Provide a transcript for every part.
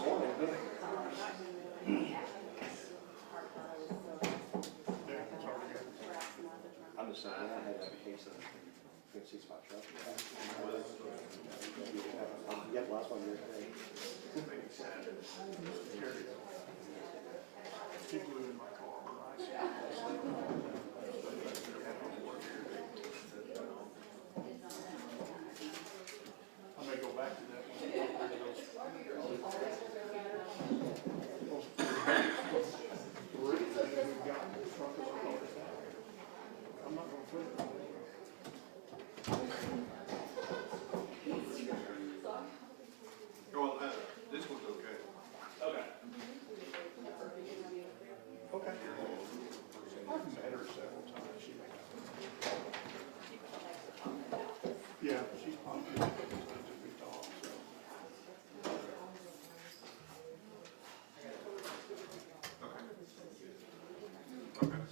morning, yeah. I'm just saying, I had a case of six spot truck. Yeah, last one year. He blew in my car when I see I may go back to that one. I'm not going to put it on there. Well, this one's okay. Okay. Okay. I've met her several times. She may not. Yeah, she's popular. She's a good dog. So. Okay. Okay.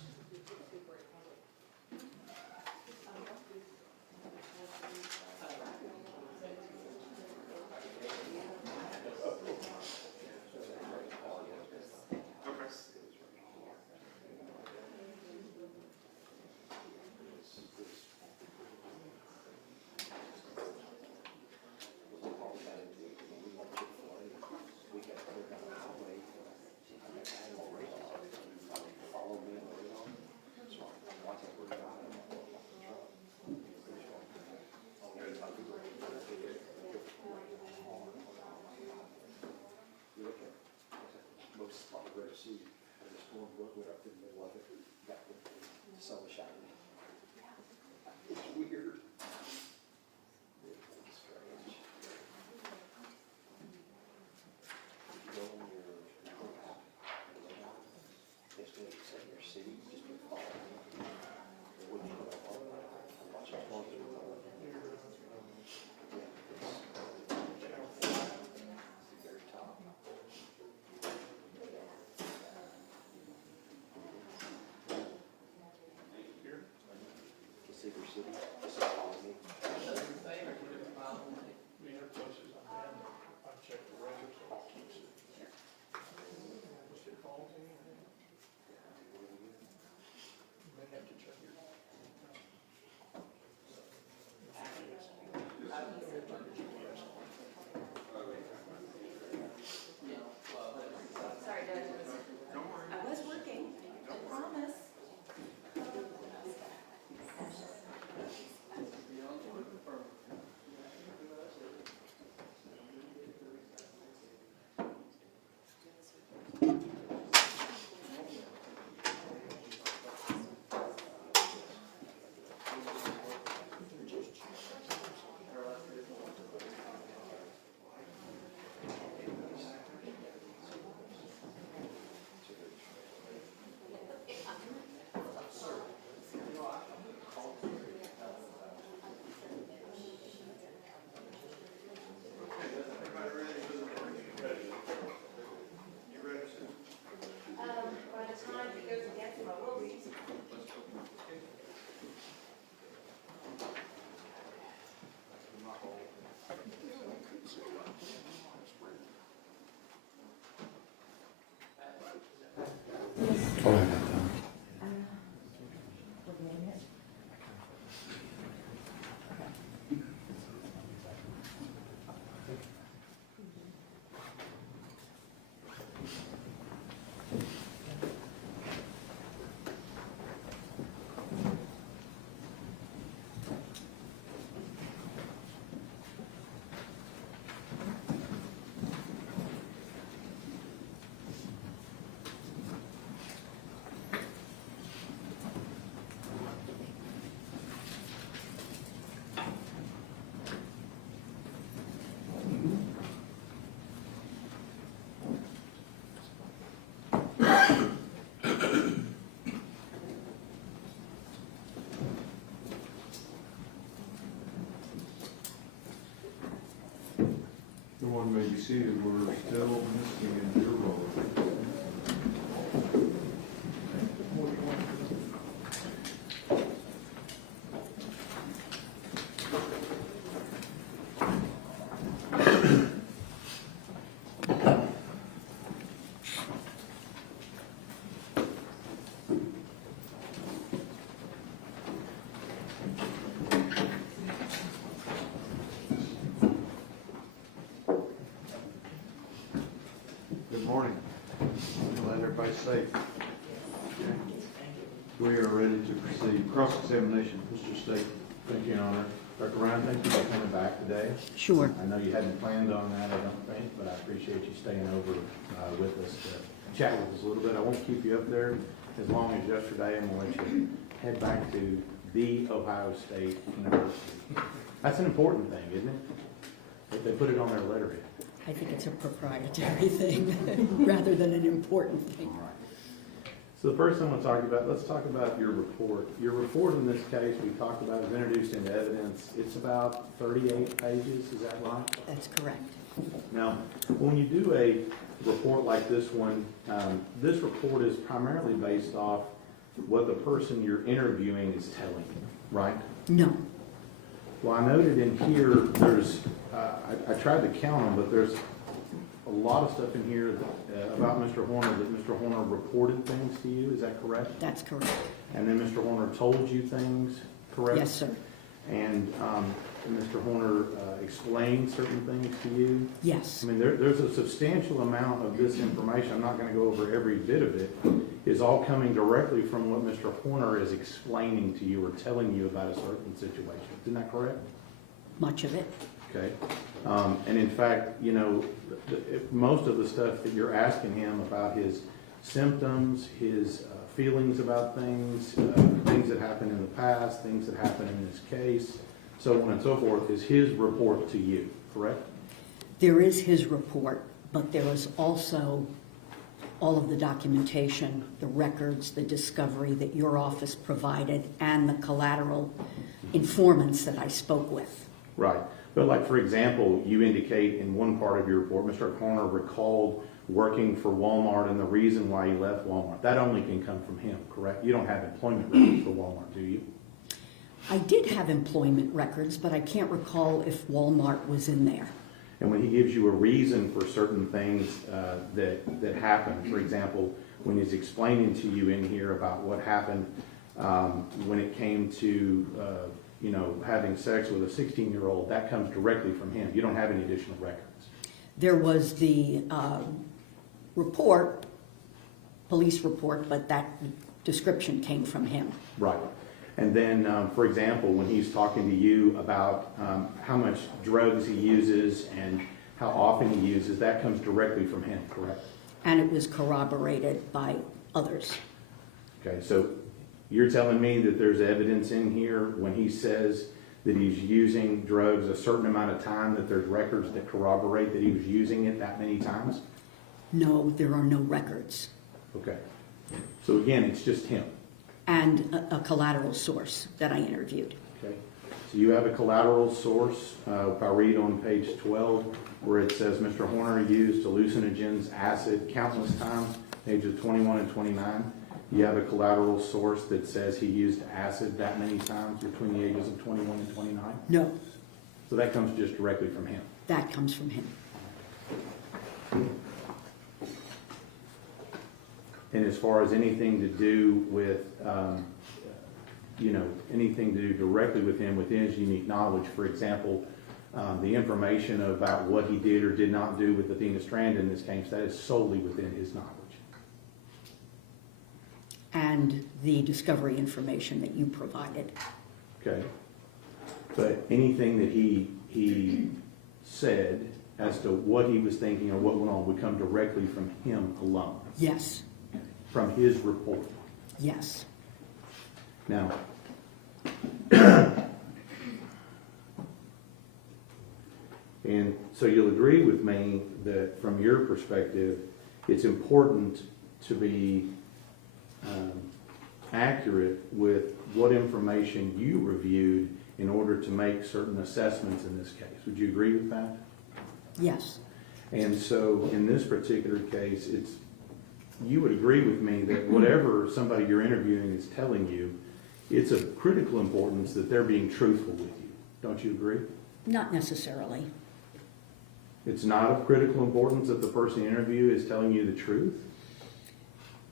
So shiny. It's weird. It's strange. If you go on your app and layout, it's going to set your city, just be following. When you go on and watch it on the very top. City, just follow me. These are places I've checked the weather, so it keeps it. If it falls in, you may have to check your. Sorry, Dad. I was working. I promise. By the time it goes against him, I will be. The one may be seated, we're still missing in your role. morning. Glad everybody's safe. Okay. We are ready to proceed. Cross-examination, Mr. State. Thank you, Your Honor. Dr. Ryan, thank you for coming back today. Sure. I know you hadn't planned on that, I don't think, but I appreciate you staying over with us to chat with us a little bit. I won't keep you up there as long as yesterday. I'm going to let you head back to the Ohio State University. That's an important thing, isn't it? If they put it on their letterhead. I think it's a proprietary thing rather than an important thing. All right. So the first thing we'll talk about, let's talk about your report. Your report in this case we talked about is introduced into evidence. It's about 38 pages, is that right? That's correct. Now, when you do a report like this one, this report is primarily based off what the person you're interviewing is telling you, right? No. Well, I noted in here, there's, I tried to count them, but there's a lot of stuff in here about Mr. Horner, that Mr. Horner reported things to you, is that correct? That's correct. And then Mr. Horner told you things, correct? Yes, sir. And Mr. Horner explained certain things to you? Yes. I mean, there's a substantial amount of this information, I'm not gonna go over every bit of it, is all coming directly from what Mr. Horner is explaining to you or telling you about a certain situation. Isn't that correct? Much of it. Okay. And in fact, you know, most of the stuff that you're asking him about his symptoms, his feelings about things, things that happened in the past, things that happened in this case, so on and so forth, is his report to you, correct? There is his report, but there is also all of the documentation, the records, the discovery that your office provided, and the collateral informants that I spoke with. Right. But like, for example, you indicate in one part of your report, Mr. Horner recalled working for Walmart and the reason why he left Walmart. That only can come from him, correct? You don't have employment records for Walmart, do you? I did have employment records, but I can't recall if Walmart was in there. And when he gives you a reason for certain things that happened, for example, when he's explaining to you in here about what happened when it came to you know, having sex with a 16-year-old, that comes directly from him. You don't have any additional records. There was the report, police report, but that description came from him. Right. And then, for example, when he's talking to you about how much drugs he uses and how often he uses, that comes directly from him, correct? And it was corroborated by others. Okay, so you're telling me that there's evidence in here when he says that he's using drugs a certain amount of time, that there's records that corroborate that he was using it that many times? No, there are no records. Okay. So again, it's just him. And a collateral source that I interviewed. Okay. So you have a collateral source. If I read on page 12 where it says Mr. Horner used hallucinogens, acid, countless times, ages 21 and 29. You have a collateral source that says he used acid that many times between the ages of 21 and 29? No, So that comes just directly from him? that comes from him. And as far as anything to do with, you know, anything to do directly with him within his unique knowledge, for example, the information about what he did or did not do with Athena Strand in this case, that is solely within his knowledge. And the discovery information that you provided. Okay. But anything that he said as to what he was thinking or what went on would come directly from him alone, Yes, from his report. yes. Now, and so you'll agree with me that from your perspective, it's important to be accurate with what information you reviewed in order to make certain assessments in this case. Would you agree with that? Yes, And so in this particular case, you would agree with me that whatever somebody you're interviewing is telling you, it's of critical importance that they're being truthful with you. Don't you agree? not necessarily. It's not of critical importance that the person you interview is telling you the truth?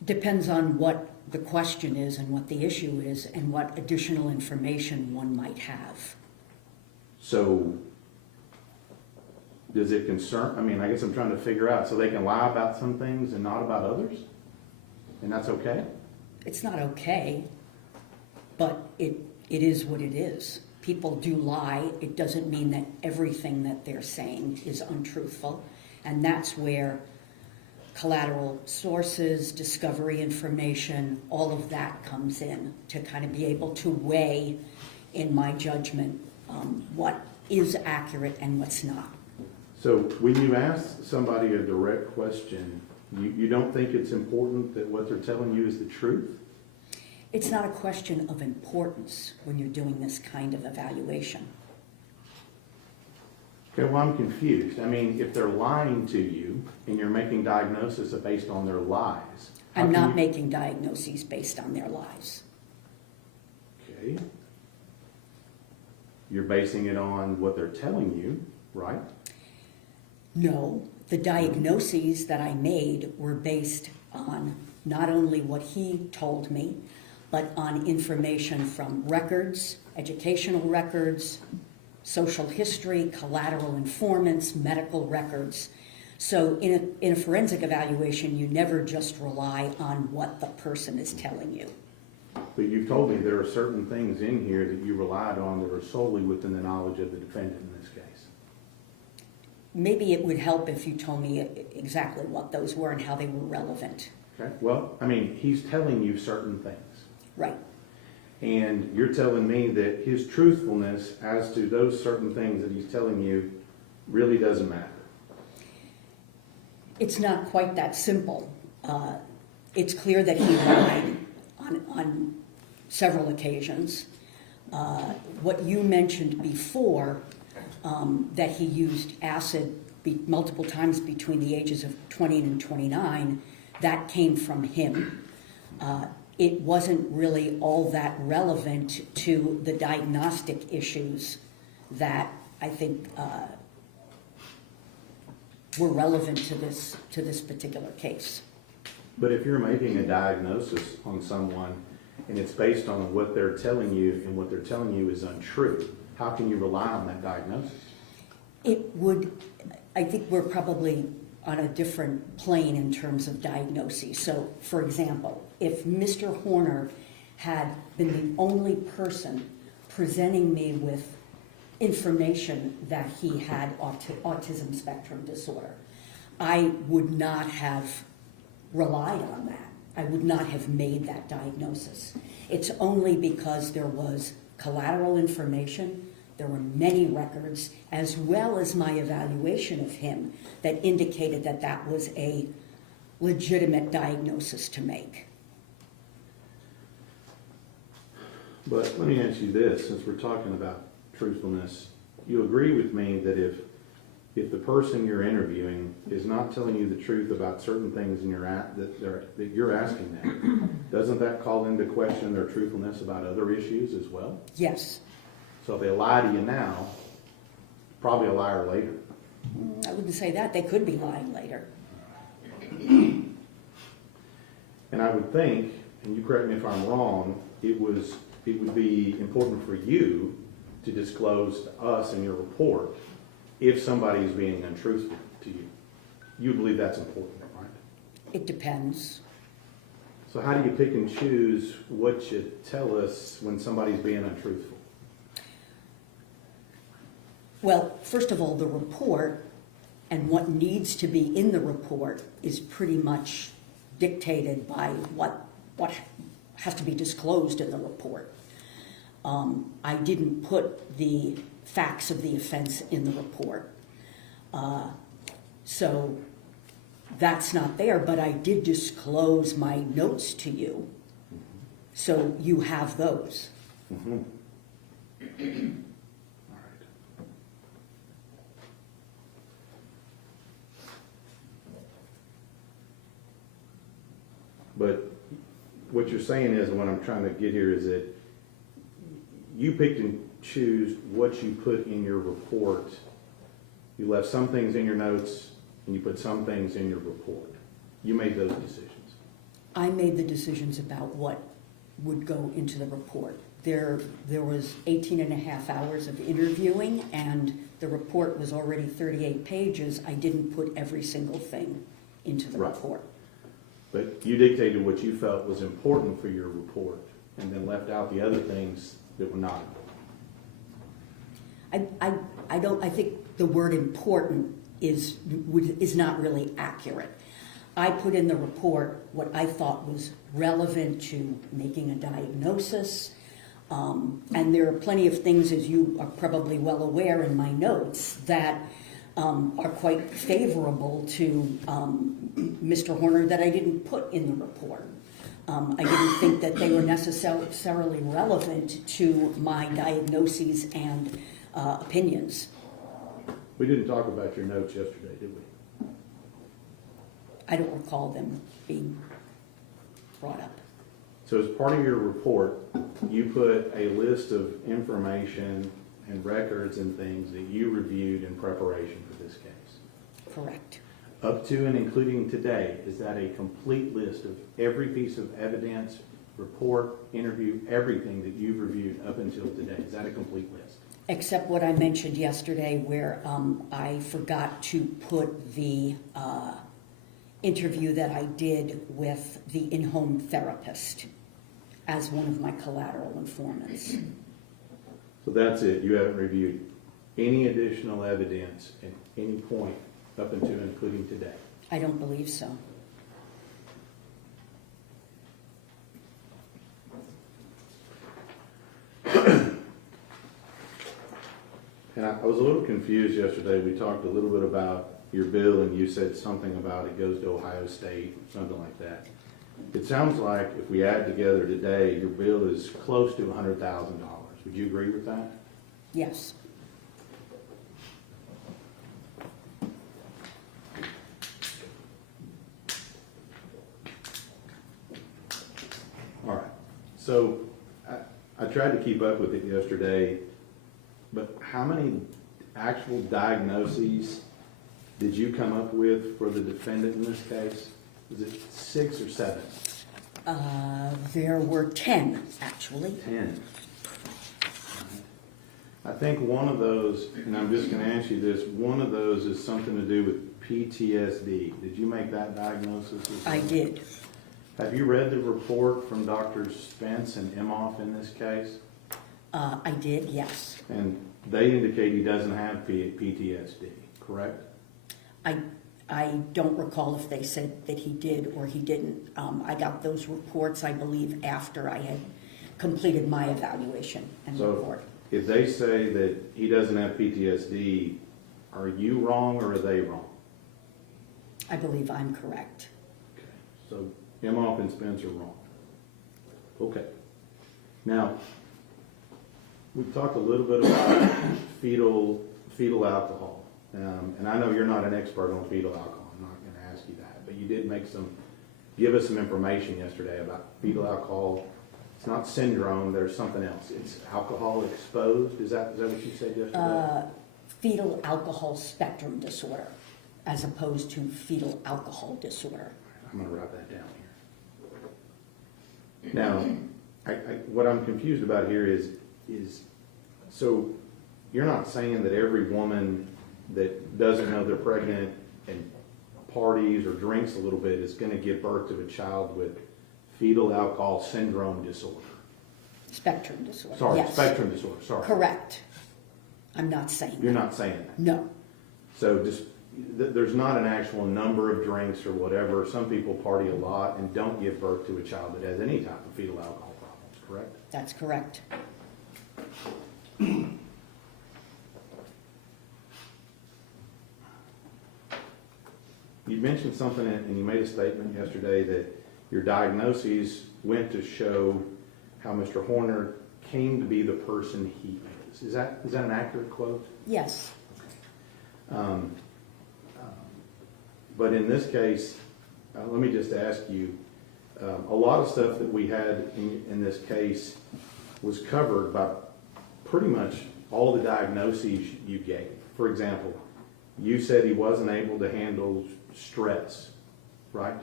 Depends on what the question is and what the issue is and what additional information one might have. So does it concern, I mean, I guess I'm trying to figure out, so they can lie about some things and not about others? And that's okay? It's not okay, but it is what it is. People do lie. It doesn't mean that everything that they're saying is untruthful. And that's where collateral sources, discovery information, all of that comes in to kind of be able to weigh, in my judgment, what is accurate and what's not. So when you ask somebody a direct question, you don't think it's important that what they're telling you is the truth? It's not a question of importance when you're doing this kind of evaluation. Okay, well, I'm confused. I mean, if they're lying to you and you're making diagnosis based on their lies. I'm not making diagnoses based on their lies. Okay. You're basing it on what they're telling you, right? No, the diagnoses that I made were based on not only what he told me, but on information from records, educational records, social history, collateral informants, medical records. So in a forensic evaluation, you never just rely on what the person is telling you. But you've told me there are certain things in here that you relied on that are solely within the knowledge of the defendant in this case. Maybe it would help if you told me exactly what those were and how they were relevant. Okay, well, I mean, he's telling you certain things. Right. And you're telling me that his truthfulness as to those certain things that he's telling you really doesn't matter. It's not quite that simple. It's clear that he lied on several occasions. What you mentioned before, that he used acid multiple times between the ages of 20 and 29, that came from him. It wasn't really all that relevant to the diagnostic issues that I think were relevant to this particular case. But if you're making a diagnosis on someone and it's based on what they're telling you and what they're telling you is untrue, how can you rely on that diagnosis? I think we're probably on a different plane in terms of diagnoses. So, for example, if Mr. Horner had been the only person presenting me with information that he had autism spectrum disorder, I would not have relied on that. I would not have made that diagnosis. It's only because there was collateral information, there were many records, as well as my evaluation of him, that indicated that that was a legitimate diagnosis to make. But let me ask you this, since we're talking about truthfulness, you agree with me that if the person you're interviewing is not telling you the truth about certain things in that you're asking them, doesn't that call into question their truthfulness about other issues as well? Yes. So if they lie to you now, probably a liar later. I wouldn't say that. They could be lying later. And I would think, and you correct me if I'm wrong, it would be important for you to disclose to us in your report if somebody is being untruthful to you. You believe that's important, right? It depends. So how do you pick and choose what you tell us when somebody's being untruthful? Well, first of all, the report and what needs to be in the report is pretty much dictated by what has to be disclosed in the report. I didn't put the facts of the offense in the report. So that's not there, but I did disclose my notes to you. So you have those. Mm-hmm. All right. But what you're saying is, and what I'm trying to get here is that you picked and choose what you put in your report. You left some things in your notes and you put some things in your report. You made those decisions. I made the decisions about what would go into the report. there was 18 and a half hours of interviewing, and the report was already 38 pages. I didn't put every single thing into the Right. report. But you dictated what you felt was important for your report, and then left out the other things that were not important. I think the word important is not really accurate. I put in the report what I thought was relevant to making a diagnosis, and there are plenty of things, as you are probably well aware in my notes, that are quite favorable to Mr. Horner that I didn't put in the report. I didn't think that they were necessarily relevant to my diagnoses and opinions. We didn't talk about your notes yesterday, did we? I don't recall them being brought up. So as part of your report, you put a list of information and records and things that you reviewed in preparation for this case. Correct. Up to and including today, is that a complete list of every piece of evidence, report, interview, everything that you've reviewed up until today? Is that a complete list? Except what I mentioned yesterday where I forgot to put the interview that I did with the in-home therapist as one of my collateral informants. So that's it. You haven't reviewed any additional evidence at any point up until and including today. I don't believe so. And I was a little confused yesterday. We talked a little bit about your bill, and you said something about it goes to Ohio State, something like that. It sounds like if we add together today, your bill is close to $100,000. Would you agree with that? Yes. All right. So I tried to keep up with it yesterday, but how many actual diagnoses did you come up with for the defendant in this case? Was it 6 or 7? There were 10, actually. 10. I think one of those, and I'm just going to ask you this, one of those is something to do with PTSD. Did you make that diagnosis? I did. Have you read the report from Drs. Spence and Imhoff in this case? I did, yes. And they indicate he doesn't have PTSD, correct? I don't recall if they said that he did or he didn't. I got those reports, I believe, after I had completed my evaluation and report. If they say that he doesn't have PTSD, are you wrong or are they wrong? I believe I'm correct. Okay. So Imhoff and Spence are wrong. Okay. Now, we've talked a little bit about fetal alcohol. And I know you're not an expert on fetal alcohol. I'm not going to ask you that. But you did give us some information yesterday about fetal alcohol. It's not syndrome. There's something else. It's alcohol exposed. Is that what you said yesterday? Fetal alcohol spectrum disorder, as opposed to fetal alcohol disorder. I'm going to write that down here. Now, what I'm confused about here is so you're not saying that every woman that doesn't know they're pregnant and parties or drinks a little bit is going to give birth to a child with fetal alcohol syndrome disorder. Spectrum disorder. Sorry, yes. spectrum disorder. Sorry. Correct. I'm not saying You're that. not saying that. No. So there's not an actual number of drinks or whatever. Some people party a lot and don't give birth to a child that has any type of fetal alcohol problems, correct? That's correct. You mentioned something, and you made a statement yesterday that your diagnoses went to show how Mr. Horner came to be the person he is. Is that an accurate quote? Yes. But in this case, let me just ask you, a lot of stuff that we had in this case was covered by pretty much all the diagnoses you gave. For example, you said he wasn't able to handle stress, right?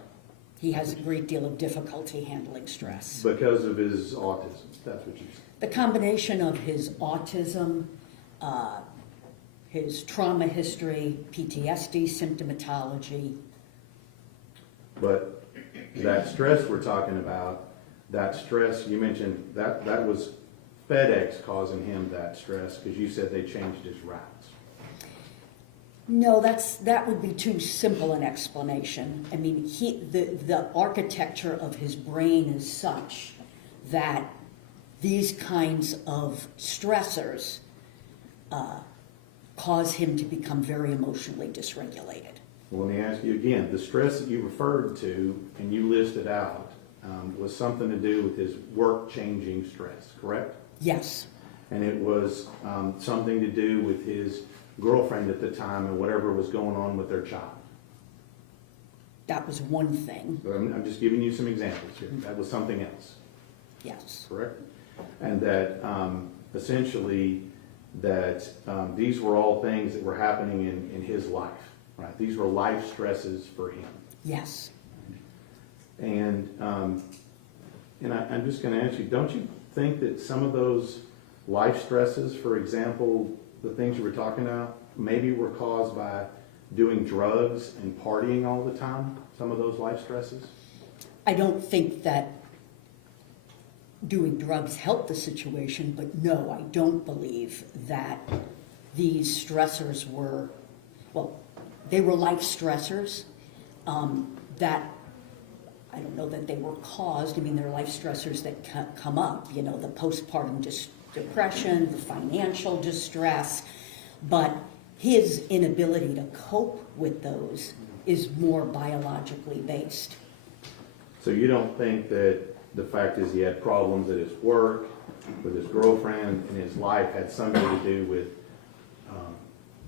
He has a great deal of difficulty handling stress. Because of his autism. That's what you said. The combination of his autism, his trauma history, PTSD symptomatology. But that stress we're talking about, that stress, you mentioned, that was FedEx causing him that stress because you said they changed his routes. No, that would be too simple an explanation. I mean, the architecture of his brain is such that these kinds of stressors cause him to become very emotionally dysregulated. Well, let me ask you again, the stress that you referred to and you listed out was something to do with his work-changing stress, correct? Yes. And it was something to do with his girlfriend at the time and whatever was going on with their child. That was one thing. I'm just giving you some examples here. That was something else, Yes. correct? And that essentially that these were all things that were happening in his life, right? These were life stresses for him. Yes. And I'm just going to ask you, don't you think that some of those life stresses, for example, the things you were talking about, maybe were caused by doing drugs and partying all the time, some of those life stresses? I don't think that doing drugs helped the situation, but no, I don't believe that these stressors were, well, they were life stressors that, I don't know that they were caused. I mean, they're life stressors that come up, you know, the postpartum depression, the financial distress, but his inability to cope with those is more biologically based. So you don't think that the fact is he had problems at his work, with his girlfriend, and his life had something to do with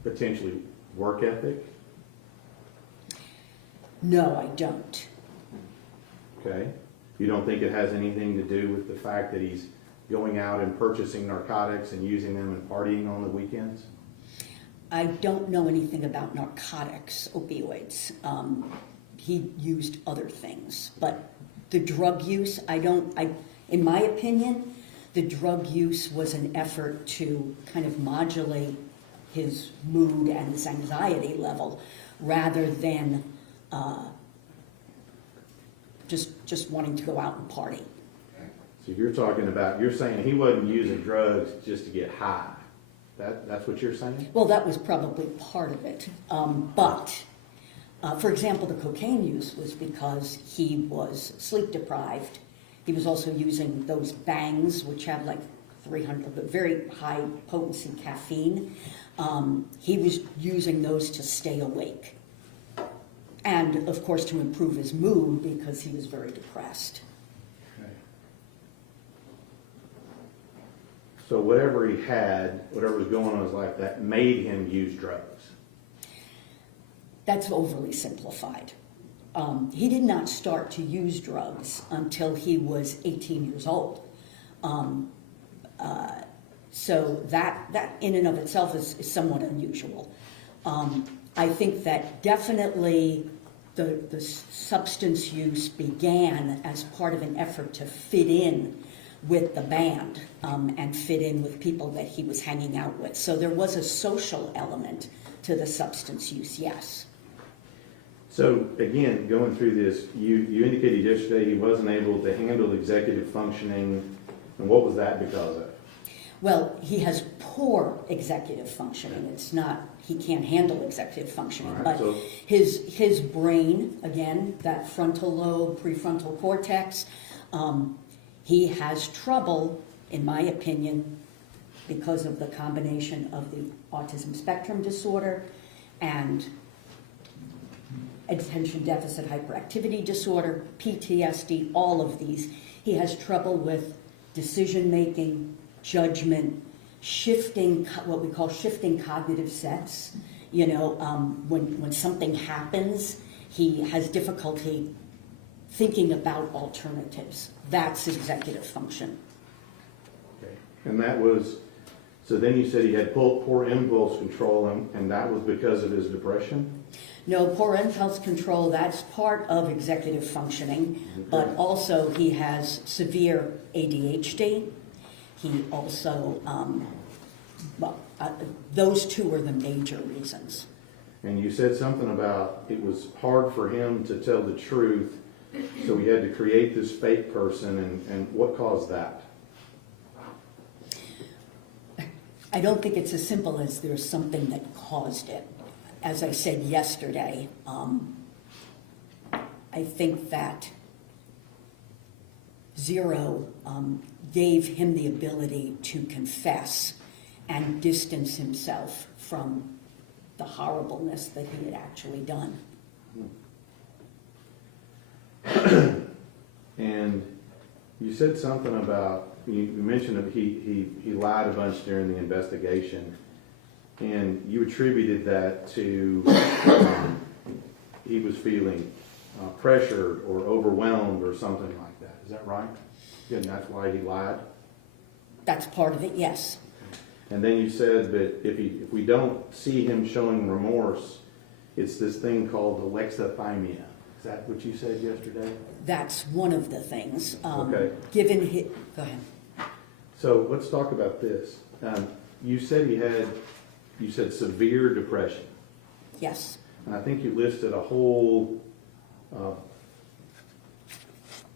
potentially work ethic? No, I don't. Okay. You don't think it has anything to do with the fact that he's going out and purchasing narcotics and using them and partying on the weekends? I don't know anything about narcotics, opioids. He used other things, but the drug use, in my opinion, the drug use was an effort to kind of modulate his mood and his anxiety level rather than just wanting to go out and party. So you're saying he wasn't using drugs just to get high. That's what you're saying? Well, that was probably part of it. But, for example, the cocaine use was because he was sleep deprived. He was also using those bangs, which have like 300, but very high potency caffeine. He was using those to stay awake. And, of course, to improve his mood because he was very depressed. Okay. So whatever he had, whatever was going on in his life, that made him use drugs. That's overly simplified. He did not start to use drugs until he was 18 years old. So that in and of itself is somewhat unusual. I think that definitely the substance use began as part of an effort to fit in with the band and fit in with people that he was hanging out with. So there was a social element to the substance use, yes. So again, going through this, you indicated yesterday he wasn't able to handle executive functioning, and what was that because of? Well, he has poor executive functioning. It's not, he can't handle executive functioning, All right, but so his brain, again, that frontal lobe, prefrontal cortex, he has trouble, in my opinion, because of the combination of the autism spectrum disorder and attention deficit hyperactivity disorder, PTSD, all of these. He has trouble with decision making, judgment, shifting, what we call shifting cognitive sets. You know, when something happens, he has difficulty thinking about alternatives. That's executive function. okay. And that was, so then you said he had poor impulse control, and that was because of his depression? No, poor impulse control, that's part of executive functioning, but also he has severe ADHD. He also, those two are the major reasons. And you said something about it was hard for him to tell the truth, so he had to create this fake person, and what caused that? I don't think it's as simple as there's something that caused it. As I said yesterday, I think that Zero gave him the ability to confess and distance himself from the horribleness that he had actually done. And you said something about, you mentioned that he lied a bunch during the investigation, and you attributed that to he was feeling pressured or overwhelmed or something like that. Is that right? And that's why he lied? That's part of it, yes. And then you said that if we don't see him showing remorse, it's this thing called alexithymia. Is that what you said yesterday? That's one of the things. Okay. Go ahead. So let's talk about this. You said you said severe depression. Yes. And I think you listed a whole,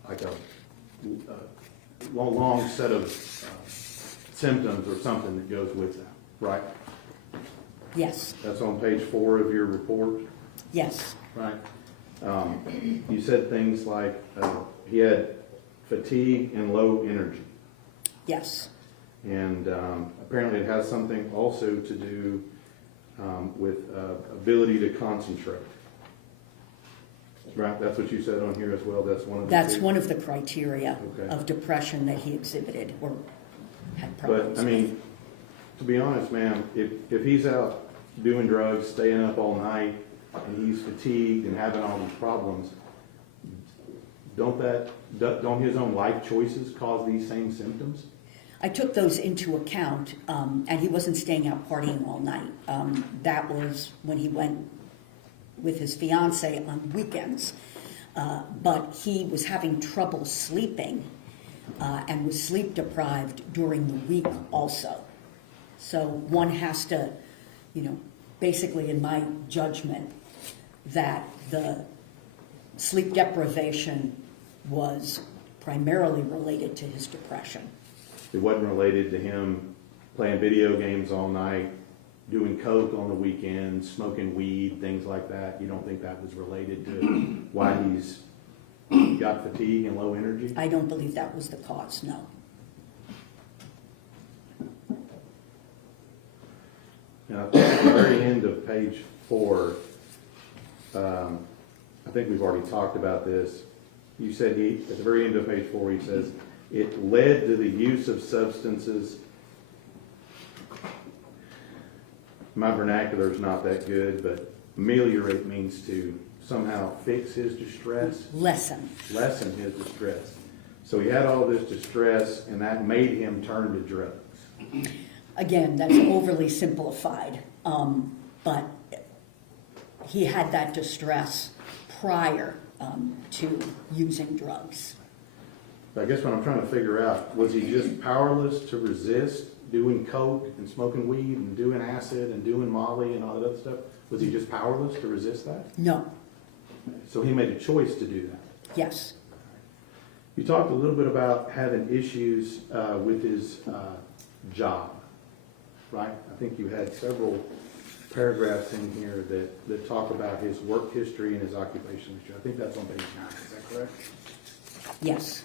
like a long set of symptoms or something that goes with that, right? Yes. That's on page 4 of your report, Yes. right? You said things like he had fatigue and low energy. Yes. And apparently it has something also to do with ability to concentrate. Right, that's what you said on here as well. That's one of the That's two? one of the criteria Okay. of depression that he exhibited or had problems But I with. mean, to be honest, ma'am, if he's out doing drugs, staying up all night, and he's fatigued and having all these problems, don't his own life choices cause these same symptoms? I took those into account, and he wasn't staying out partying all night. That was when he went with his fiance on weekends. But he was having trouble sleeping and was sleep deprived during the week also. So one has to, basically in my judgment, that the sleep deprivation was primarily related to his depression. It wasn't related to him playing video games all night, doing coke on the weekends, smoking weed, things like that. You don't think that was related to why he's got fatigue and low energy? I don't believe that was the cause, no. Now, at the very end of page 4, I think we've already talked about this. You said at the very end of page 4, he says, it led to the use of substances. My vernacular is not that good, but ameliorate means to somehow fix his distress. Lessen His distress. So he had all this distress, and that made him turn to drugs. Again, that's overly simplified, but he had that distress prior to using drugs. I guess what I'm trying to figure out, was he just powerless to resist doing coke and smoking weed and doing acid and doing Molly and all that other stuff? Was he just powerless to resist that? No, So he made a choice to do that. yes, You talked a little bit about having issues with his job, right? I think you had several paragraphs in here that talk about his work history and his occupation history. I think that's on page 9, is that correct? yes.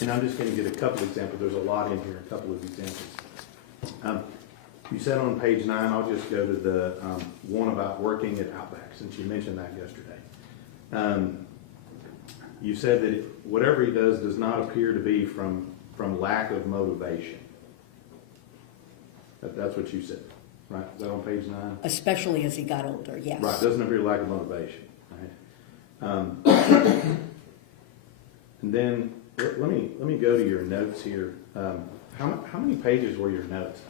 And I'm just going to get a couple examples. There's a lot in here, a couple of examples. You said on page 9, I'll just go to the one about working at Outback, since you mentioned that yesterday. You said that whatever he does not appear to be from lack of motivation. That's what you said, right? Is that on page 9? Especially as he got older, yes. Right, doesn't appear lack of motivation, right? And then let me go to your notes here. How many pages were your notes?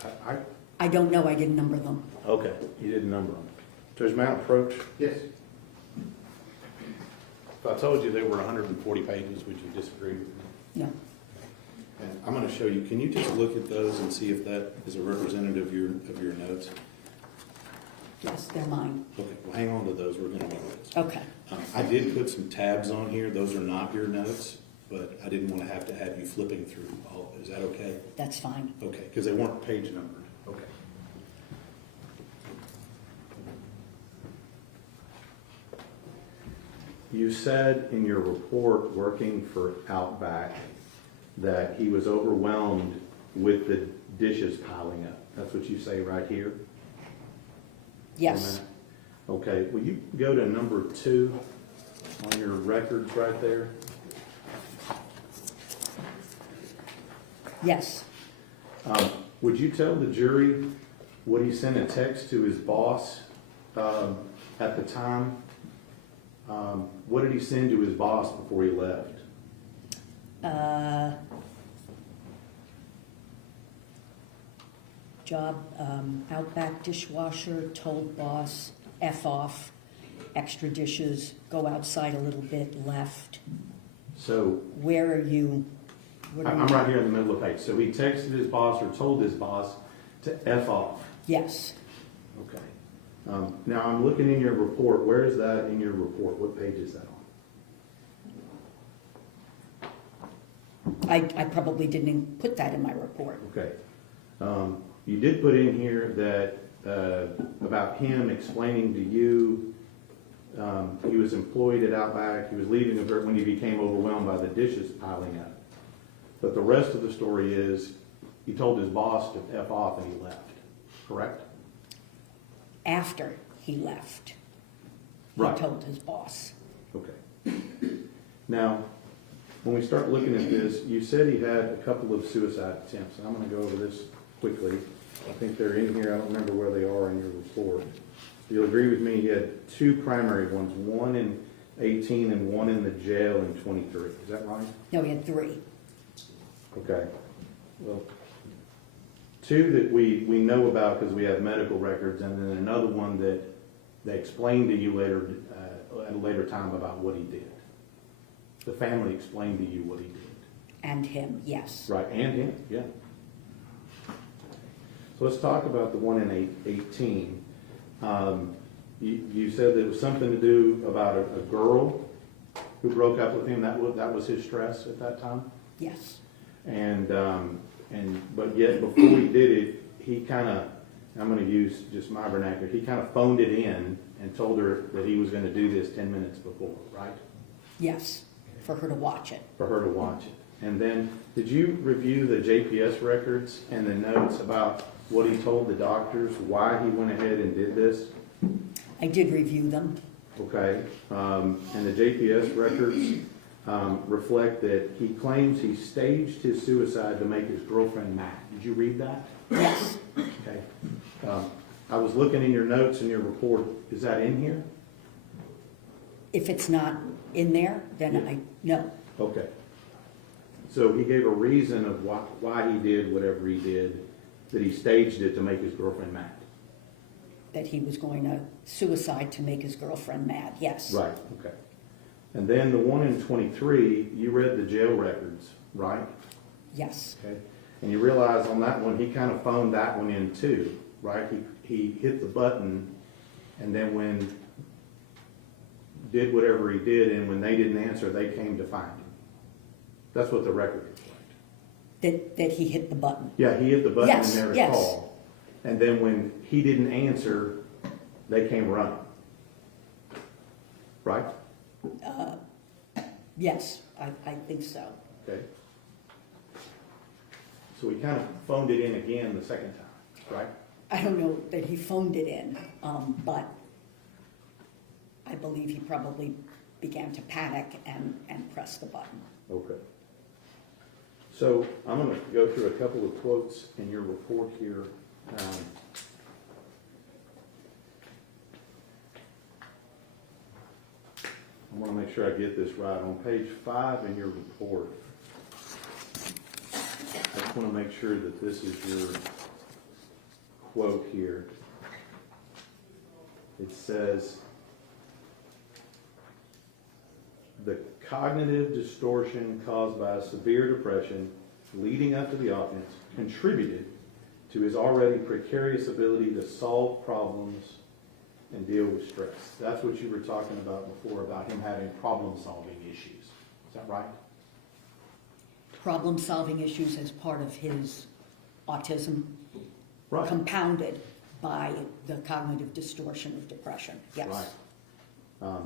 I don't know, I didn't number them. Okay, you didn't number them. Judge Mount approach? Yes. If I told you there were 140 pages, would you disagree with me? No, And I'm gonna show you, can you just look at those and see if that is a representative of your notes? Yes, they're mine. Okay, well, hang on to those, we're gonna look at those. Okay. I did put some tabs on here, those are not your notes, but I didn't wanna have you flipping through all, is that okay? That's fine. Okay, because they weren't page numbered, okay. You said in your report, working for Outback, that he was overwhelmed with the dishes piling up. That's what you say right here? Yes. Okay, will you go to number 2 on your records right there? Yes. Would you tell the jury what he sent a text to his boss at the time? What did he send to his boss before he left? Job, Outback dishwasher, told boss, F off, extra dishes, go outside a little bit, left. So, Where are you? What are I'm you- right here in the middle of the page. So he texted his boss or told his boss to F off. Yes. Okay. Now I'm looking in your report. Where is that in your report? What page is that on? I probably didn't put that in my report. Okay. You did put in here that about him explaining to you he was employed at Outback. He was leaving when he became overwhelmed by the dishes piling up. But the rest of the story is he told his boss to F off and he left. Correct? After he left, he Right. told his boss. Okay. Now, when we start looking at this, you said he had a couple of suicide attempts, and I'm going to go over this quickly. I think they're in here. I don't remember where they are in your report. You'll agree with me, he had 2 primary ones, one in 18 and one in the jail in 23. Is that right? No, he had 3. Okay. Well, 2 that we know about because we have medical records, and then another one that they explained to you later at a later time about what he did. The family explained to you what he did. And him, yes. Right, and him, yeah. So let's talk about the one in 18. You said that it was something to do about a girl who broke up with him. That was his stress at that time. Yes. But yet before he did it, he kind of, I'm going to use just my vernacular, he kind of phoned it in and told her that he was going to do this 10 minutes before, right? Yes, for her to watch it. For her to watch it. And then, did you review the JPS records and the notes about what he told the doctors, why he went ahead and did this? I did review them. Okay. And the JPS records reflect that he claims he staged his suicide to make his girlfriend mad. Did you read that? Yes. Okay. I was looking in your notes in your report. Is that in here? If it's not in there, then no. Okay. So he gave a reason of why he did whatever he did, that he staged it to make his girlfriend mad. That he was going to suicide to make his girlfriend mad, yes. Right, okay. And then the one in 23, you read the jail records, right? Yes. Okay. And you realize on that one, he kind of phoned that one in too, right? He hit the button, and then when did whatever he did, and when they didn't answer, they came to find him. That's what the record reflects. That he hit the button. Yeah, he hit the button Yes, and there was yes. call. And then when he didn't answer, they came running. Right? Yes, I think so. Okay. So we kind of phoned it in again the second time, right? I don't know that he phoned it in, but I believe he probably began to panic and press the button. Okay. So I'm going to go through a couple of quotes in your report here. I want to make sure I get this right. On page 5 in your report, I just want to make sure that this is your quote here. It says, the cognitive distortion caused by severe depression leading up to the offense contributed to his already precarious ability to solve problems and deal with stress. That's what you were talking about before, about him having problem-solving issues. Is that right? Problem-solving issues as part of his autism, Right. compounded by the cognitive distortion of depression, yes. Right.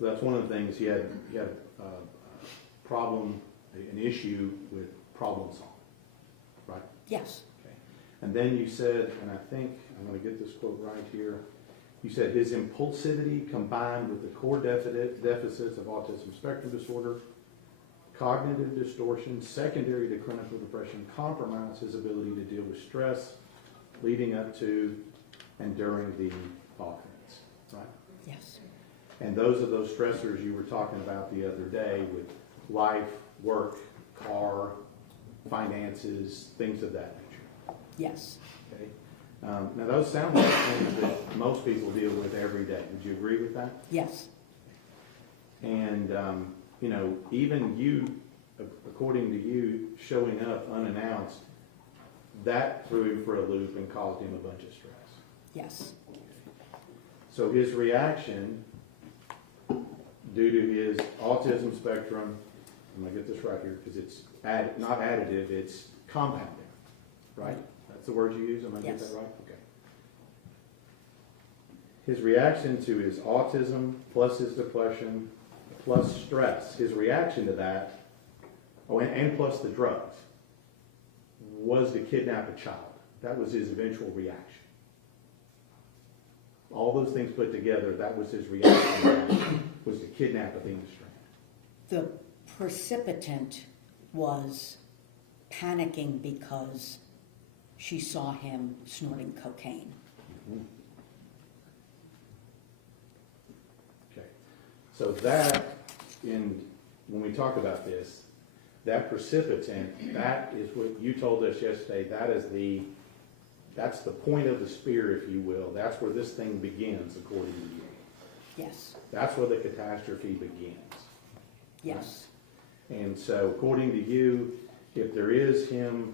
That's one of the things, he had a problem, an issue with problem solving, right? Yes, Okay. And then you said, and I think, I'm going to get this quote right here, you said his impulsivity combined with the core deficits of autism spectrum disorder, cognitive distortion, secondary to clinical depression, compromise his ability to deal with stress leading up to and during the offense, right? yes, And those are those stressors you were talking about the other day with life, work, car, finances, things of that nature. yes, Okay. Now those sound like things that most people deal with every day. Would you agree with that? yes, And even you, according to you, showing up unannounced, that threw him for a loop and caused him a bunch of stress. yes, So his reaction, due to his autism spectrum, I'm going to get this right here because it's not additive, it's compounding, right? That's the word you use? Am I getting Yes. that right? Okay. His reaction to his autism plus his depression plus stress, his reaction to that, and plus the drugs, was to kidnap a child. That was his eventual reaction. All those things put together, that was his reaction, was to kidnap Athena Strand. the precipitant was panicking because she saw him snorting cocaine. Okay. So that, when we talk about this, that precipitant, that is what you told us yesterday, that's the point of the spear, if you will. That's where this thing begins, according to you. Yes, That's where the catastrophe begins. yes, And so, according to you, if there is him,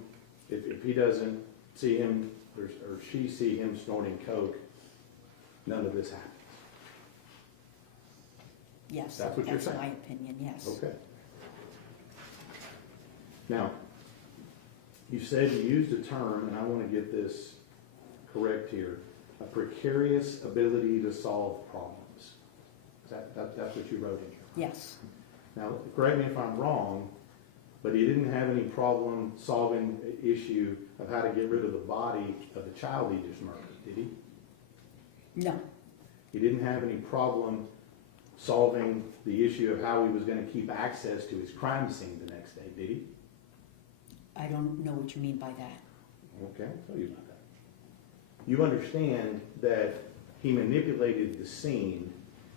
if he doesn't see him, or she see him snorting coke, none of this happens. yes. That's what you're saying? my opinion, yes. Okay. Now, you said you used a term, and I want to get this correct here, a precarious ability to solve problems. That's what you wrote in here. Yes, Now, correct me if I'm wrong, but he didn't have any problem solving the issue of how to get rid of the body of the child he just murdered, did he? no, He didn't have any problem solving the issue of how he was going to keep access to his crime scene the next day, did he? I don't know what you mean by that. Okay, I'll tell you about that. You understand that he manipulated the scene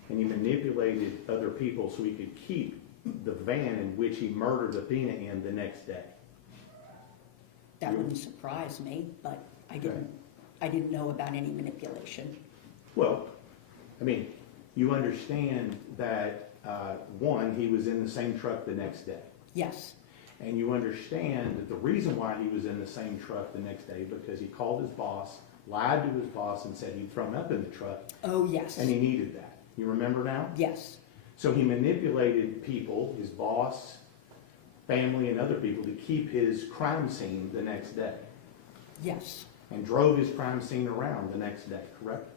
and he manipulated other people so he could keep the van in which he murdered Athena in the next day. That wouldn't surprise me, but I didn't know about any manipulation. Well, I mean, you understand that, one, he was in the same truck the next day. Yes, And you understand that the reason why he was in the same truck the next day, because he called his boss, lied to his boss, and said he'd thrown up in the truck, oh, yes, and he needed that. You remember now? yes, So he manipulated people, his boss, family, and other people to keep his crime scene the next day, yes, and drove his crime scene around the next day, correct?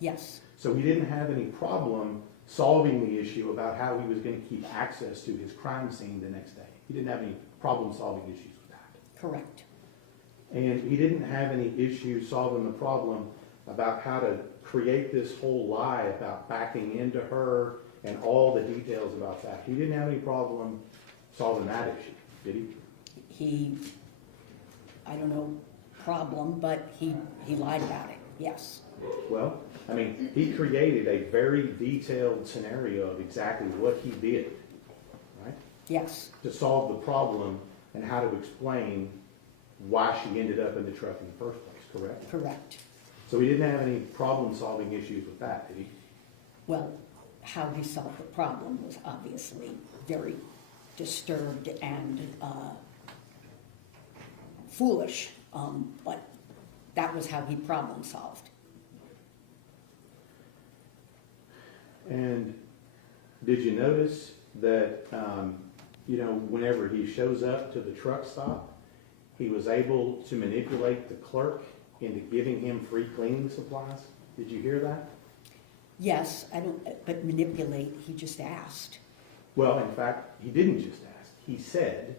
yes, So he didn't have any problem solving the issue about how he was going to keep access to his crime scene the next day. He didn't have any problem solving issues with that. correct. And he didn't have any issue solving the problem about how to create this whole lie about backing into her and all the details about that. He didn't have any problem solving that issue, did he? I don't know, problem, but he lied about it, yes, Well, I mean, he created a very detailed scenario of exactly what he did, right? yes, To solve the problem and how to explain why she ended up in the truck in the first place, correct? correct. So he didn't have any problem-solving issues with that, did he? Well, how he solved the problem was obviously very disturbed and foolish, but that was how he problem solved. And did you notice that, whenever he shows up to the truck stop, he was able to manipulate the clerk into giving him free cleaning supplies? Did you hear that? Yes, but manipulate, he just asked. Well, in fact, he didn't just ask. He said,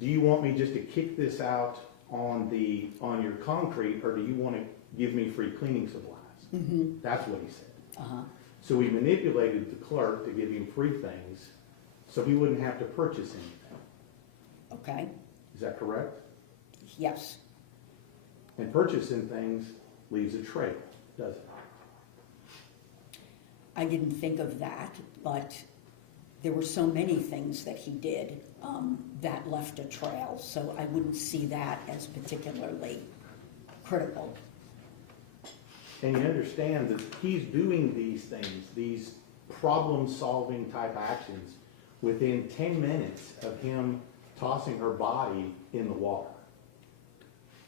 do you want me just to kick this out on your concrete, or do you want to give me free cleaning supplies? Mm-hmm. That's what he said. Uh-huh. So he manipulated the clerk to give him free things so he wouldn't have to purchase anything. Okay, Is that correct? yes. And purchasing things leaves a trail, doesn't it? I didn't think of that, but there were so many things that he did that left a trail, so I wouldn't see that as particularly critical. And you understand that he's doing these things, these problem-solving type actions, within 10 minutes of him tossing her body in the water.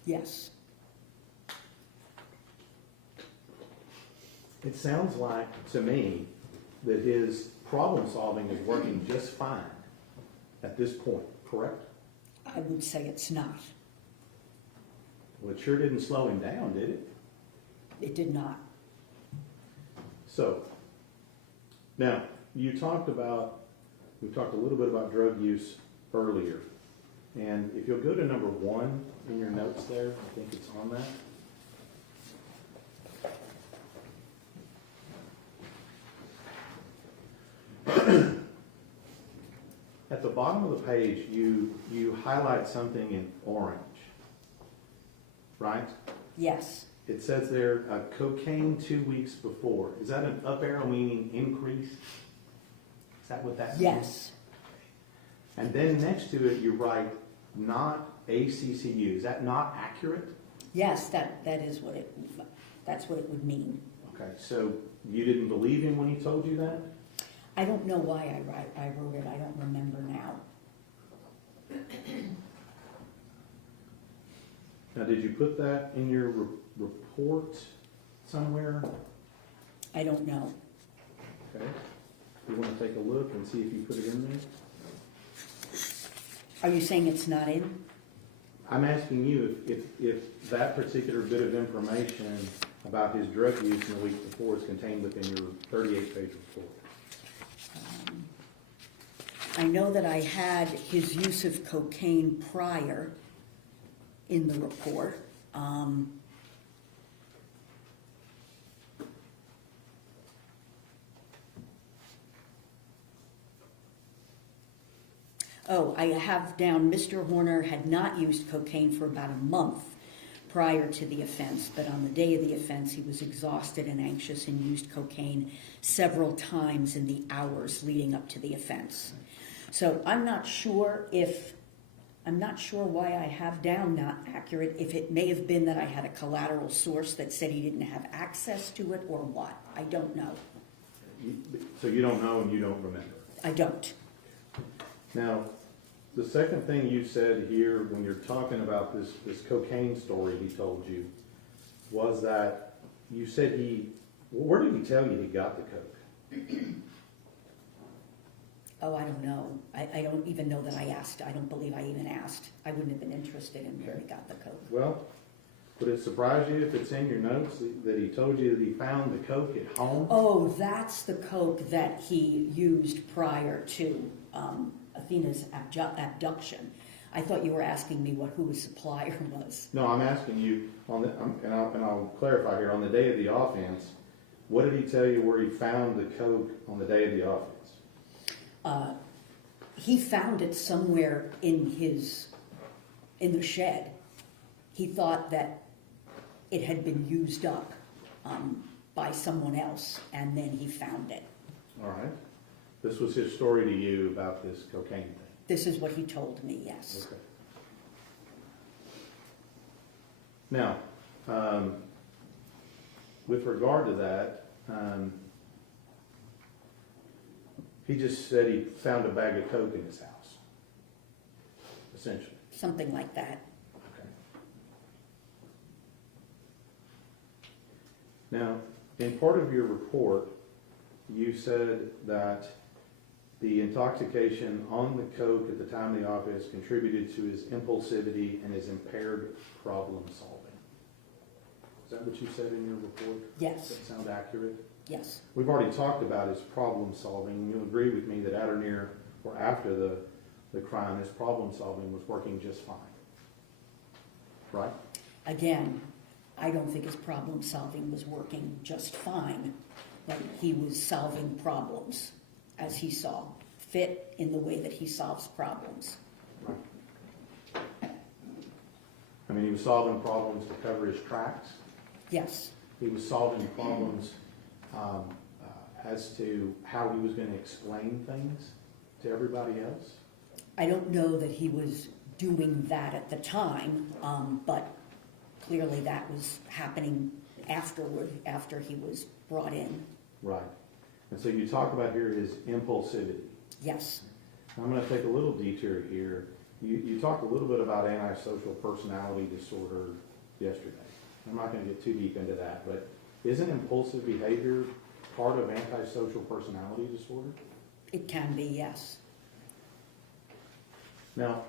Yes. It sounds like, to me, that his problem-solving is working just fine at this point, correct? I would say it's not. Well, it sure didn't slow him down, did it? It did not. So, now, we talked a little bit about drug use earlier. And if you'll go to number 1 in your notes there, I think it's on that. At the bottom of the page, you highlight something in orange, right? Yes. It says there, cocaine 2 weeks before. Is that an up arrow meaning increase? Is that what that means? Yes. And then next to it, you write not ACCU. Is that not accurate? Yes, that's what it would mean. Okay, so you didn't believe him when he told you that? I don't know why I wrote it. I don't remember now. Now, did you put that in your report somewhere? I don't know. Okay. You want to take a look and see if you put it in there? Are you saying it's not in? I'm asking you if that particular bit of information about his drug use in the week before is contained within your 38-page report. I know that I had his use of cocaine prior in the report. I have down Mr. Horner had not used cocaine for about a month prior to the offense, but on the day of the offense, he was exhausted and anxious and used cocaine several times in the hours leading up to the offense. So I'm not sure why I have down not accurate, if it may have been that I had a collateral source that said he didn't have access to it or what. I don't know. So you don't know and you don't remember? I don't. Now, the second thing you said here when you're talking about this cocaine story he told you was that you said where did he tell you he got the coke? Oh, I don't know. I don't even know that I asked. I don't believe I even asked. I wouldn't have been interested in where he got the coke. Well, would it surprise you if it's in your notes that he told you that he found the coke at home? Oh, that's the coke that he used prior to Athena's abduction. I thought you were asking me who his supplier was. No, I'm asking you, and I'll clarify here, on the day of the offense, what did he tell you where he found the coke on the day of the offense? He found it somewhere in the shed. He thought that it had been used up by someone else, and then he found it. All right. This was his story to you about this cocaine thing. This is what he told me, yes. Okay. Now, with regard to that, he just said he found a bag of coke in his house, essentially. Something like that. Okay. Now, in part of your report, you said that the intoxication on the coke at the time of the offense contributed to his impulsivity and his impaired problem solving. Is that what you said in your report? Yes, Does that sound accurate? yes. We've already talked about his problem solving. You'll agree with me that at or near or after the crime, his problem solving was working just fine. Right? Again, I don't think his problem solving was working just fine, but he was solving problems as he saw fit in the way that he solves problems. I mean, he was solving problems to cover his tracks. Yes, He was solving problems as to how he was going to explain things to everybody else. I don't know that he was doing that at the time, but clearly that was happening afterward, after he was brought in. Right. And so you talk about here his impulsivity. Yes, I'm going to take a little detour here. You talked a little bit about antisocial personality disorder yesterday. I'm not going to get too deep into that, but isn't impulsive behavior part of antisocial personality disorder? it can be, yes. Now,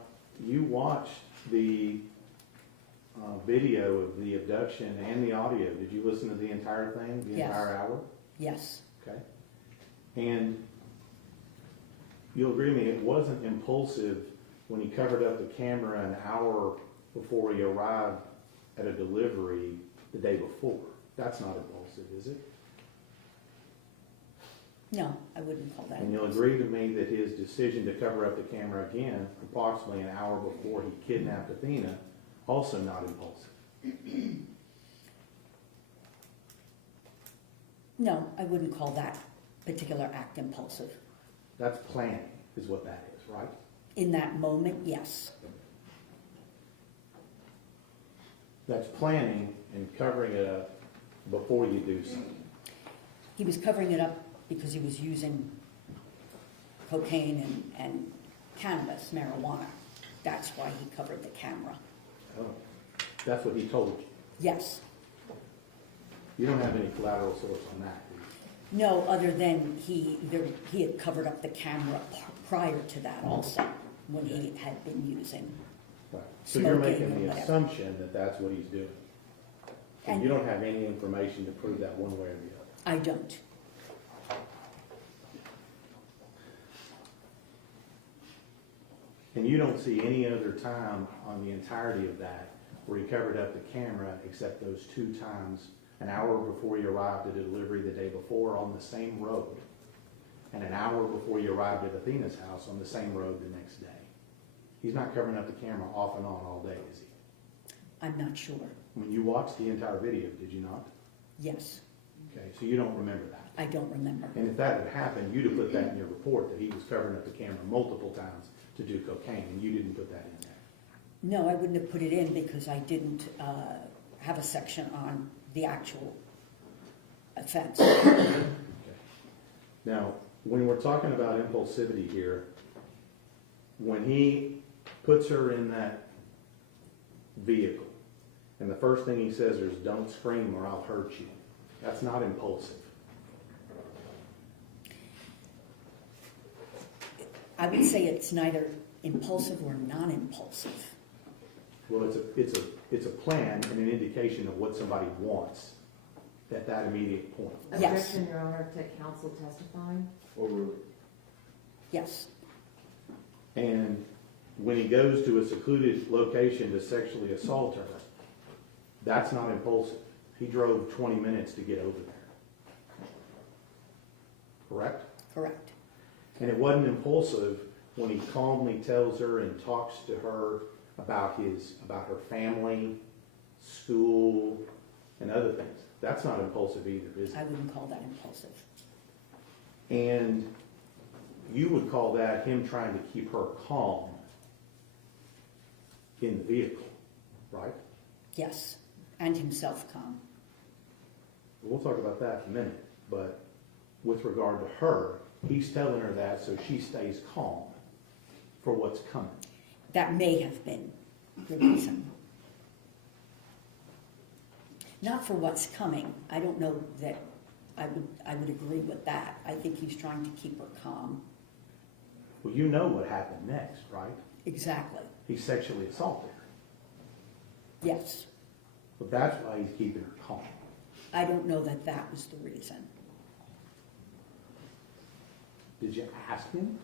you watched the video of the abduction and the audio. Did you listen to the entire thing, the Yes. entire hour? Yes, Okay. And you'll agree with me, it wasn't impulsive when he covered up the camera an hour before he arrived at a delivery the day before. That's not impulsive, is it? no, I wouldn't call that. And you'll agree with me that his decision to cover up the camera again approximately an hour before he kidnapped Athena, also not impulsive. No, I wouldn't call that particular act impulsive. That's planning, is what that is, right? In that moment, yes. That's planning and covering it up before you do something. He was covering it up because he was using cocaine and cannabis, marijuana. That's why he covered the camera. Oh, that's what he told you. Yes. You don't have any collateral source on that, do you? No, other than he had covered up the camera prior to that also, when he had been using. Right. So you're Smoking making or the whatever. assumption that that's what he's doing. And And- you don't have any information to prove that one way or the other. I don't. And you don't see any other time on the entirety of that where he covered up the camera except those two times, an hour before he arrived at a delivery the day before on the same road, and an hour before he arrived at Athena's house on the same road the next day. He's not covering up the camera off and on all day, is he? I'm not sure. When you watched the entire video, did you not? Yes, Okay, so you don't remember that. I don't remember. And if that had happened, you'd have put that in your report, that he was covering up the camera multiple times to do cocaine, and you didn't put that in there. No, I wouldn't have put it in because I didn't have a section on the actual offense. Okay. Now, when we're talking about impulsivity here, when he puts her in that vehicle, and the first thing he says is, "Don't scream or I'll hurt you," that's not impulsive. I would say it's neither impulsive or non-impulsive. Well, it's a plan and an indication of what somebody wants at that immediate point. Yes. Objection, Your Honor, to counsel testifying. Yes, And when he goes to a secluded location to sexually assault her, that's not impulsive. He drove 20 minutes to get over there. Correct? correct. And it wasn't impulsive when he calmly tells her and talks to her about her family, school, and other things. That's not impulsive either, is it? I wouldn't call that impulsive. And you would call that him trying to keep her calm in the vehicle, right? Yes, and himself calm. We'll talk about that in a minute, but with regard to her, he's telling her that so she stays calm for what's coming. That may have been the reason. Not for what's coming. I don't know that I would agree with that. I think he's trying to keep her calm. Well, you know what happened next, right? Exactly. He sexually assaulted her. Yes. But that's why he's keeping her calm. I don't know that that was the reason. Did you ask him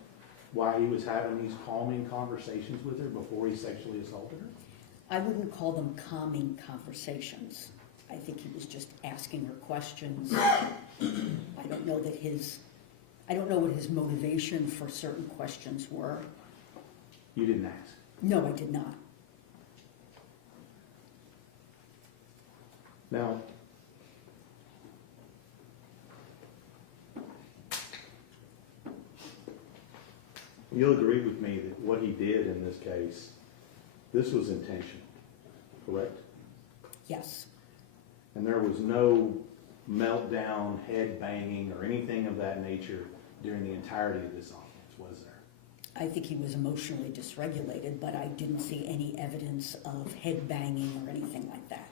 why he was having these calming conversations with her before he sexually assaulted her? I wouldn't call them calming conversations. I think he was just asking her questions. I don't know what his motivation for certain questions were. You didn't ask. No, I did not. Now, you'll agree with me that what he did in this case, this was intentional, correct? Yes. And there was no meltdown, head banging, or anything of that nature during the entirety of this offense, was there? I think he was emotionally dysregulated, but I didn't see any evidence of head banging or anything like that.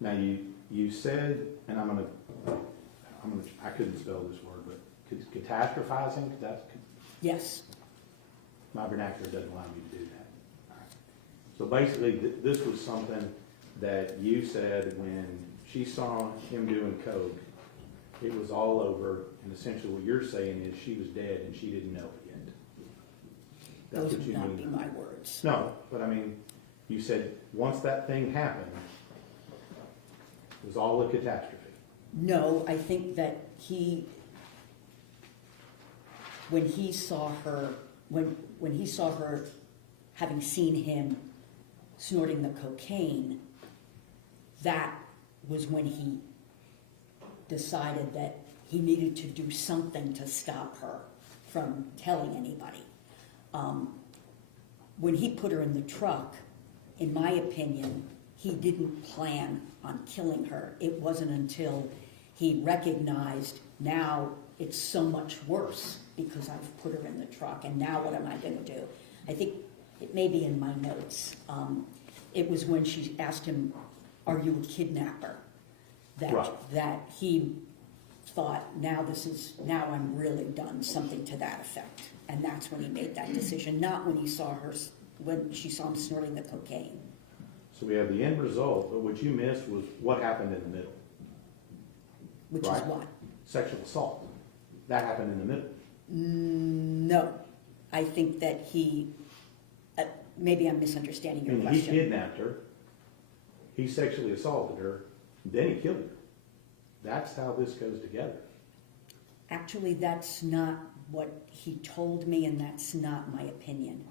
Now you said, and I couldn't spell this word, but catastrophizing, Yes. my vernacular doesn't allow me to do that. All right. So basically, this was something that you said when she saw him doing coke, it was all over, and essentially what you're saying is she was dead and she didn't know it yet. That's Those what would you not mean. be my words. No, but I mean, you said once that thing happened, it was all a catastrophe. No, I think that when he saw her having seen him snorting the cocaine, that was when he decided that he needed to do something to stop her from telling anybody. When he put her in the truck, in my opinion, he didn't plan on killing her. It wasn't until he recognized, now it's so much worse because I've put her in the truck, and now what am I going to do? I think it may be in my notes. It was when she asked him, "Are you a kidnapper?" That he thought, now I'm really done, something to that effect. And that's when he made that decision, not when she saw him snorting the cocaine. So we have the end result, but what you missed was what happened in the middle. Which Right. is what? Sexual assault. That happened in the middle. No. I think that maybe I'm misunderstanding your He question. kidnapped her, he sexually assaulted her, then he killed her. That's how this goes together. Actually, that's not what he told me, and that's not my opinion.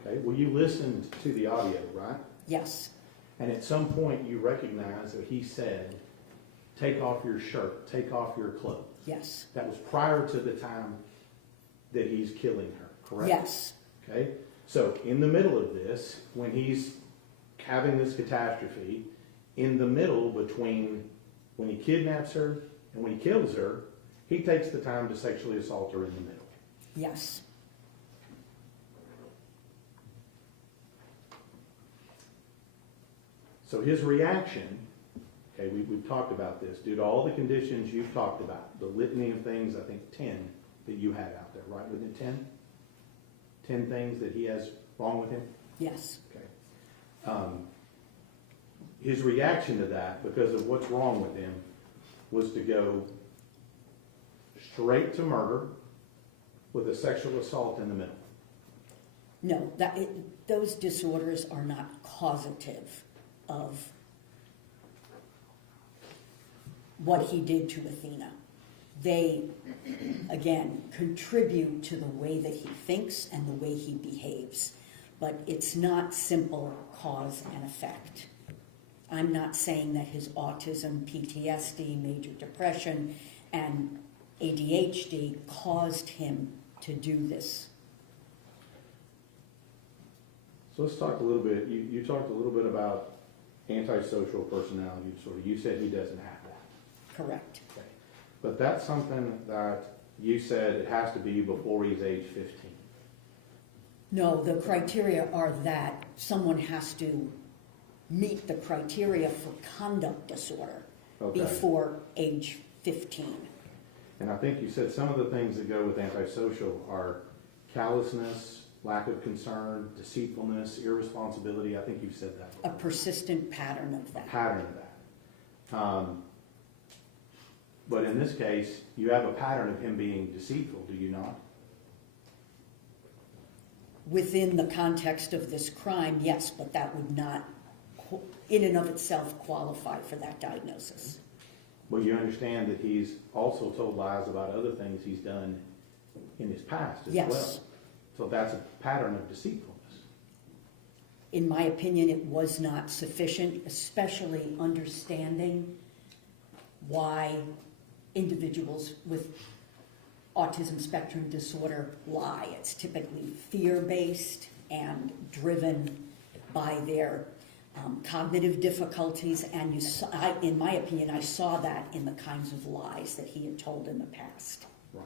Okay, well, you listened to the audio, right? Yes. And at some point you recognize that he said, take off your shirt, take off your clothes. Yes. That was prior to the time that he's killing her, correct? Yes. Okay, so in the middle of this, when he's having this catastrophe, in the middle between when he kidnaps her and when he kills her, he takes the time to sexually assault her in the middle. Yes. So his reaction, okay, we've talked about this, due to all the conditions you've talked about, the litany of things, I think 10 that you had out there, right? Wasn't it 10? 10 things that he has wrong with him? Yes. Okay. His reaction to that, because of what's wrong with him, was to go straight to murder with a sexual assault in the middle. No, those disorders are not causative of what he did to Athena. They, again, contribute to the way that he thinks and the way he behaves. But it's not simple cause and effect. I'm not saying that his autism, PTSD, major depression, and ADHD caused him to do this. So let's talk a little bit, you talked a little bit about antisocial personality disorder. You said he doesn't have that. Correct. Okay. But that's something that you said it has to be before he's age 15. No, the criteria are that someone has to meet the criteria for conduct disorder Okay. before age 15. And I think you said some of the things that go with antisocial are callousness, lack of concern, deceitfulness, irresponsibility. I think you've said that. A persistent pattern of that. Pattern of that. But in this case, you have a pattern of him being deceitful, do you not? Within the context of this crime, yes, but that would not, in and of itself, qualify for that diagnosis. Well, you understand that he's also told lies about other things he's done in his past as Yes. well. So that's a pattern of deceitfulness. In my opinion, it was not sufficient, especially understanding why individuals with autism spectrum disorder lie. It's typically fear-based and driven by their cognitive difficulties, and in my opinion, I saw that in the kinds of lies that he had told in the past. Right.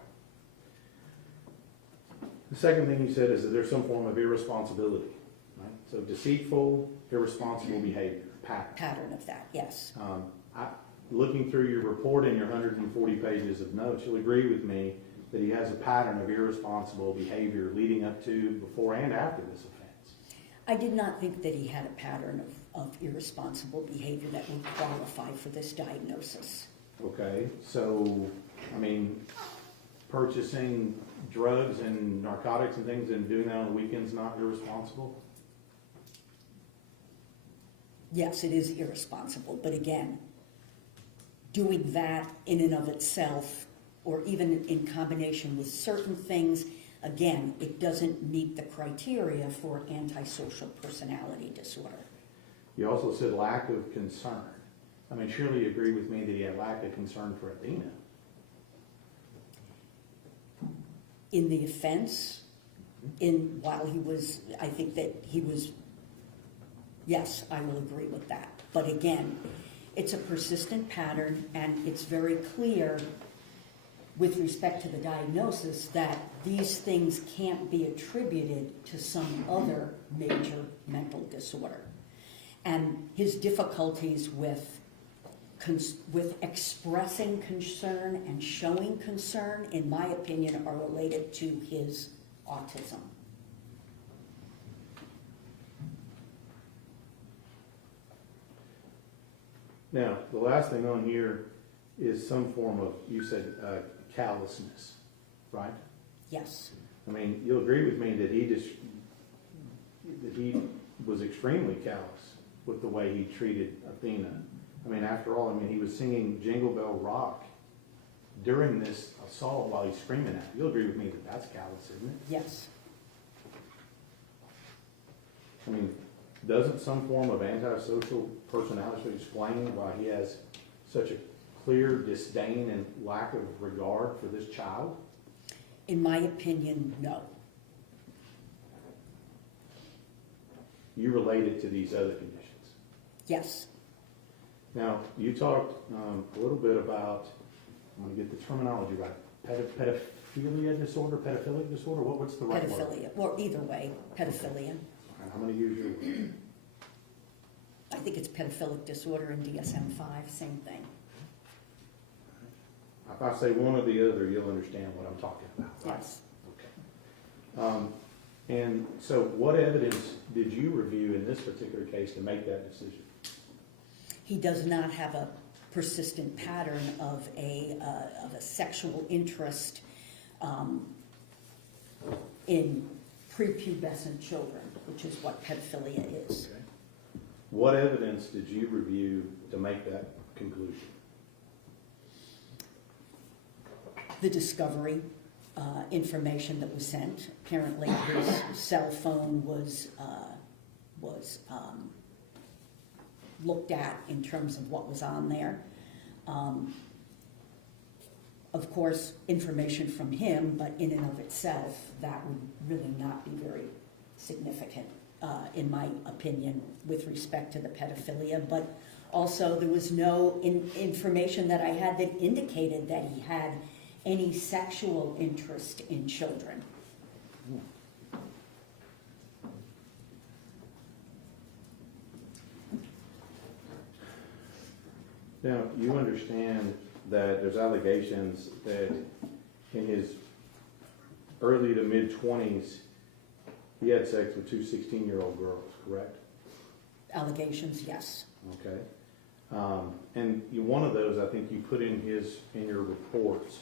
The second thing you said is that there's some form of irresponsibility, right? So deceitful, irresponsible behavior, pattern. Pattern of that, yes. Looking through your report and your 140 pages of notes, you'll agree with me that he has a pattern of irresponsible behavior leading up to, before, and after this offense. I did not think that he had a pattern of irresponsible behavior that would qualify for this diagnosis. Okay, so, I mean, purchasing drugs and narcotics and things and doing that on the weekends not irresponsible? Yes, it is irresponsible, but again, doing that in and of itself, or even in combination with certain things, again, it doesn't meet the criteria for antisocial personality disorder. You also said lack of concern. I mean, surely you agree with me that he had lack of concern for Athena. In the offense, while he was, I think that he was, yes, I will agree with that. But again, it's a persistent pattern, and it's very clear with respect to the diagnosis that these things can't be attributed to some other major mental disorder. And his difficulties with expressing concern and showing concern, in my opinion, are related to his autism. Now, the last thing on here is some form of, you said, callousness, right? Yes. I mean, you'll agree with me that he was extremely callous with the way he treated Athena. I mean, after all, he was singing Jingle Bell Rock during this assault while he's screaming at her. You'll agree with me that that's callous, isn't it? Yes. I mean, doesn't some form of antisocial personality explain why he has such a clear disdain and lack of regard for this child? In my opinion, no. You relate it to these other conditions. Yes. Now, you talked a little bit about, I'm going to get the terminology right, pedophilia disorder, pedophilic disorder? What's the right word? Pedophilia, or either way, pedophilia. All right, I'm going to use your word. I think it's pedophilic disorder in DSM-5, same thing. If I say one or the other, you'll understand what I'm talking about, right? Yes. Okay. And so what evidence did you review in this particular case to make that decision? He does not have a persistent pattern of a sexual interest in prepubescent children, which is what pedophilia is. Okay. What evidence did you review to make that conclusion? The discovery information that was sent. Apparently his cell phone was looked at in terms of what was on there. Of course, information from him, but in and of itself, that would really not be very significant, in my opinion, with respect to the pedophilia. But also, there was no information that I had that indicated that he had any sexual interest in children. Now, you understand that there's allegations that in his early to mid-20s, he had sex with two 16-year-old girls, correct? Allegations, yes. Okay. And one of those, I think you put in your reports,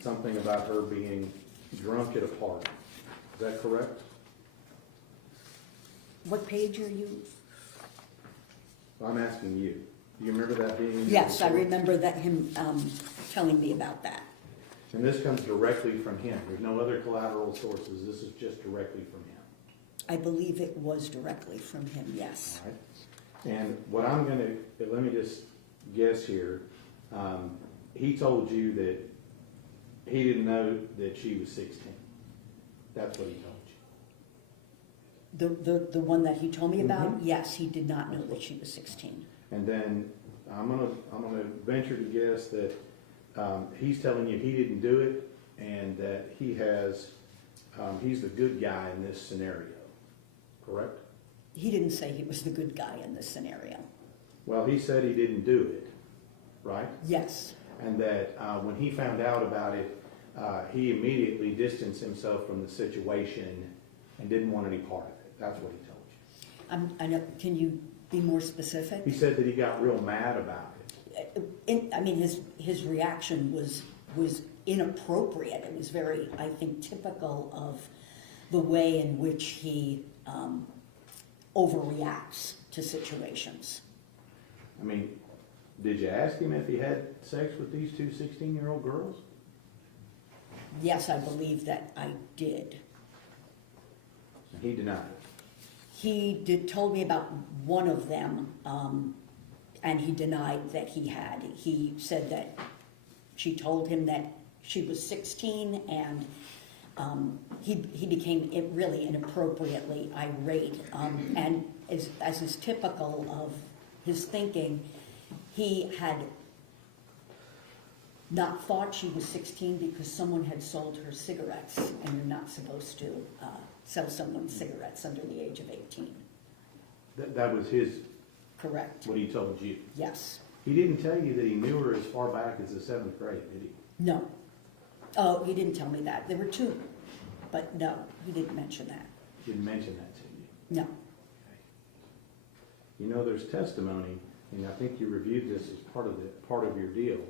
something about her being drunk at a party. Is that correct? What page are you? I'm asking you. Do you remember that being in your Yes, I report? remember that him telling me about that. And this comes directly from him. There's no other collateral sources. This is just directly from him. I believe it was directly from him, yes. All right. And what I'm going to, let me just guess here. He told you that he didn't know that she was 16. That's what he told you. The one that he told me about, Mhm. yes, he did not know that she was 16. And then I'm gonna venture to guess that he's telling you he didn't do it, and that he's the good guy in this scenario. Correct? He didn't say he was the good guy in this scenario. Well, he said he didn't do it, right? Yes, And that when he found out about it, he immediately distanced himself from the situation and didn't want any part of it. That's what he told you. I know, can you be more specific? He said that he got real mad about it. I mean, his reaction was inappropriate. It was very, I think, typical of the way in which he overreacts to situations. I mean, did you ask him if he had sex with these two 16-year-old girls? Yes, I believe that I did. He denied it. He told me about one of them, and he denied that he had. He said that she told him that she was 16, and he became really inappropriately irate. And as is typical of his thinking, he had not thought she was 16 because someone had sold her cigarettes, and you're not supposed to sell someone cigarettes under the age of 18. That was his, Correct. what he told you. Yes. He didn't tell you that he knew her as far back as the 7th grade, did he? No. Oh, he didn't tell me that. There were two, but no, he didn't mention that. He didn't mention that to you. No. Okay. You know, there's testimony, and I think you reviewed this as part of your deal,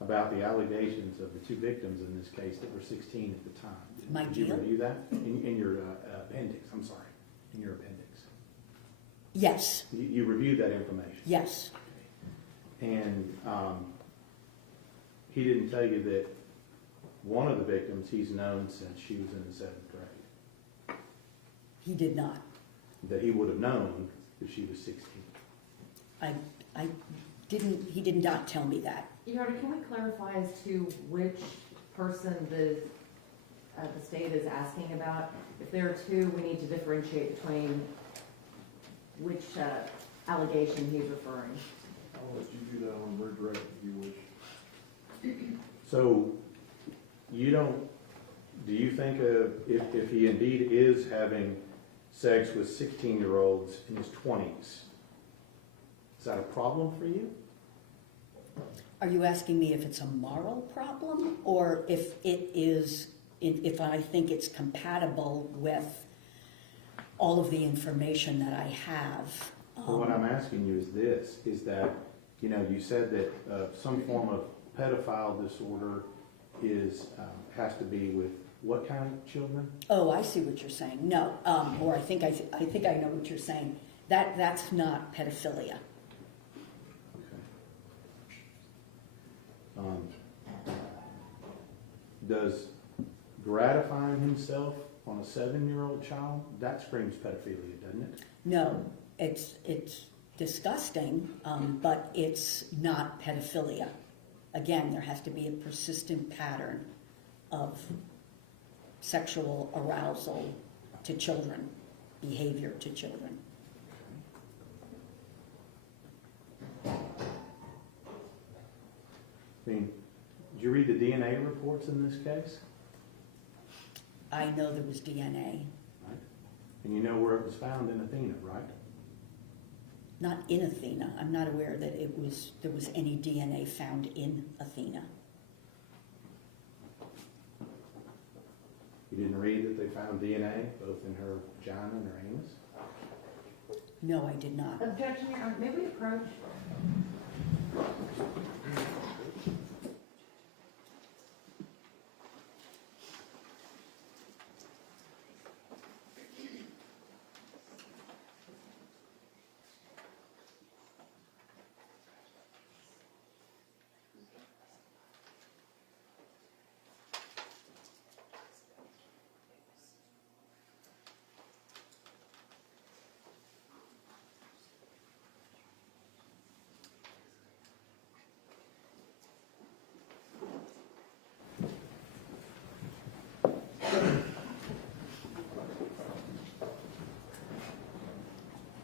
about the allegations of the two victims in this case that were 16 at the time. My Did deal? you review that in your appendix? I'm sorry, in your appendix. Yes. You reviewed that information. Yes. And he didn't tell you that one of the victims he's known since she was in the 7th grade. He did not. That he would have known if she was 16. I didn't. He did not tell me that. Your Honor, can we clarify as to which person the state is asking about? If there are two, we need to differentiate between which allegation he's referring. I'll let you do that on redirect if you wish. So you don't, do you think if he indeed is having sex with 16-year-olds in his 20s, is that a problem for you? Are you asking me if it's a moral problem, or if it is, if I think it's compatible with all of the information that I have? Well, what I'm asking you is this, is that, you know, you said that some form of pedophile disorder has to be with what kind of children? Oh, I see what you're saying. No, or I think I know what you're saying. That's not pedophilia. Does gratifying himself on a 7-year-old child, that screams pedophilia, doesn't it? No, it's disgusting, but it's not pedophilia. Again, there has to be a persistent pattern of sexual arousal to children, behavior to children. I mean, did you read the DNA reports in this case? I know there was DNA. Right. And you know where it was found in Athena, right? Not in Athena. I'm not aware that there was any DNA found in Athena. You didn't read that they found DNA both in her vagina and her anus? No, I did not. Objection, Your Honor. May we approach?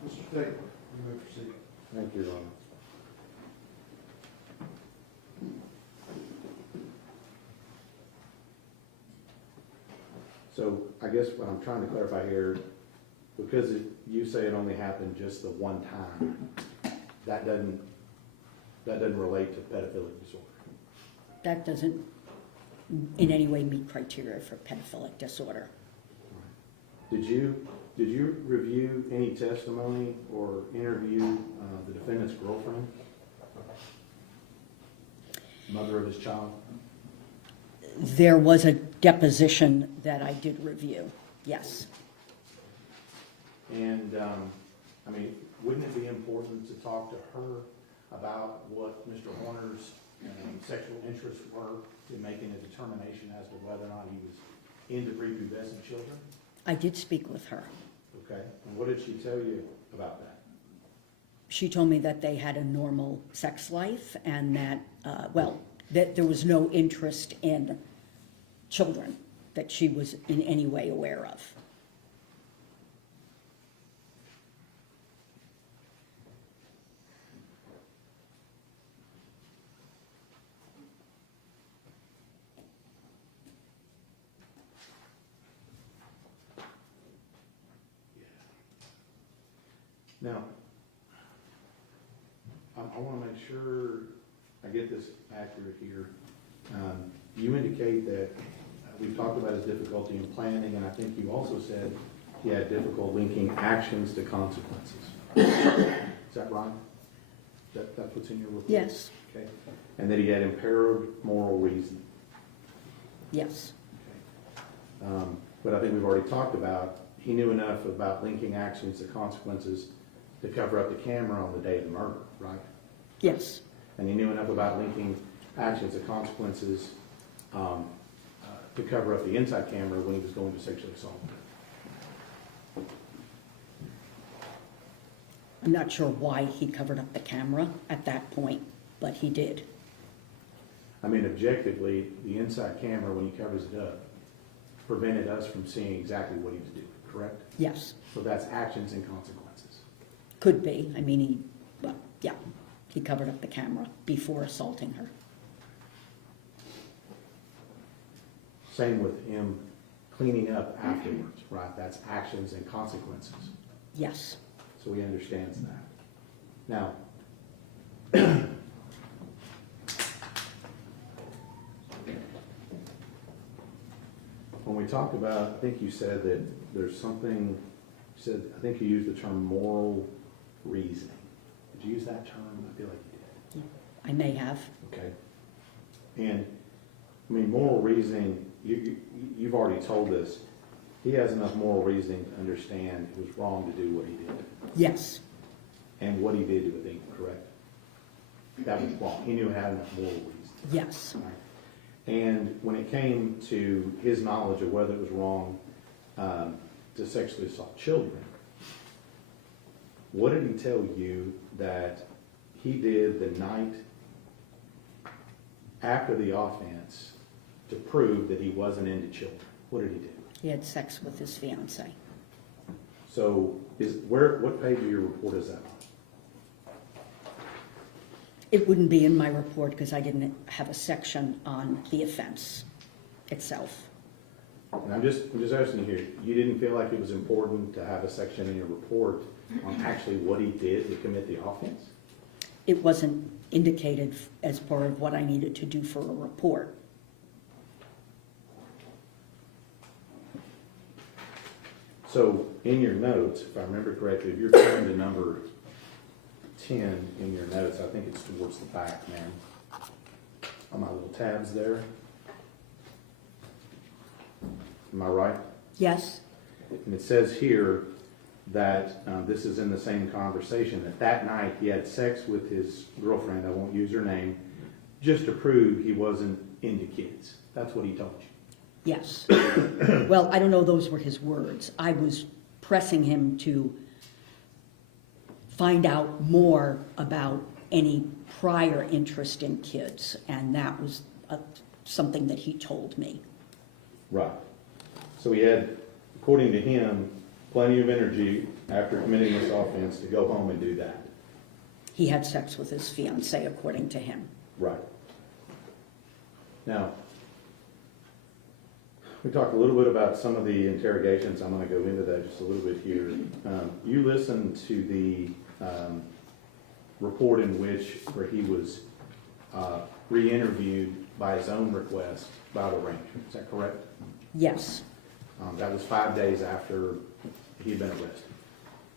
Mr. Taylor, you may proceed. Thank you, Your Honor. So I guess what I'm trying to clarify here, because you say it only happened just the one time, that doesn't relate to pedophilic disorder. That doesn't in any way meet criteria for pedophilic disorder. Did you review any testimony or interview the defendant's girlfriend, mother of his child? There was a deposition that I did review, yes. And, I mean, wouldn't it be important to talk to her about what Mr. Horner's sexual interests were in making a determination as to whether or not he was into prepubescent children? I did speak with her. Okay, and what did she tell you about that? She told me that they had a normal sex life and that, that there was no interest in children that she was in any way aware of. Now, I want to make sure I get this accurate here. You indicate that we've talked about his difficulty in planning, and I think you also said he had difficulty linking actions to consequences. Is that right? That's what's in your report? Yes. Okay. And that he had impaired moral reasoning. Yes. Okay. But I think we've already talked about, he knew enough about linking actions to consequences to cover up the camera on the day of the murder, right? Yes. And he knew enough about linking actions to consequences to cover up the inside camera when he was going to sexually assault her. I'm not sure why he covered up the camera at that point, but he did. I mean, objectively, the inside camera, when he covers it up, prevented us from seeing exactly what he was doing, correct? Yes. So that's actions and consequences. Could be. I mean, he covered up the camera before assaulting her. Same with him cleaning up afterwards, right? That's actions and consequences. Yes. So he understands that. Now, when we talk about, I think you said that there's something, I think you used the term moral reasoning. Did you use that term? I feel like you did. I may have. Okay. And, I mean, moral reasoning, you've already told us, he has enough moral reasoning to understand it was wrong to do what he did. Yes. And what he did to Athena, correct? That was wrong. He knew it had enough moral reason. Yes. Right? And when it came to his knowledge of whether it was wrong to sexually assault children, what did he tell you that he did the night after the offense to prove that he wasn't into children? What did he do? He had sex with his fiancée. So, what page of your report is that on? It wouldn't be in my report because I didn't have a section on the offense itself. And I'm just asking you here, you didn't feel like it was important to have a section in your report on actually what he did to commit the offense? It wasn't indicated as part of what I needed to do for a report. So in your notes, if I remember correctly, if you're turning to number 10 in your notes, I think it's towards the back, man. On my little tabs there. Am I right? Yes? And it says here that this is in the same conversation, that night he had sex with his girlfriend, I won't use her name, just to prove he wasn't into kids. That's what he told you. Yes. Well, I don't know those were his words. I was pressing him to find out more about any prior interest in kids, and that was something that he told me. Right. So he had, according to him, plenty of energy after committing this offense to go home and do that. He had sex with his fiancée, according to him. Right. Now, we talked a little bit about some of the interrogations. I'm going to go into that just a little bit here. You listened to the report in where he was re-interviewed by his own request by the ranger. Is that correct? Yes. That was 5 days after he'd been arrested,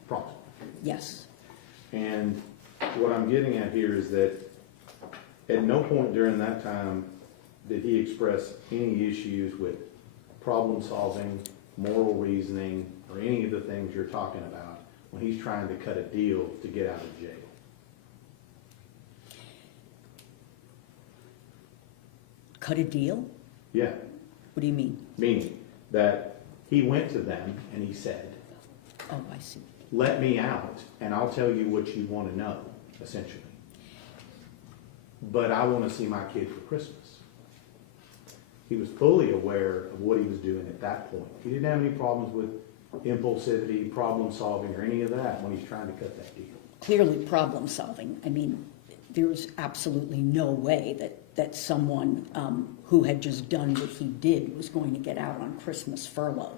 approximately. Yes. And what I'm getting at here is that at no point during that time did he express any issues with problem solving, moral reasoning, or any of the things you're talking about when he's trying to cut a deal to get out of jail. Cut a deal? Yeah. What do you mean? Meaning that he went to them and he said, Oh, I see. let me out and I'll tell you what you want to know, essentially. But I want to see my kid for Christmas. He was fully aware of what he was doing at that point. He didn't have any problems with impulsivity, problem solving, or any of that when he's trying to cut that deal. Clearly problem solving. I mean, there's absolutely no way that someone who had just done what he did was going to get out on Christmas furlough.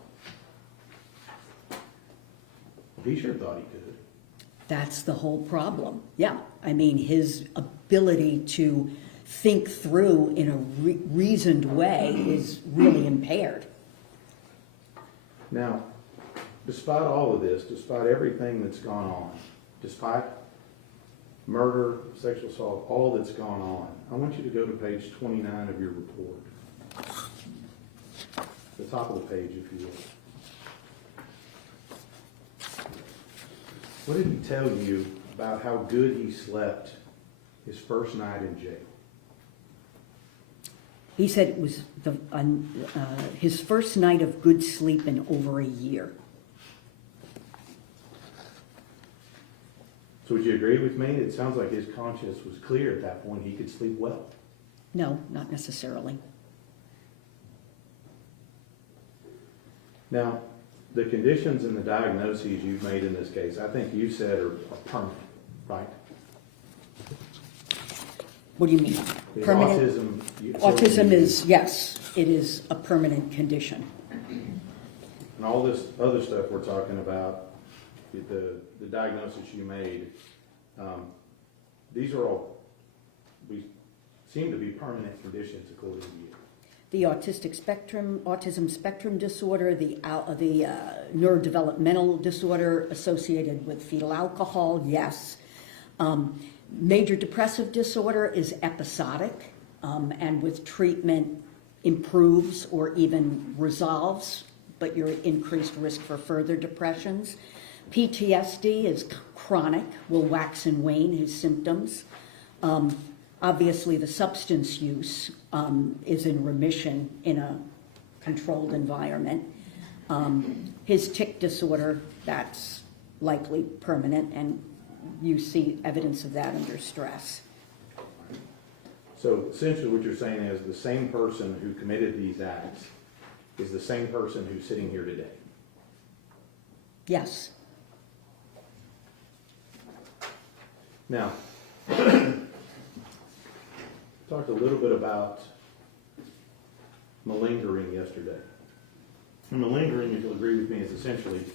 He sure thought he could. That's the whole problem. Yeah. I mean, his ability to think through in a reasoned way is really impaired. Now, despite all of this, despite everything that's gone on, despite murder, sexual assault, all that's gone on, I want you to go to page 29 of your report. The top of the page, if you will. What did he tell you about how good he slept his first night in jail? He said it was his first night of good sleep in over a year. So would you agree with me? It sounds like his conscience was clear at that point. He could sleep well. No, not necessarily. Now, the conditions and the diagnoses you've made in this case, I think you said are permanent, right? What do you mean? The Permanent? Autism is, yes, it is a permanent condition. And all this other stuff we're talking about, the diagnosis you made, these are all, we seem to be permanent conditions according to you. The autism spectrum disorder, the neurodevelopmental disorder associated with fetal alcohol, yes. Major depressive disorder is episodic, and with treatment improves or even resolves, but you're at increased risk for further depressions. PTSD is chronic, will wax and wane his symptoms. Obviously, the substance use is in remission in a controlled environment. His tic disorder, that's likely permanent, and you see evidence of that under stress. So essentially what you're saying is the same person who committed these acts is the same person who's sitting here today. Yes. Now, talked a little bit about malingering yesterday. And malingering, if you'll agree with me, is essentially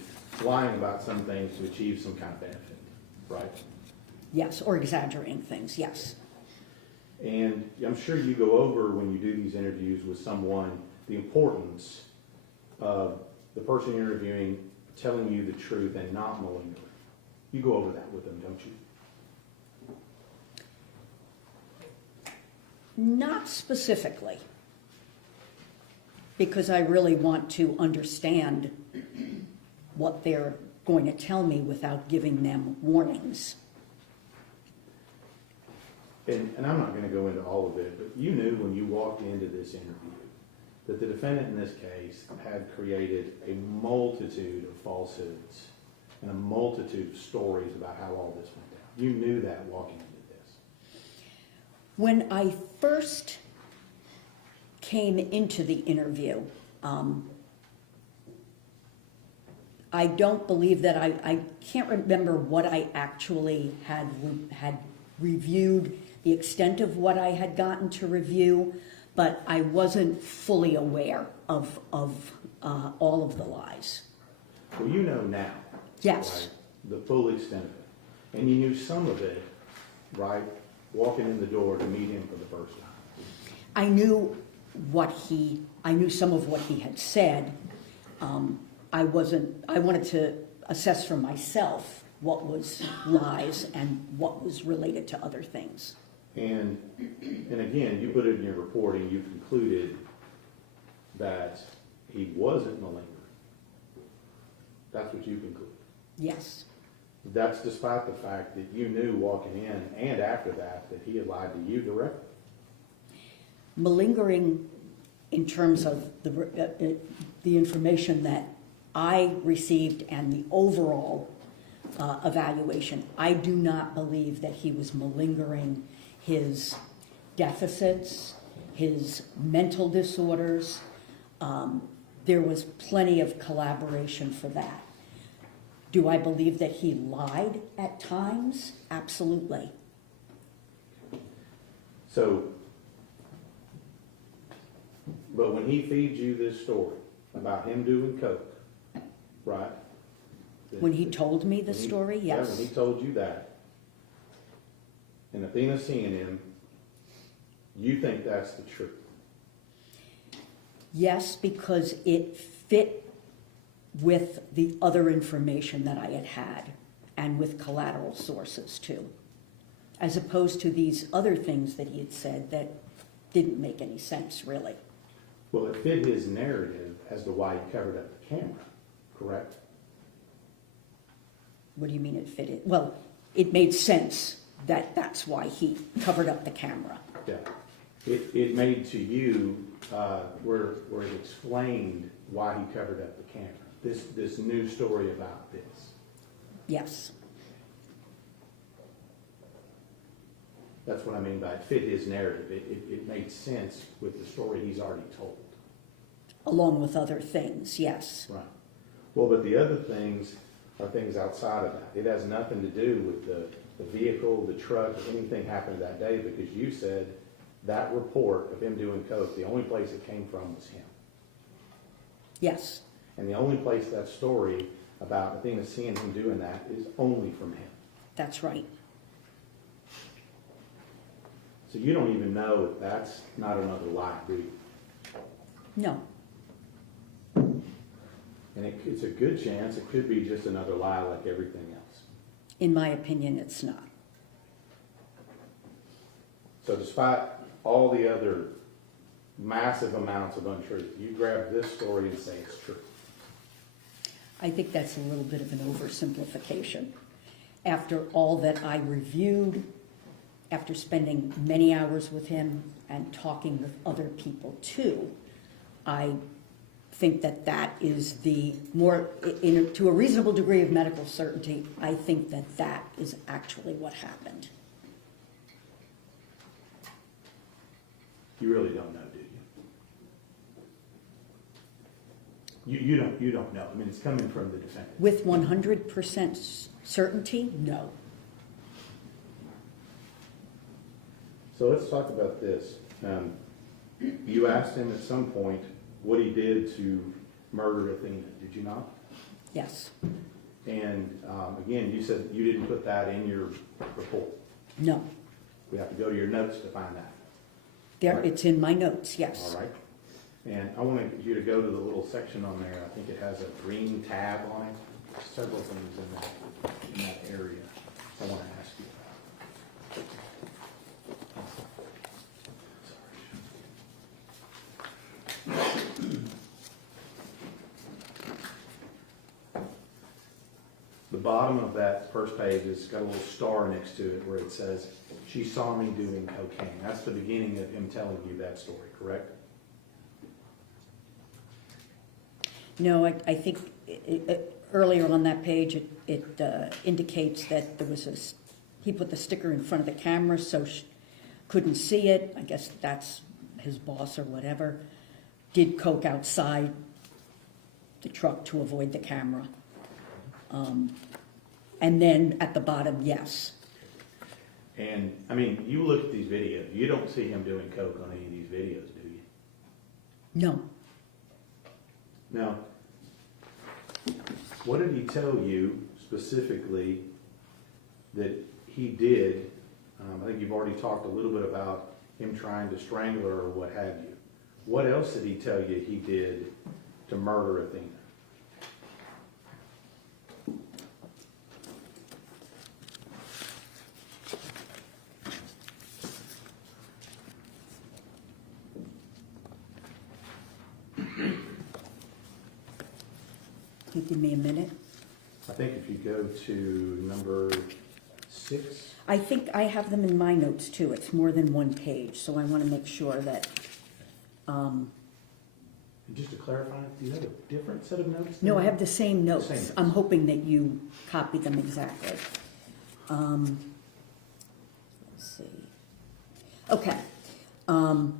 lying about some things to achieve some kind of benefit, right? Yes, or exaggerating things, yes. And I'm sure you go over when you do these interviews with someone, the importance of the person you're interviewing telling you the truth and not malingering. You go over that with them, don't you? Not specifically, because I really want to understand what they're going to tell me without giving them warnings. And I'm not going to go into all of it, but you knew when you walked into this interview that the defendant in this case had created a multitude of falsehoods and a multitude of stories about how all this went down. You knew that walking into this. When I first came into the interview, I don't believe that I can't remember what I actually had reviewed, the extent of what I had gotten to review, but I wasn't fully aware of all of the lies. Well, you know now. Yes. Right, the full extent of it. And you knew some of it, right, walking in the door to meet him for the first time. I knew some of what he had said. I wanted to assess for myself what was lies and what was related to other things. And again, you put it in your reporting, you concluded that he wasn't malingering. That's what you concluded. Yes. That's despite the fact that you knew walking in and after that he had lied to you directly. Malingering, in terms of the information that I received and the overall evaluation, I do not believe that he was malingering his deficits, his mental disorders. There was plenty of collaboration for that. Do I believe that he lied at times? Absolutely. So, but when he feeds you this story about him doing coke, right? When he told me the story, yes. Yeah, when he told you that, and Athena seeing him, you think that's the truth? Yes, because it fit with the other information that I had had and with collateral sources too, as opposed to these other things that he had said that didn't make any sense really. Well, it fit his narrative as to why he covered up the camera, correct? What do you mean it fit it? Well, it made sense that that's why he covered up the camera. Yeah. It made to you where it explained why he covered up the camera. This new story about this. Yes. That's what I mean by it fit his narrative. It made sense with the story he's already told. Along with other things, yes. Right. Well, but the other things are things outside of that. It has nothing to do with the vehicle, the truck, or anything happened that day, because you said that report of him doing coke, the only place it came from was him. Yes. And the only place that story about Athena seeing him doing that is only from him. That's right. So you don't even know if that's not another lie, do you? No. And it's a good chance it could be just another lie like everything else. In my opinion, it's not. So despite all the other massive amounts of untruth, you grab this story and say it's true. I think that's a little bit of an oversimplification. After all that I reviewed, after spending many hours with him and talking with other people too, I think that is the more, to a reasonable degree of medical certainty, I think that is actually what happened. You really don't know, do you? You don't know. I mean, it's coming from the defendant. With 100% certainty, no. So let's talk about this. You asked him at some point what he did to murder Athena, did you not? Yes. And again, you said you didn't put that in your report. No. We have to go to your notes to find that. There, Right. it's in my notes, yes. All right. And I want you to go to the little section on there. I think it has a green tab on it. Several things in that area I want to ask you about. The bottom of that first page has got a little star next to it where it says, "She saw me doing cocaine." That's the beginning of him telling you that story, correct? No, I think earlier on that page, it indicates that there was he put the sticker in front of the camera so she couldn't see it. I guess that's his boss or whatever. Did coke outside the truck to avoid the camera. And then at the bottom, yes. And, I mean, you look at these videos, you don't see him doing coke on any of these videos, do you? No. Now, what did he tell you specifically that he did? I think you've already talked a little bit about him trying to strangle her or what have you. What else did he tell you he did to murder Athena? Can you give me a minute? I think if you go to number 6. I think I have them in my notes too. It's more than one page, so I want to make sure that, Just to clarify, do you have a different set of notes? no, than I have the same notes. Same notes. I'm hoping that you copied them exactly. Let's see. Okay. I've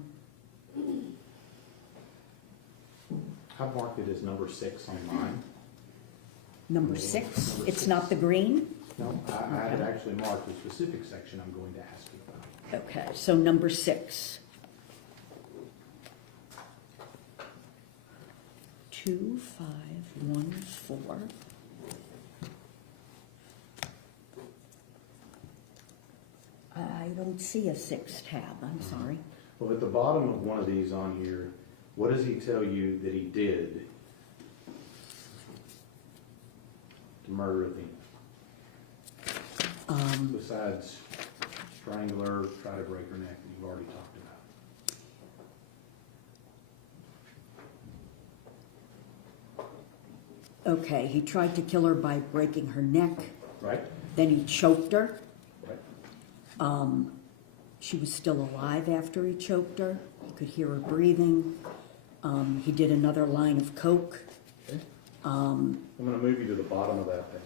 marked it as number 6 on mine. Number 6, Number it's 6. not the green? No, I had Okay. actually marked the specific section I'm going to ask you about. Okay, so number 6. 2, 5, 1, 4. I don't see a 6 tab, I'm sorry. Well, at the bottom of one of these on here, what does he tell you that he did to murder Athena? Besides strangle her, try to break her neck, that you've already talked about. Okay, he tried to kill her by breaking her neck, Right? then he choked her. Right. She was still alive after he choked her. He could hear her breathing. He did another line of coke. Okay. I'm going to move you to the bottom of that page.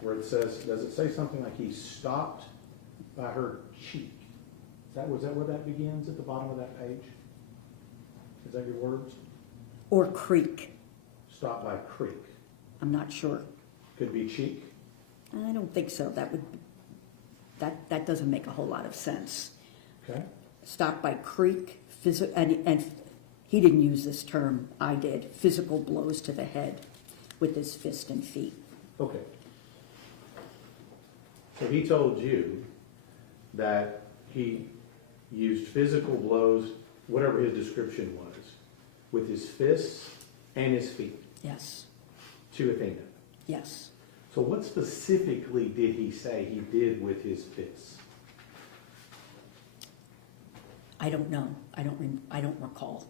Where it says, does it say something like he stopped by her cheek? Was that where that begins, at the bottom of that page? Is that your words? Or creek. Stop by creek. I'm not sure. Could be cheek. I don't think so. That doesn't make a whole lot of sense. Okay. Stop by creek, and he didn't use this term, I did, physical blows to the head with his fist and feet. Okay. So he told you that he used physical blows, whatever his description was, with his fists and his feet Yes, to Athena. yes. So what specifically did he say he did with his fists? I don't know. I don't recall.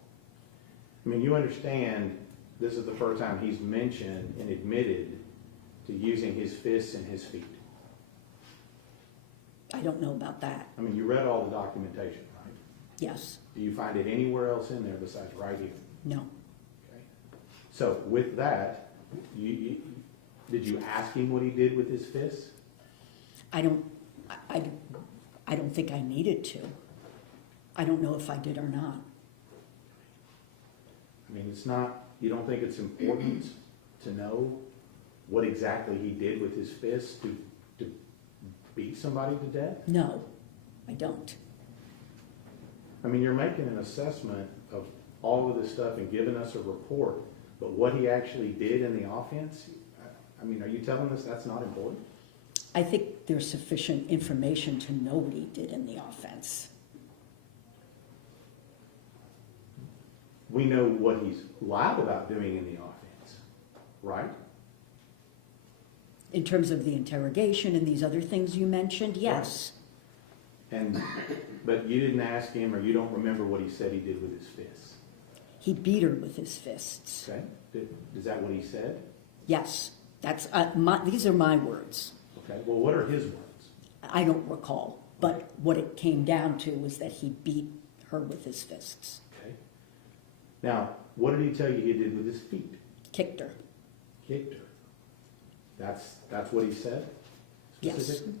I mean, you understand this is the first time he's mentioned and admitted to using his fists and his feet. I don't know about that. I mean, you read all the documentation, right? Yes, Do you find it anywhere else in there besides right here? no. Okay. So with that, did you ask him what he did with his fists? I don't think I needed to. I don't know if I did or not. I mean, you don't think it's important to know what exactly he did with his fists to beat somebody to death? No, I don't. I mean, you're making an assessment of all of this stuff and giving us a report But what he actually did in the offense, I mean, are you telling us that's not important? I think there's sufficient information to know what he did in the offense. We know what he's lied about doing in the offense, right? In terms of the interrogation and these other things you mentioned, yes. But you didn't ask him, or you don't remember what he said he did with his fists, He beat her with his fists. okay? Is that what he said? Yes, that's these are my words. Okay, well, what are his words? I don't recall, but what it came down to was that he beat her with his fists. Okay. Now, what did he tell you he did with his feet? Kicked her. Kicked her. That's what he said? Yes. Specifically?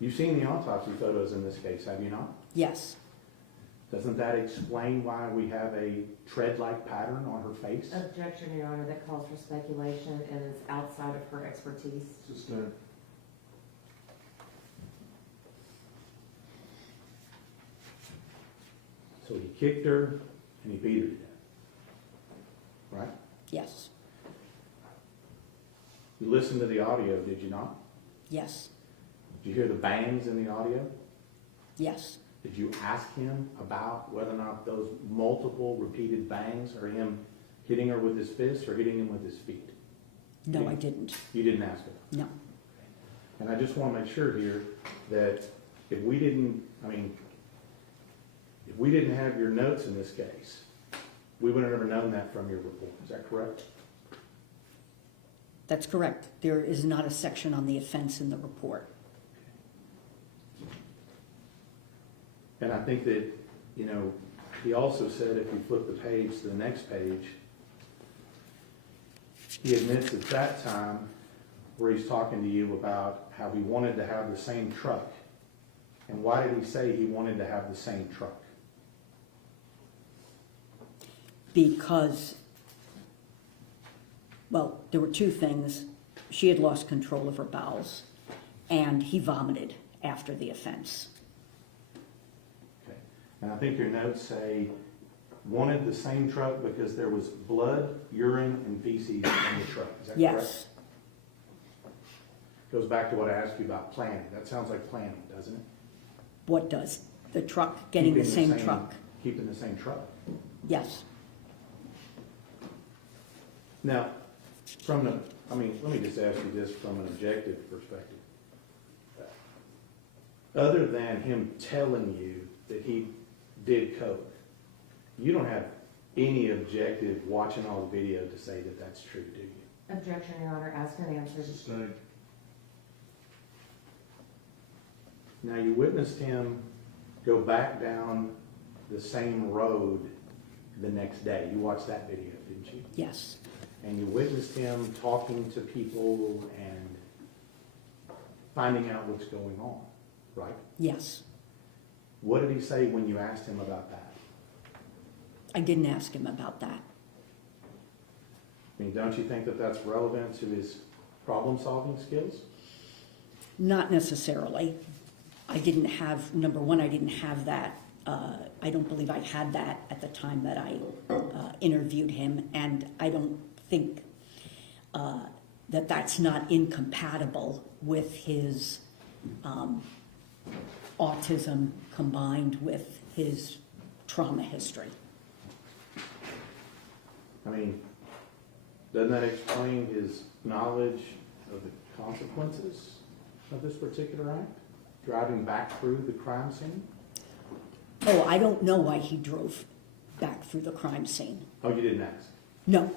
You've seen the autopsy photos in this case, have you not? Yes. Doesn't that explain why we have a tread-like pattern on her face? Objection, Your Honor, that calls for speculation and is outside of her expertise. Sustained. So he kicked her and he beat her to death. Right? Yes. You listened to the audio, did you not? Yes. Did you hear the bangs in the audio? Yes. Did you ask him about whether or not those multiple repeated bangs are him hitting her with his fists or hitting him with his feet? No, I didn't. You didn't ask him. No. And I just want to make sure here that if we didn't have your notes in this case, we would have never known that from your report. Is that correct? That's correct. There is not a section on the offense in the report. And I think that, he also said, if you flip the page to the next page, he admits at that time where he's talking to you about how he wanted to have the same truck. And why did he say he wanted to have the same truck? Because, well, there were two things. She had lost control of her bowels, and he vomited after the offense. Okay. And I think your notes say wanted the same truck because there was blood, urine, and feces in the truck. Is that correct? Yes. Goes back to what I asked you about planning. That sounds like planning, doesn't it? What does? The truck, getting the same truck. Keeping the same truck. Yes. Now, let me just ask you this from an objective perspective. Other than him telling you that he did coke, you don't have any objective watching all the video to say that that's true, do you? Objection, Your Honor, asked and answered. Sustained. Now, you witnessed him go back down the same road the next day. You watched that video, didn't you? Yes. And you witnessed him talking to people and finding out what's going on, right? Yes. What did he say when you asked him about that? I didn't ask him about that. I mean, don't you think that that's relevant to his problem-solving skills? Not necessarily. I didn't have, number one, I didn't have that. I don't believe I had that at the time that I interviewed him, and I don't think that that's not incompatible with his autism combined with his trauma history. I mean, doesn't that explain his knowledge of the consequences of this particular act? Driving back through the crime scene? Oh, I don't know why he drove back through the crime scene. Oh, you didn't ask? No.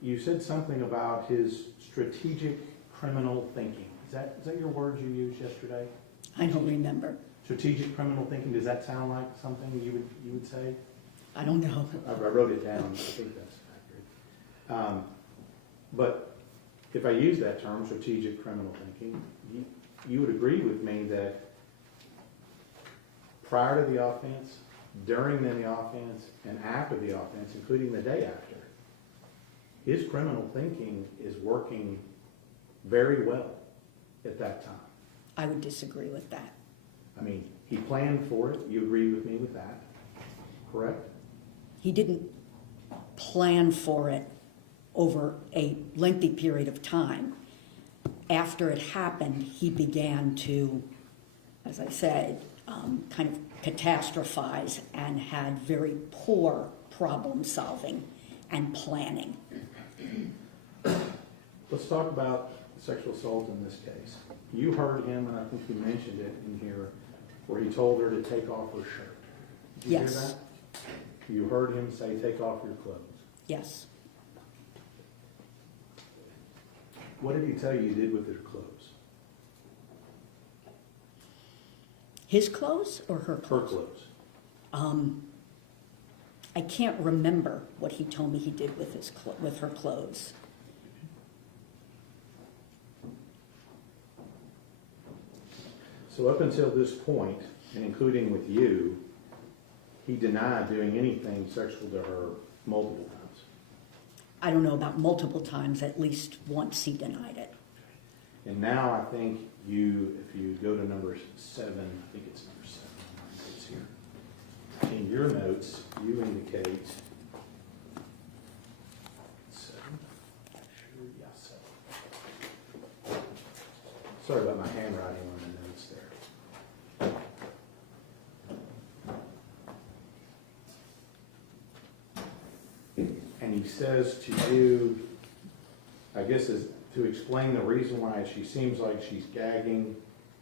You said something about his strategic criminal thinking. Is that your words you used yesterday? I don't remember. Strategic criminal thinking, does that sound like something you would say? I don't know. I wrote it down, I think that's accurate. But if I use that term, strategic criminal thinking, you would agree with me that prior to the offense, during the offense, and after the offense, including the day after, his criminal thinking is working very well at that time. I would disagree with that. I mean, he planned for it. You agree with me with that, correct? He didn't plan for it over a lengthy period of time. After it happened, he began to, as I said, kind of catastrophize and had very poor problem solving and planning. Let's talk about sexual assault in this case. You heard him, and I think you mentioned it in here, where he told her to take off her shirt. Did you hear Yes. that? You heard him say, take off your clothes. Yes. What did he tell you did with his clothes? His clothes or her Her clothes? clothes. I can't remember what he told me he did with with her clothes. So up until this point, and including with you, he denied doing anything sexual to her multiple times. I don't know about multiple times, at least once he denied it. And now I think you, if you go to number 7, I think it's number 7 on my notes here. In your notes, you indicate 7. Sure, yeah, 7. Sorry about my handwriting on the notes there. And he says to you, I guess is to explain the reason why she seems like she's gagging,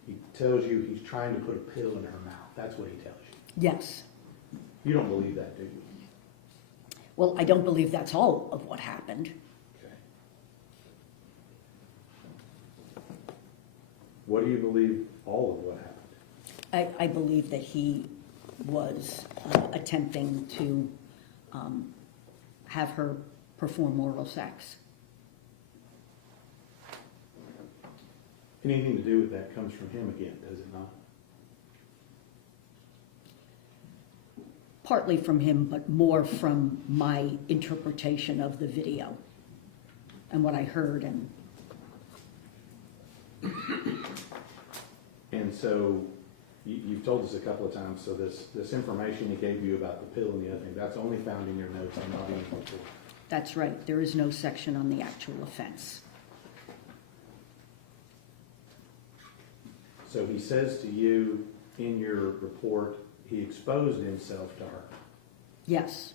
he tells you he's trying to put a pill in her mouth. That's what he tells you. Yes. You don't believe that, do you? Well, I don't believe that's all of what happened. Okay. What do you believe all of what happened? I believe that he was attempting to have her perform oral sex. Anything to do with that comes from him again, does it not? Partly from him, but more from my interpretation of the video and what I heard. And so you've told us a couple of times, so this information he gave you about the pill and the other thing, that's only found in your notes and not in the report. That's right. There is no section on the actual offense. So he says to you in your report, he exposed himself to her, Yes.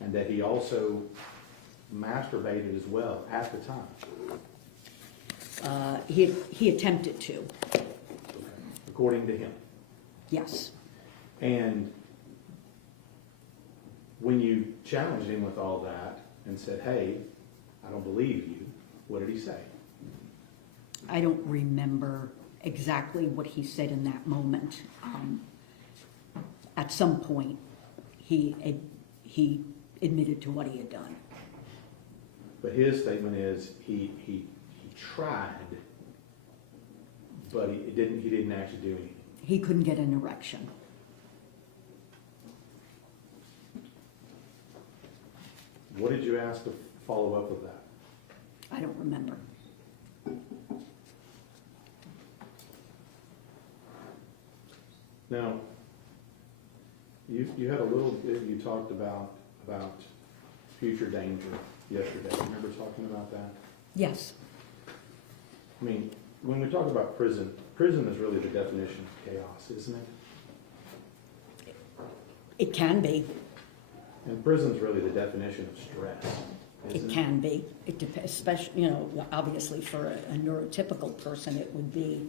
and that he also masturbated as well at the time, He attempted to. according to him. Yes. And when you challenged him with all that and said, hey, I don't believe you, what did he say? I don't remember exactly what he said in that moment. At some point, he admitted to what he had done. But his statement is he tried, but he didn't actually do anything. He couldn't get an erection. What did you ask to follow up with that? I don't remember. Now, you had a little bit, you talked about future danger yesterday. Remember talking about that? Yes. I mean, when we talk about prison is really the definition of chaos, isn't it? It can be. And prison's really the definition of stress, It isn't it? can be. It depends, especially, obviously for a neurotypical person, it would be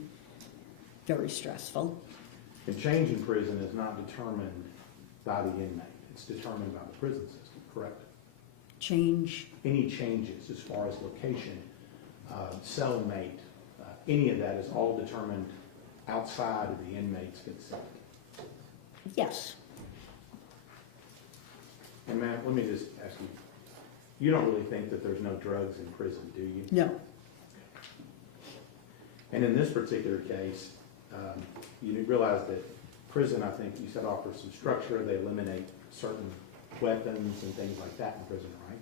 very stressful. And change in prison is not determined by the inmate. It's determined by the prison system, correct? Change. Any changes as far as location, cellmate, any of that is all determined outside of the inmate's consent. Yes. And Matt, let me just ask you, you don't really think that there's no drugs in prison, do you? No. And in this particular case, you realize that prison, I think you said, offers some structure. They eliminate certain weapons and things like that in prison, right?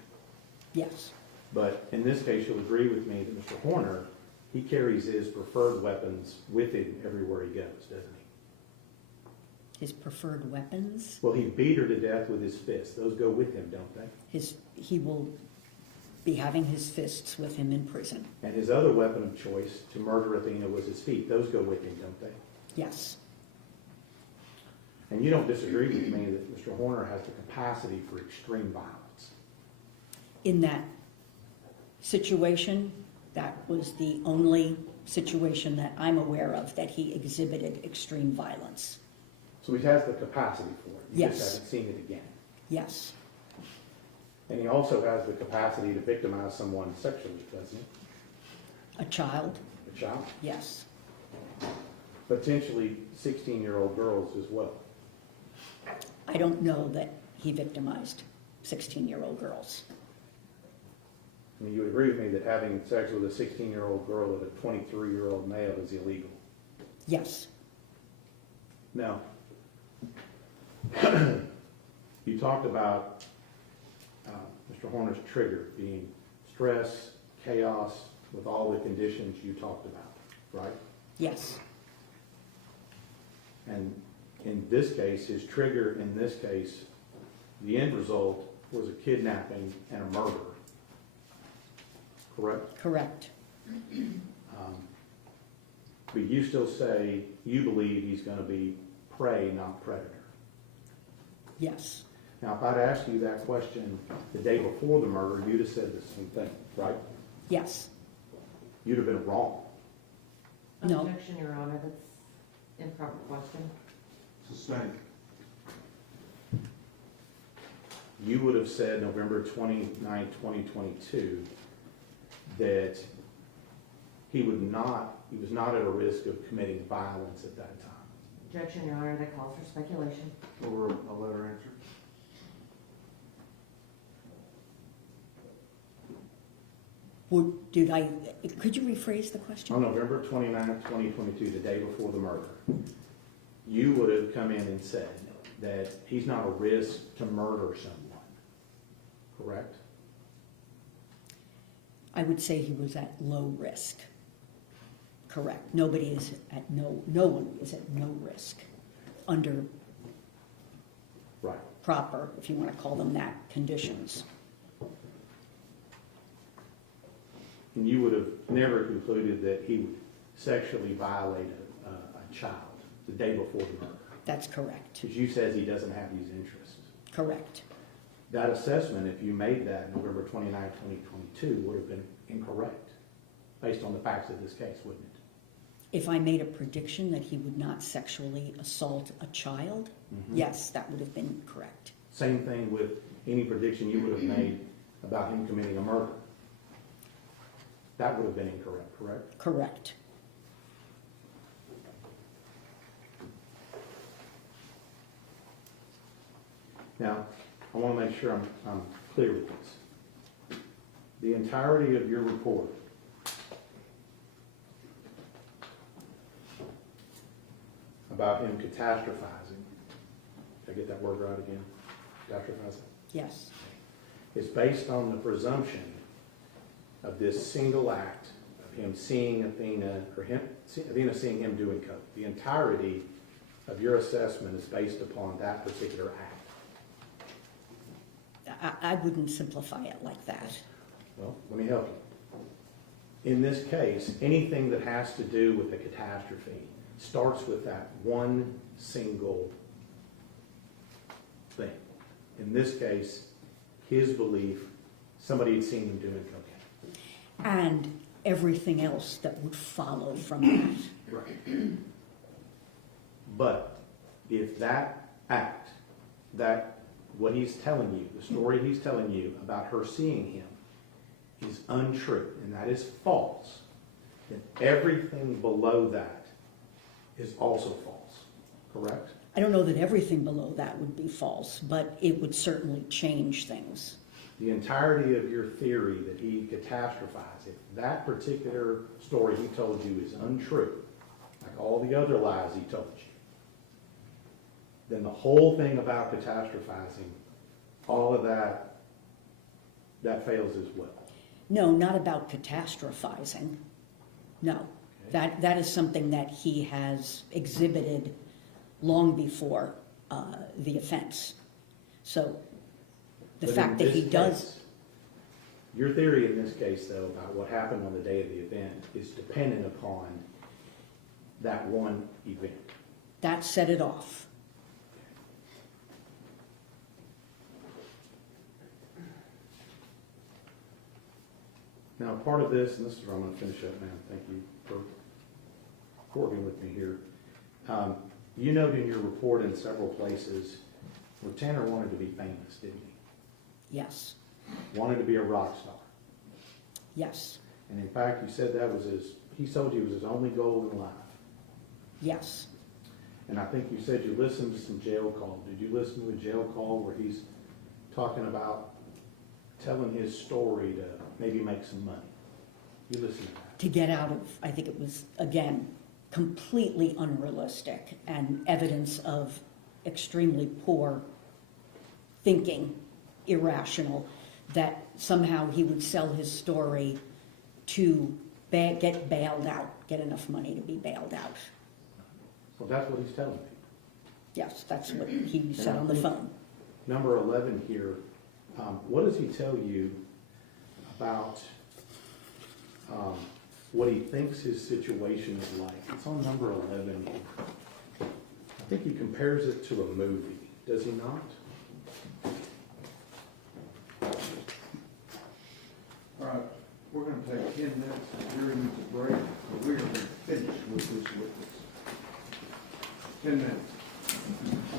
Yes. But in this case, you'll agree with me that Mr. Horner, he carries his preferred weapons with him everywhere he goes, doesn't His preferred weapons, Well, he beat her to death with his fists. Those go with him, don't they? he will be having his fists with him in prison. And his other weapon of choice to murder Athena was his feet. Those go with him, don't they? Yes, And you don't disagree with me that Mr. Horner has the capacity for extreme violence. in that situation, that was the only situation that I'm aware of that he exhibited extreme violence. So he has the capacity for it. You Yes. just haven't seen it again. Yes, And he also has the capacity to victimize someone sexually, doesn't he? a child, A child. yes. Potentially 16-year-old girls as well. I don't know that he victimized 16-year-old girls. I mean, you would agree with me that having sex with a 16-year-old girl with a 23-year-old male is illegal. Yes, Now, you talked about Mr. Horner's trigger being stress, chaos, with all the conditions you talked about, right? yes, And in this case, his trigger in this case, the end result was a kidnapping and a murder. Correct? correct. But you still say you believe he's going to be prey, not predator. Yes, Now, if I'd asked you that question the day before the murder, you'd have said the same thing, right? yes, You'd have been wrong. No. Objection, Your Honor, that's improper question. Sustained. You would have said November 29, 2022, that he was not at a risk of committing violence at that time. Objection, Your Honor, that calls for speculation. Or a letter answer. Could you rephrase the question? On November 29, 2022, the day before the murder, you would have come in and said that he's not a risk to murder someone, correct? I would say he was at low risk. Correct. No one is at no risk under Right. proper, if you want to call them that, conditions. And you would have never concluded that he would sexually violate a child the day before the murder. That's correct. Because you says he doesn't have these interests. Correct. That assessment, if you made that November 29, 2022, would have been incorrect, based on the facts of this case, wouldn't it? If I made a prediction that he would not sexually assault a child, yes, that would have been correct. Same thing with any prediction you would have made about him committing a murder. That would have been incorrect, correct? Correct. Now, I want to make sure I'm clear with this. The entirety of your report about him catastrophizing, did I get that word right again? Catastrophizing? Yes. Is based on the presumption of this single act of him seeing Athena, or Athena seeing him doing coke. The entirety of your assessment is based upon that particular act. I wouldn't simplify it like that. Well, let me help you. In this case, anything that has to do with the catastrophe starts with that one single thing. In this case, his belief, somebody had seen him doing cocaine. And everything else that would follow from that. Right. But if that act, what he's telling you, the story he's telling you about her seeing him is untrue, and that is false, then everything below that is also false, correct? I don't know that everything below that would be false, but it would certainly change things. The entirety of your theory that he catastrophized, if that particular story he told you is untrue, like all the other lies he told you, then the whole thing about catastrophizing, all of that fails as well. No, not about catastrophizing. No. Okay. That is something that he has exhibited long before the offense. So the But in fact that he this does, case, your theory in this case, though, about what happened on the day of the event is dependent upon that one event. that set it off. Now, part of this, and this is where I'm going to finish up, man. Thank you for working with me here. You note in your report in several places where Tanner wanted to be famous, didn't he? Yes, Wanted to be a rock star. yes, And in fact, you said that was he told you it was his only goal in life. yes, And I think you said you listened to some jail call. Did you listen to a jail call where he's talking about telling his story to maybe make some money? You listened to that. to get out of, I think it was, again, completely unrealistic and evidence of extremely poor thinking, irrational, that somehow he would sell his story to get bailed out, get enough money to be bailed out. Well, that's what he's telling people. Yes, that's what he said on the phone. Number 11 here, what does he tell you about what he thinks his situation is like? It's on number 11. I think he compares it to a movie, does he not? All right, we're gonna take 10 minutes, and Jerry needs a break, but we are gonna finish with this witness. 10 minutes.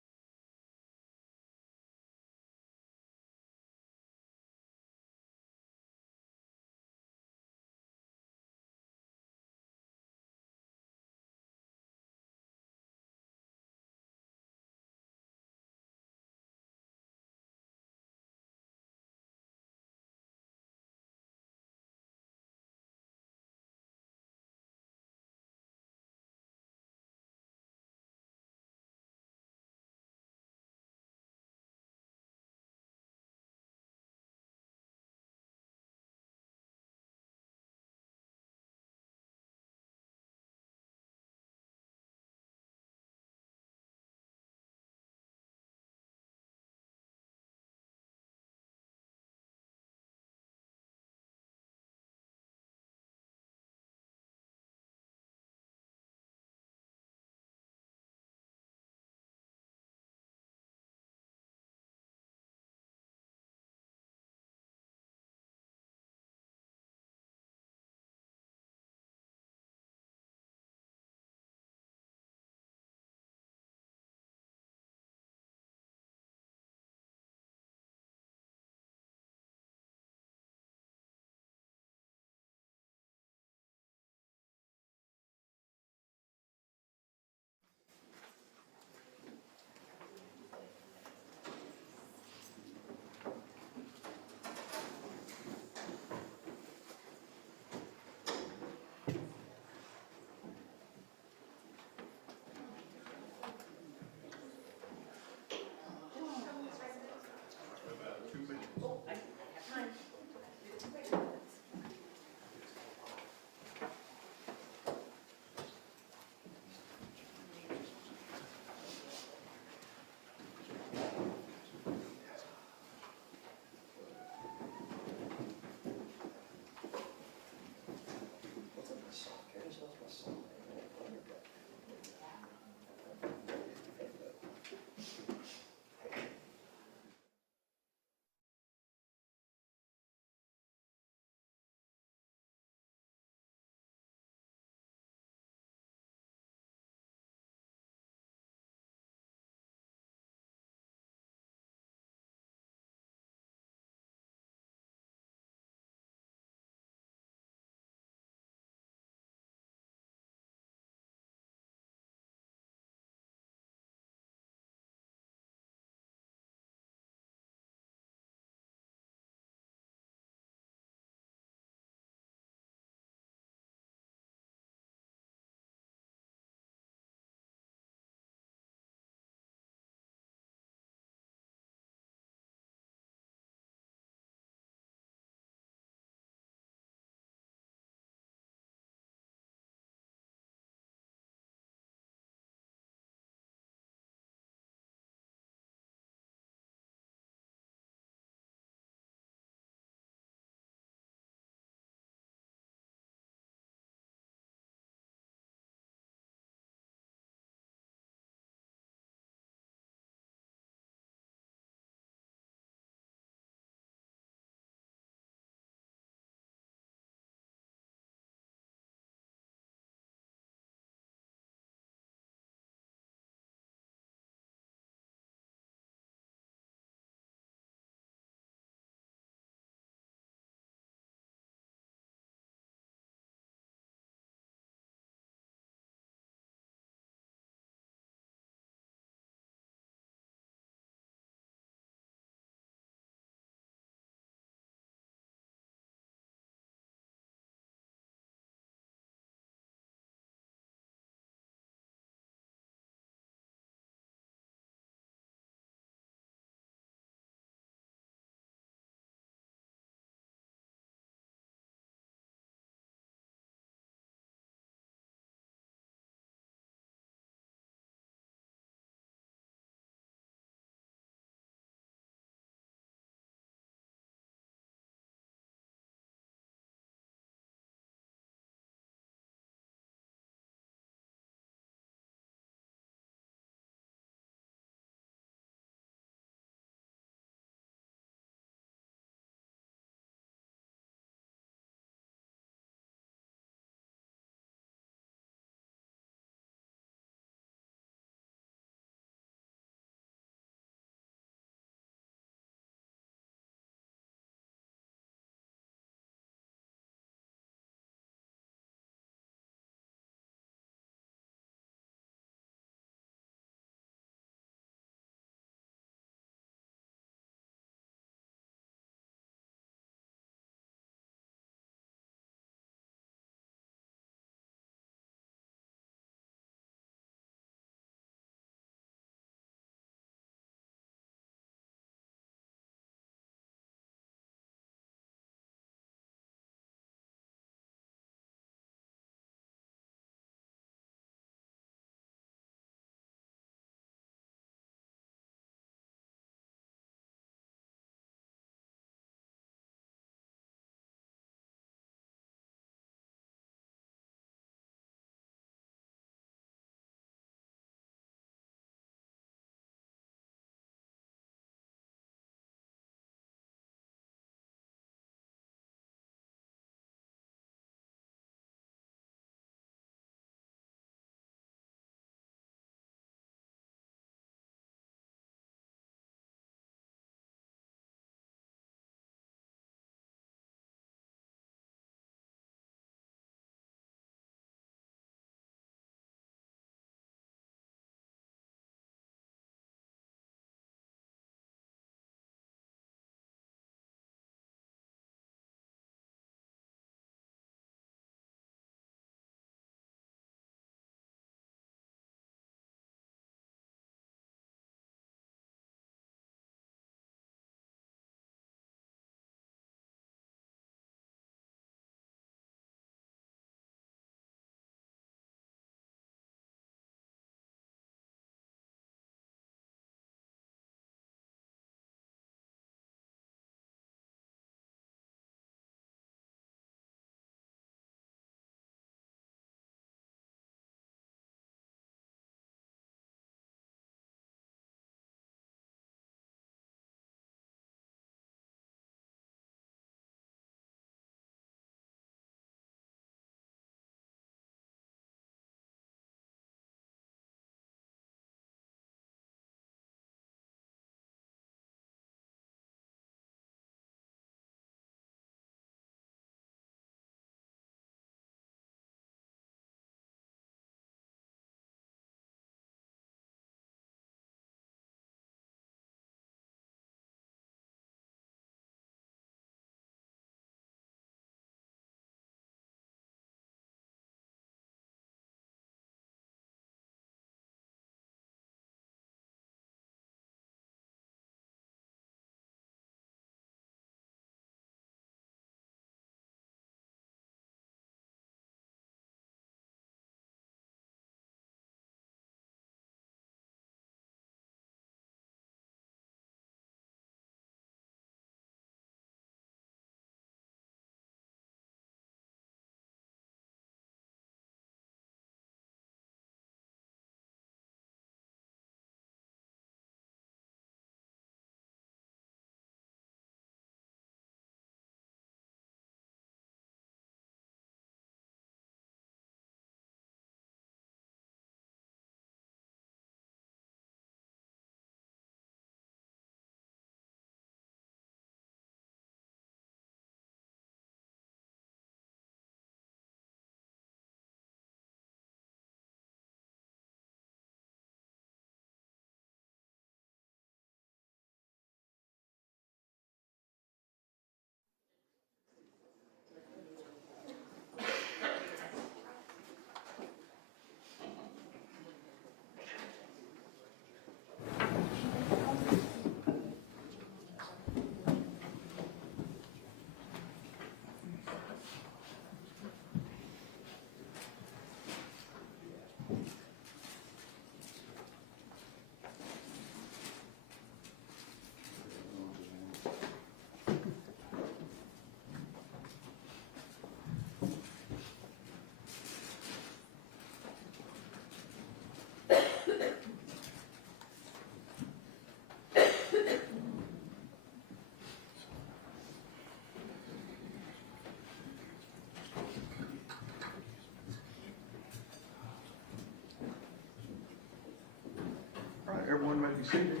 be seated.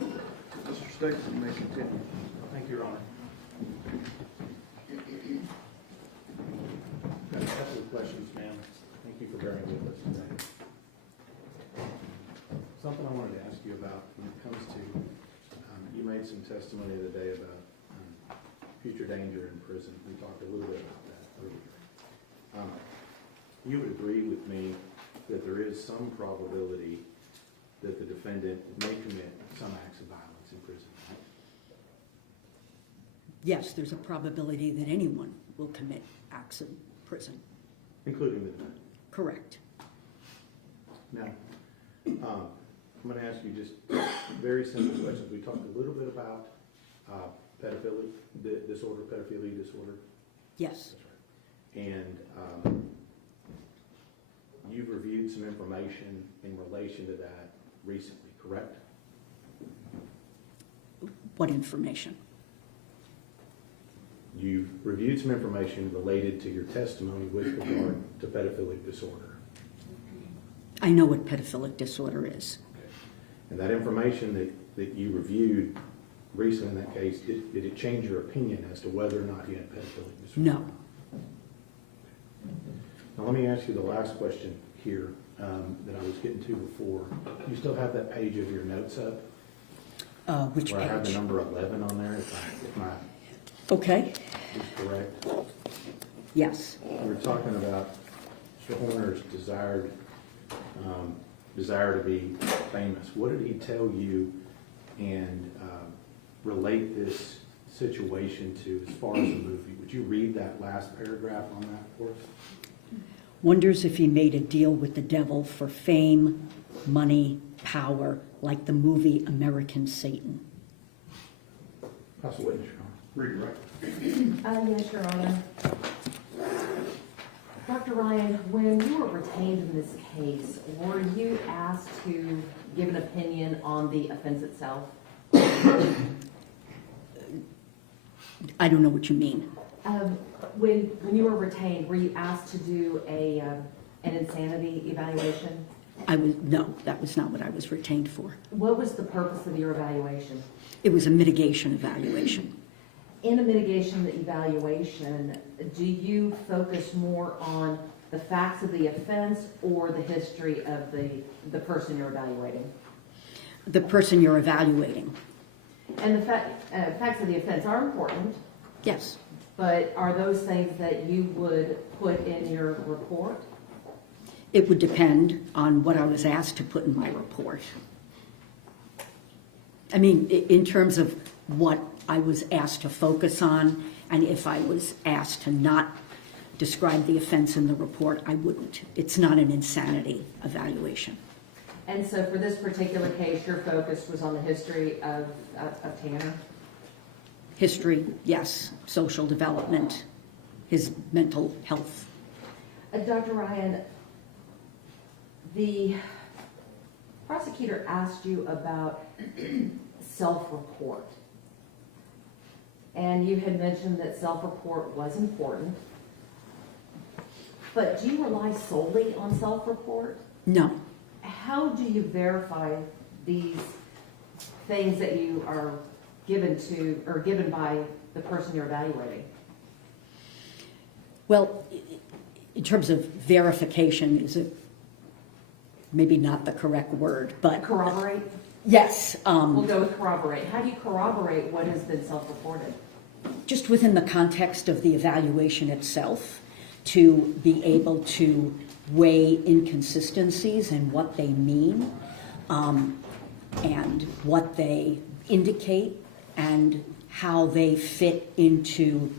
Mr. Stapleton may continue. Thank you, Your Honor. Got a couple of questions, ma'am. Thank you for bearing with us today. Something I wanted to ask you about when it comes to, you made some testimony the other day about future danger in prison. We talked a little bit about that earlier. You would agree with me that there is some probability that the defendant may commit some acts of violence in prison, right? Yes, there's a probability that anyone will commit acts in prison. Including the defendant. Correct. Now, I'm going to ask you just very simple questions. We talked a little bit about pedophilia disorder. Yes. That's right. And you've reviewed some information in relation to that recently, correct? What information? You've reviewed some information related to your testimony with regard to pedophilic disorder. I know what pedophilic disorder is. Okay. And that information that you reviewed recently in that case, did it change your opinion as to whether or not you had pedophilic disorder? No. Now let me ask you the last question here that I was getting to before. You still have that page of your notes up? Which where page? I have the number 11 on there, if my Okay. is correct. Yes. We were talking about Mr. Horner's desire to be famous. What did he tell you and relate this situation to as far as the movie? Would you read that last paragraph on that for us? Wonders if he made a deal with the devil for fame, money, power, like the movie American Satan. That's a witness, Your Honor. Read it right. Yes, Your Honor. Dr. Ryan, when you were retained in this case, were you asked to give an opinion on the offense itself? I don't know what you mean. When you were retained, were you asked to do an insanity evaluation? No, that was not what I was retained for. What was the purpose of your evaluation? It was a mitigation evaluation. In a mitigation evaluation, do you focus more on the facts of the offense or the history of the person you're evaluating? The person you're evaluating. And the facts of the offense are important, Yes. but are those things that you would put in your report? It would depend on what I was asked to put in my report. I mean, in terms of what I was asked to focus on, and if I was asked to not describe the offense in the report, I wouldn't. It's not an insanity evaluation. And so for this particular case, your focus was on the history of Tanner? History, yes. Social development, his mental health. Dr. Ryan, the prosecutor asked you about self-report. And you had mentioned that self-report was important. But do you rely solely on self-report? No. How do you verify these things that you are given by the person you're evaluating? Well, in terms of verification, is it maybe not the correct word, but... Corroborate? Yes. We'll go with corroborate. How do you corroborate what has been self-reported? Just within the context of the evaluation itself, to be able to weigh inconsistencies and what they mean, and what they indicate, and how they fit into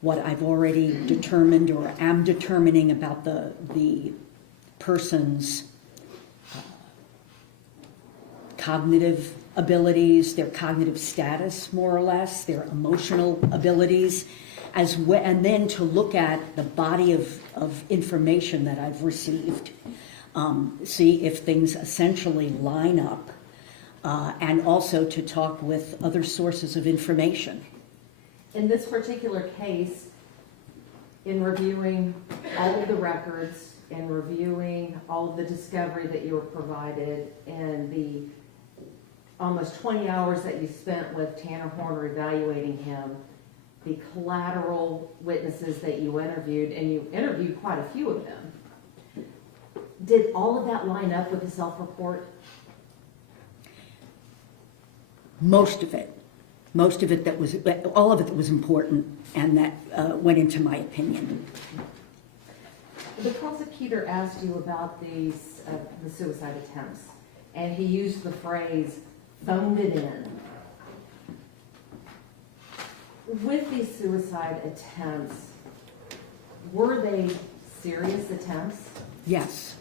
what I've already determined or am determining about the person's cognitive abilities, their cognitive status, more or less, their emotional abilities, and then to look at the body of information that I've received, see if things essentially line up, and also to talk with other sources of information. In this particular case, in reviewing all of the records, in reviewing all of the discovery that you were provided, and the almost 20 hours that you spent with Tanner Horner evaluating him, the collateral witnesses that you interviewed, and you interviewed quite a few of them, did all of that line up with the self-report? Most of it that was, all of it that was important and that went into my opinion. The prosecutor asked you about the suicide attempts, and he used the phrase, phoned it in. With these suicide attempts, were they serious attempts? Yes,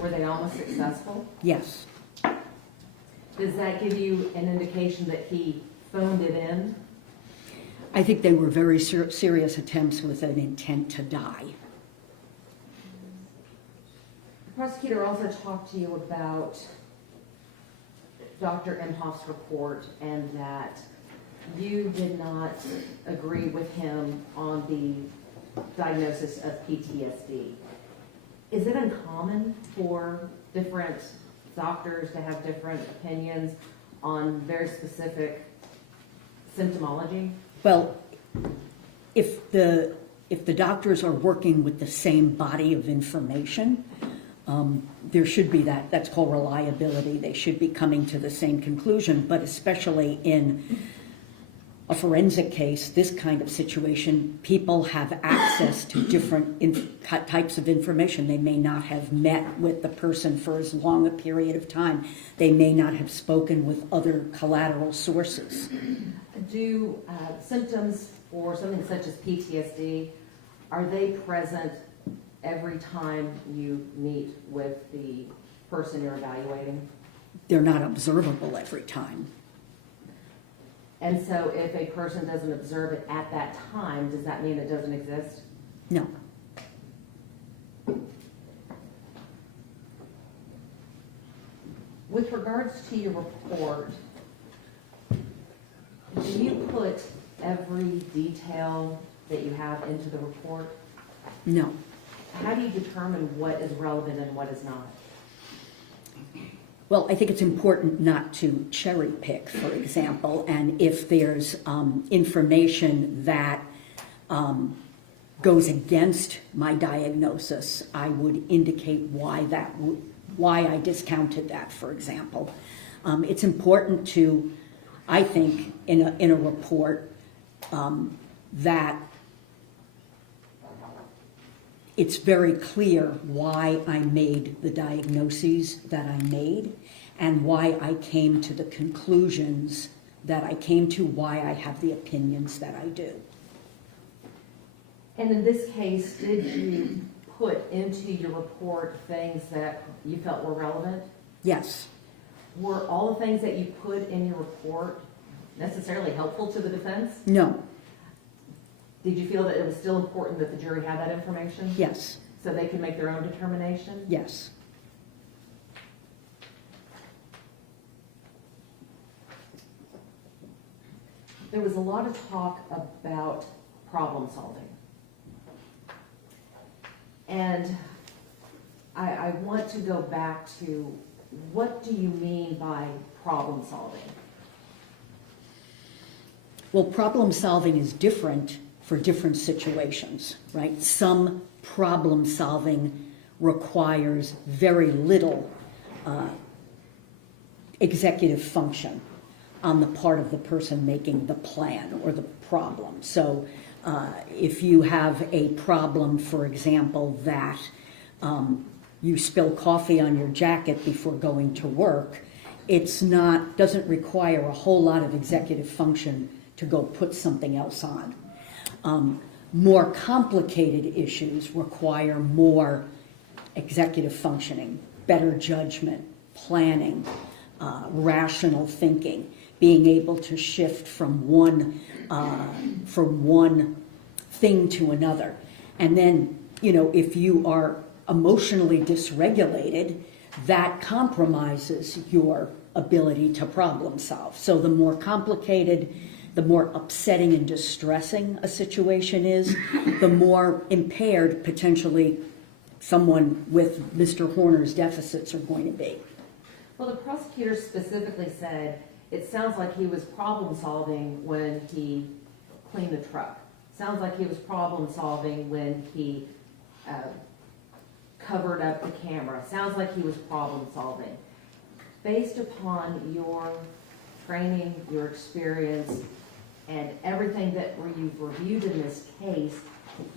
Were they almost successful? yes, Does that give you an indication that he phoned it in? I think they were very serious attempts with an intent to die. The prosecutor also talked to you about Dr. Imhoff's report and that you did not agree with him on the diagnosis of PTSD. Is it uncommon for different doctors to have different opinions on very specific symptomology? Well, if the doctors are working with the same body of information, there should be that's called reliability. They should be coming to the same conclusion, but especially in a forensic case, this kind of situation, people have access to different types of information. They may not have met with the person for as long a period of time. They may not have spoken with other collateral sources. Do symptoms for something such as PTSD, are they present every time you meet with the person you're evaluating? They're not observable every time. And so if a person doesn't observe it at that time, does that mean it doesn't exist? No. With regards to your report, do you put every detail that you have into the report? No. How do you determine what is relevant and what is not? Well, I think it's important not to cherry pick, for example, and if there's information that goes against my diagnosis, I would indicate why I discounted that, for example. It's important to, I think, in a report that it's very clear why I made the diagnoses that I made and why I came to the conclusions that I came to, why I have the opinions that I do. And in this case, did you put into your report things that you felt were relevant? Yes. Were all the things that you put in your report necessarily helpful to the defense? No. Did you feel that it was still important that the jury had that information? Yes. So they could make their own determination? Yes. There was a lot of talk about problem solving. And I want to go back to, what do you mean by problem solving? Well, problem solving is different for different situations, right? Some problem solving requires very little executive function on the part of the person making the plan or the problem. So if you have a problem, for example, that you spill coffee on your jacket before going to work, doesn't require a whole lot of executive function to go put something else on. More complicated issues require more executive functioning, better judgment, planning, rational thinking, being able to shift from one thing to another. And then, if you are emotionally dysregulated, that compromises your ability to problem solve. So the more complicated, the more upsetting and distressing a situation is, the more impaired potentially someone with Mr. Horner's deficits are going to be. Well, the prosecutor specifically said it sounds like he was problem solving when he cleaned the truck. Sounds like he was problem solving when he covered up the camera. Sounds like he was problem solving. Based upon your training, your experience, and everything that you've reviewed in this case,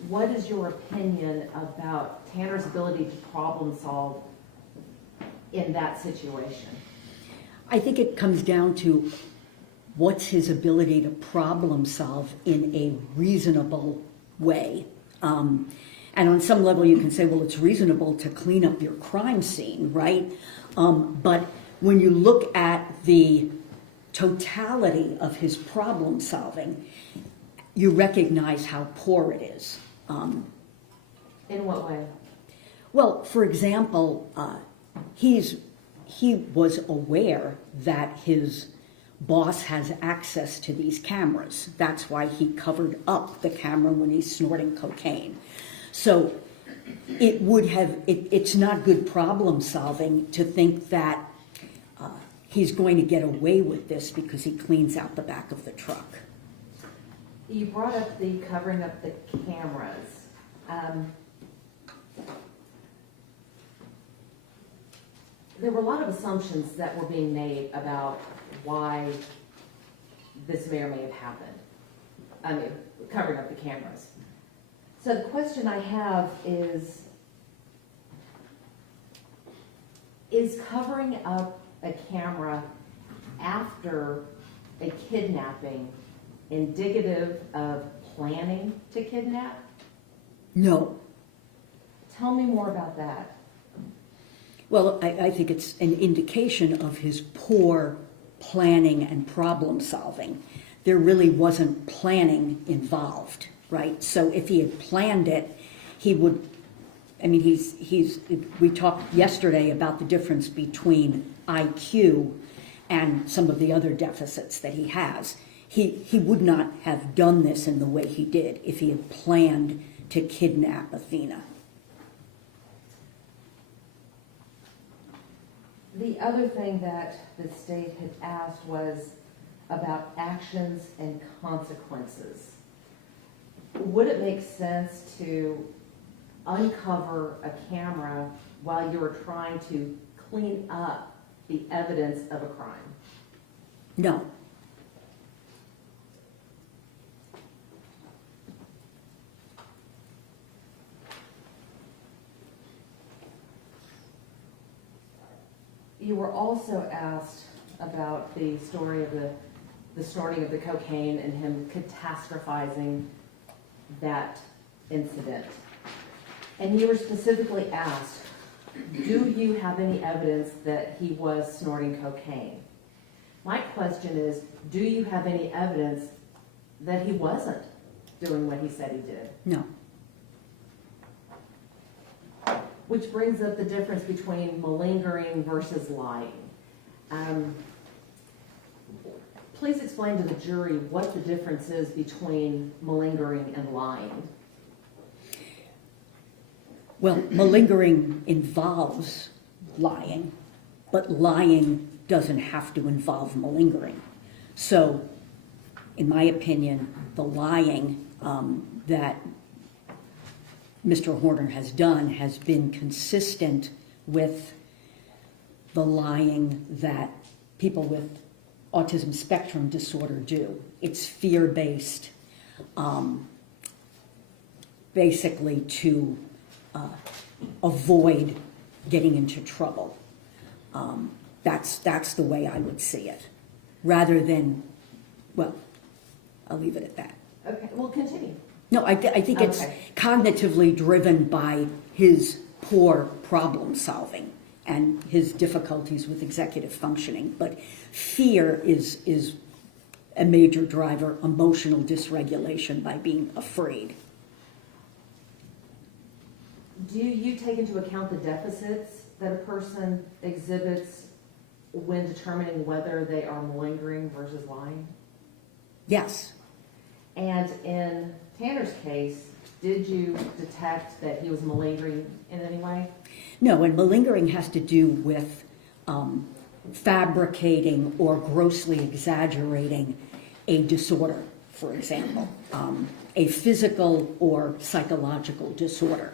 what is your opinion about Tanner's ability to problem solve in that situation? I think it comes down to what's his ability to problem solve in a reasonable way. And on some level you can say, well, it's reasonable to clean up your crime scene, right? But when you look at the totality of his problem solving, you recognize how poor it is. In what way? Well, for example, he was aware that his boss has access to these cameras. That's why he covered up the camera when he's snorting cocaine. So it's not good problem solving to think that he's going to get away with this because he cleans out the back of the truck. You brought up the covering up the cameras. There were a lot of assumptions that were being made about why this may or may have happened. I mean, covering up the cameras. So the question I have is covering up a camera after a kidnapping indicative of planning to kidnap? No. Tell me more about that. Well, I think it's an indication of his poor planning and problem solving. There really wasn't planning involved, right? So if he had planned it, he would, I mean, we talked yesterday about the difference between IQ and some of the other deficits that he has. He would not have done this in the way he did if he had planned to kidnap Athena. The other thing that the state had asked was about actions and consequences. Would it make sense to uncover a camera while you were trying to clean up the evidence of a crime? No. You were also asked about the story of the snorting of the cocaine and him catastrophizing that incident. And you were specifically asked, do you have any evidence that he was snorting cocaine? My question is, do you have any evidence that he wasn't doing what he said he did? No. Which brings up the difference between malingering versus lying. Please explain to the jury what the difference is between malingering and lying. Well, malingering involves lying, but lying doesn't have to involve malingering. So, in my opinion, the lying that Mr. Horner has done has been consistent with the lying that people with autism spectrum disorder do. It's fear-based, basically to avoid getting into trouble. That's the way I would see it, rather than, well, I'll leave it at that. Okay, well, continue. No, I think it's cognitively driven by his poor problem solving and his difficulties with executive functioning. But fear is a major driver, emotional dysregulation by being afraid. Do you take into account the deficits that a person exhibits when determining whether they are malingering versus lying? Yes. And in Tanner's case, did you detect that he was malingering in any way? No, and malingering has to do with fabricating or grossly exaggerating a disorder, for example, a physical or psychological disorder.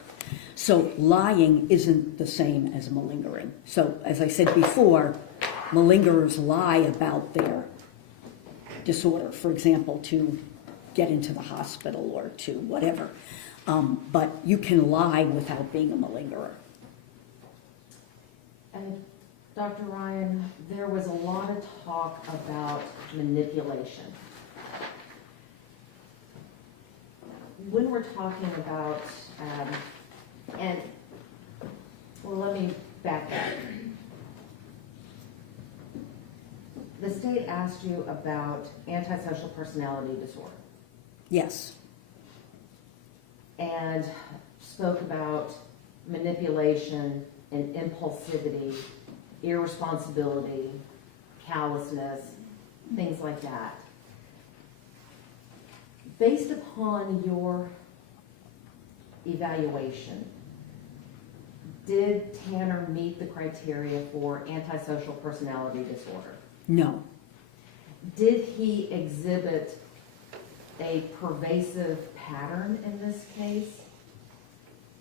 So lying isn't the same as malingering. So as I said before, malingerers lie about their disorder, for example, to get into the hospital or to whatever. But you can lie without being a malingerer. And Dr. Ryan, there was a lot of talk about manipulation. When we're talking about, let me back up. The state asked you about antisocial personality disorder Yes, and spoke about manipulation and impulsivity, irresponsibility, callousness, things like that. Based upon your evaluation, did Tanner meet the criteria for antisocial personality disorder? no, Did he exhibit a pervasive pattern in this case?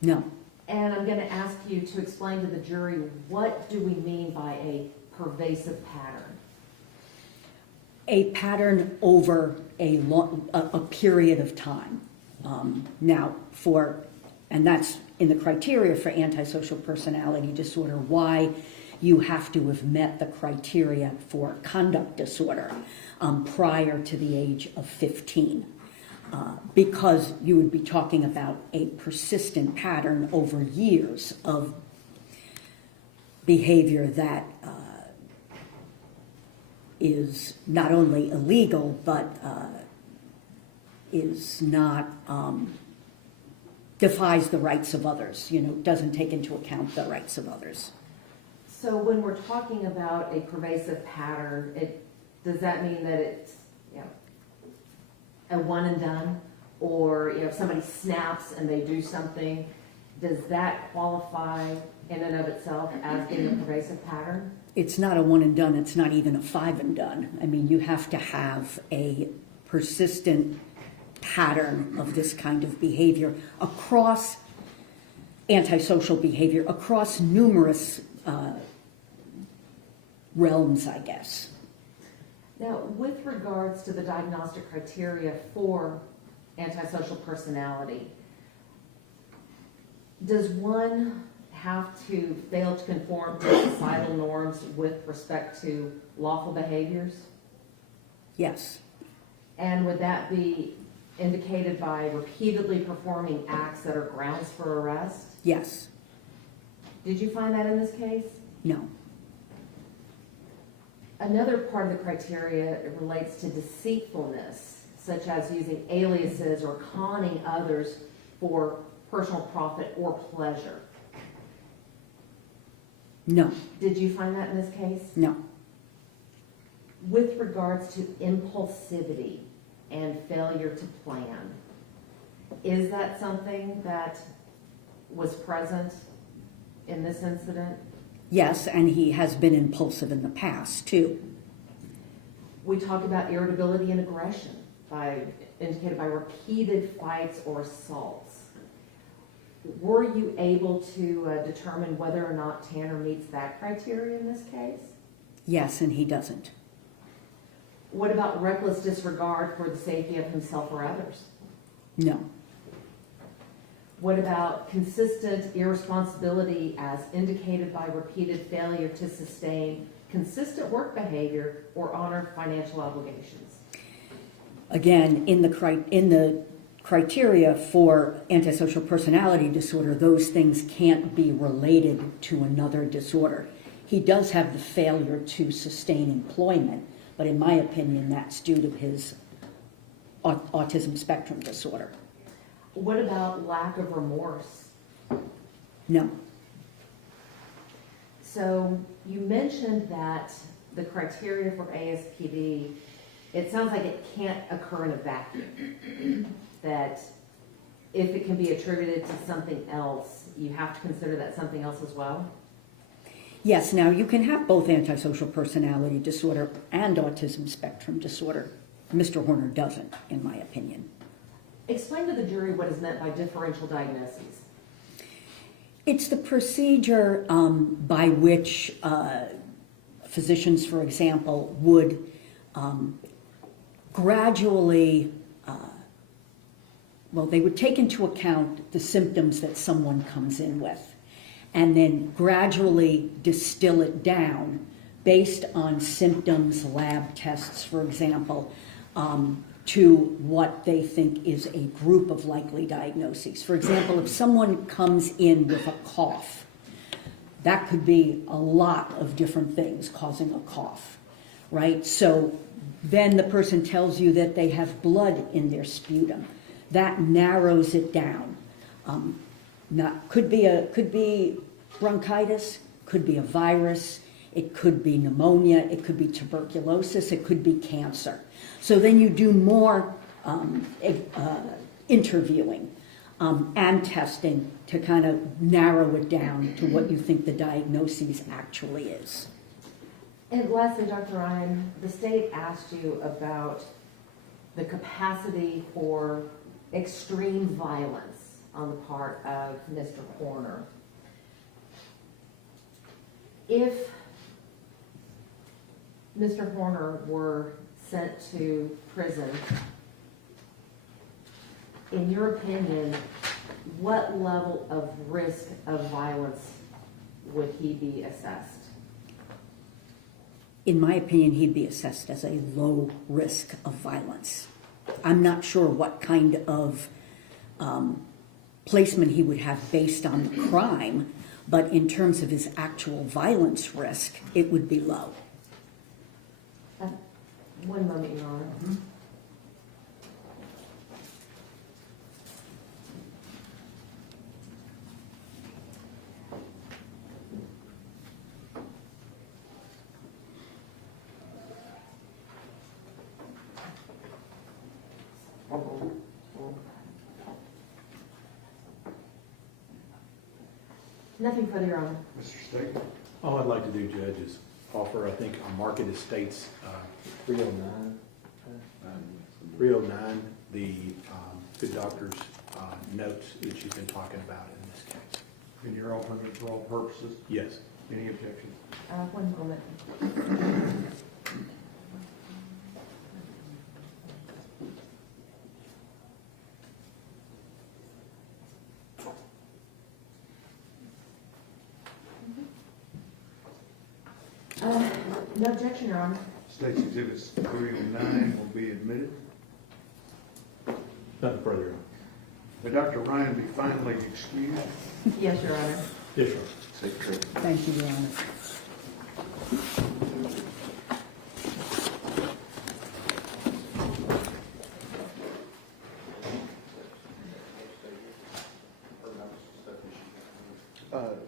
no. And I'm going to ask you to explain to the jury, what do we mean by a pervasive pattern? A pattern over a period of time. And that's in the criteria for antisocial personality disorder, why you have to have met the criteria for conduct disorder prior to the age of 15. Because you would be talking about a persistent pattern over years of behavior that is not only illegal, but is not, defies the rights of others, doesn't take into account the rights of others. So when we're talking about a pervasive pattern, does that mean that it's a one and done? Or if somebody snaps and they do something, does that qualify in and of itself as being a pervasive pattern? It's not a one and done, it's not even a five and done. I mean, you have to have a persistent pattern of this kind of behavior across antisocial behavior, across numerous realms, I guess. Now, with regards to the diagnostic criteria for antisocial personality, does one have to fail to conform to societal norms with respect to lawful behaviors? Yes, And would that be indicated by repeatedly performing acts that are grounds for arrest? yes, Did you find that in this case? no, Another part of the criteria relates to deceitfulness, such as using aliases or conning others for personal profit or pleasure. no, Did you find that in this case? no, With regards to impulsivity and failure to plan, is that something that was present in this incident? yes, and he has been impulsive in the past, too. We talked about irritability and aggression indicated by repeated fights or assaults. Were you able to determine whether or not Tanner meets that criteria in this case? Yes, and he doesn't. What about reckless disregard for the safety of himself or others? No, What about consistent irresponsibility as indicated by repeated failure to sustain consistent work behavior or honor financial obligations? again, in the criteria for antisocial personality disorder, those things can't be related to another disorder. He does have the failure to sustain employment, but in my opinion, that's due to his autism spectrum disorder. What about lack of remorse? No, So you mentioned that the criteria for ASPD, it sounds like it can't occur in a vacuum. That if it can be attributed to something else, you have to consider that something else as well? Yes, now you can have both antisocial personality disorder and autism spectrum disorder. Mr. Horner doesn't, in my opinion. Explain to the jury what is meant by differential diagnoses. It's the procedure by which physicians, for example, would gradually, they would take into account the symptoms that someone comes in with and then gradually distill it down based on symptoms, lab tests, for example, to what they think is a group of likely diagnoses. For example, if someone comes in with a cough, that could be a lot of different things causing a cough, right? So then the person tells you that they have blood in their sputum. That narrows it down. Could be bronchitis, could be a virus, it could be pneumonia, it could be tuberculosis, it could be cancer. So then you do more interviewing and testing to kind of narrow it down to what you think the diagnosis actually is. And lastly, Dr. Ryan, the state asked you about the capacity for extreme violence on the part of Mr. Horner. If Mr. Horner were sent to prison, in your opinion, what level of risk of violence would he be assessed? In my opinion, he'd be assessed as a low risk of violence. I'm not sure what kind of placement he would have based on the crime, but in terms of his actual violence risk, it would be low. One moment, Your Honor. Mm-hmm. Nothing further, Your Honor. Mr. State? All I'd like to do, Judge, is offer, I think, a market estates 309, the good doctor's notes that you've been talking about in this case. And you're offering it for all purposes? Yes. Any objections? One moment. No objection, Your Honor. State's Exhibits 309 will be admitted. Nothing further. Will Dr. Ryan be finally excused? Yes, Your Honor. Yes, sir. Safe trip. Thank you, Your Honor.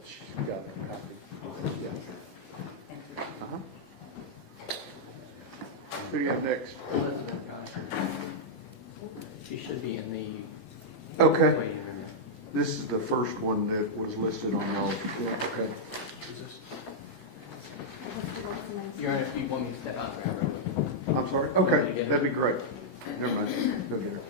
She's got a copy. Yeah. Who do you have next? She should be in the Okay. waiting room. This is the first one that was listed on y'all's. Okay. Who's this? Your Honor, if you want me to step out, grab her. I'm sorry? Okay, that'd be great. Never mind. Go get her.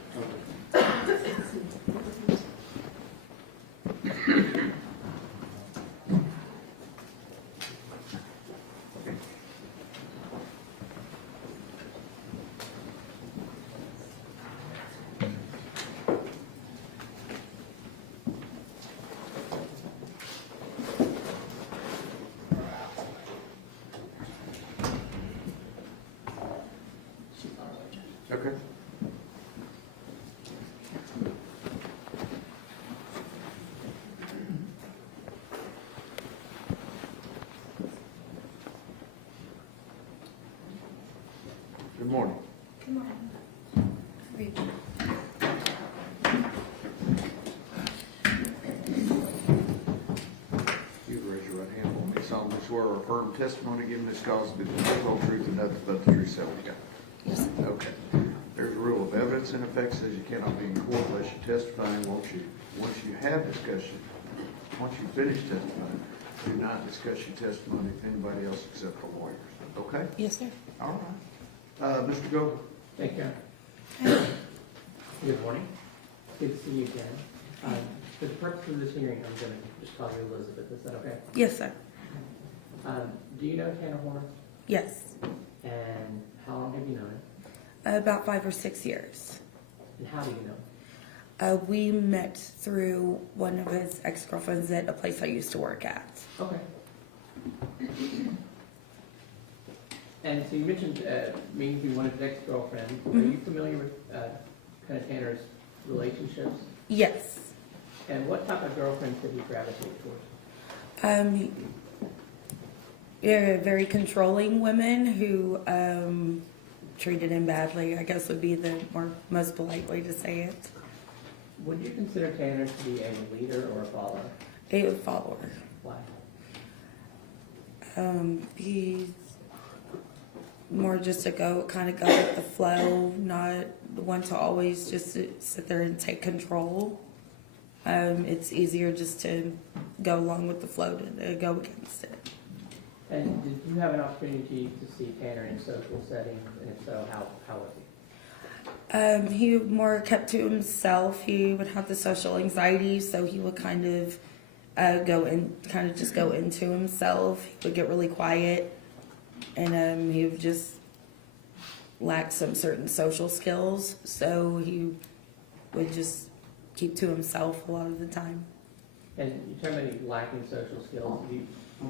Okay. Good morning. Good morning. You raise your right hand for me. Solemnly swear or affirm testimony given this cause to be the whole truth and nothing but the truth, so help you God. Yes. Okay. There's a rule of evidence in effect says you cannot be in court unless you're testifying. Once you have discussion, once you finish testifying, Do not discuss your testimony with anybody else except for lawyers, okay? Yes, sir. All right. Mr. Gover? Thank you. Good morning. Good to see you again. For the purpose of this hearing, I'm going to just call you Elizabeth. Is that okay? Yes, sir. Do you know Tanner Horner? Yes. And how long have you known him? About 5 or 6 years. And how do you know him? We met through one of his ex-girlfriends at a place I used to work at. Okay. And so you mentioned meeting through one of his ex-girlfriends. Are you familiar with kind of Tanner's relationships? Yes. And what type of girlfriends did he gravitate towards? Very controlling women who treated him badly, I guess would be the most polite way to say it. Would you consider Tanner to be a leader or a follower? A follower. Why? He's more just to go with the flow, not the one to always just sit there and take control. It's easier just to go along with the flow to go against it. And did you have an opportunity to see Tanner in social settings? And if so, how was he? He more kept to himself. He would have the social anxiety, so he would kind of go into himself. He would get really quiet, and he would just lack some certain social skills, so he would just keep to himself a lot of the time. And you talking about lacking social skills. Can you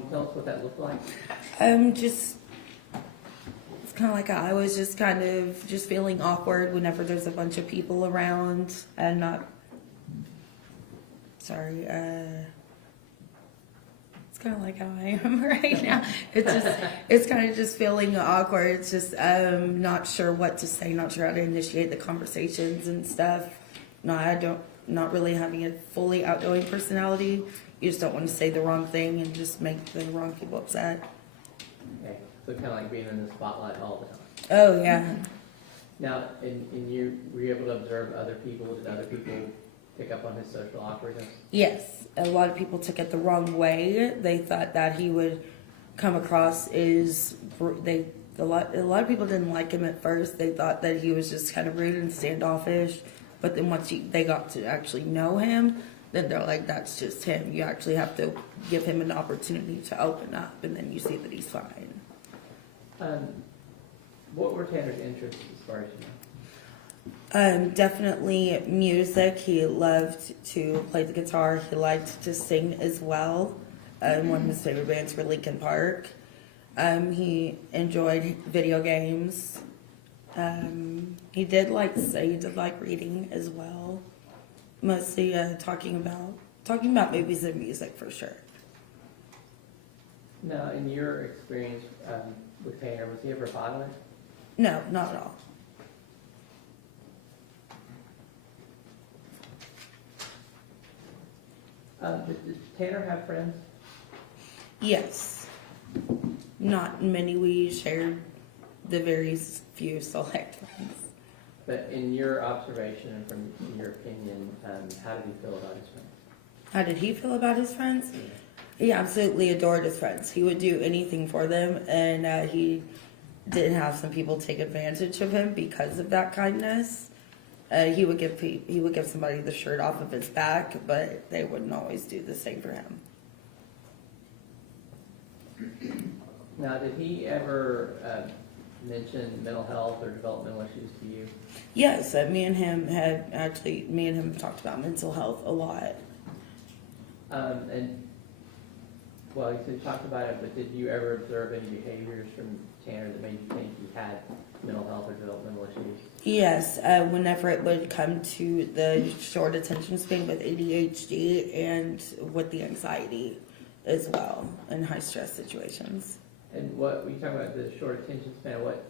tell us what that looked like? It's kind of like I was just kind of just feeling awkward whenever there's a bunch of people around and it's kind of like how I am right now. It's kind of just feeling awkward. It's just not sure what to say, not sure how to initiate the conversations and stuff. Not really having a fully outgoing personality. You just don't want to say the wrong thing and just make the wrong people upset. Okay, so kind of like being in the spotlight all the time. Oh, yeah. Now, were you able to observe other people? Did other people pick up on his social awkwardness? Yes. A lot of people took it the wrong way. They thought that he would come across as... A lot of people didn't like him at first. They thought that he was just kind of rude and standoffish. But then once they got to actually know him, then they're like, that's just him. You actually have to give him an opportunity to open up, and then you see that he's fine. What were Tanner's interests as far as you know? Definitely music. He loved to play the guitar. He liked to sing as well. One of his favorite bands were Linkin Park. He enjoyed video games. He did like reading as well. Mostly talking about movies and music for sure. Now, in your experience with Tanner, was he ever violent? No, not at all. Did Tanner have friends? Yes. Not many. We shared the very few select friends. But in your observation and from your opinion, how did he feel about his friends? How did he feel about his friends? He absolutely adored his friends. He would do anything for them, and he did have some people take advantage of him because of that kindness. He would give somebody the shirt off of his back, but they wouldn't always do the same for him. Now, did he ever mention mental health or developmental issues to you? Yes, me and him talked about mental health a lot. Well, you said you talked about it, but did you ever observe any behaviors from Tanner that made you think he had mental health or developmental issues? Yes, whenever it would come to the short attention span with ADHD and with the anxiety as well in high stress situations. And what were you talking about, the short attention span? What,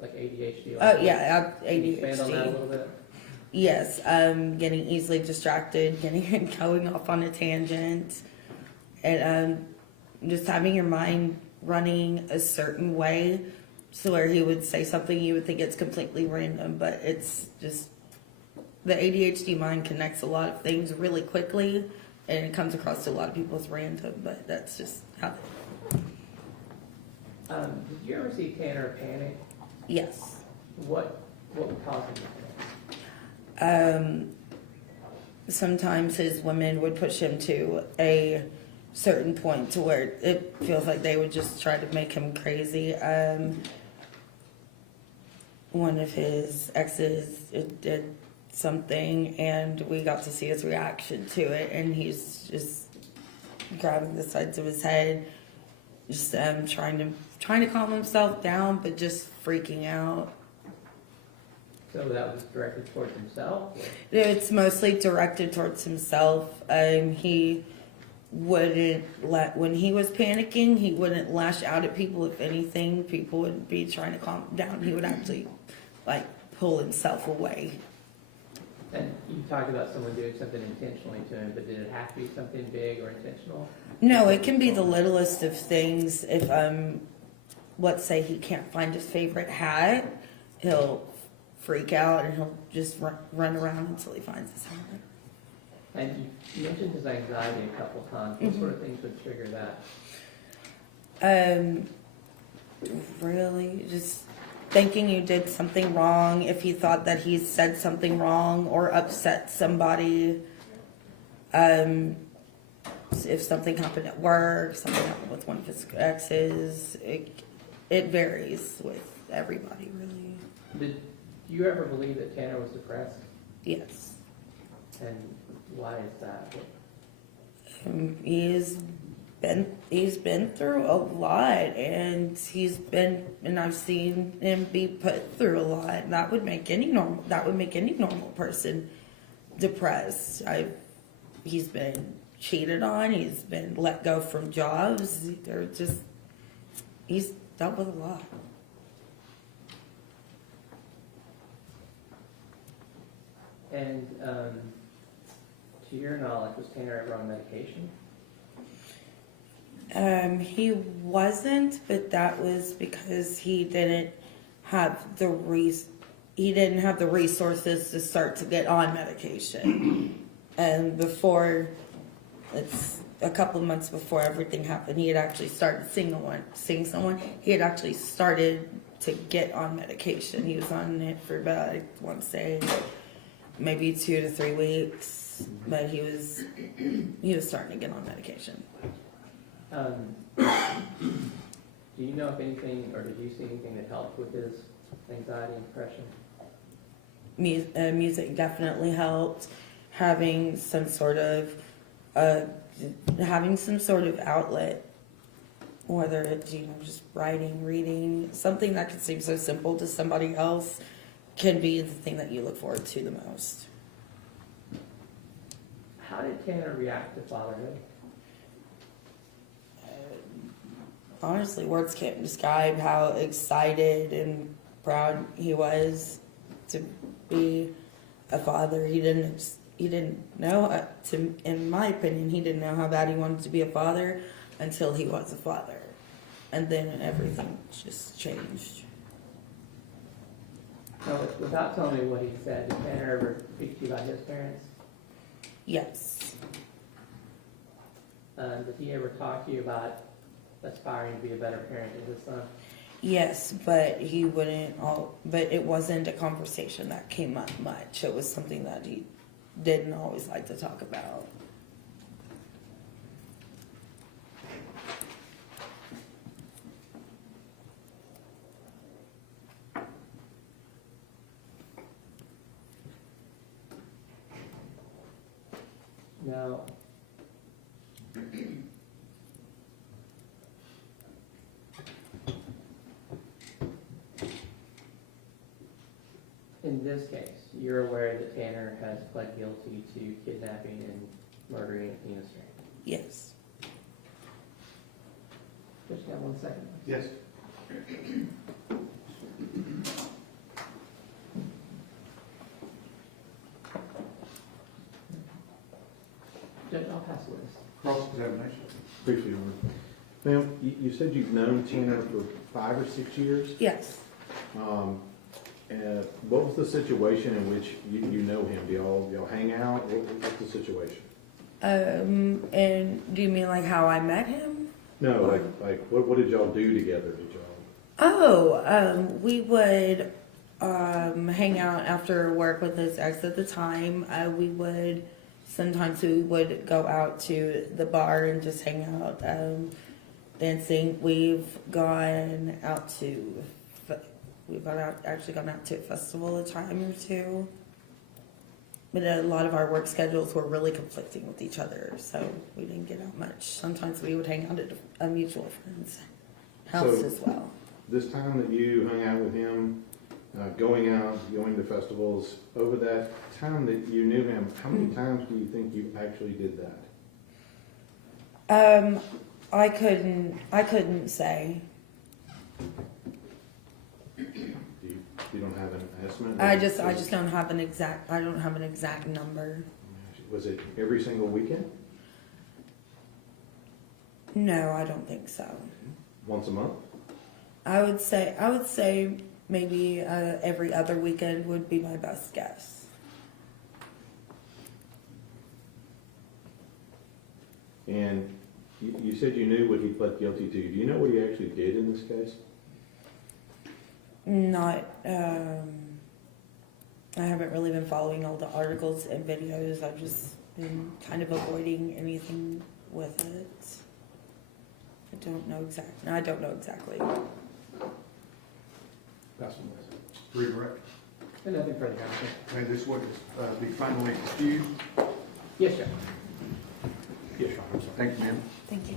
like ADHD? Oh, yeah, Can you expand on that a ADHD. little bit? Yes, getting easily distracted, going off on a tangent, and just having your mind running a certain way, so where he would say something you would think it's completely random, but it's just the ADHD mind connects a lot of things really quickly, and it comes across to a lot of people as random, but that's just how. Did you ever see Tanner panic? Yes. What would cause him to panic? Sometimes his women would push him to a certain point to where it feels like they would just try to make him crazy. One of his exes did something, and we got to see his reaction to it, and he's just grabbing the sides of his head, just trying to calm himself down, but just freaking out. So that was directed towards himself? It's mostly directed towards himself. He wouldn't when he was panicking, he wouldn't lash out at people. If anything, people would be trying to calm him down. He would actually pull himself away. And you talked about someone doing something intentionally to him, but did it have to be something big or intentional? No, it can be the littlest of things. If let's say he can't find his favorite hat, he'll freak out and he'll just run around until he finds his hat. And you mentioned his anxiety a couple times. What sort of things would trigger that? Really, just thinking you did something wrong. If he thought that he said something wrong or upset somebody. If something happened at work, something happened with one of his exes, it varies with everybody, really. Did you ever believe that Tanner was depressed? Yes. And why is that? He's been through a lot, and I've seen him be put through a lot. That would make any normal person depressed. He's been cheated on. He's been let go from jobs. He's dealt with a lot. And to your knowledge, was Tanner ever on medication? He wasn't, but that was because he didn't have the resources to start to get on medication. And it's a couple of months before everything happened, he had actually started seeing someone. He had actually started to get on medication. He was on it for about, I want to say, maybe 2 to 3 weeks, but he was starting to get on medication. Do you know if anything, or did you see anything that helped with his anxiety and depression? Music definitely helped. Having some sort of outlet, whether it's just writing, reading, something that could seem so simple to somebody else, can be the thing that you look forward to the most. How did Tanner react to fatherhood? Honestly, words can't describe how excited and proud he was to be a father. He didn't know, in my opinion, he didn't know how bad he wanted to be a father until he was a father. And then everything just changed. So, without telling me what he said, did Tanner ever speak to you about his parents? Yes. Did he ever talk to you about aspiring to be a better parent to his son? Yes, but but it wasn't a conversation that came up much. It was something that he didn't always like to talk about. Now, in this case, you're aware that Tanner has pled guilty to kidnapping and murdering Athena Strand? Yes. Just got 1 second. Yes. Judge, I'll pass the list. Cross-examination. Briefly, ma'am, you said you've known Tanner for 5 or 6 years? Yes. What was the situation in which you know him? Do y'all hang out? What's the situation? And do you mean like how I met him? No, like what did y'all do together? Did y'all? Oh, we would hang out after work with his ex at the time. Sometimes we would go out to the bar and just hang out, dancing. We've gone out to a festival a time or two. But a lot of our work schedules were really conflicting with each other, so we didn't get out much. Sometimes we would hang out at a mutual friend's house So- as well. This time that you hung out with him, going out, going to festivals, over that time that you knew him, how many times do you think you actually did that? I couldn't say. You don't have an estimate? I just don't have an exact number. Was it every single weekend? No, I don't think so. Once a month? I would say maybe every other weekend would be my best guess. And you said you knew what he pled guilty to. Do you know what he actually did in this case? Not, I haven't really been following all the articles and videos. I've just been kind of avoiding anything with it. I don't know exactly. Redirect. And nothing further, Counsel. And this would be finally excused. Yes, sir. Yes, Your Honor. Thank you, ma'am. Thank you.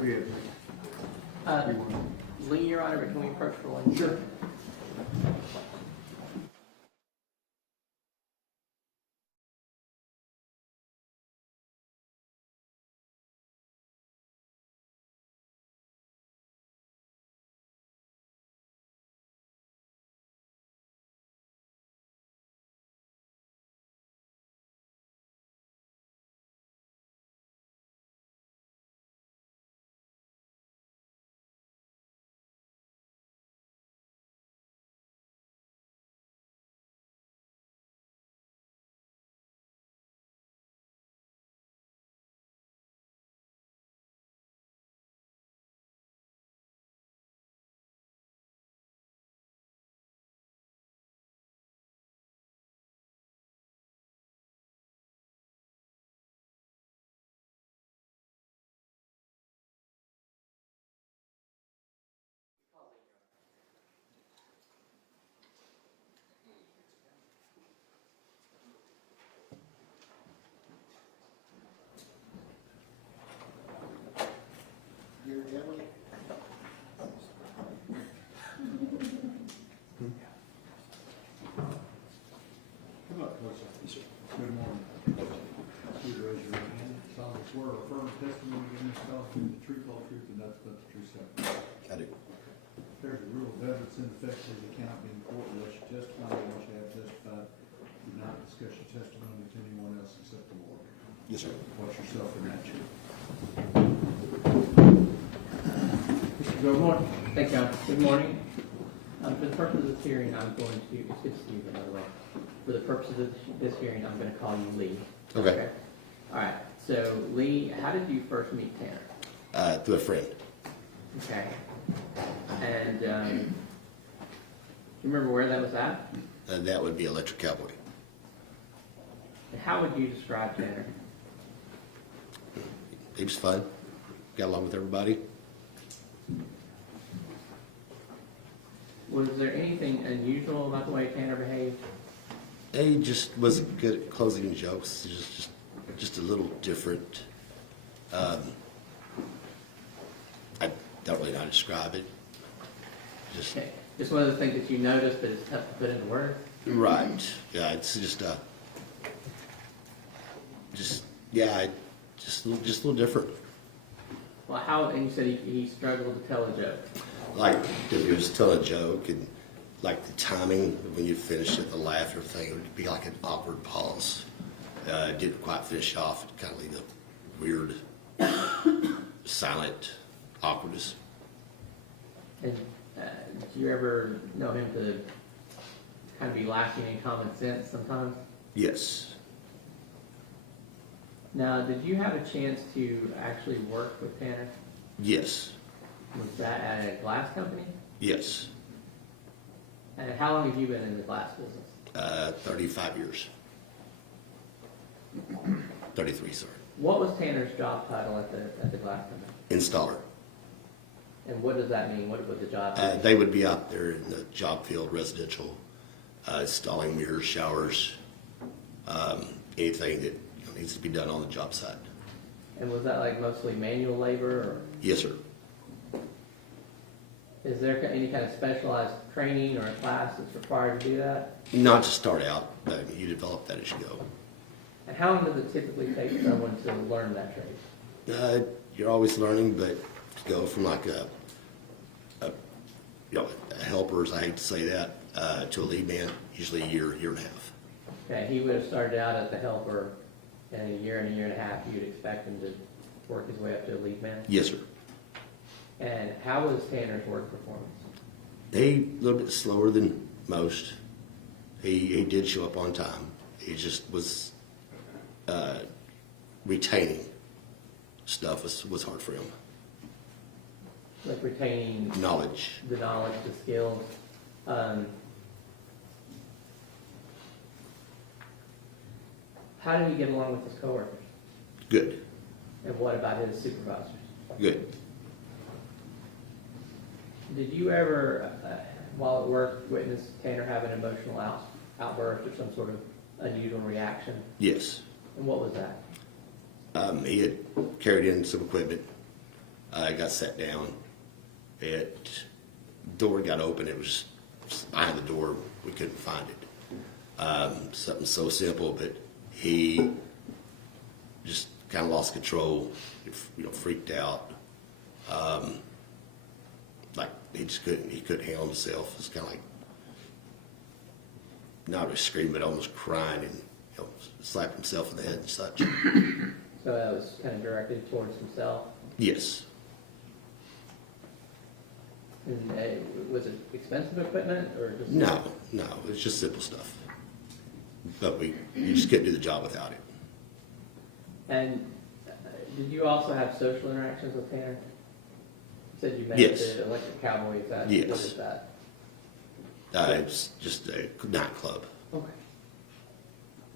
We have- we want- Lee, Your Honor, but can we approach for one? Sure. Good morning. Please raise your right hand. Solemnly swear or affirm testimony giving yourself to the truth, whole truth, and nothing but the truth, so help you. I do. There's a rule of evidence in effect that you cannot be in court unless you testify, unless you have testified. Do not discuss your testimony with anyone else except the Lord. Yes, sir. Watch yourself in that chair. Good morning. Thank you. Good morning. For the purpose of this hearing, I'm going to, it's good to see you, by the way. For the purposes of this hearing, I'm going to call you Lee. Okay. All right. So, Lee, how did you first meet Tanner? Through a friend. Okay. And do you remember where that was at? That would be Electric Cowboy. And how would you describe Tanner? He was fun. Got along with everybody. Was there anything unusual about the way Tanner behaved? He just was good at closing jokes. Just a little different. I don't really know how to describe it. Just Okay. Just one of the things that you noticed that is tough to put into words? right. Yeah, it's just a little different. Well, and you said he struggled to tell a joke. Like if he was telling a joke and like the timing when you finish it, the laughter thing, it would be like an awkward pause. Didn't quite finish off. It kind of leave a weird, silent awkwardness. And did you ever know him to kind of be lacking in common sense sometimes? Yes. Now, did you have a chance to actually work with Tanner? Yes. Was that at a glass company? Yes. And how long have you been in the glass business? 35 years. 33, sorry. What was Tanner's job title at the glass company? Installer. And what does that mean? What would the job be? They would be out there in the job field, residential, installing mirrors, showers, anything that needs to be done on the job site. And was that like mostly manual labor, or Yes, sir. is there any kind of specialized training or a class that's required to do that? Not to start out, you develop that as you go. And how long does it typically take someone to learn that trade? You're always learning, but to go from like a helper, I hate to say that, to a lead man, usually a year and a half. Okay, he would have started out as the helper, and in a year and a half, you'd expect him to work his way up to a lead man? Yes, sir. And how was Tanner's work performance? A little bit slower than most. He did show up on time. He just was retaining stuff was hard for him. Like retaining Knowledge. the knowledge, the skills. How did he get along with his coworkers? Good. And what about his supervisors? Good. Did you ever, while at work, witness Tanner have an emotional outburst or some sort of unusual reaction? Yes. And what was that? He had carried in some equipment. Got set down. Door got open. It was behind the door. We couldn't find it. Something so simple, but he just kind of lost control. Freaked out. Like he couldn't handle himself. It was kind of like not really screaming, but almost crying, and slapped himself in the head and such. So that was kind of directed towards himself. Yes. And was it expensive equipment or just? No, it's just simple stuff. But you just couldn't do the job without it. And did you also have social interactions with Tanner? You said you met Yes. at the Electric Cowboy. Is that Yes. what is that? It's just a nightclub. Okay.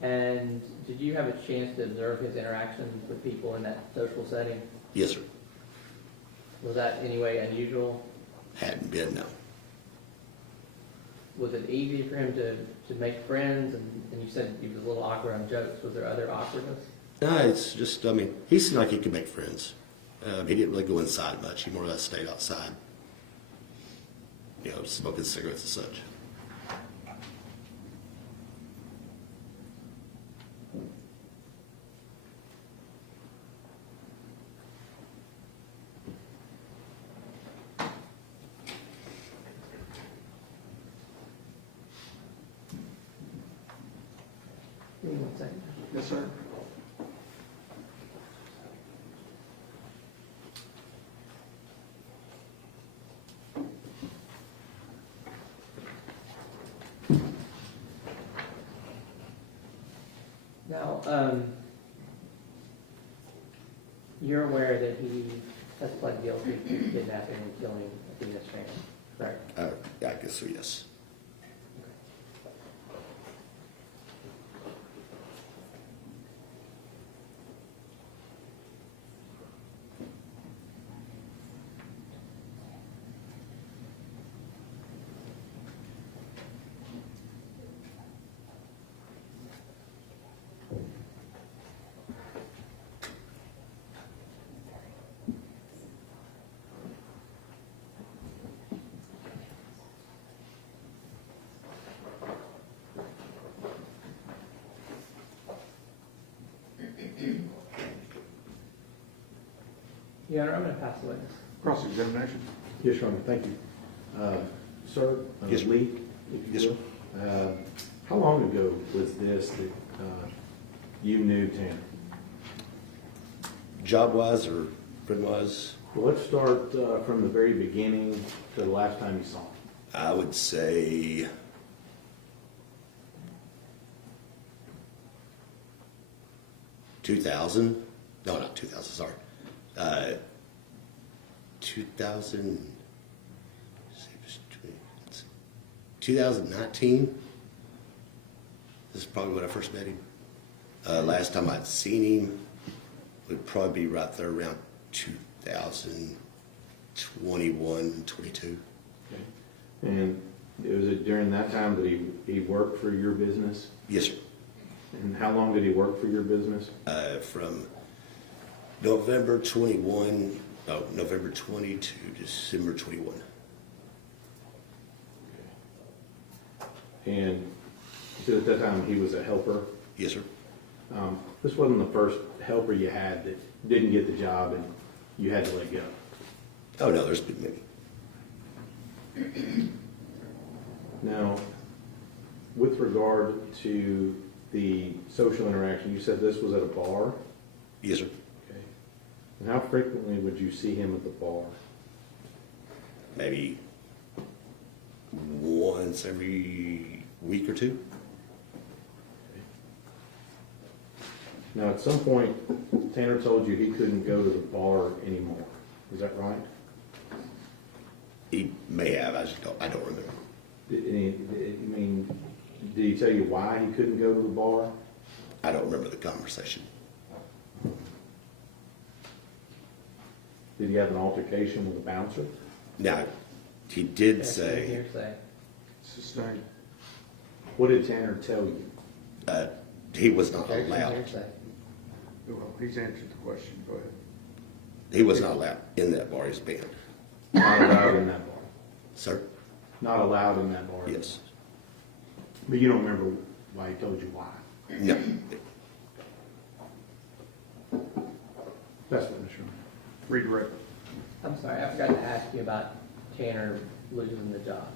And did you have a chance to observe his interactions with people in that social setting? Yes, sir. Was that in any way unusual? Hadn't been, no. Was it easy for him to make friends? And you said he was a little awkward on jokes. Was there other awkwardness? No, it's just, he seemed like he could make friends. He didn't really go inside much. He more or less stayed outside, smoking cigarettes and such. Give me 1 second. Yes, sir. Now, you're aware that he has pled guilty to kidnapping and killing Athena Strand, correct? I guess so, yes. Your Honor, I'm going to pass the witness. Cross-examination. Yes, Your Honor, thank you. Sir, Yes, sir. Lee, if Yes, you will. How long ago was this that you knew Tanner? Job-wise or friend-wise, Well, let's start from the very beginning to the last time you saw him. I would say 2000, no, not 2000, sorry. 2000, 2019. This is probably when I first met him. Last time I'd seen him would probably be right there around 2021, 22. Okay. And was it during that time that he worked for your business? Yes, sir. And how long did he work for your business? From November 20 to December 21. And so at that time he was a helper. Yes, sir. This wasn't the first helper you had that didn't get the job and you had to let go. Oh, no, there's been many. Now, with regard to the social interaction, you said this was at a bar? Yes, sir. Okay. And how frequently would you see him at the bar? Maybe once every week or two. Now, at some point, Tanner told you he couldn't go to the bar anymore. Is that right? He may have. I don't remember. Did he tell you why he couldn't go to the bar? I don't remember the conversation. Did he have an altercation with the bouncer? Now, he did That's say hearsay. Sustained. What did Tanner tell you? he was not Objection, allowed. hearsay. Well, he's answered the question. Go ahead. He was not allowed in that bar. He's banned. Not allowed in that bar. Sir? Not allowed in that bar. Yes. But you don't remember why he told you why? No. That's what I'm sure. Redirect. I'm sorry, I forgot to ask you about Tanner losing the job.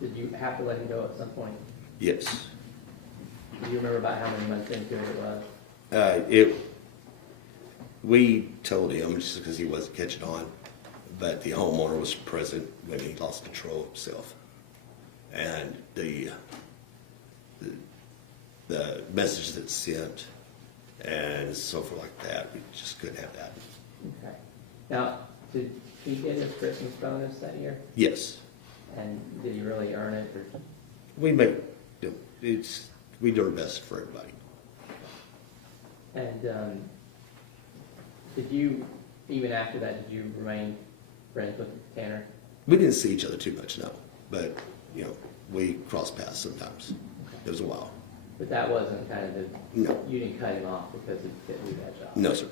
Did you have to let him go at some point? Yes. Do you remember about how many months into it was? We told him just because he wasn't catching on, but the homeowner was present when he lost control of himself, and the message that's sent and so forth like that, we just couldn't have that. Okay. Now, did he get his Christmas bonus that year? Yes, And did he really earn it? Or? we do our best for everybody. And did you, even after that, did you remain friends with Tanner? We didn't see each other too much, no, but we crossed paths sometimes. It was a while. But that wasn't kind of the, No. you didn't cut him off because he didn't do that job? No, sir.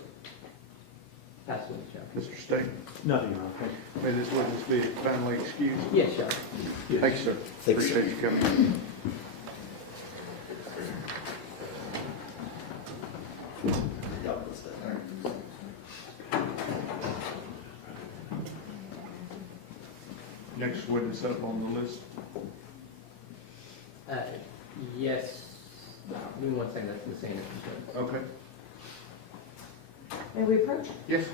That's what it's Mr. State, Nothing wrong. Thank you. may this witness be finally excused? Yes, sir. Thank you, sir. Thanks, sir. Appreciate you coming. Next witness up on the list. Yes. Give me one second, that's Ms. Anderson. Okay. May we approach? Yes.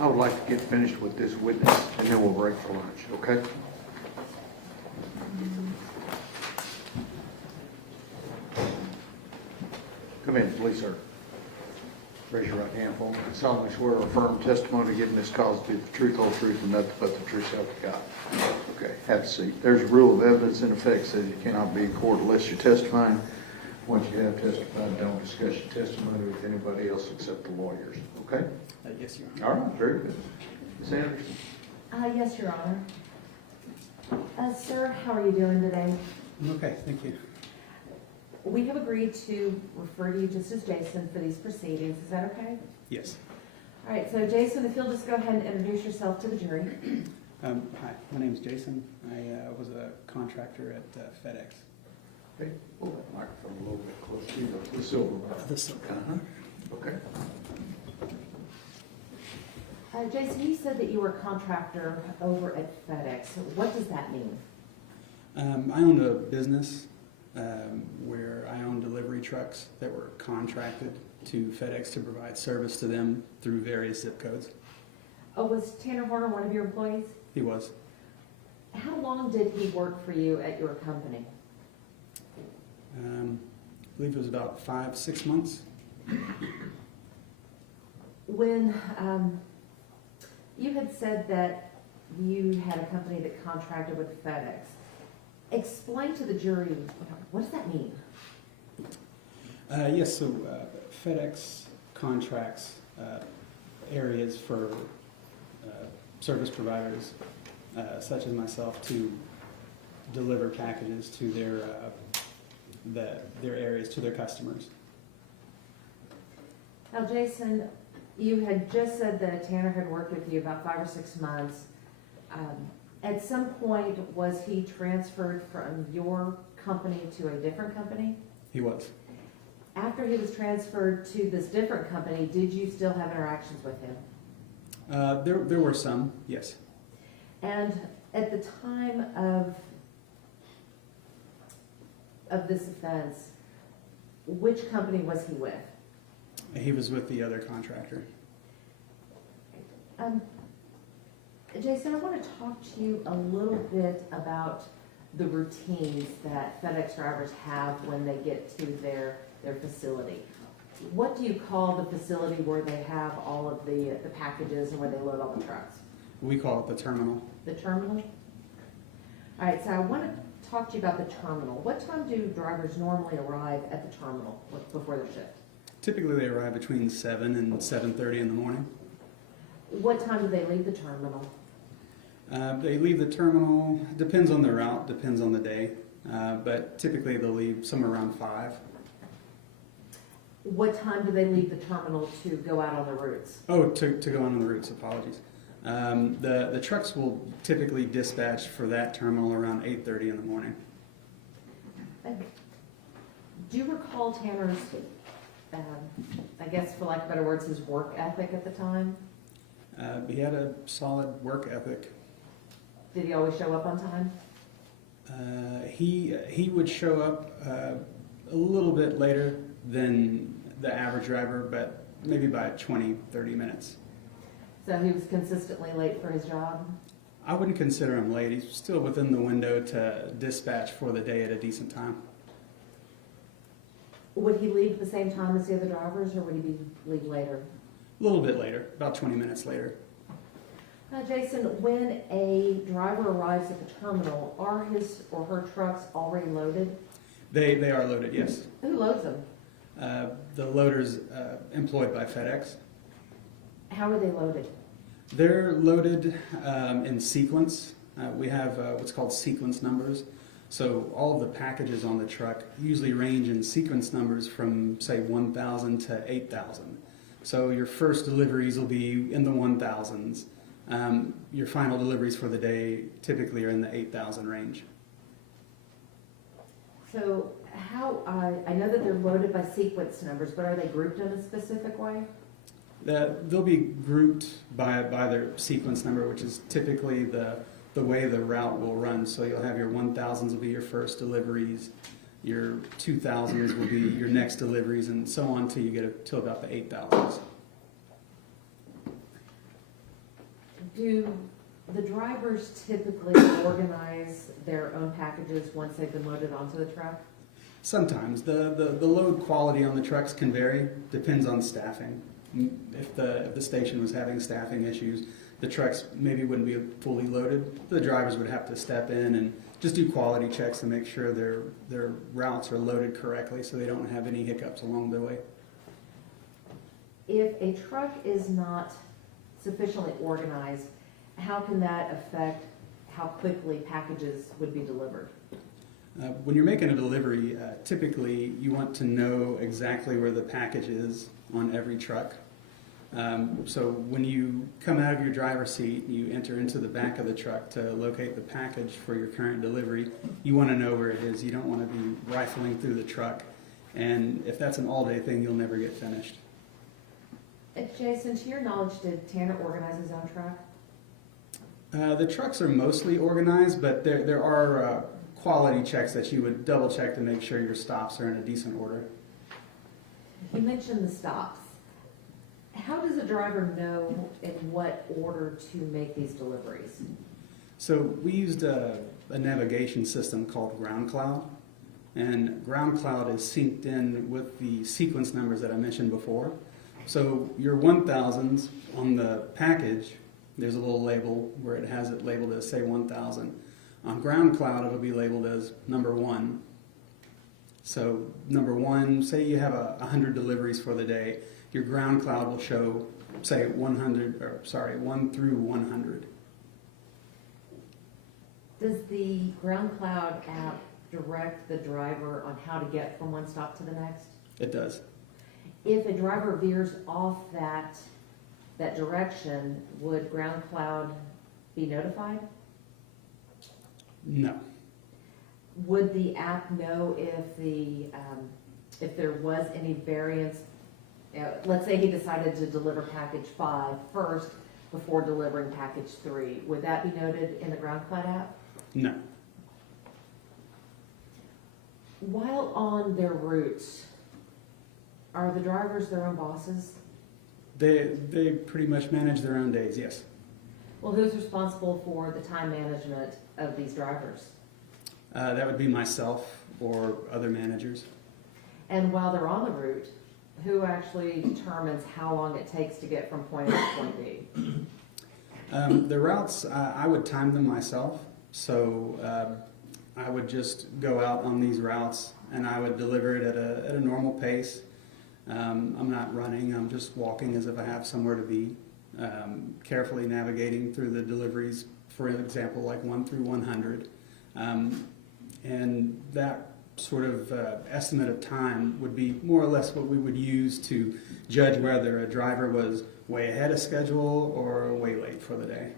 I would like to get finished with this witness, and then we'll break for lunch, okay? Come in, please, sir. Raise your right hand for me. I solemnly swear or affirm testimony given this cause to be the truth, whole truth, and nothing but the truth, self to God. Okay, have a seat. There's a rule of evidence in effect says you cannot be in court unless you're testifying. Once you have testified, don't discuss your testimony with anybody else except the lawyers. Okay? Yes, Your Honor. All right, very good. Ms. Anderson? Yes, Your Honor. Sir, how are you doing today? Okay, thank you. We have agreed to refer to you just as Jason for these proceedings. Is that okay? Yes. All right, so Jason, if you'll just go ahead and introduce yourself to the jury. Hi, my name's Jason. I was a contractor at FedEx. Okay, pull that microphone a little bit closer. You know, the silver bar. Okay. Jason, you said that you were a contractor over at FedEx. What does that mean? I owned a business where I owned delivery trucks that were contracted to FedEx to provide service to them through various zip codes. Oh, was Tanner Horner one of your employees? He was. How long did he work for you at your company? I believe it was about 5-6 months. When you had said that you had a company that contracted with FedEx, explain to the jury, what does that mean? Yes, so FedEx contracts areas for service providers such as myself to deliver packages to their areas, to their customers. Now, Jason, you had just said that Tanner had worked with you about 5 or 6 months. At some point, was he transferred from your company to a different company? He was. After he was transferred to this different company, did you still have interactions with him? There were some, yes. And at the time of this offense, which company was he with? He was with the other contractor. Jason, I want to talk to you a little bit about the routines that FedEx drivers have when they get to their facility. What do you call the facility where they have all of the packages and where they load all the trucks? We call it the terminal. The terminal? All right, so I want to talk to you about the terminal. What time do drivers normally arrive at the terminal before their shift? Typically they arrive between 7 and 7:30 in the morning. What time do they leave the terminal? They leave the terminal, depends on the route, depends on the day, but typically they'll leave somewhere around 5. What time do they leave the terminal to go out on the routes? Oh, to go on the routes, apologies. The trucks will typically dispatch for that terminal around 8:30 in the morning. Do you recall Tanner's, I guess for lack of better words, his work ethic at the time? He had a solid work ethic. Did he always show up on time? He would show up a little bit later than the average driver, but maybe by 20-30 minutes. So he was consistently late for his job? I wouldn't consider him late. He's still within the window to dispatch for the day at a decent time. Would he leave at the same time as the other drivers, or would he leave later? A little bit later, about 20 minutes later. Jason, when a driver arrives at the terminal, are his or her trucks already loaded? They are loaded, yes. Who loads them? The loaders employed by FedEx. How are they loaded? They're loaded in sequence. We have what's called sequence numbers. So all of the packages on the truck usually range in sequence numbers from, say, 1,000 to 8,000. So your first deliveries will be in the 1,000s. Your final deliveries for the day typically are in the 8,000 range. So how, I know that they're loaded by sequence numbers, but are they grouped in a specific way? They'll be grouped by their sequence number, which is typically the way the route will run. So you'll have your 1,000s will be your first deliveries, your 2,000s will be your next deliveries, and so on till you get to about the 8,000s. Do the drivers typically organize their own packages once they've been loaded onto the truck? Sometimes. The load quality on the trucks can vary, depends on staffing. If the station was having staffing issues, the trucks maybe wouldn't be fully loaded. The drivers would have to step in and just do quality checks to make sure their routes are loaded correctly so they don't have any hiccups along the way. If a truck is not sufficiently organized, how can that affect how quickly packages would be delivered? When you're making a delivery, typically you want to know exactly where the package is on every truck. So when you come out of your driver's seat, you enter into the back of the truck to locate the package for your current delivery. You want to know where it is. You don't want to be rifling through the truck. And if that's an all-day thing, you'll never get finished. Jason, to your knowledge, did Tanner organize his own truck? The trucks are mostly organized, but there are quality checks that you would double check to make sure your stops are in a decent order. You mentioned the stops. How does a driver know in what order to make these deliveries? So we used a navigation system called Ground Cloud, and Ground Cloud is synced in with the sequence numbers that I mentioned before. So your 1000s on the package, there's a little label where it has it labeled as, say, 1000. On Ground Cloud, it'll be labeled as number 1. So number 1, say you have 100 deliveries for the day, your Ground Cloud will show, say, 1 through 100. Does the Ground Cloud app direct the driver on how to get from one stop to the next? It does. If a driver veers off that direction, would Ground Cloud be notified? No. Would the app know if there was any variance? Let's say he decided to deliver package 5 first before delivering package 3. Would that be noted in the Ground Cloud app? No. While on their routes, are the drivers their own bosses? They pretty much manage their own days, yes. Well, who's responsible for the time management of these drivers? That would be myself or other managers. And while they're on the route, who actually determines how long it takes to get from point A to point B? The routes, I would time them myself. So I would just go out on these routes and I would deliver it at a normal pace. I'm not running, I'm just walking as if I have somewhere to be, carefully navigating through the deliveries, for example, like 1 through 100. And that sort of estimate of time would be more or less what we would use to judge whether a driver was way ahead of schedule or way late for the day.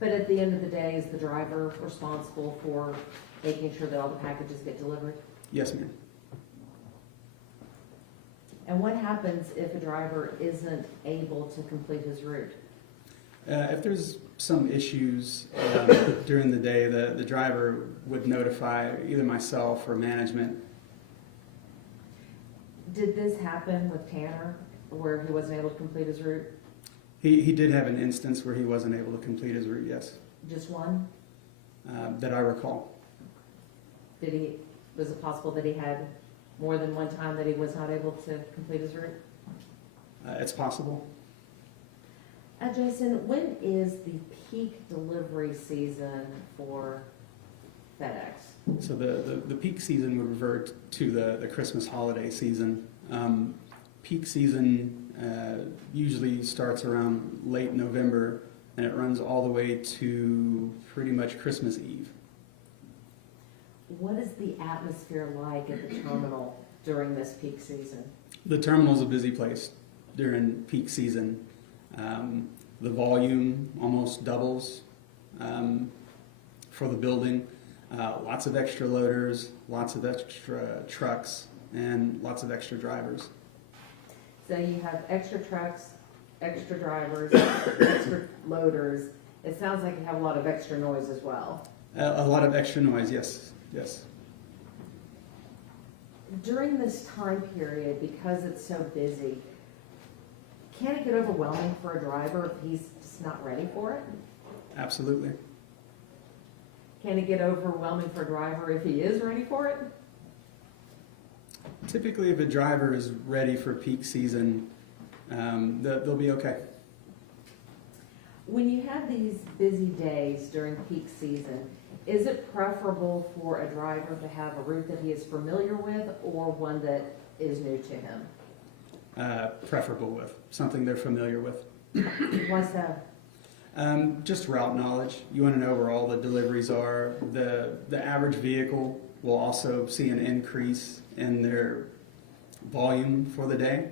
But at the end of the day, is the driver responsible for making sure that all the packages get delivered? Yes, ma'am. And what happens if a driver isn't able to complete his route? If there's some issues during the day, the driver would notify either myself or management. Did this happen with Tanner, where he wasn't able to complete his route? He did have an instance where he wasn't able to complete his route, yes. Just one? That I recall. Was it possible that he had more than one time that he was not able to complete his route? It's possible. Jason, when is the peak delivery season for FedEx? So the peak season would revert to the Christmas holiday season. Peak season usually starts around late November and it runs all the way to pretty much Christmas Eve. What is the atmosphere like at the terminal during this peak season? The terminal's a busy place during peak season. The volume almost doubles for the building. Lots of extra loaders, lots of extra trucks, and lots of extra drivers. So you have extra trucks, extra drivers, extra loaders. It sounds like you have a lot of extra noise as well. A lot of extra noise, yes, yes. During this time period, because it's so busy, can it get overwhelming for a driver if he's just not ready for it? Absolutely. Can it get overwhelming for a driver if he is ready for it? Typically, if a driver is ready for peak season, they'll be okay. When you have these busy days during peak season, is it preferable for a driver to have a route that he is familiar with or one that is new to him? Preferable with something they're familiar with. Why so? Just route knowledge. You want to know where all the deliveries are. The average vehicle will also see an increase in their volume for the day.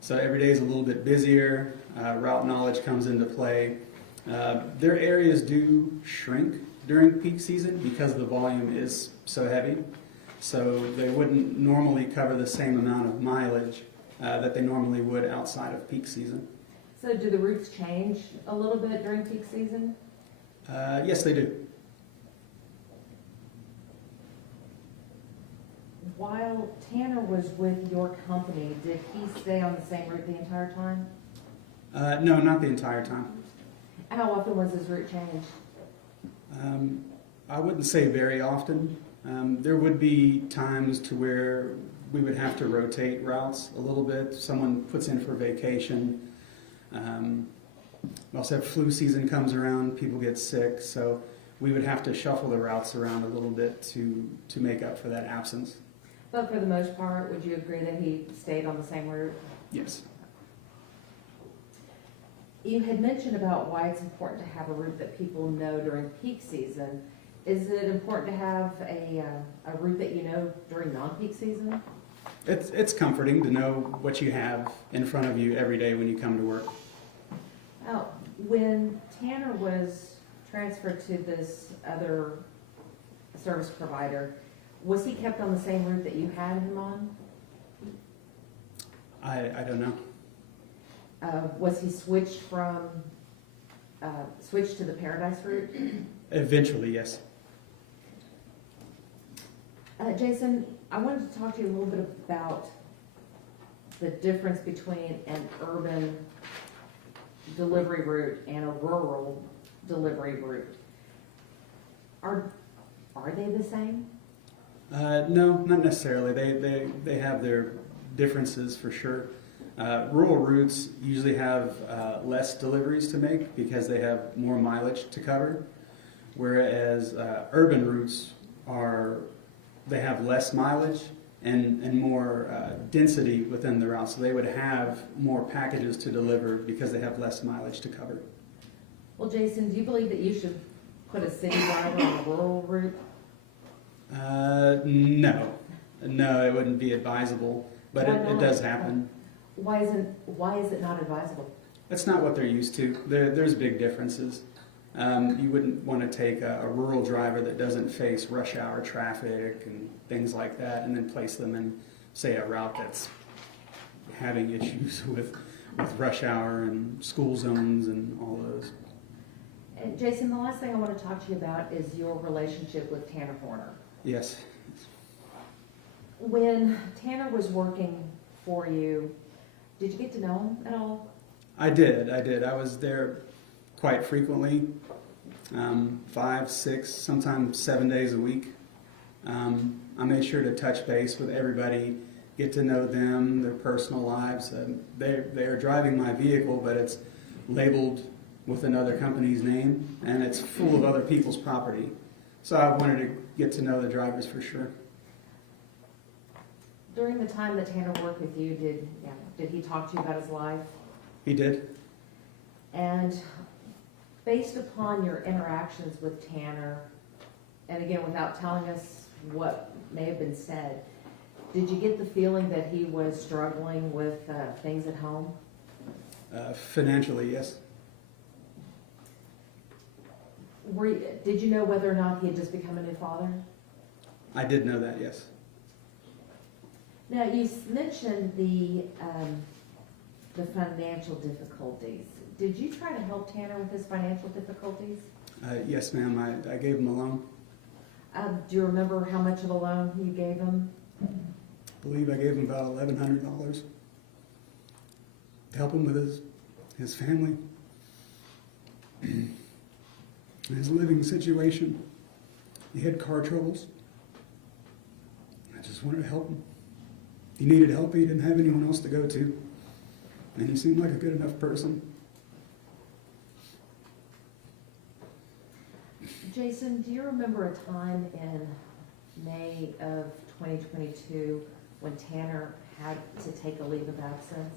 So every day is a little bit busier. Route knowledge comes into play. Their areas do shrink during peak season because the volume is so heavy. So they wouldn't normally cover the same amount of mileage that they normally would outside of peak season. So do the routes change a little bit during peak season? Yes, they do. While Tanner was with your company, did he stay on the same route the entire time? No, not the entire time. How often was his route changed? I wouldn't say very often. There would be times to where we would have to rotate routes a little bit. Someone puts in for vacation. We also have flu season comes around, people get sick, so we would have to shuffle the routes around a little bit to make up for that absence. But for the most part, would you agree that he stayed on the same route? Yes. You had mentioned about why it's important to have a route that people know during peak season. Is it important to have a route that you know during non-peak season? It's comforting to know what you have in front of you every day when you come to work. Oh, when Tanner was transferred to this other service provider, was he kept on the same route that you had him on? I don't know. Was he switched to the Paradise route? Eventually, yes. Jason, I wanted to talk to you a little bit about the difference between an urban delivery route and a rural delivery route. Are they the same? No, not necessarily. They have their differences for sure. Rural routes usually have less deliveries to make because they have more mileage to cover, whereas urban routes they have less mileage and more density within the route, so they would have more packages to deliver because they have less mileage to cover. Well, Jason, do you believe that you should put a city driver on a rural route? No, it wouldn't be advisable, but it does happen. Why is it not advisable? That's not what they're used to. There's big differences. You wouldn't want to take a rural driver that doesn't face rush hour traffic and things like that and then place them in, say, a route that's having issues with rush hour and school zones and all those. And Jason, the last thing I want to talk to you about is your relationship with Tanner Horner. Yes. When Tanner was working for you, did you get to know him at all? I did. I was there quite frequently, 5, 6, sometimes 7 days a week. I made sure to touch base with everybody, get to know them, their personal lives. They are driving my vehicle, but it's labeled with another company's name, and it's full of other people's property. So I wanted to get to know the drivers for sure. During the time that Tanner worked with you, did he talk to you about his life? He did. And based upon your interactions with Tanner, and again, without telling us what may have been said, did you get the feeling that he was struggling with things at home? Financially, yes. Did you know whether or not he had just become a new father? I did know that, yes. Now, you mentioned the financial difficulties. Did you try to help Tanner with his financial difficulties? Yes, ma'am. I gave him a loan. Do you remember how much of a loan you gave him? I believe I gave him about $1,100 to help him with his family, his living situation. He had car troubles. I just wanted to help him. He needed help. He didn't have anyone else to go to. And he seemed like a good enough person. Jason, do you remember a time in May of 2022 when Tanner had to take a leave of absence?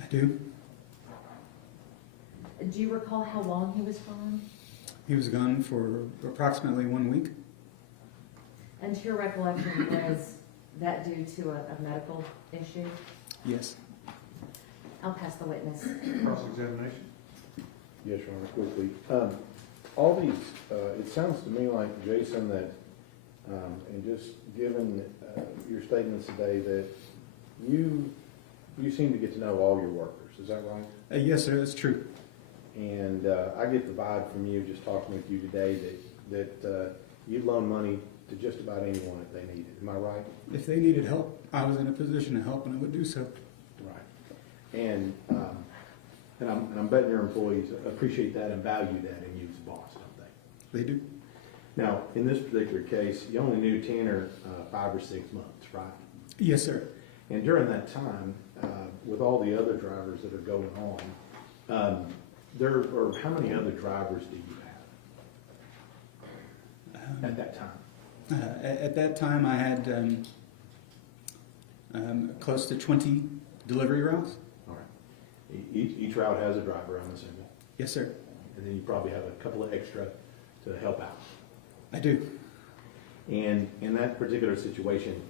I do. Do you recall how long he was gone? He was gone for approximately 1 week. And to your recollection, was that due to a medical issue? Yes. I'll pass the witness. Cross-examination? Yes, Your Honor, quickly. All these, it sounds to me like, Jason, that, and just given your statements today, that you seem to get to know all your workers. Is that right? Yes, sir, that's true. And I get the vibe from you, just talking with you today, that you'd loan money to just about anyone if they needed. Am I right? If they needed help, I was in a position to help, and I would do so. Right. And I'm betting your employees appreciate that and value that in you as a boss, don't they? They do. Now, in this particular case, you only knew Tanner 5 or 6 months, right? Yes, sir. And during that time, with all the other drivers that are going on, how many other drivers did you have at that time? At that time, I had close to 20 delivery routes. All right. Each route has a driver, I'm assuming. Yes, sir. And then you probably have a couple of extra to help out. I do. And in that particular situation,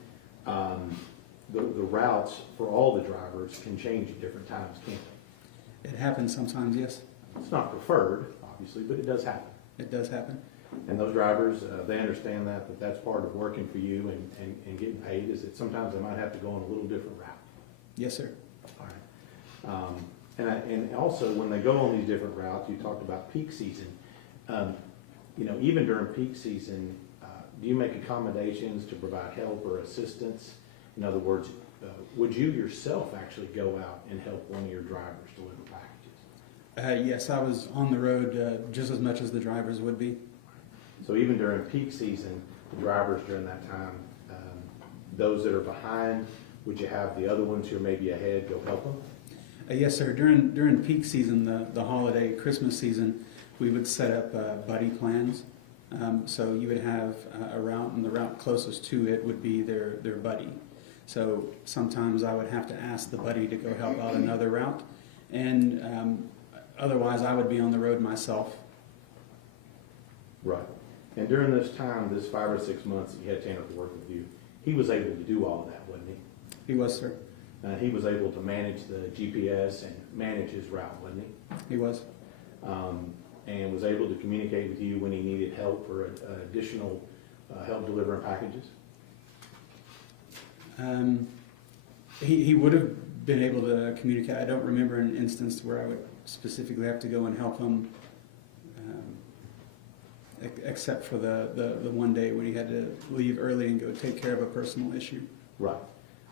the routes for all the drivers can change at different times, can't they? It happens sometimes, yes. It's not preferred, obviously, but it does happen. It does happen. And those drivers, they understand that that's part of working for you and getting paid, is that sometimes they might have to go on a little different route. Yes, sir. All right. And also, when they go on these different routes, you talked about peak season. Even during peak season, do you make accommodations to provide help or assistance? In other words, would you yourself actually go out and help one of your drivers deliver packages? Yes, I was on the road just as much as the drivers would be. So even during peak season, the drivers during that time, those that are behind, would you have the other ones who are maybe ahead go help them? Yes, sir. During peak season, the holiday Christmas season, we would set up buddy plans. So you would have a route, and the route closest to it would be their buddy. So sometimes I would have to ask the buddy to go help out another route, and otherwise I would be on the road myself. Right. And during this time, this 5 or 6 months that you had Tanner to work with you, he was able to do all of that, wasn't he? He was, sir. He was able to manage the GPS and manage his route, wasn't he? He was. And was able to communicate with you when he needed help for additional help delivering packages? He would have been able to communicate. I don't remember an instance where I would specifically have to go and help him, except for the one day when he had to leave early and go take care of a personal issue. Right.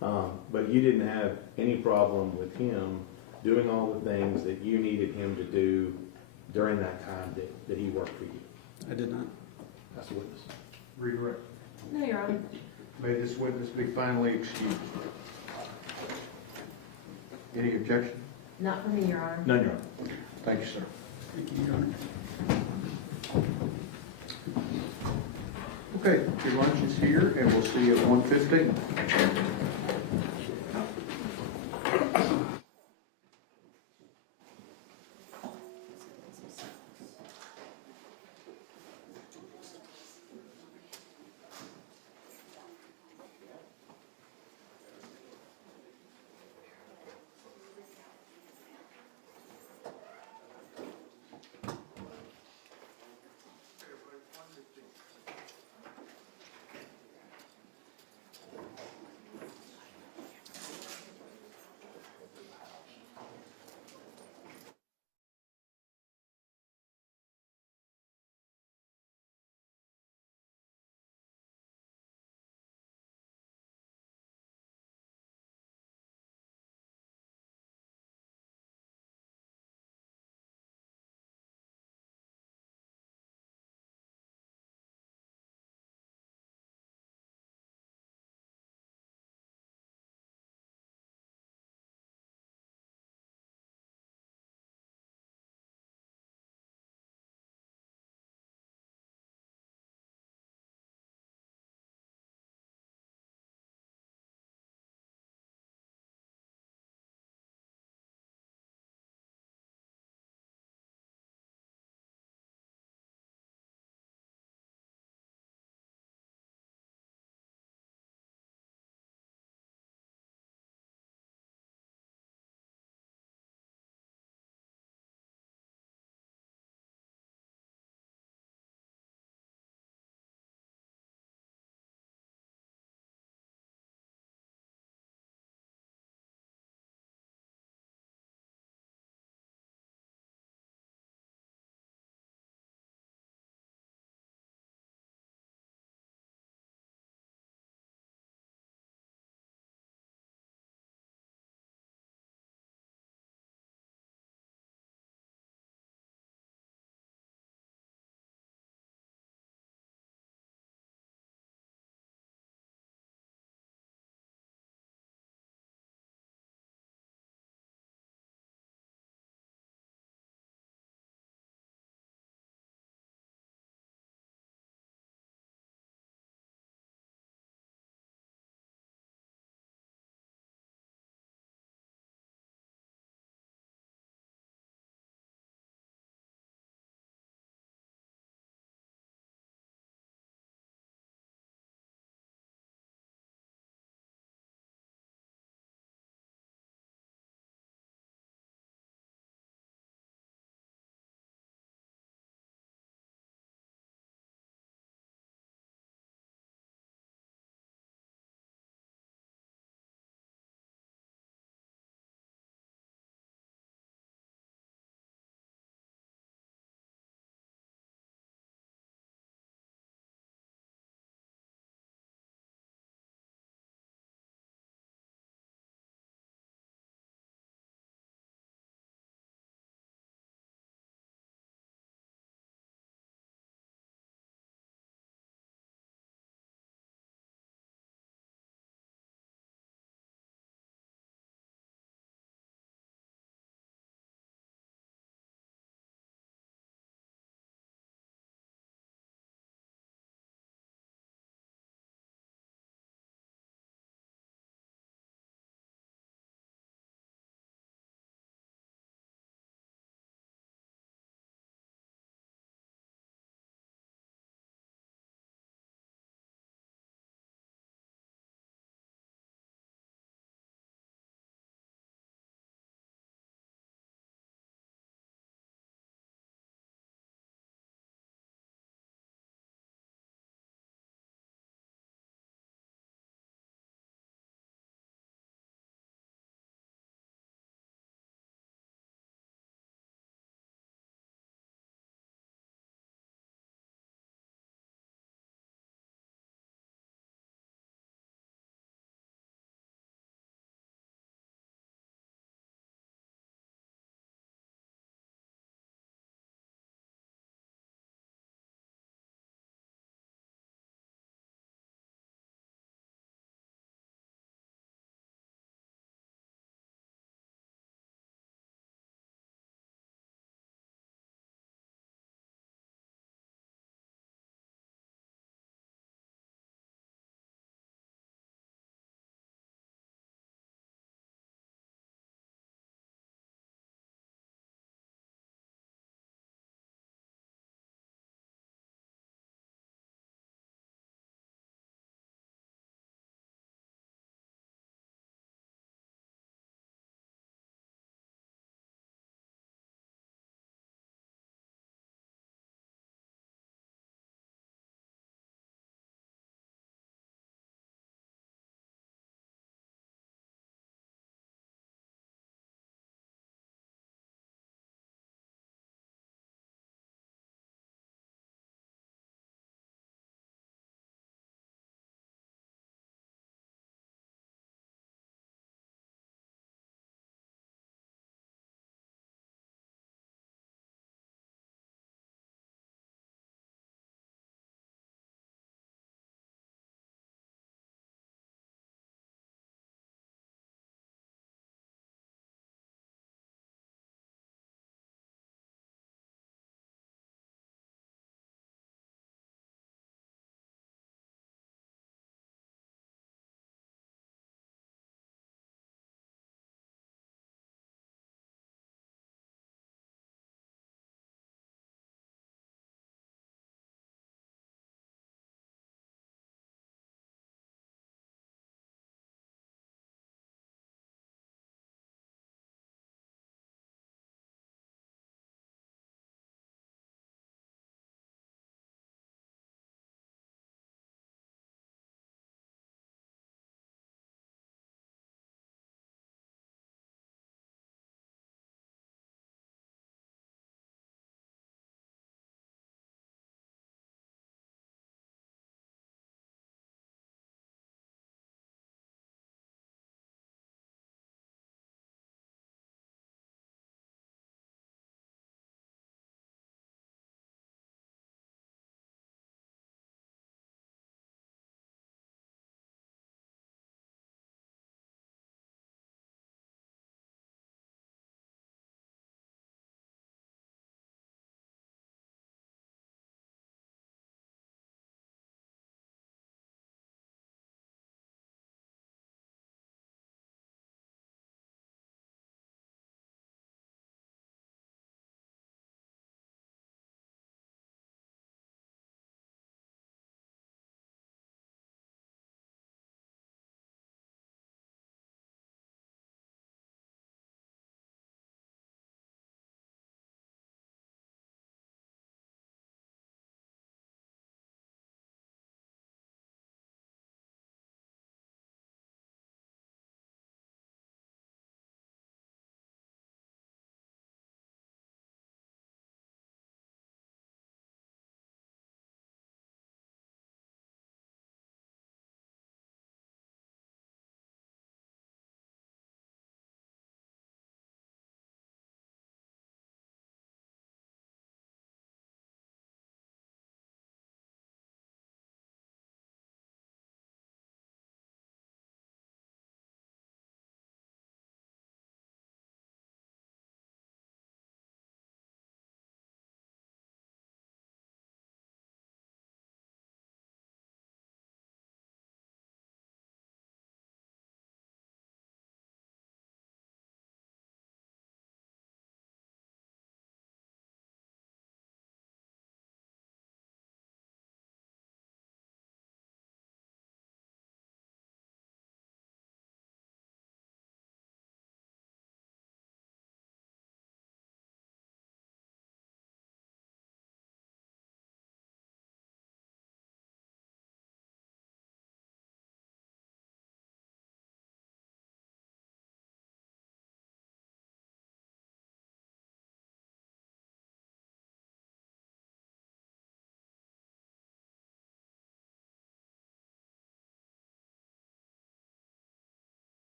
But you didn't have any problem with him doing all the things that you needed him to do during that time that he worked for you? I did not. That's the witness. Redirect. No, Your Honor. May this witness be finally excused. Any objection? Not for me, Your Honor. None, Your Honor. Thank you, sir. Thank you, Your Honor. Okay, your lunch is here, and we'll see you at 1:15.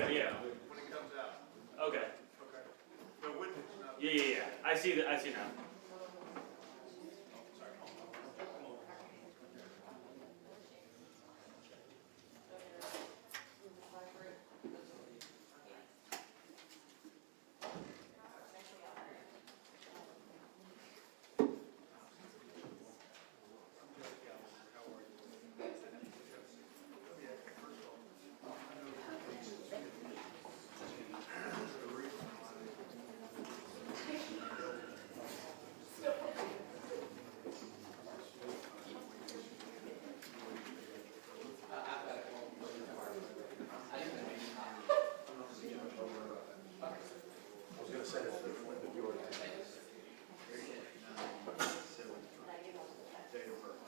Yeah, yeah. When it comes out. Okay. Okay. But when it's not. Yeah. I see that. I see now. I was gonna say it's the majority. Date of birth.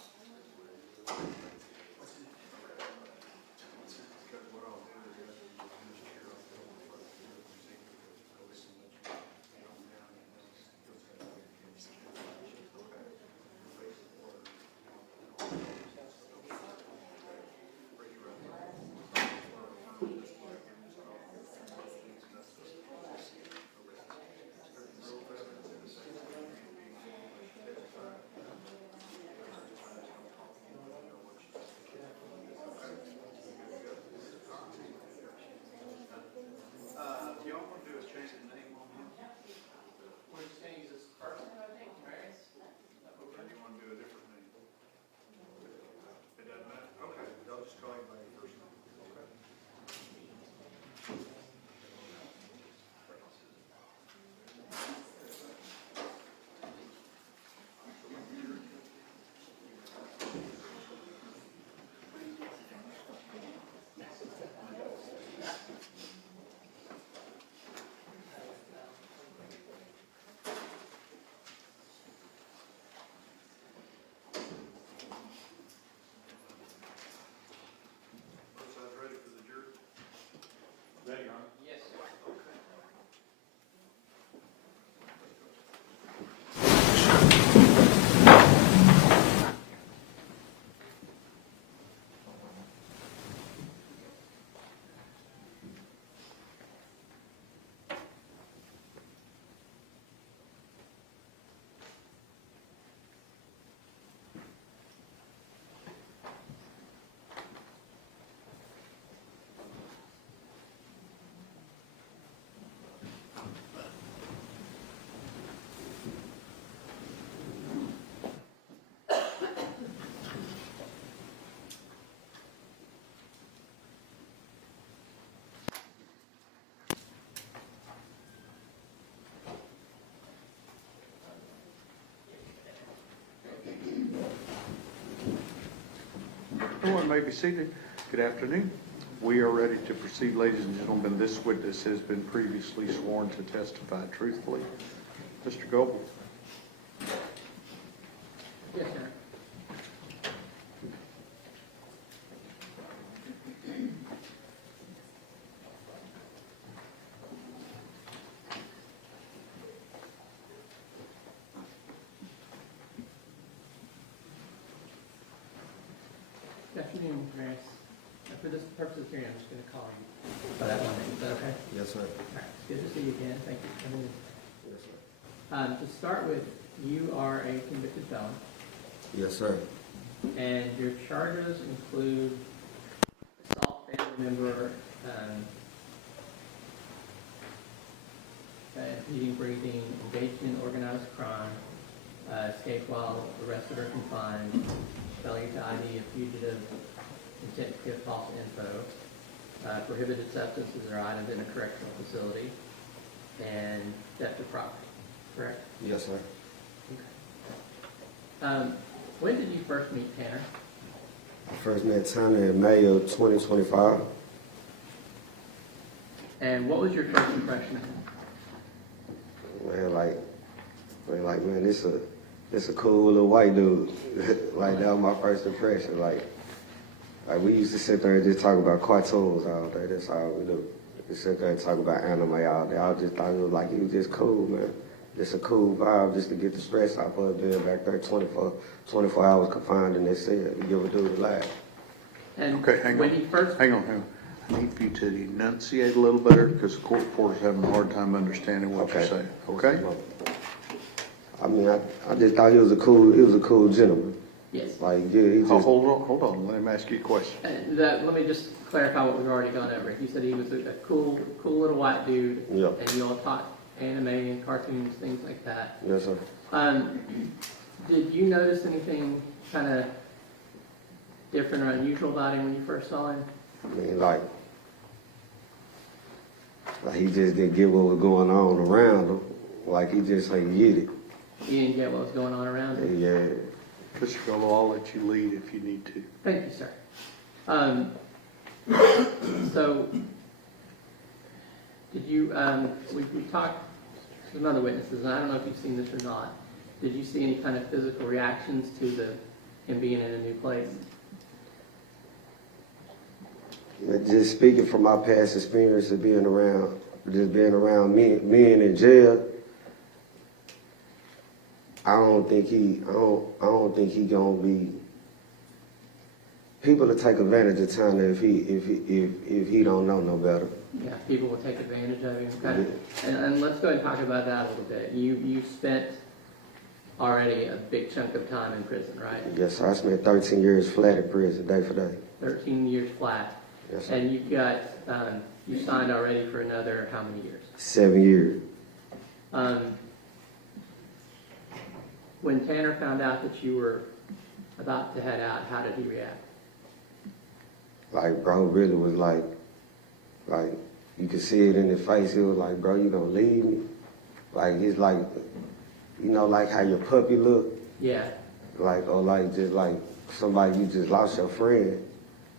Because what I'll do is after you finish here, I'll go on further through the procedure, because I'll listen to you, you know, down and then you'll say, okay. Raise the water. Raise your right hand. Y'all want to do is change the name on him? We're just gonna use this first name, I think, Marius. Or do you want to do a different name? It doesn't matter? Okay, I'll just call you by your first name. Okay. Both sides ready for the jury? Ready, Your Honor? Yes, sir. Okay. Everyone may be seated. Good afternoon. We are ready to proceed, ladies and gentlemen. This witness has been previously sworn to testify truthfully. Mr. Goebel. Yes, sir. Good afternoon, Marius. For this purpose of hearing, I'm just going to call you by that one name. Is that okay? Yes, sir. All right. It's good to see you again. Thank you for coming in. Yes, sir. To start with, you are a convicted felon, Yes, sir. and your charges include assault family member, impeding breathing, engaged in organized crime, escape while arrested or confined, failure to ID a fugitive, intent to give false info, prohibited substances or items in a correctional facility, and theft of property. Correct? Yes, sir. When did you first meet Tanner? I first met Tanner in May of 2025. And what was your first impression of him? Man, this a cool little white dude. Like, that was my first impression. Like we used to sit there and just talk about cartoons all day. That's all we do. We sit there and talk about anime all day. I just thought it was like, he was just cool, man. Just a cool vibe, just to get the stress off of being back there 24 hours confined in this cell. You give a dude a laugh. And Okay, hang when on. you first Hang on. need for you to enunciate a little better, because the court reporter's having a hard time understanding what you're saying, okay? I mean, I just thought he was a cool gentleman. Yes. Like, yeah, he just. Hold on, let him ask you a question. Let me just clarify what we've already gone over. You said he was a cool little white dude. Yep. And you all taught anime and cartoons, things like that. Yes, sir. Did you notice anything kind of different or unusual about him when you first saw him? I mean, like he just didn't get what was going on around him. Like, he just get it. You didn't get what was going on around him? Yeah. Mr. Fellow, I'll let you lead if you need to. Thank you, sir. So, did you, we talked to some other witnesses, and I don't know if you've seen this or not. Did you see any kind of physical reactions to him being in a new place? Just speaking from my past experience of being around men in jail, I don't think he gonna be. People will take advantage of time if he don't know no better. Yeah, people will take advantage of him. Okay. And let's go ahead and talk about that a little bit. You spent already a big chunk of time in prison, right? Yes, sir. I spent 13 years flat in prison, day for day. 13 years flat. Yes, sir. And you've got, you signed already for another how many years? 7 years. When Tanner found out that you were about to head out, how did he react? Like, bro, really was like, you could see it in his face. He was like, bro, you gonna leave me? Like, it's like, you know, like how your puppy look? Yeah. Like, or like, just like somebody you just lost your friend.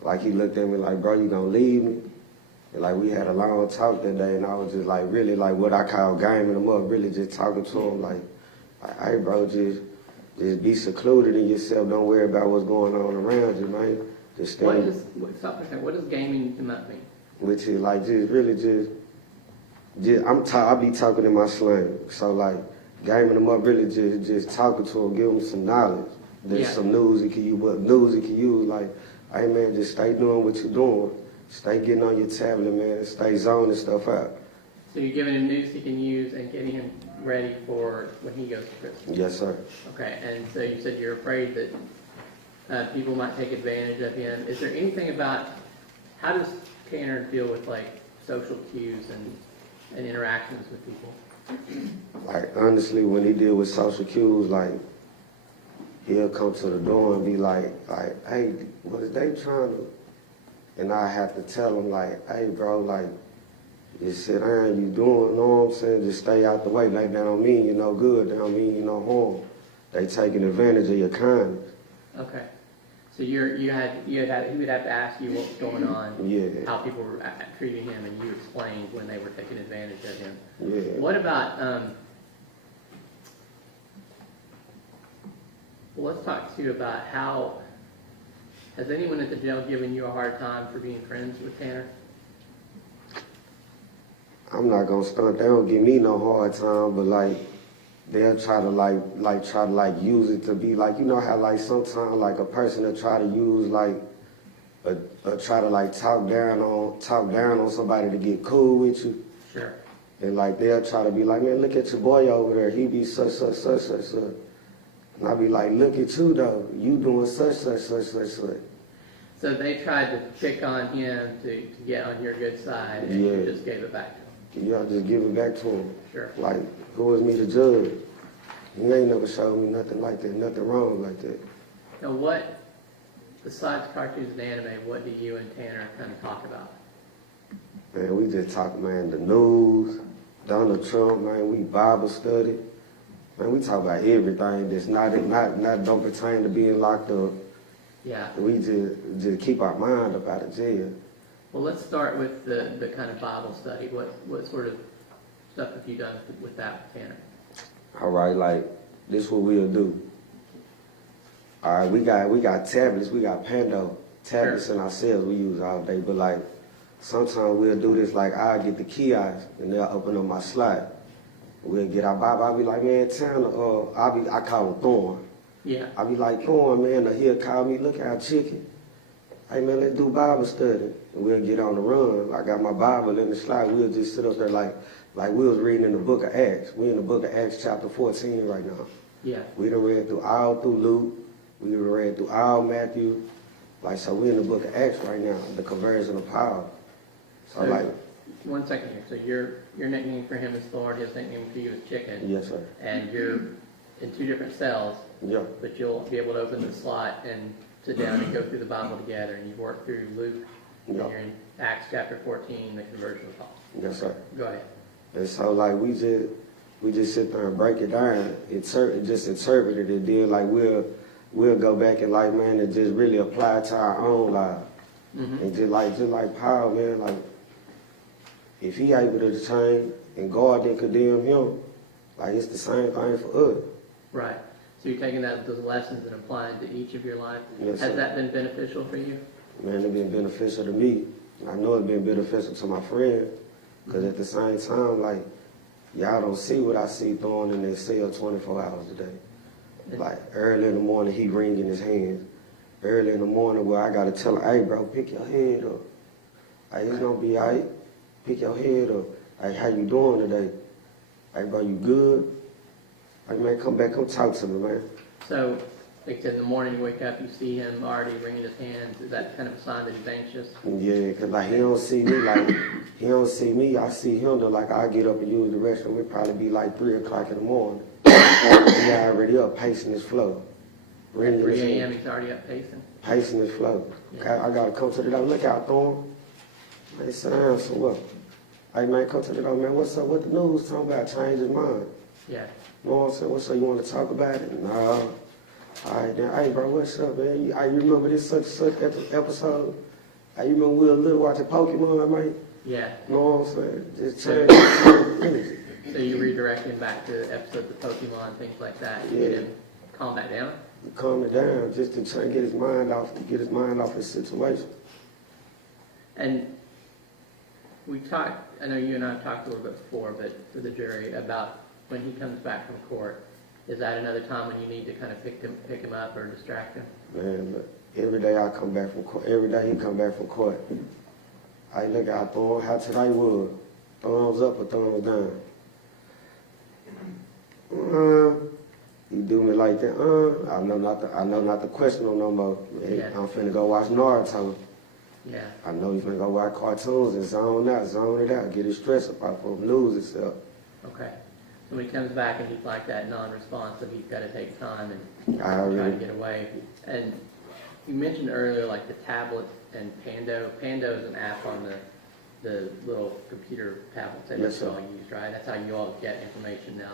Like, he looked at me like, bro, you gonna leave me? And like, we had a long talk that day, and I was just like, really, like what I call gaming him up, really just talking to him like, hey, bro, just be secluded in yourself. Don't worry about what's going on around you, man. Just stay. What does gaming him up mean? Which is like, just really I be talking in my slang. So like, gaming him up, really just talking to him, give him some knowledge. There's some news he can use, what news he can use. Like, hey man, just stay doing what you're doing. Stay getting on your tablet, man, and stay zoning stuff out. So you're giving him news he can use and getting him ready for when he goes to prison? Yes, sir. Okay, and so you said you're afraid that people might take advantage of him. Is there anything about, how does Tanner deal with like social cues and interactions with people? Like, honestly, when he deal with social cues, like, he'll come to the door and be like, hey, what is they trying to? And I have to tell him like, hey, bro, like, just sit down, you doing, you know what I'm saying? Just stay out the way. Like, that don't mean you no good, that don't mean you no harm. They taking advantage of your kindness. Okay. So he would have to ask you what's going on, Yeah. how people were treating him, and you explained when they were taking advantage of him. Yeah. What about, well, let's talk to you about how, has anyone at the jail given you a hard time for being friends with Tanner? I'm not gonna stunt. They don't give me no hard time, but like, they'll try to use it to be like, you know how like sometimes like a person will try to use like try to like talk down on somebody to get cool with you. Sure. And like they'll try to be like, man, look at your boy over there. He be such. And I be like, look at you though. You doing such. So they tried to pick on him to get on your good side, and you just gave it back to him. Yeah, just give it back to him. Sure. Like, who is me to judge? He ain't never showed me nothing like that, nothing wrong like that. Now what, besides cartoons and anime, what do you and Tanner kind of talk about? Man, we just talk, man, the news, Donald Trump, man, we Bible study. Man, we talk about everything that's not don't pertain to being locked up. Yeah. We just keep our mind up out of jail. Well, let's start with the kind of Bible study. What sort of stuff have you done with that, Tanner? All right, like, this what we'll do. All right, we got tablets, we got Pando tablets in ourselves we use all day, but like, sometimes we'll do this, like, I'll get the kiosk and they'll open up my slot. We'll get our Bible, I'll be like, man, Tanner, I call him Thorn. Yeah. I'll be like, Thorn, man, or he'll call me, look at our chicken. hey man, let's do Bible study. And we'll get on the run. I got my Bible in the slide. We'll just sit up there like we was reading in the book of Acts. We in the book of Acts chapter 14 right now. Yeah. We done read through Luke. We done read through all Matthew. Like, so we in the book of Acts right now, the conversion of Paul. So like, 1 second here. So your nickname for him is Thorn, his nickname for you is Chicken. yes sir. And you're in 2 different cells, Yeah. but you'll be able to open the slot and sit down and go through the Bible together. And you've worked through Luke, and Yeah. you're in Acts chapter 14, the conversion of Paul. Yes sir. Go ahead. And so like we just sit there and break it down, just interpret it, and then like we'll go back and like man and just really apply it to our own lives. Mm-hmm. And just like Paul, man, like if he able to change and God didn't condemn him, like it's the same thing for us. Right. So you're taking those lessons and applying to each of your life. Yes, Has sir. that been beneficial for you? Man, it's been beneficial to me. I know it's been beneficial to my friend, because at the same time, like, y'all don't see what I see throwing in their cell 24 hours a day. Like, early in the morning, he wringing his hands. Early in the morning where I got to tell him, hey, bro, pick your head up. Hey, it's going to be all right. Pick your head up. Hey, how you doing today? Hey, bro, you good? Hey, man, come back, come talk to me, man. So, like I said, in the morning you wake up, you see him already wringing his hands. Is that kind of a sign that he's anxious? Yeah, because like he don't see me he don't see me. I see him though, like I get up and use the restroom. It'd probably be like 3 o'clock in the morning. He already up pacing his flow. At 3 a.m. he's already up pacing. Pacing his flow. Yeah. I gotta come to the door. Look out, Thorn. Hey, sit down, so what? Hey man, come to the door, man. What's up? What the news talking about? Change his mind. Yeah. You know what I'm saying? What's up? You want to talk about it? Nah. All right, then. Hey, bro, what's up, man? You remember this such episode? Hey, you remember we were little watching Pokemon, man? Yeah. You know what I'm saying? Just change. So you redirect him back to episodes of Pokemon, things like that. You get him calm back down. Calm it down, just to try and get his mind off his situation. And we talked, I know you and I talked a little bit before, but for the jury, about when he comes back from court. Is that another time when you need to kind of pick him up or distract him? Man, look, every day I come back from court, every day he come back from court, I look out Thorn, how today was. Thumbs up or thumbs down? He do me like that. I know not to question him no more. Yeah. I'm finna go watch Naruto. Yeah. I know he's finna go watch cartoons and zone it out, get his stress up off him, lose himself. Okay. So when he comes back and he's like that non-responsive, he's got to take time and I try to already, get away. And you mentioned earlier like the tablet and Pando. Pando is an app on the little computer tablets that Yes, you sir. all use, right? That's how you all get information now.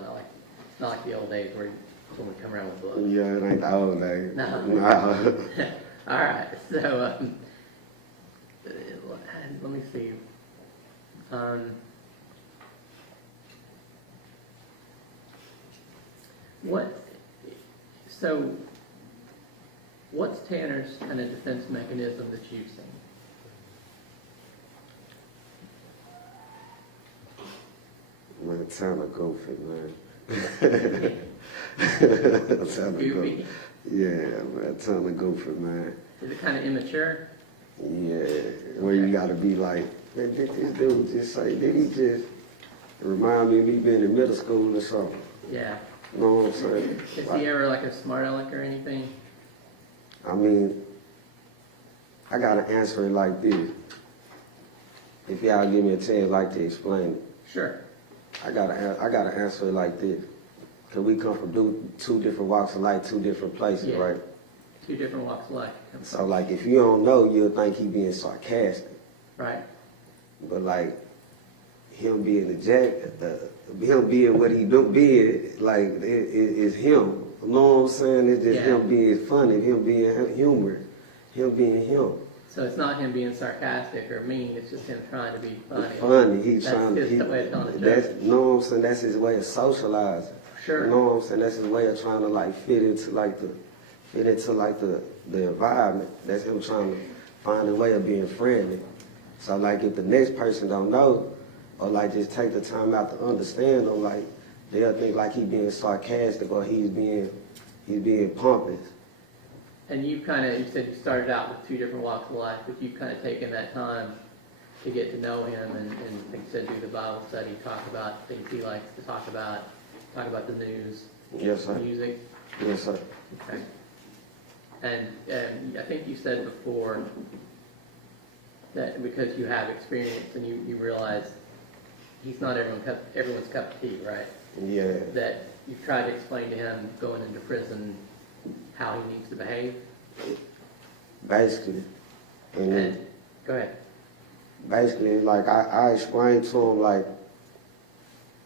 Not like the old days where someone would come around with books. yeah, it ain't the old days. No. Nah. All right. So let me see. What's Tanner's kind of defense mechanism that you've seen? Man, Tanner goofy, man. Tanner Goofy? goofy. Yeah, man, Tanner goofy, man. Is it kind of immature? Yeah, where you gotta be like, man, did this dude just say, did he just remind me of me being in middle school or something? Yeah. You know what I'm saying? Is Like, he ever like a smart aleck or anything? I mean, I gotta answer it like this. If y'all give me a chance like to explain it, Sure. I gotta answer it like this. Cause we come from two different walks of life, 2 different places, Yeah. right? 2 different walks of life. So like, if you don't know, you'll think he being sarcastic. Right. But like, him being him being what he do being, like, it is him. You know what I'm saying? It's just him being funny, him being humorous, him being him. So it's not him being sarcastic or mean, it's just him trying to be funny. Funny, he's That's trying to. his way of telling a joke. That's, you know what I'm saying? That's his way of socializing. Sure. You know what I'm saying? That's his way of trying to like fit into the environment. That's him trying to find a way of being friendly. So like, if the next person don't know, or like just take the time out to understand him, like they'll think like he being sarcastic or he's being pompous. And you said you started out with 2 different walks of life, but you've kind of taken that time to get to know him and like you said, do the Bible study, talk about things he likes to talk about the news, Yes, sir. music. Yes, sir. Okay. And I think you said before that because you have experience and you realize he's not everyone's cup of tea, right? Yeah. That you've tried to explain to him going into prison how he needs to behave. Basically. And go ahead. Basically, like, I explained to him, like,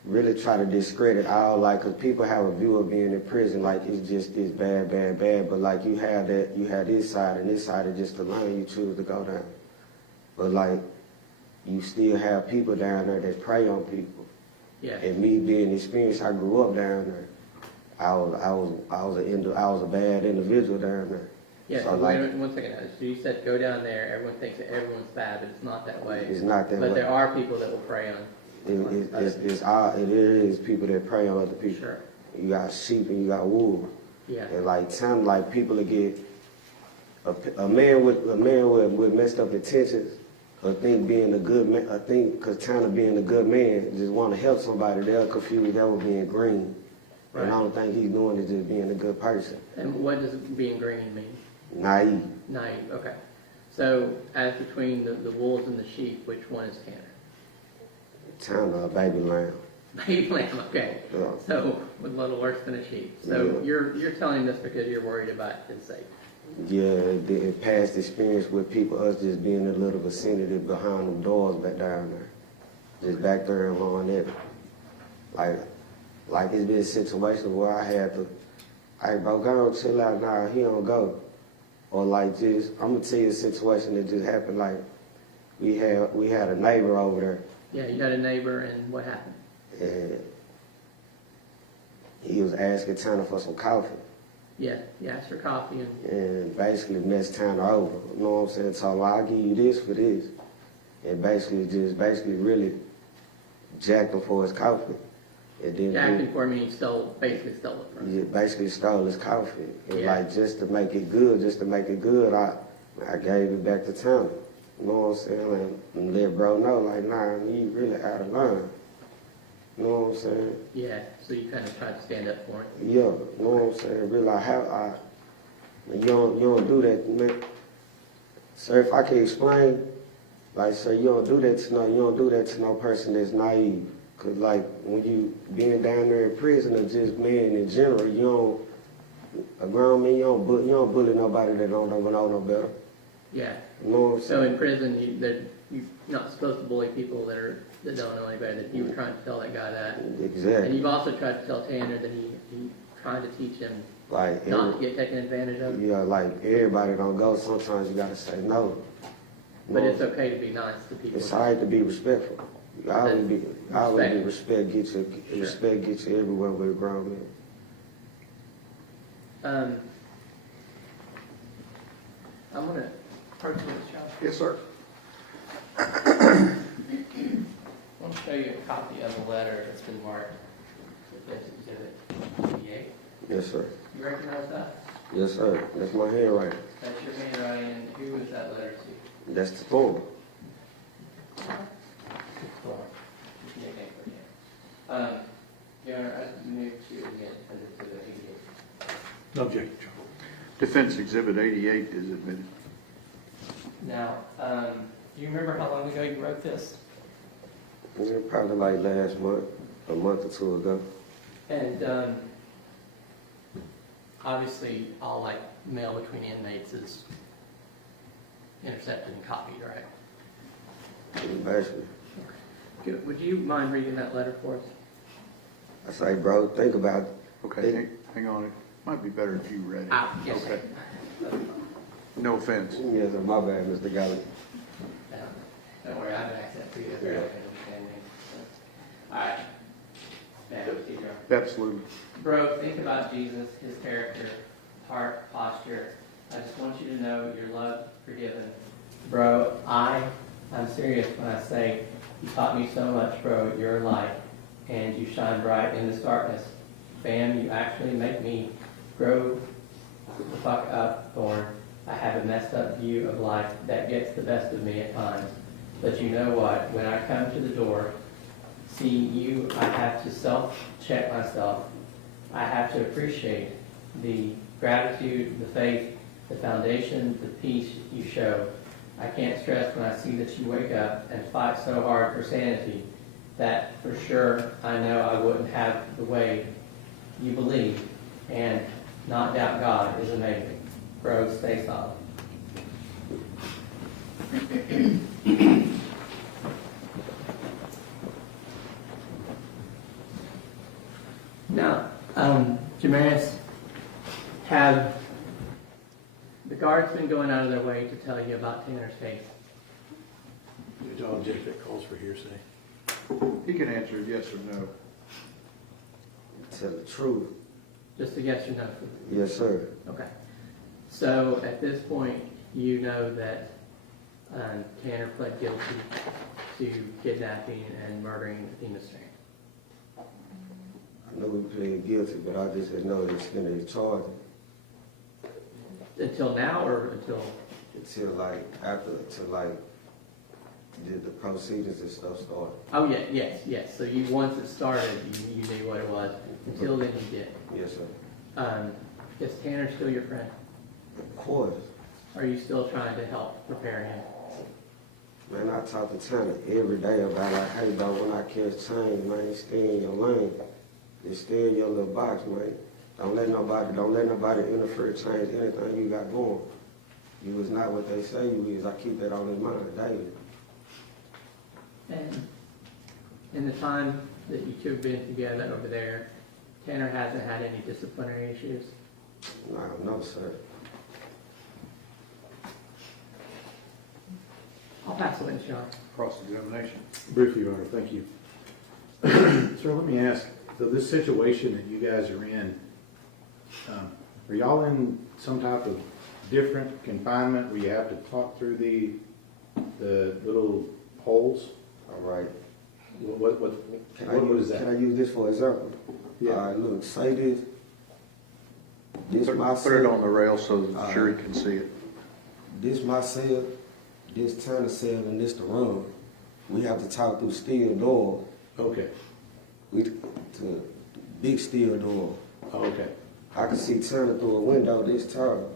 really try to discredit all, like, because people have a view of being in prison, like, it's just this bad, bad, bad, but, like, you have this side, and this side is just the lane you choose to go down. But, like, you still have people down there that prey on people. Yeah. And me being experienced, I grew up down there. I was a bad individual down there. Yeah, So, so like, wait one second. So you said go down there, everyone thinks that everyone's bad, but it's not that way. It's not that way. But there are people that will prey on. It is people that prey on other people. Sure. You got sheep and you got wolves. Yeah. And like time, like people that get a man with messed up intentions, I think being a good man, I think because kind of being a good man, just want to help somebody, they'll confuse that with being green. Right. And I don't think he's doing is just being a good person. And what does being green mean? Naive. Naive, okay. So as between the wolves and the sheep, which one is Tanner? Tanner, a baby lamb. Baby lamb, okay. Yeah. So a little worse than a sheep. So Yeah. you're telling this because you're worried about his safety. Yeah, the past experience with people, us just being a little vicinity behind them doors back down there. Just back there and on it. Like it's been a situation where I had to, hey bro, go on, chill out now, he don't go. Or like just, I'm gonna tell you a situation that just happened, like we had a neighbor over there. Yeah, you had a neighbor and what happened? And he was asking Tanner for some coffee. Yeah, you asked for coffee And basically messed Tanner over. You know what I'm saying? Told him, I'll give you this for this. And basically really jacked him for his coffee. And then Jacking for me, basically stole it from him. Yeah, basically stole his coffee. And Yeah. like just to make it good, I gave it back to Tanner. You know what I'm saying? And let bro know, like, nah, you really out of line. You know what I'm saying? Yeah, so you kind of tried to stand up for it. Yeah, you know what I'm saying? Really, you don't do that, man. Sir, if I can explain, like, sir, you don't do that to no person that's naive. Cause like when you being down there in prison or just man in general, a grown man, you don't bully nobody that don't know no better. Yeah. You know what I'm saying? So in prison, you're not supposed to bully people that don't know any better. That you were trying to tell that guy that. Exactly. And you've also tried to tell Tanner that he trying to teach him Like not to get taken advantage of. Yeah, like everybody don't go. Sometimes you gotta say no. But it's okay to be nice to people. It's alright to be respectful. I would be respect get you everywhere with a grown man. I'm gonna approach this, Josh. Yes, sir. I want to show you a copy of the letter that's been marked with this exhibit 88. Yes, sir. You recognize that? Yes, sir. That's my handwriting. That's your handwriting, and who is that letter to? That's the form. Your Honor, I move to again send it to the 88. No objection, John. Defense Exhibit 88 is admitted. Now, do you remember how long ago you wrote this? Yeah, probably like last month, a month or two ago. And obviously, all like mail between inmates is intercepted and copied, right? Basically. Good. Would you mind reading that letter for us? I say, bro, think about it. Okay, hang on. It might be better if you read it. Yes. Okay. No offense. Yes, sir. My bad, Mr. Galley. Don't worry, I have an accent for you. That's okay. Understand me. All right. Absolutely. Bro, think about Jesus, his character, heart, posture. I just want you to know you're loved, forgiven. Bro, I'm serious when I say you taught me so much, bro. You're a light, and you shine bright in this darkness. Fam, you actually make me grow the fuck up, Thorne. I have a messed up view of life that gets the best of me at times. But you know what? When I come to the door, see you, I have to self-check myself. I have to appreciate the gratitude, the faith, the foundation, the peace you show. I can't stress when I see that you wake up and fight so hard for sanity that for sure I know I wouldn't have the way you believe, and not doubt God is amazing. Bro, stay solid. Now, Jamaris, have the guards been going out of their way to tell you about Tanner's case? Judge, I'll object that calls for hearsay. He can answer yes or no. Tell the truth. Just a yes or no? Yes, sir. Okay. So at this point, you know that Tanner pled guilty to kidnapping and murdering Athena Strand. I know we pleaded guilty, but I just didn't know the extent of the charge Until now, or until? until the proceedings and stuff started. Oh yeah, yes. So you once it started, you knew what it was. Until then, you did. Yes, sir. Is Tanner still your friend? Of course. Are you still trying to help prepare him? Man, I talk to Tanner every day about like, hey, dog, when I catch change, man, stay in your lane. Just stay in your little box, man. Don't let nobody interfere, change anything you got going. You is not what they say you is. I keep that on in mind daily. And in the time that you two have been together over there, Tanner hasn't had any disciplinary issues? No, sir. I'll pass the witness, Your Honor. Cross-examination. Briefly, Your Honor, thank you. Sir, let me ask, so this situation that you guys are in, are y'all in some type of different confinement where you have to talk through the little holes? All right. What is that? Can I use this for example? Yeah. All right, look, say this. This my Put it cell. on the rail so the jury can see it. This my cell, this Tanner cell, and this the room. We have to talk through steel door. Okay. To big steel door. Oh, okay. I can see Tanner through a window this tall.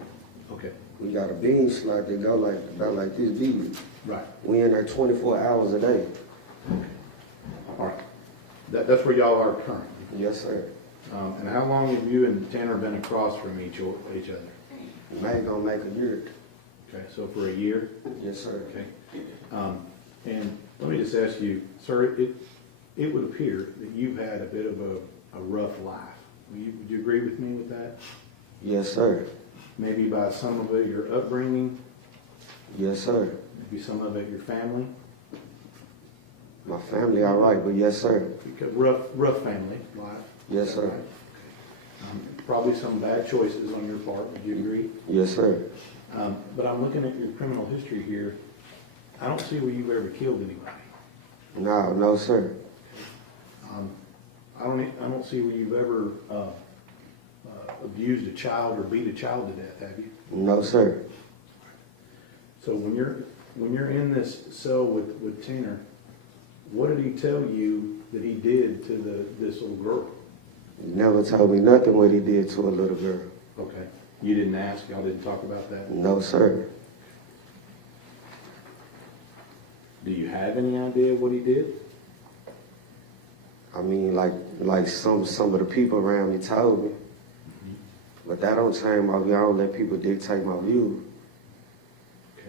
Okay. We got a beam slot that go about like this big. Right. We in there 24 hours a day. All right. That's where y'all are currently. Yes, sir. And how long have you and Tanner been across from each other? May gonna make a year. Okay, so for a year? Yes, sir. Okay. And let me just ask you, sir, it would appear that you've had a bit of a rough life. Would you agree with me with that? Yes, sir. Maybe by some of it your upbringing, Yes, sir. maybe some of it your family? My family all right, but yes, sir. Rough family life. Yes, Is that sir. right? Probably some bad choices on your part, would you agree? Yes, sir. But I'm looking at your criminal history here. I don't see where you've ever killed anybody. No, sir. I don't see where you've ever abused a child or beat a child to death, have you? No, sir. So when you're in this cell with Tanner, what did he tell you that he did to this little girl? He never told me nothing what he did to a little girl. Okay. You didn't ask? Y'all didn't talk about that? No, sir. Do you have any idea what he did? I mean, like some of the people around me told me. But that don't change my view. I don't let people dictate my view. Okay.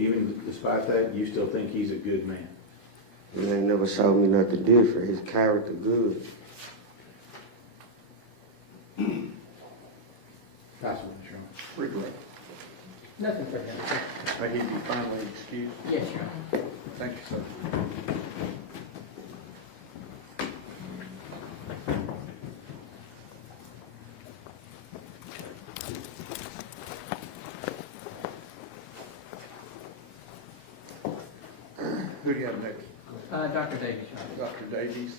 Even despite that, you still think he's a good man? He ain't never showed me nothing different. His character good. Pass it, Mr. Chairman. Regret. Nothing for him. I give you finally excuse. Yes, Your Honor. Thank you, sir. Who do you have next? Dr. Davies, Your Honor. Dr. Davies.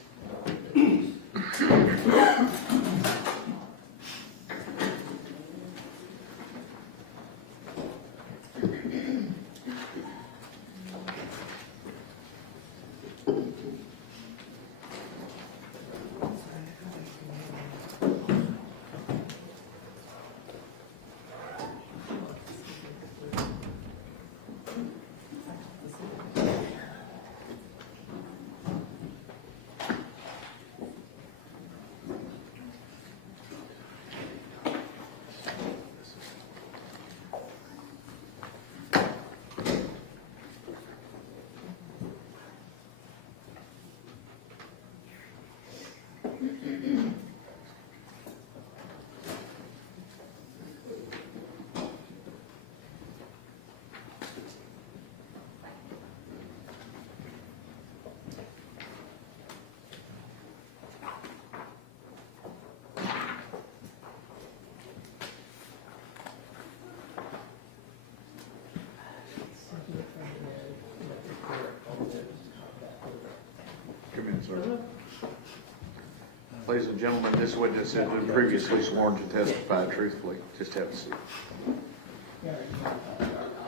Ladies and gentlemen, this witness has been previously sworn to testify truthfully. Just have a seat.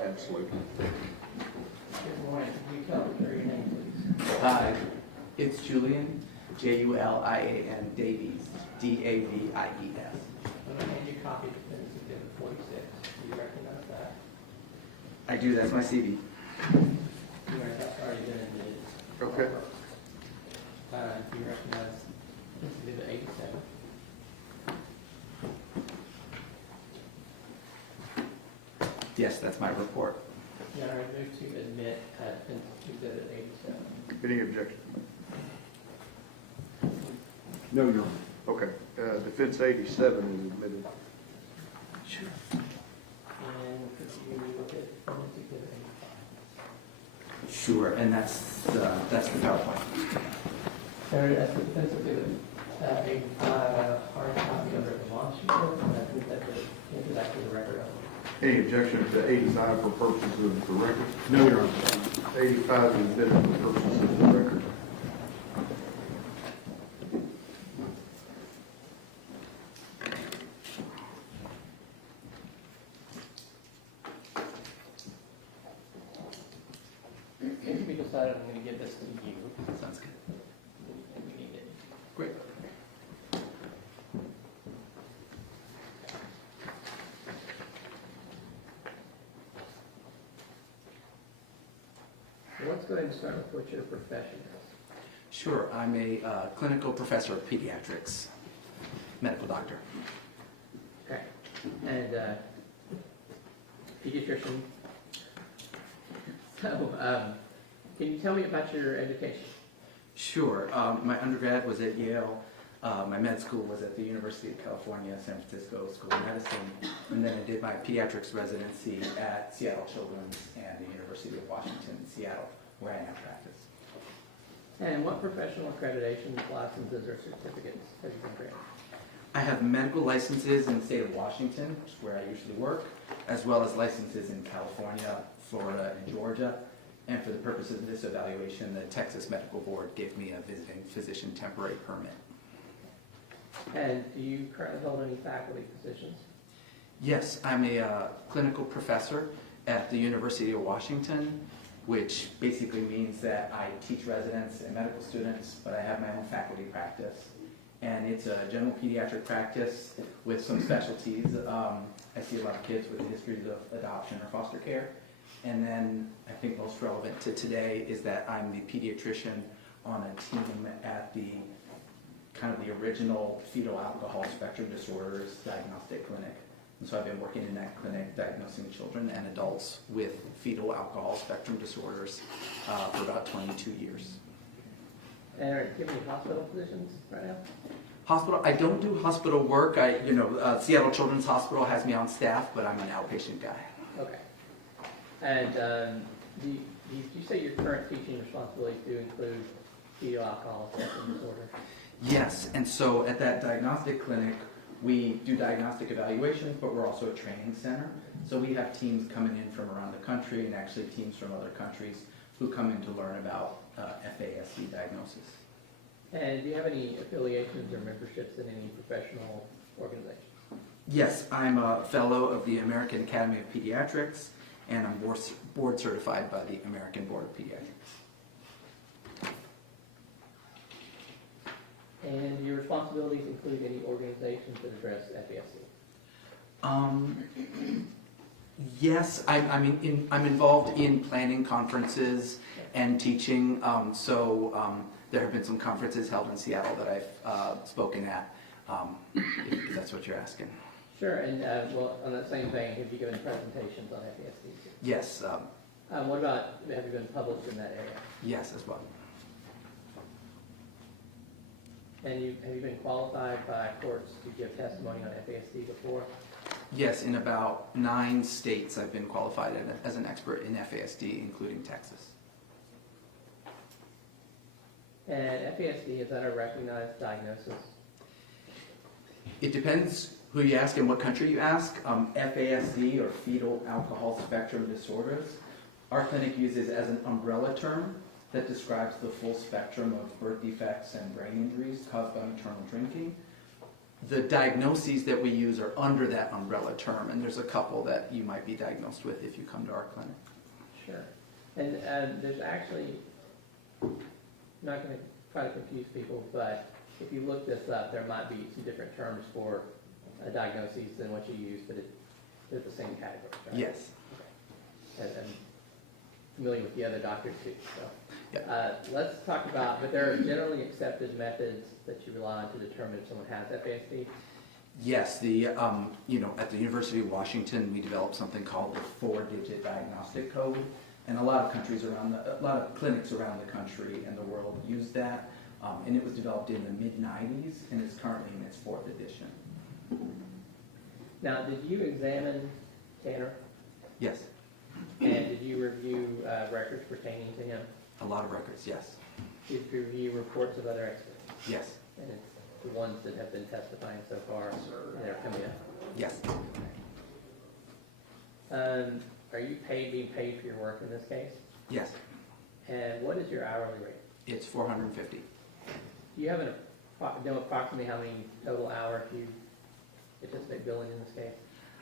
Absolutely. Good morning. Can you tell me your name, please? Hi, it's Julian, Julian Davies, Davies. I'm going to hand you a copy of Defendant's Exhibit 46. Do you recognize that? I do, that's my CV. You already have already been admitted. Okay. Do you recognize Exhibit 87? Yes, that's my report. Your Honor, I move to admit Defendant's Exhibit 87. Any objection? No, Your Honor. Okay. Defense 87 is admitted. Sure. And could you look at Defendant's Exhibit 85? Sure, and that's the PowerPoint. Sir, that's the Defendant's Exhibit 85, hard copy under the launch report, and I think that the introduction to the record of Any objection to 85 for purposes of the record? No, Your Honor. 85 is admitted for purposes of the record. If we decided, I'm going to give this to you. Sounds good. And we need it. Great. So let's go ahead and start with what your profession is. Sure, I'm a clinical professor of pediatrics, medical doctor. Okay. And pediatrician. So, can you tell me about your education? Sure, my undergrad was at Yale. My med school was at the University of California, San Francisco School of Medicine. And then I did my pediatrics residency at Seattle Children's and the University of Washington in Seattle, where I now practice. And what professional accreditations, licenses, or certificates have you been granted? I have medical licenses in the state of Washington, which is where I usually work, as well as licenses in California, Florida, and Georgia. And for the purposes of this evaluation, the Texas Medical Board gave me a visiting physician temporary permit. And do you currently hold any faculty positions? Yes, I'm a clinical professor at the University of Washington, which basically means that I teach residents and medical students, but I have my own faculty practice. And it's a general pediatric practice with some specialties. I see a lot of kids with histories of adoption or foster care. And then I think most relevant to today is that I'm the pediatrician on a team at the kind of the original fetal alcohol spectrum disorders diagnostic clinic. And so I've been working in that clinic diagnosing children and adults with fetal alcohol spectrum disorders for about 22 years. And are you giving any hospital positions right now? Hospital, I don't do hospital work. Seattle Children's Hospital has me on staff, but I'm an outpatient guy. Okay. And do you say your current teaching responsibilities do include fetal alcohol spectrum disorder? Yes, and so at that diagnostic clinic, we do diagnostic evaluations, but we're also a training center. So we have teams coming in from around the country and actually teams from other countries who come in to learn about FASD diagnosis. And do you have any affiliations or memberships in any professional organizations? Yes, I'm a fellow of the American Academy of Pediatrics, and I'm board certified by the American Board of Pediatrics. And your responsibilities include any organizations that address FASD? Yes, I'm involved in planning conferences and teaching. There have been some conferences held in Seattle that I've spoken at, if that's what you're asking. Sure, and well, on that same vein, have you given presentations on FASD? Yes. What about, have you been published in that area? Yes, as well. And have you been qualified by courts to give testimony on FASD before? Yes, in about 9 states I've been qualified as an expert in FASD, including Texas. And FASD, is that a recognized diagnosis? It depends who you ask and what country you ask. FASD, or fetal alcohol spectrum disorders, our clinic uses as an umbrella term that describes the full spectrum of birth defects and brain injuries caused by maternal drinking. The diagnoses that we use are under that umbrella term, and there's a couple that you might be diagnosed with if you come to our clinic. Sure. And there's actually, I'm not going to try to confuse people, but if you look this up, there might be some different terms for diagnoses than what you use, but they're the same category, right? Yes. Okay. And familiar with the other doctors too. So, Yeah. let's talk about, but there are generally accepted methods that you rely on to determine if someone has FASD. Yes, at the University of Washington, we developed something called the 4-digit diagnostic code, and a lot of clinics around the country and the world use that, and it was developed in the mid-90s, and it's currently in its 4th edition. Now, did you examine Tanner? Yes, And did you review records pertaining to him? a lot of records, yes. Did you review reports of other experts? Yes, And it's the ones that have been testifying so far, and they're coming up. yes. Are you being paid for your work in this case? Yes, And what is your hourly rate? it's $450. Do you know approximately how many total hours you anticipate billing in this case?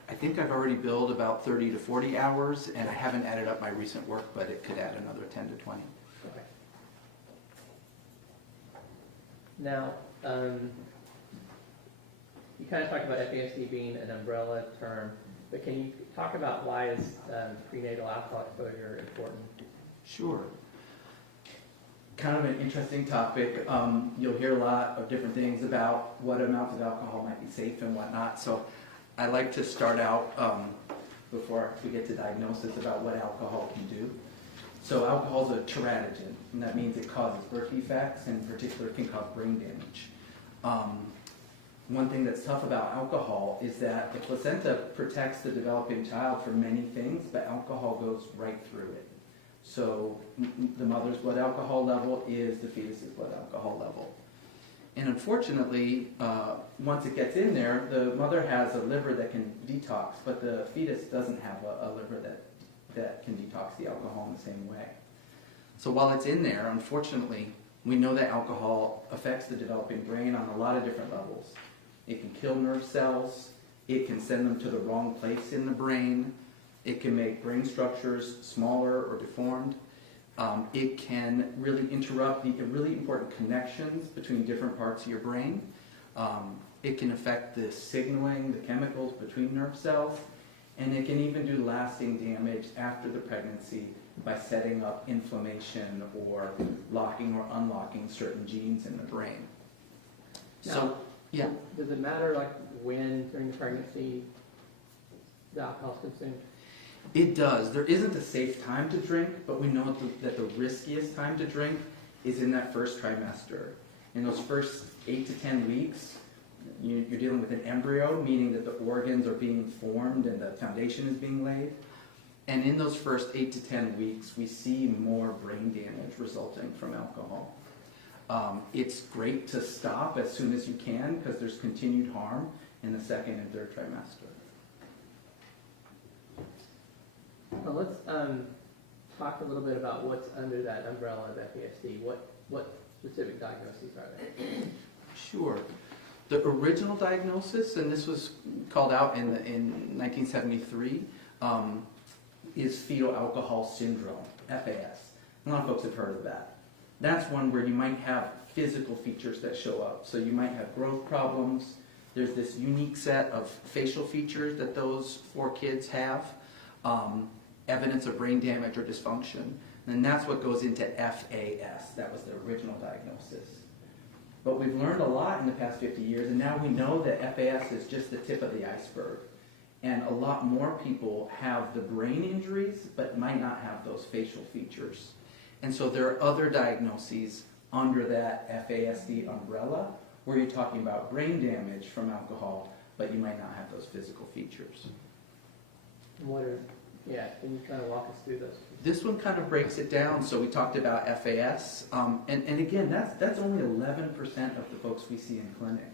I think I've already billed about 30 to 40 hours, and I haven't added up my recent work, but it could add another 10 to 20. Okay. Now, you kind of talked about FASD being an umbrella term, but can you talk about why is prenatal alcohol exposure important? Sure. Kind of an interesting topic. You'll hear a lot of different things about what amounts of alcohol might be safe and whatnot. So I like to start out before we get to diagnosis about what alcohol can do. So alcohol is a teratogen, and that means it causes birth defects, and in particular can cause brain damage. One thing that's tough about alcohol is that the placenta protects the developing child from many things, but alcohol goes right through it. So the mother's blood alcohol level is the fetus's blood alcohol level. And unfortunately, once it gets in there, the mother has a liver that can detox, but the fetus doesn't have a liver that can detox the alcohol in the same way. So while it's in there, unfortunately, we know that alcohol affects the developing brain on a lot of different levels. It can kill nerve cells, it can send them to the wrong place in the brain, it can make brain structures smaller or deformed. It can really interrupt the really important connections between different parts of your brain. It can affect the signaling, the chemicals between nerve cells, and it can even do lasting damage after the pregnancy by setting up inflammation or locking or unlocking certain genes in the brain. So, yeah. Does it matter like when during the pregnancy the alcohol is consumed? It does. There isn't a safe time to drink, but we know that the riskiest time to drink is in that first trimester. In those first 8 to 10 weeks, you're dealing with an embryo, meaning that the organs are being formed and the foundation is being laid. And in those first 8 to 10 weeks, we see more brain damage resulting from alcohol. It's great to stop as soon as you can because there's continued harm in the second and third trimester. Well, let's talk a little bit about what's under that umbrella of FASD. What specific diagnoses are there? Sure. The original diagnosis, and this was called out in 1973, is fetal alcohol syndrome, FAS. A lot of folks have heard of that. That's one where you might have physical features that show up. So you might have growth problems. There's this unique set of facial features that those 4 kids have. Evidence of brain damage or dysfunction. And that's what goes into FAS. That was the original diagnosis. But we've learned a lot in the past 50 years, and now we know that FAS is just the tip of the iceberg. And a lot more people have the brain injuries, but might not have those facial features. And so there are other diagnoses under that FASD umbrella where you're talking about brain damage from alcohol, but you might not have those physical features. Can you kind of walk us through those? This one kind of breaks it down. So we talked about FAS, and again, that's only 11% of the folks we see in clinic.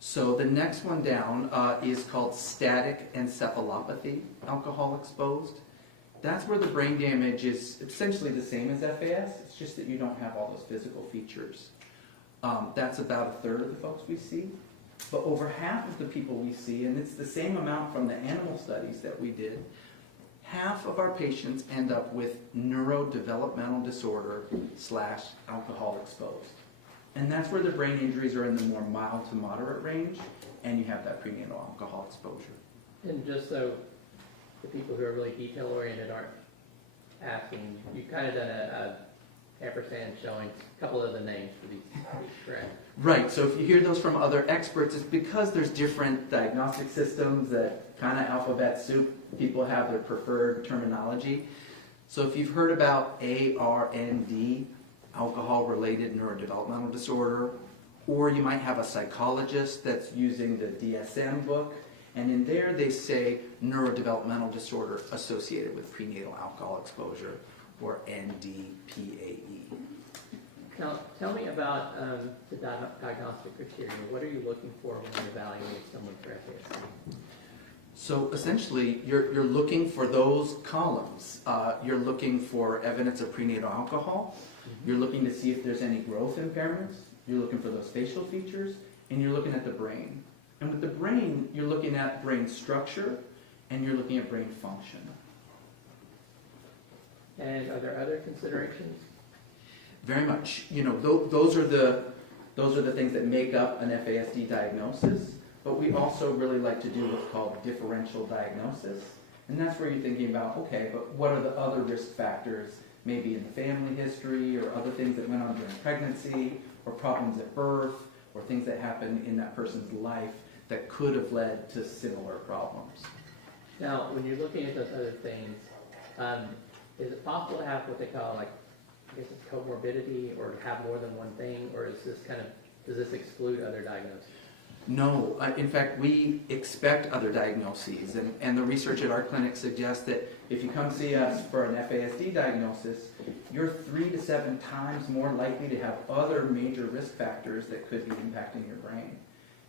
So the next one down is called static encephalopathy, alcohol exposed. That's where the brain damage is essentially the same as FAS. It's just that you don't have all those physical features. That's about a third of the folks we see. But over half of the people we see, and it's the same amount from the animal studies that we did, half of our patients end up with neurodevelopmental disorder / alcohol exposed. And that's where the brain injuries are in the more mild to moderate range, and you have that prenatal alcohol exposure. And just so the people who are really detail-oriented aren't asking, you've kind of done a ampersand showing a couple of the names for these correct? Right, so if you hear those from other experts, it's because there's different diagnostic systems that kind of alphabet soup, people have their preferred terminology. So if you've heard about ARND, alcohol-related neurodevelopmental disorder, or you might have a psychologist that's using the DSM book, and in there they say neurodevelopmental disorder associated with prenatal alcohol exposure, or NDPAE. Now, tell me about the diagnostic criteria. What are you looking for when you evaluate someone for FAS? So essentially, you're looking for those columns. You're looking for evidence of prenatal alcohol. You're looking to see if there's any growth impairments. You're looking for those facial features, and you're looking at the brain. And with the brain, you're looking at brain structure, and you're looking at brain function. And are there other considerations? Very much. You know, those are the things that make up an FASD diagnosis. But we also really like to do what's called differential diagnosis. And that's where you're thinking about, okay, but what are the other risk factors, maybe in the family history or other things that went on during pregnancy or problems at birth or things that happened in that person's life that could have led to similar problems. Now, when you're looking at those other things, is it possible to have what they call, like, I guess it's comorbidity, or to have more than one thing, or is this kind of, does this exclude other diagnoses? No, in fact, we expect other diagnoses, and the research at our clinic suggests that if you come see us for an FASD diagnosis, you're 3 to 7 times more likely to have other major risk factors that could be impacting your brain.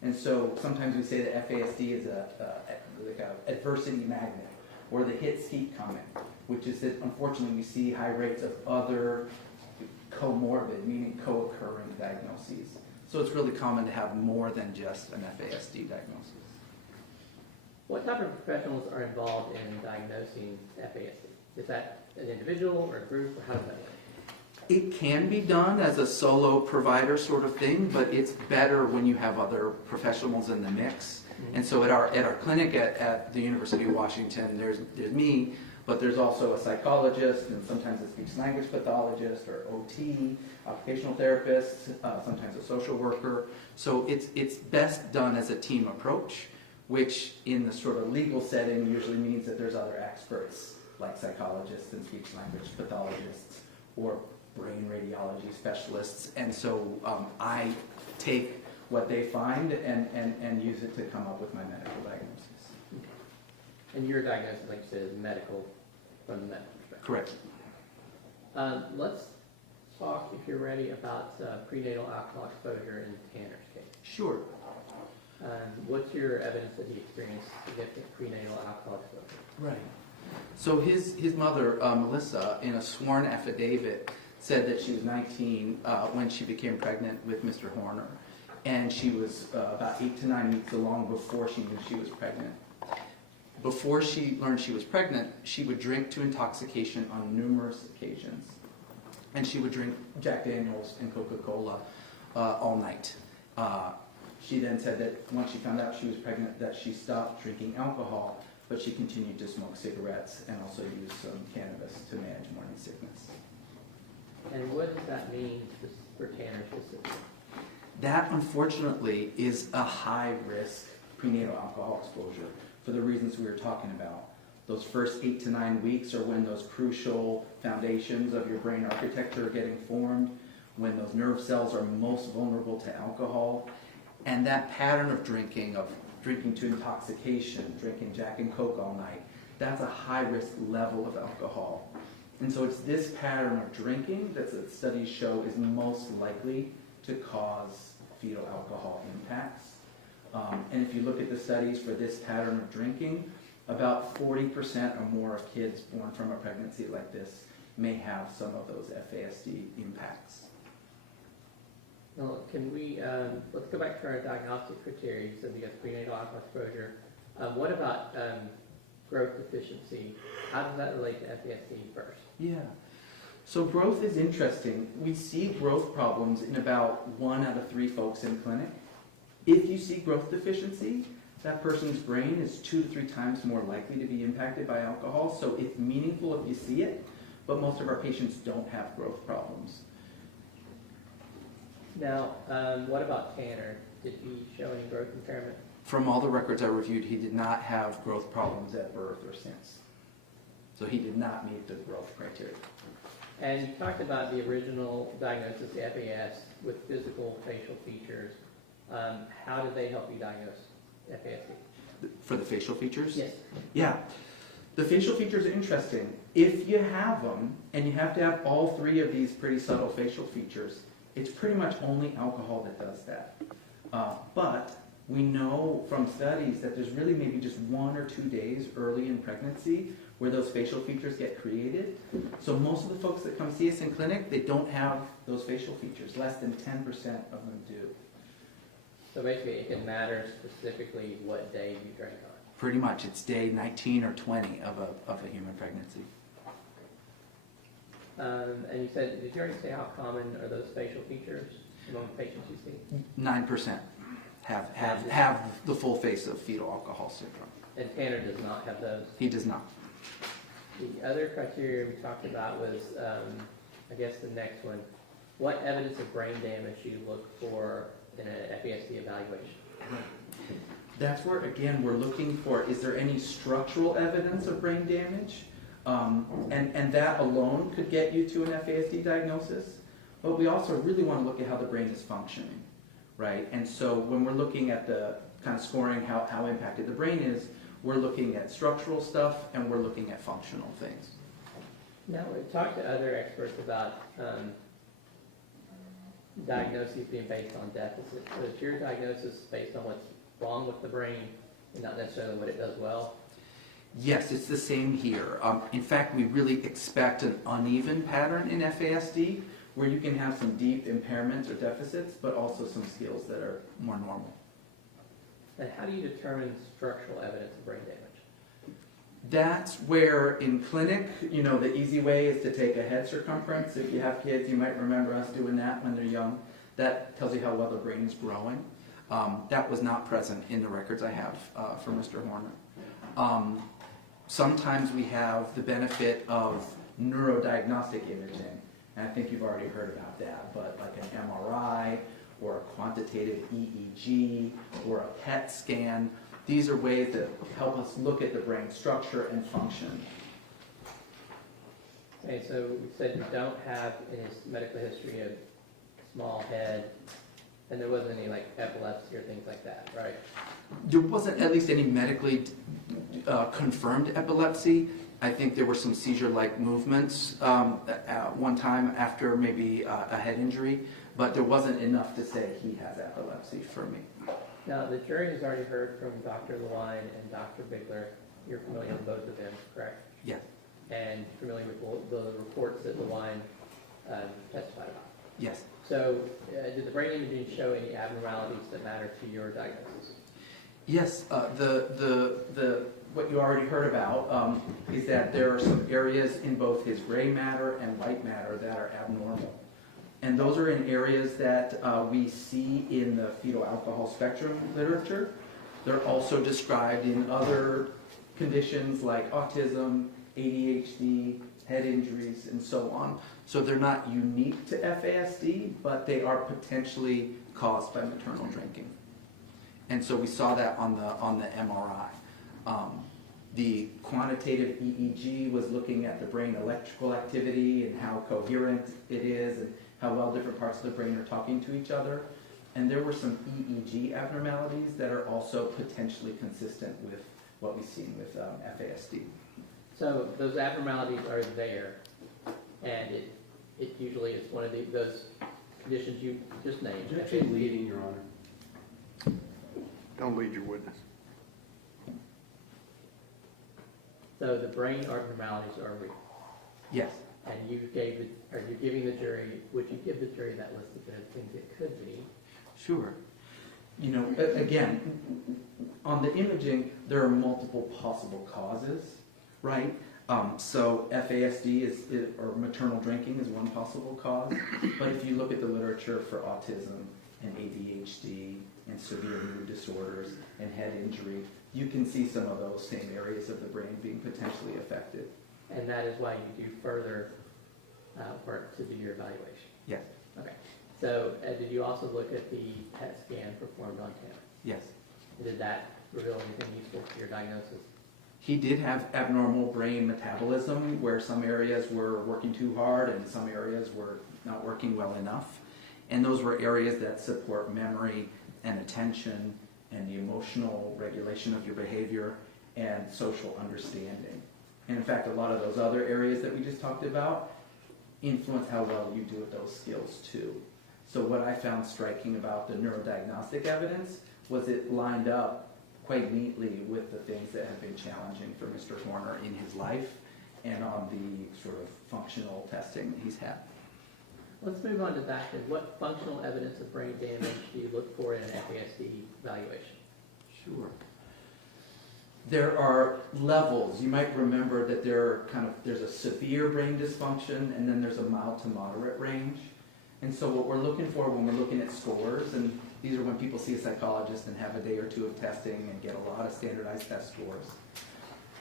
And so sometimes we say that FASD is like a adversity magnet, or the hits keep coming, which is that unfortunately we see high rates of other comorbid, meaning co-occurring diagnoses. So it's really common to have more than just an FASD diagnosis. What type of professionals are involved in diagnosing FASD? Is that an individual or a group, or how does that work? It can be done as a solo provider sort of thing, but it's better when you have other professionals in the mix. And so at our clinic at the University of Washington, there's me, but there's also a psychologist and sometimes a speech language pathologist or OT, occupational therapist, sometimes a social worker. So it's best done as a team approach, which in the sort of legal setting usually means that there's other experts like psychologists and speech language pathologists or brain radiology specialists. And so I take what they find and use it to come up with my medical diagnosis. And your diagnosis, like you said, is medical, from the medical perspective. Correct. Let's talk, if you're ready, about prenatal alcohol exposure in Tanner's case. Sure. What's your evidence that he experienced significant prenatal alcohol exposure? Right. So his mother, Melissa, in a sworn affidavit, said that she was 19 when she became pregnant with Mr. Horner. And she was about 8 to 9 weeks along before she knew she was pregnant. Before she learned she was pregnant, she would drink to intoxication on numerous occasions. And she would drink Jack Daniels and Coca-Cola all night. She then said that once she found out she was pregnant, that she stopped drinking alcohol, but she continued to smoke cigarettes and also use some cannabis to manage morning sickness. And what does that mean for Tanner specifically? That, unfortunately, is a high-risk prenatal alcohol exposure for the reasons we were talking about. Those first 8 to 9 weeks are when those crucial foundations of your brain architecture are getting formed, when those nerve cells are most vulnerable to alcohol. And that pattern of drinking to intoxication, drinking Jack and Coke all night, that's a high-risk level of alcohol. And so it's this pattern of drinking that studies show is most likely to cause fetal alcohol impacts. And if you look at the studies for this pattern of drinking, about 40% or more of kids born from a pregnancy like this may have some of those FASD impacts. Well, can we, let's go back to our diagnostic criteria. You said you got prenatal alcohol exposure. What about growth deficiency? How does that relate to FASD first? Yeah. So growth is interesting. We see growth problems in about 1 out of 3 folks in clinic. If you see growth deficiency, that person's brain is 2 to 3 times more likely to be impacted by alcohol. So it's meaningful if you see it, but most of our patients don't have growth problems. Now, what about Tanner? Did he show any growth impairment? From all the records I reviewed, he did not have growth problems at birth or since. So he did not meet the growth criteria. And you talked about the original diagnosis, the FAS, with physical facial features. How did they help you diagnose FASD? For the facial features? Yes. Yeah. The facial features are interesting. If you have them, and you have to have all 3 of these pretty subtle facial features, it's pretty much only alcohol that does that. But we know from studies that there's really maybe just 1 or 2 days early in pregnancy where those facial features get created. So most of the folks that come see us in clinic, they don't have those facial features. Less than 10% of them do. So basically, it can matter specifically what day you drank on. Pretty much, it's day 19 or 20 of a human pregnancy. And you said, did you already say how common are those facial features among patients you see? 9% have the full face of fetal alcohol syndrome. And Tanner does not have those? He does not. The other criteria we talked about was, I guess the next one. What evidence of brain damage do you look for in an FASD evaluation? That's where, again, we're looking for, is there any structural evidence of brain damage? And that alone could get you to an FASD diagnosis. But we also really want to look at how the brain is functioning, right? And so when we're looking at the kind of scoring how impacted the brain is, we're looking at structural stuff and we're looking at functional things. Now, we've talked to other experts about diagnoses being based on deficits. So is your diagnosis based on what's wrong with the brain and not necessarily what it does well? Yes, it's the same here. In fact, we really expect an uneven pattern in FASD where you can have some deep impairments or deficits, but also some skills that are more normal. And how do you determine structural evidence of brain damage? That's where in clinic, you know, the easy way is to take a head circumference. If you have kids, you might remember us doing that when they're young. That tells you how well the brain is growing. That was not present in the records I have for Mr. Horner. Sometimes we have the benefit of neurodiagnostic imaging, and I think you've already heard about that, but like an MRI or a quantitative EEG or a PET scan, these are ways that help us look at the brain structure and function. Okay, so we said you don't have in his medical history a small head, and there wasn't any like epilepsy or things like that, right? There wasn't at least any medically confirmed epilepsy. I think there were some seizure-like movements at one time after maybe a head injury, but there wasn't enough to say he has epilepsy for me. Now, the jury has already heard from Dr. Lewine and Dr. Bigler. You're familiar with both of them, correct? Yes. And familiar with the reports that Lewine testified about? Yes. So, did the brain imaging show any abnormalities that matter to your diagnosis? Yes. What you already heard about is that there are some areas in both his gray matter and white matter that are abnormal. And those are in areas that we see in the fetal alcohol spectrum literature. They're also described in other conditions like autism, ADHD, head injuries, and so on. So they're not unique to FASD, but they are potentially caused by maternal drinking. And so we saw that on the MRI. The quantitative EEG was looking at the brain electrical activity and how coherent it is and how well different parts of the brain are talking to each other. And there were some EEG abnormalities that are also potentially consistent with what we've seen with FASD. So those abnormalities are there, and it usually is one of those conditions you just named. Objection leading, Your Honor. Don't lead your witness. So the brain abnormalities are real. Yes. And you're giving the jury, would you give the jury that list of things it could be? Sure. You know, again, on the imaging, there are multiple possible causes, right? So FASD or maternal drinking is one possible cause. But if you look at the literature for autism and ADHD and severe mood disorders and head injury, you can see some of those same areas of the brain being potentially affected. And that is why you do further work to do your evaluation? Yes. Okay. So did you also look at the PET scan performed on Tanner? Yes. Did that reveal anything useful to your diagnosis? He did have abnormal brain metabolism where some areas were working too hard and some areas were not working well enough. And those were areas that support memory and attention and the emotional regulation of your behavior and social understanding. And in fact, a lot of those other areas that we just talked about influence how well you do with those skills too. So what I found striking about the neurodiagnostic evidence was it lined up quite neatly with the things that have been challenging for Mr. Horner in his life and on the sort of functional testing that he's had. Let's move on to that. And what functional evidence of brain damage do you look for in an FASD evaluation? Sure. There are levels. You might remember that there's a severe brain dysfunction and then there's a mild to moderate range. And so what we're looking for when we're looking at scores, and these are when people see a psychologist and have a day or two of testing and get a lot of standardized test scores.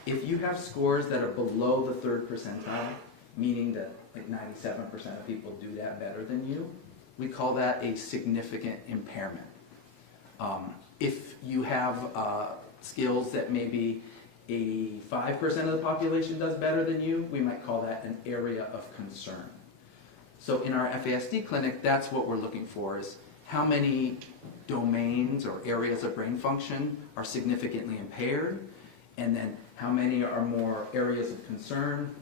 If you have scores that are below the 3rd percentile, meaning that like 97% of people do that better than you, we call that a significant impairment. If you have skills that maybe 85% of the population does better than you, we might call that an area of concern. So in our FASD clinic, that's what we're looking for, is how many domains or areas of brain function are significantly impaired, and then how many are more areas of concern,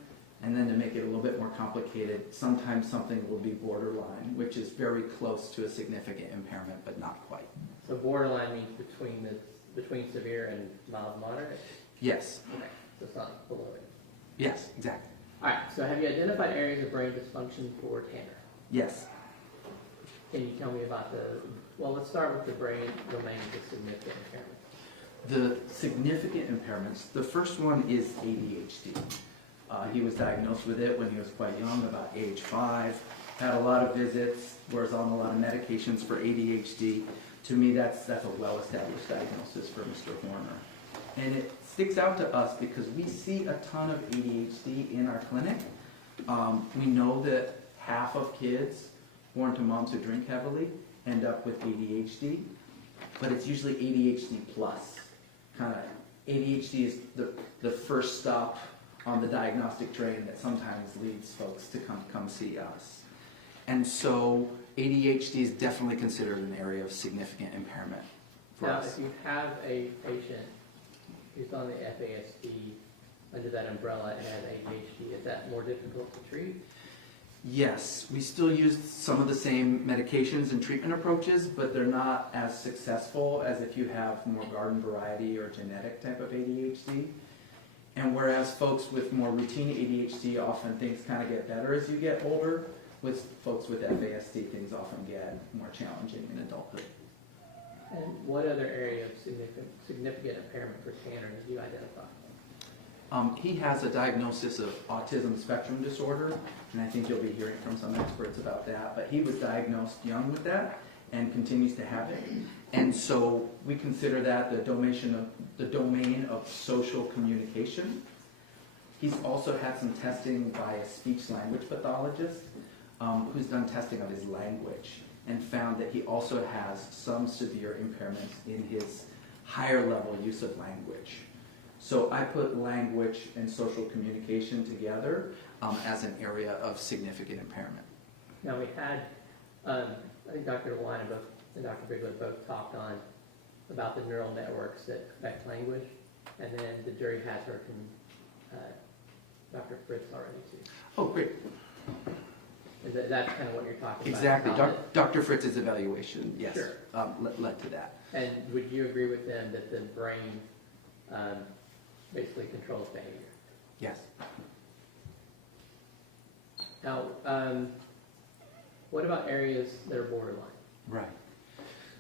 and then to make it a little bit more complicated, sometimes something will be borderline, which is very close to a significant impairment, but not quite. So borderline means between severe and mild moderate? Yes. Okay, so it's not below it. Yes, exactly. All right, so have you identified areas of brain dysfunction for Tanner? Yes. Can you tell me about let's start with the brain domain of significant impairment. The significant impairments, the first one is ADHD. He was diagnosed with it when he was quite young, about age 5, had a lot of visits, was on a lot of medications for ADHD. To me, that's a well-established diagnosis for Mr. Horner. And it sticks out to us because we see a ton of ADHD in our clinic. We know that half of kids born to moms who drink heavily end up with ADHD, but it's usually ADHD plus. ADHD is the first stop on the diagnostic train that sometimes leads folks to come see us. And so ADHD is definitely considered an area of significant impairment for now, us. if you have a patient who's on the FASD under that umbrella and has ADHD, is that more difficult to treat? Yes, we still use some of the same medications and treatment approaches, but they're not as successful as if you have more garden variety or genetic type of ADHD. And whereas folks with more routine ADHD, often things kind of get better as you get older, with folks with FASD, things often get more challenging in adulthood. And what other area of significant impairment for Tanner did you identify? He has a diagnosis of autism spectrum disorder, and I think you'll be hearing from some experts about that, but he was diagnosed young with that and continues to have it. And so we consider that the domain of social communication. He's also had some testing by a speech-language pathologist who's done testing of his language and found that he also has some severe impairments in his higher level use of language. So I put language and social communication together as an area of significant impairment. Now we had, I think Dr. DeWine and Dr. Bigwood both talked on about the neural networks that affect language, and then the jury has heard from Dr. Fritz already too. Oh, great. And that's kind of what you're talking Exactly. about. Dr. Fritz's evaluation, yes, Sure. led to that. And would you agree with them that the brain basically controls behavior? Yes. Now, what about areas that are borderline? Right.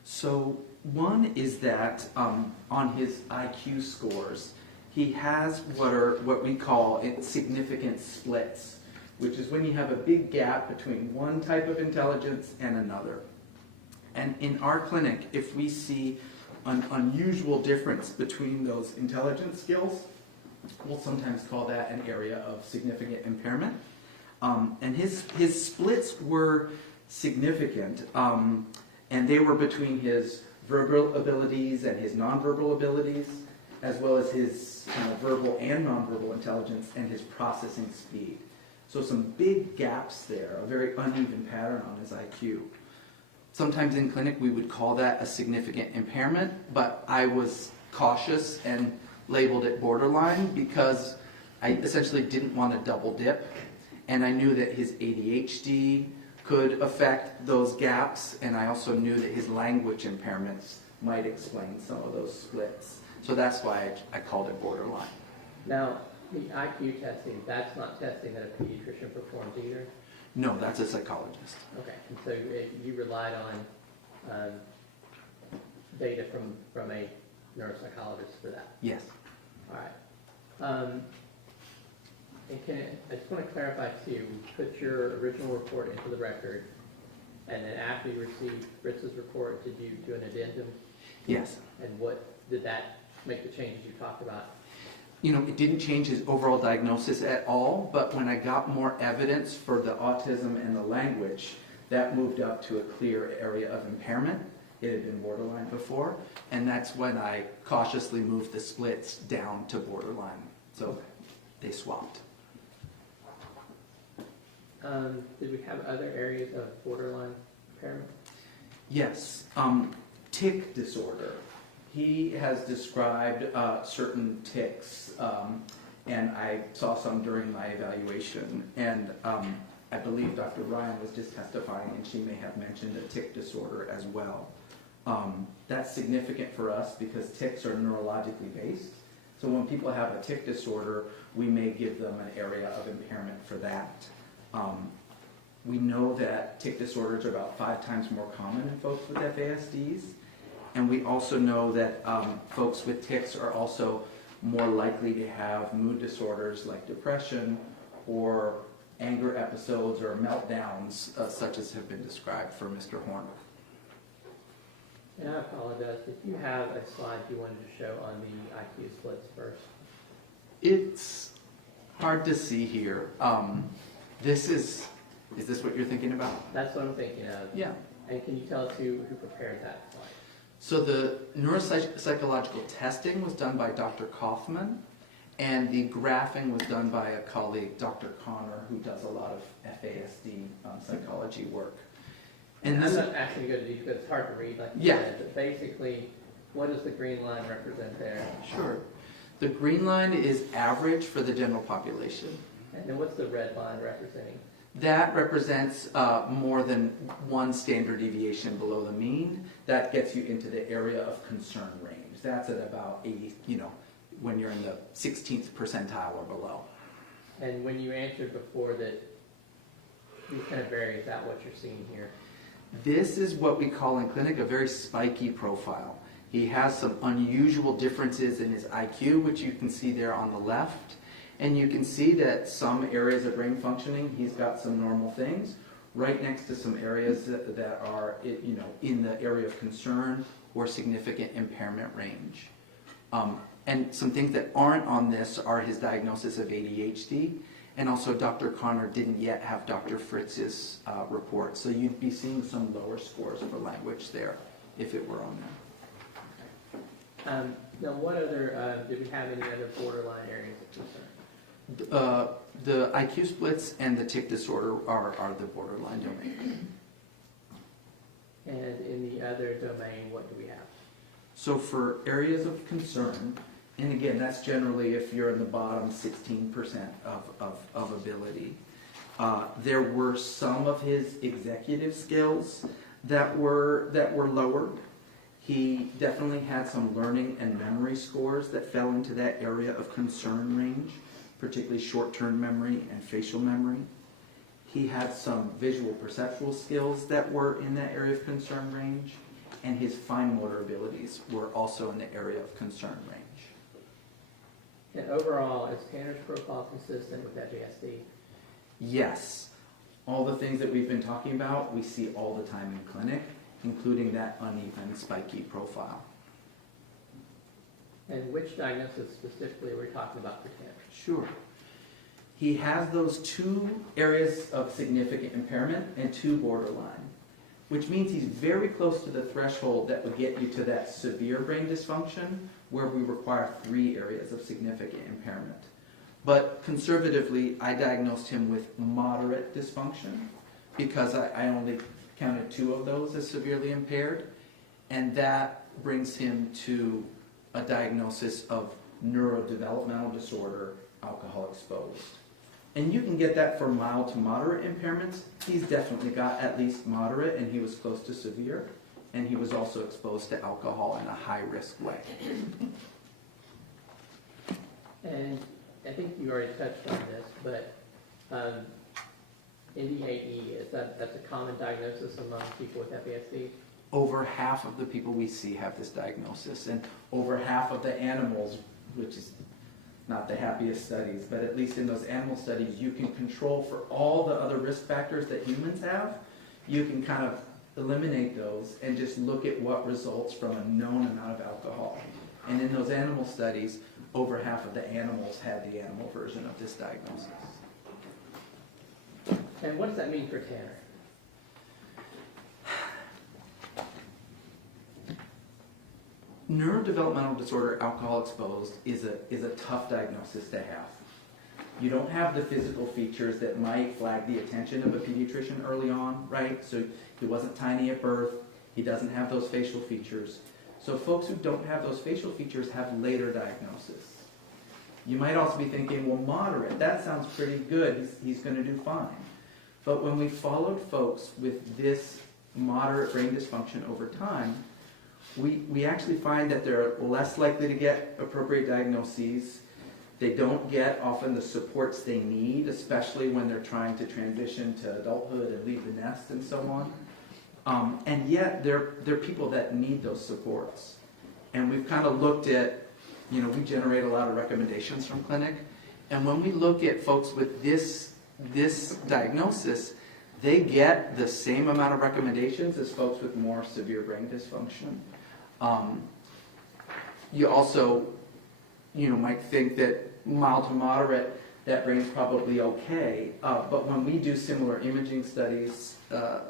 So one is that on his IQ scores, he has what we call significant splits, which is when you have a big gap between one type of intelligence and another. And in our clinic, if we see an unusual difference between those intelligence skills, we'll sometimes call that an area of significant impairment. And his splits were significant, and they were between his verbal abilities and his nonverbal abilities, as well as his verbal and nonverbal intelligence and his processing speed. So some big gaps there, a very uneven pattern on his IQ. Sometimes in clinic we would call that a significant impairment, but I was cautious and labeled it borderline because I essentially didn't want to double dip, and I knew that his ADHD could affect those gaps, and I also knew that his language impairments might explain some of those splits. So that's why I called it borderline. Now, the IQ testing, that's not testing that a pediatrician performs either? No, that's a psychologist. Okay, and so you relied on data from a neuropsychologist for that? Yes. All right. And I just want to clarify too, you put your original report into the record, and then after you received Fritz's report, did you do an addendum? Yes. And what did that make the changes you talked about? It didn't change his overall diagnosis at all, but when I got more evidence for the autism and the language, that moved up to a clear area of impairment. It had been borderline before, and that's when I cautiously moved the splits down to borderline. So they swapped. Did we have other areas of borderline impairment? Yes. Tic disorder. He has described certain tics, and I saw some during my evaluation, and I believe Dr. Ryan was just testifying, and she may have mentioned a tic disorder as well. That's significant for us because tics are neurologically based. So when people have a tic disorder, we may give them an area of impairment for that. We know that tic disorders are about 5 times more common in folks with FASDs. And we also know that folks with tics are also more likely to have mood disorders like depression or anger episodes or meltdowns such as have been described for Mr. Horner. And I apologize, if you have a slide you wanted to show on the IQ splits first. It's hard to see here. Is this what you're thinking about? That's what I'm thinking of. Yeah. And can you tell us who prepared that slide? So the neuropsychological testing was done by Dr. Kaufman, and the graphing was done by a colleague, Dr. Connor, who does a lot of FASD psychology work. And I'm not asking you to go to detail because it's hard to read like you said, but basically, what does the green line represent there? Sure. The green line is average for the general population. And then what's the red line representing? That represents more than one standard deviation below the mean. That gets you into the area of concern range. That's at about 80, when you're in the 16th percentile or below. And when you answered before that these kind of vary, is that what you're seeing here? This is what we call in clinic a very spiky profile. He has some unusual differences in his IQ, which you can see there on the left. And you can see that some areas of brain functioning, he's got some normal things, right next to some areas that are, in the area of concern or significant impairment range. And some things that aren't on this are his diagnosis of ADHD, and also Dr. Connor didn't yet have Dr. Fritz's report, so you'd be seeing some lower scores for language there if it were on there. Now, what other, did we have any other borderline areas of concern? The IQ splits and the tic disorder are the borderline domain. And in the other domain, what do we have? So for areas of concern, and again, that's generally if you're in the bottom 16% of ability, there were some of his executive skills that were lowered. He definitely had some learning and memory scores that fell into that area of concern range. particularly short-term memory and facial memory. He had some visual perceptual skills that were in that area of concern range, and his fine motor abilities were also in the area of concern range. And overall, is Tanner's profile consistent with FASD? Yes. All the things that we've been talking about, we see all the time in clinic, including that uneven, spiky profile. And which diagnosis specifically are we talking about for Tanner? Sure. He has those two areas of significant impairment and two borderline, which means he's very close to the threshold that would get you to that severe brain dysfunction, where we require 3 areas of significant impairment. But conservatively, I diagnosed him with moderate dysfunction because I only counted 2 of those as severely impaired, and that brings him to a diagnosis of neurodevelopmental disorder, alcohol exposed. And you can get that for mild to moderate impairments. He's definitely got at least moderate, and he was close to severe, and he was also exposed to alcohol in a high-risk way. And I think you already touched on this, but NDAE, that's a common diagnosis among people with FASD? Over half of the people we see have this diagnosis, and over half of the animals, which is not the happiest studies, but at least in those animal studies, you can control for all the other risk factors that humans have. You can kind of eliminate those and just look at what results from a known amount of alcohol. And in those animal studies, over half of the animals had the animal version of this diagnosis. And what does that mean for Tanner? Neurodevelopmental disorder, alcohol exposed, is a tough diagnosis to have. You don't have the physical features that might flag the attention of a pediatrician early on, right? So he wasn't tiny at birth. He doesn't have those facial features. So folks who don't have those facial features have later diagnosis. You might also be thinking, well, moderate, that sounds pretty good. He's going to do fine. But when we followed folks with this moderate brain dysfunction over time, we actually find that they're less likely to get appropriate diagnoses. They don't get often the supports they need, especially when they're trying to transition to adulthood and leave the nest and so on. And yet, they're people that need those supports. And we've kind of looked at, we generate a lot of recommendations from clinic. And when we look at folks with this diagnosis, they get the same amount of recommendations as folks with more severe brain dysfunction. You also, might think that mild to moderate, that brain's probably okay. But when we do similar imaging studies,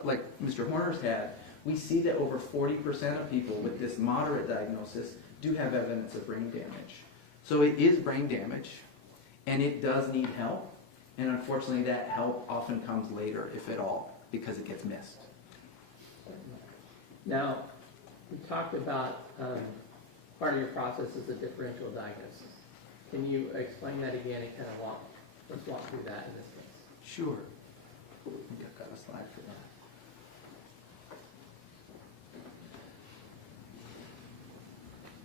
like Mr. Horner's had, we see that over 40% of people with this moderate diagnosis do have evidence of brain damage. So it is brain damage, and it does need help. And unfortunately, that help often comes later, if at all, because it gets missed. Now, we talked about part of your process is a differential diagnosis. Can you explain that again and kind of let's walk through that in this case? Sure. I think I've got a slide for that.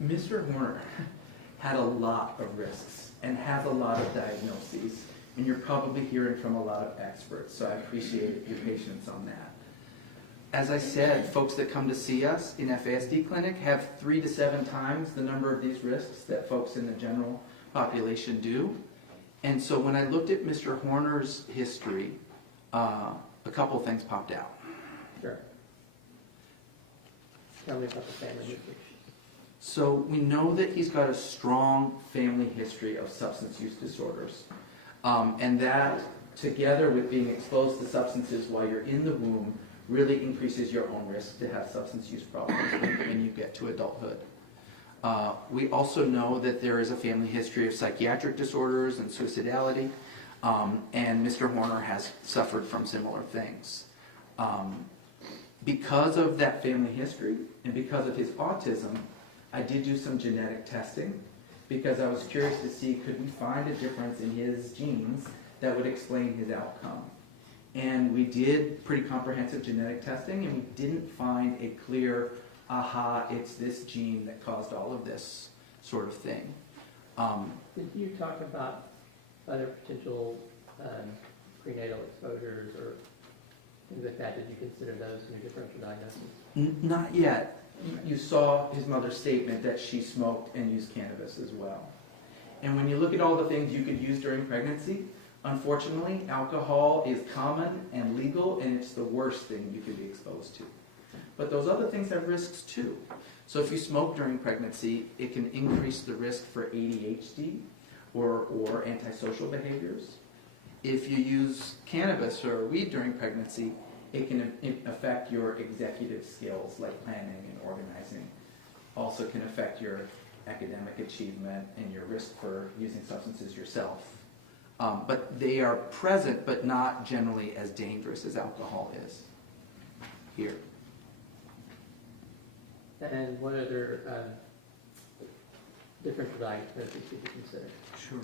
Mr. Horner had a lot of risks and has a lot of diagnoses, and you're probably hearing from a lot of experts, so I appreciate your patience on that. As I said, folks that come to see us in FASD clinic have 3 to 7 times the number of these risks that folks in the general population do. And so when I looked at Mr. Horner's history, a couple things popped out. Sure. Tell me about the family history. So we know that he's got a strong family history of substance use disorders. And that, together with being exposed to substances while you're in the womb, really increases your own risk to have substance use problems when you get to adulthood. We also know that there is a family history of psychiatric disorders and suicidality, and Mr. Horner has suffered from similar things. Because of that family history and because of his autism, I did do some genetic testing because I was curious to see could we find a difference in his genes that would explain his outcome. And we did pretty comprehensive genetic testing, and we didn't find a clear, aha, it's this gene that caused all of this sort of thing. Did you talk about other potential prenatal exposures or things like that? Did you consider those in your differential diagnosis? Not yet. You saw his mother's statement that she smoked and used cannabis as well. And when you look at all the things you could use during pregnancy, unfortunately, alcohol is common and legal, and it's the worst thing you could be exposed to. But those other things have risks too. So if you smoke during pregnancy, it can increase the risk for ADHD or antisocial behaviors. If you use cannabis or weed during pregnancy, it can affect your executive skills like planning and organizing. Also can affect your academic achievement and your risk for using substances yourself. But they are present, but not generally as dangerous as alcohol is here. And what other differential diagnoses did you consider? Sure.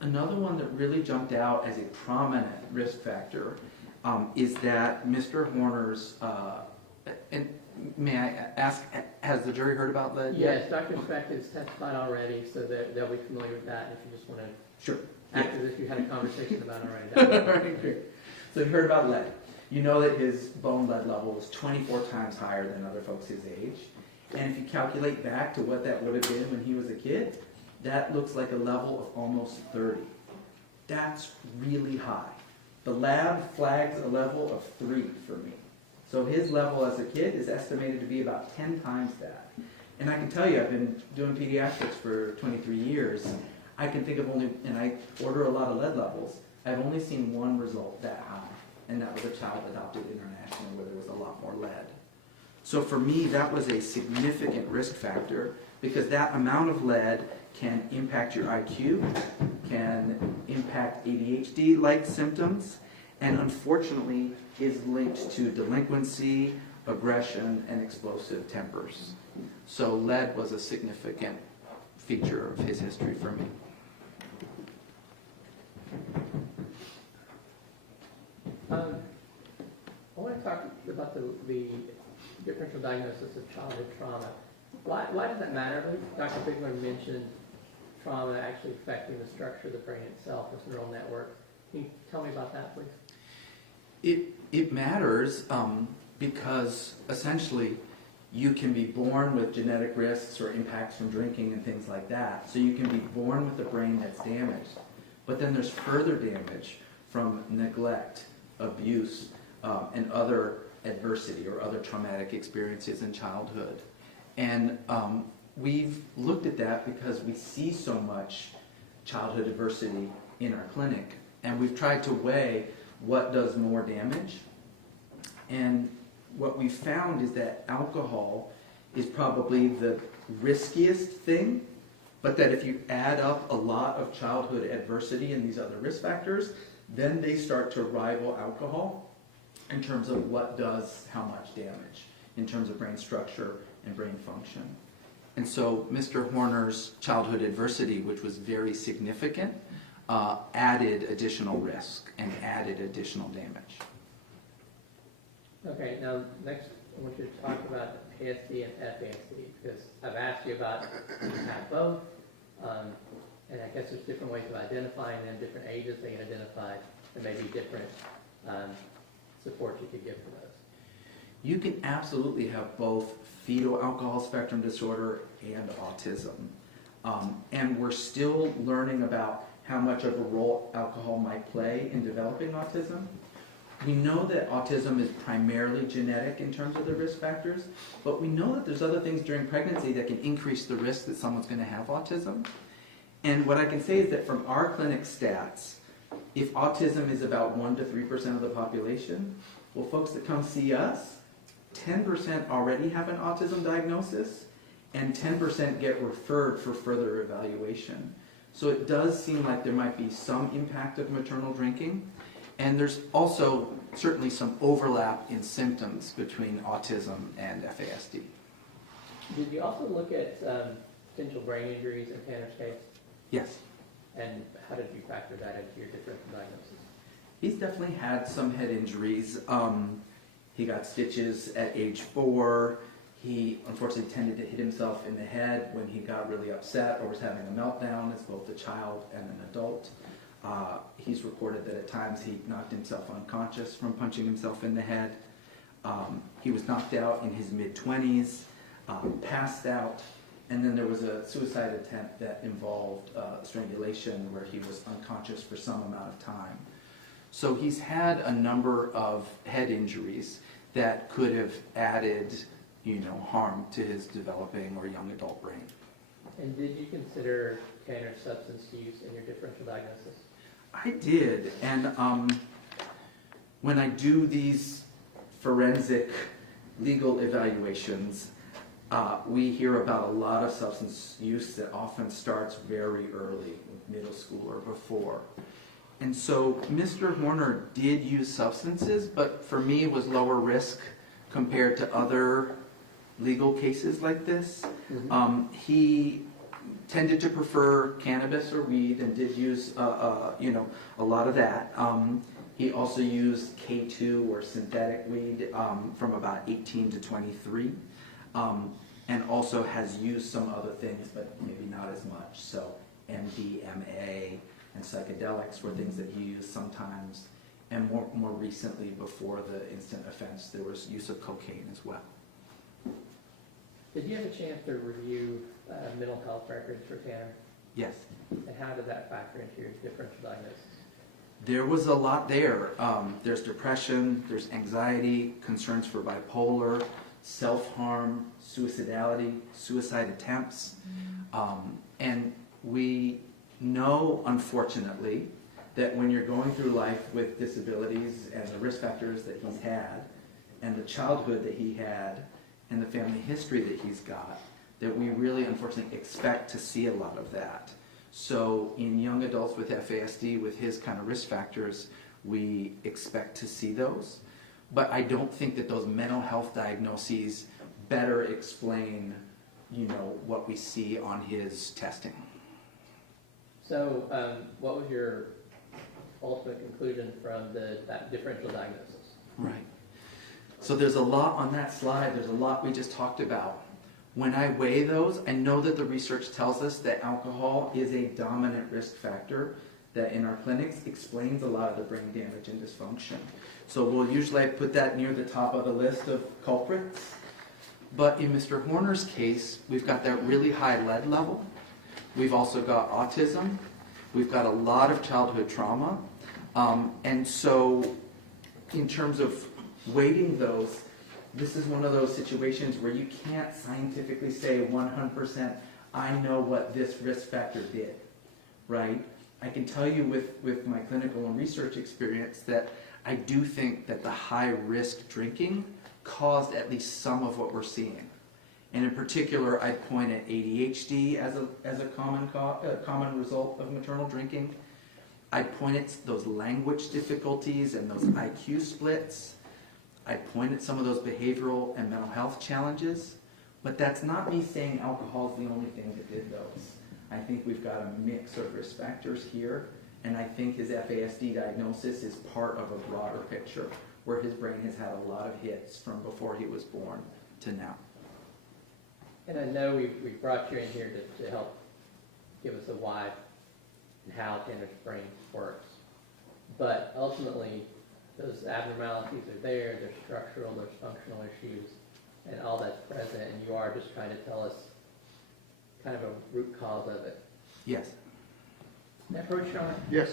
Another one that really jumped out as a prominent risk factor is that Mr. Horner's, and may I ask, has the jury heard about lead yet? Yes, Dr. Speck has testified already, so that they'll be familiar with that. If you just want to, Sure. act as if you had a conversation about it already. Right, great. So you heard about lead. You know that his bone lead level was 24 times higher than other folks his age. And if you calculate back to what that would have been when he was a kid, that looks like a level of almost 30. That's really high. The lab flags a level of 3 for me. So his level as a kid is estimated to be about 10 times that. And I can tell you, I've been doing pediatrics for 23 years. I can think of only, and I order a lot of lead levels, I've only seen one result that high. And that was a child adopted internationally where there was a lot more lead. So for me, that was a significant risk factor because that amount of lead can impact your IQ, can impact ADHD-like symptoms, and unfortunately is linked to delinquency, aggression, and explosive tempers. So lead was a significant feature of his history for me. I want to talk about the differential diagnosis of childhood trauma. Why does that matter? I believe Dr. Bigler mentioned trauma actually affecting the structure of the brain itself, this neural network. Can you tell me about that, please? It matters because essentially you can be born with genetic risks or impacts from drinking and things like that. So you can be born with a brain that's damaged. But then there's further damage from neglect, abuse, and other adversity or other traumatic experiences in childhood. And we've looked at that because we see so much childhood adversity in our clinic. And we've tried to weigh what does more damage. And what we found is that alcohol is probably the riskiest thing, but that if you add up a lot of childhood adversity and these other risk factors, then they start to rival alcohol in terms of what does how much damage in terms of brain structure and brain function. And so Mr. Horner's childhood adversity, which was very significant, added additional risk and added additional damage. Okay, now next I want you to talk about ASD and FASD because I've asked you about you have both, and I guess there's different ways of identifying them, different ages they get identified, and maybe different support you could give for those. You can absolutely have both fetal alcohol spectrum disorder and autism. And we're still learning about how much of a role alcohol might play in developing autism. We know that autism is primarily genetic in terms of the risk factors, but we know that there's other things during pregnancy that can increase the risk that someone's going to have autism. And what I can say is that from our clinic stats, if autism is about 1 to 3% of the population, well, folks that come see us, 10% already have an autism diagnosis, and 10% get referred for further evaluation. So it does seem like there might be some impact of maternal drinking, and there's also certainly some overlap in symptoms between autism and FASD. Did you also look at potential brain injuries in Tanner's case? Yes. And how did you factor that into your differential diagnosis? He's definitely had some head injuries. He got stitches at age 4. He unfortunately tended to hit himself in the head when he got really upset or was having a meltdown as both a child and an adult. He's reported that at times he knocked himself unconscious from punching himself in the head. He was knocked out in his mid-20s, passed out, and then there was a suicide attempt that involved strangulation where he was unconscious for some amount of time. So he's had a number of head injuries that could have added, harm to his developing or young adult brain. And did you consider Tanner's substance use in your differential diagnosis? I did, and when I do these forensic legal evaluations, we hear about a lot of substance use that often starts very early, middle school or before. And so Mr. Horner did use substances, but for me it was lower risk compared to other legal cases like this. He tended to prefer cannabis or weed and did use a lot of that. He also used K2 or synthetic weed from about 18 to 23, and also has used some other things, but maybe not as much. So MDMA and psychedelics were things that he used sometimes, and more recently, before the instant offense, there was use of cocaine as well. Did you have a chance to review mental health records for Tanner? Yes. And how did that factor into your differential diagnosis? There was a lot there. There's depression, there's anxiety, concerns for bipolar, self-harm, suicidality, suicide attempts. And we know, unfortunately, that when you're going through life with disabilities and the risk factors that he's had, and the childhood that he had, and the family history that he's got, that we really unfortunately expect to see a lot of that. So in young adults with FASD, with his kind of risk factors, we expect to see those. But I don't think that those mental health diagnoses better explain, what we see on his testing. So what was your ultimate conclusion from that differential diagnosis? Right. So there's a lot on that slide. There's a lot we just talked about. When I weigh those, I know that the research tells us that alcohol is a dominant risk factor that in our clinics explains a lot of the brain damage and dysfunction. So we'll usually put that near the top of the list of culprits. But in Mr. Horner's case, we've got that really high lead level. We've also got autism. We've got a lot of childhood trauma. And so in terms of weighting those, this is one of those situations where you can't scientifically say 100%, I know what this risk factor did, right? I can tell you with my clinical and research experience that I do think that the high risk drinking caused at least some of what we're seeing. And in particular, I'd point at ADHD as a common result of maternal drinking. I'd point at those language difficulties and those IQ splits. I'd point at some of those behavioral and mental health challenges. But that's not me saying alcohol is the only thing that did those. I think we've got a mix of risk factors here, and I think his FASD diagnosis is part of a broader picture where his brain has had a lot of hits from before he was born to now. And I know we brought you in here to help give us a why and how Tanner's brain works. But ultimately, those abnormalities are there, there's structural, there's functional issues, and all that's present, and you are just trying to tell us kind of a root cause of it. Yes. That approach, Sean? Yes.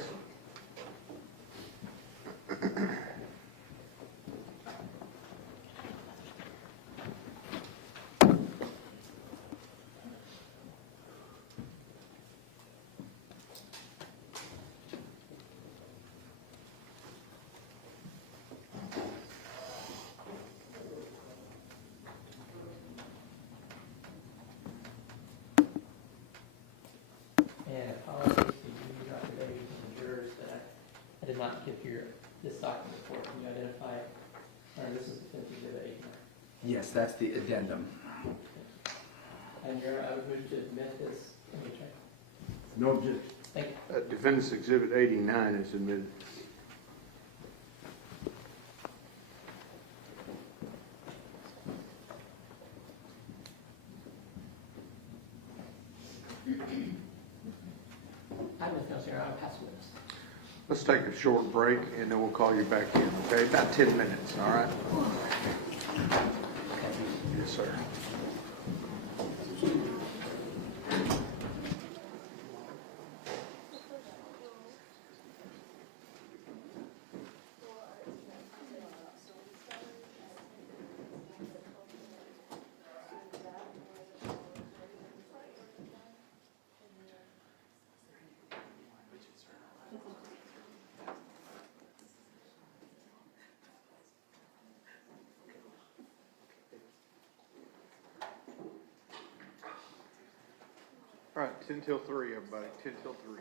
And apologies to you, Dr. Davies, and the jurors that I did not get this document before. Can you identify it? This is the 50th of 8. Yes, that's the addendum. And I would wish to admit this. Let me check. No objection. Thank you. Defendant's Exhibit 89 is admitted. I'm Ms. Nelson, I'll pass this. Let's take a short break and then we'll call you back in, okay? About 10 minutes, all right? Yes, sir. All right, 10 till 3, everybody, 10 till 3.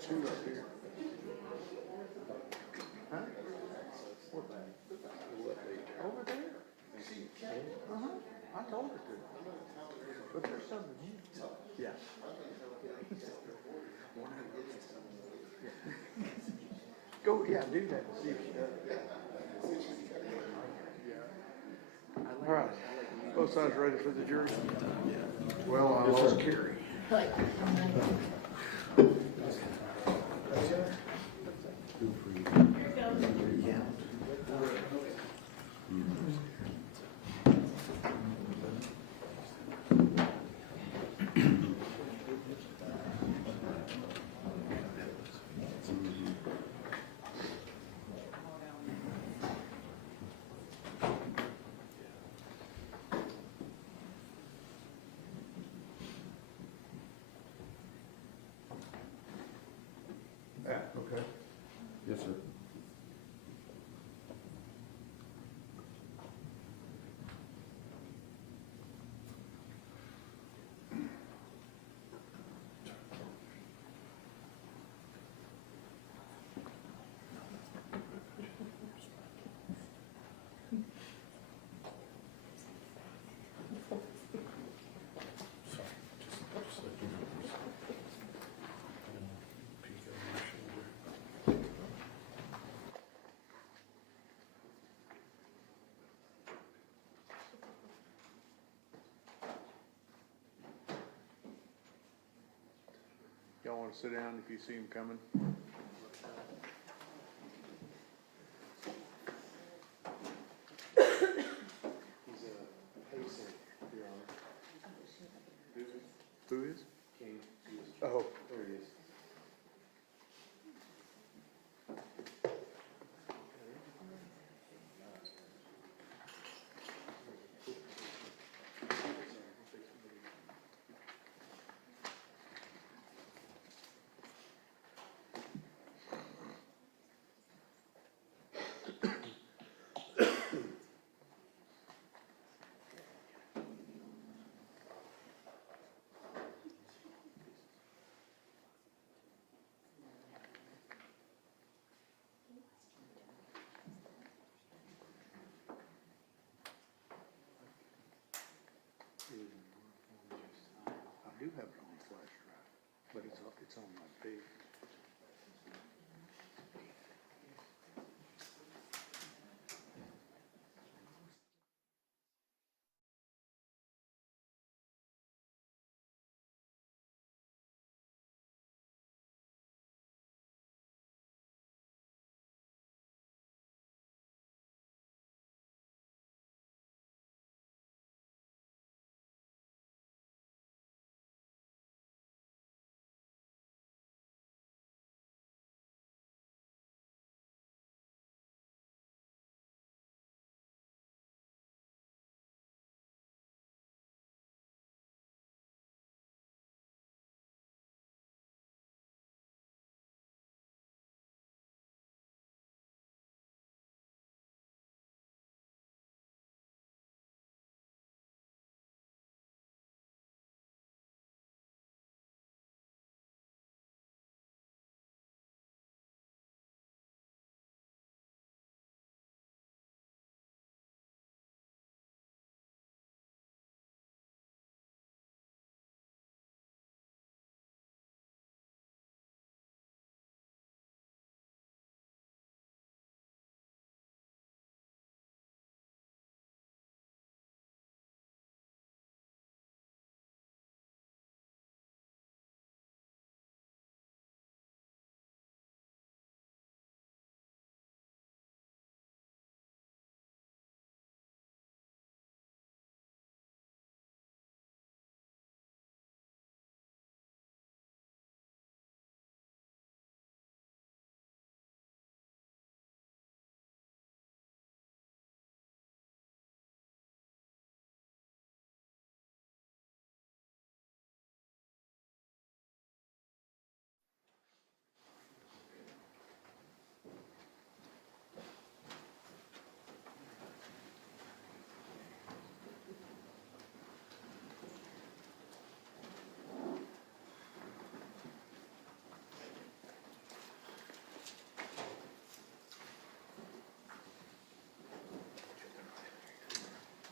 two up here. Huh? Over there. Uh-huh. I told her to. But there's something here. Yeah. Go, yeah, do that. See if she does. All right. Both sides ready for the jury? Well, I lost Carrie. Okay. Yes, sir. Y'all want to sit down if you see him coming? He's a patient, Your Honor. Who is? King. Oh. There he is. I do have it on flash drive, but it's on my big.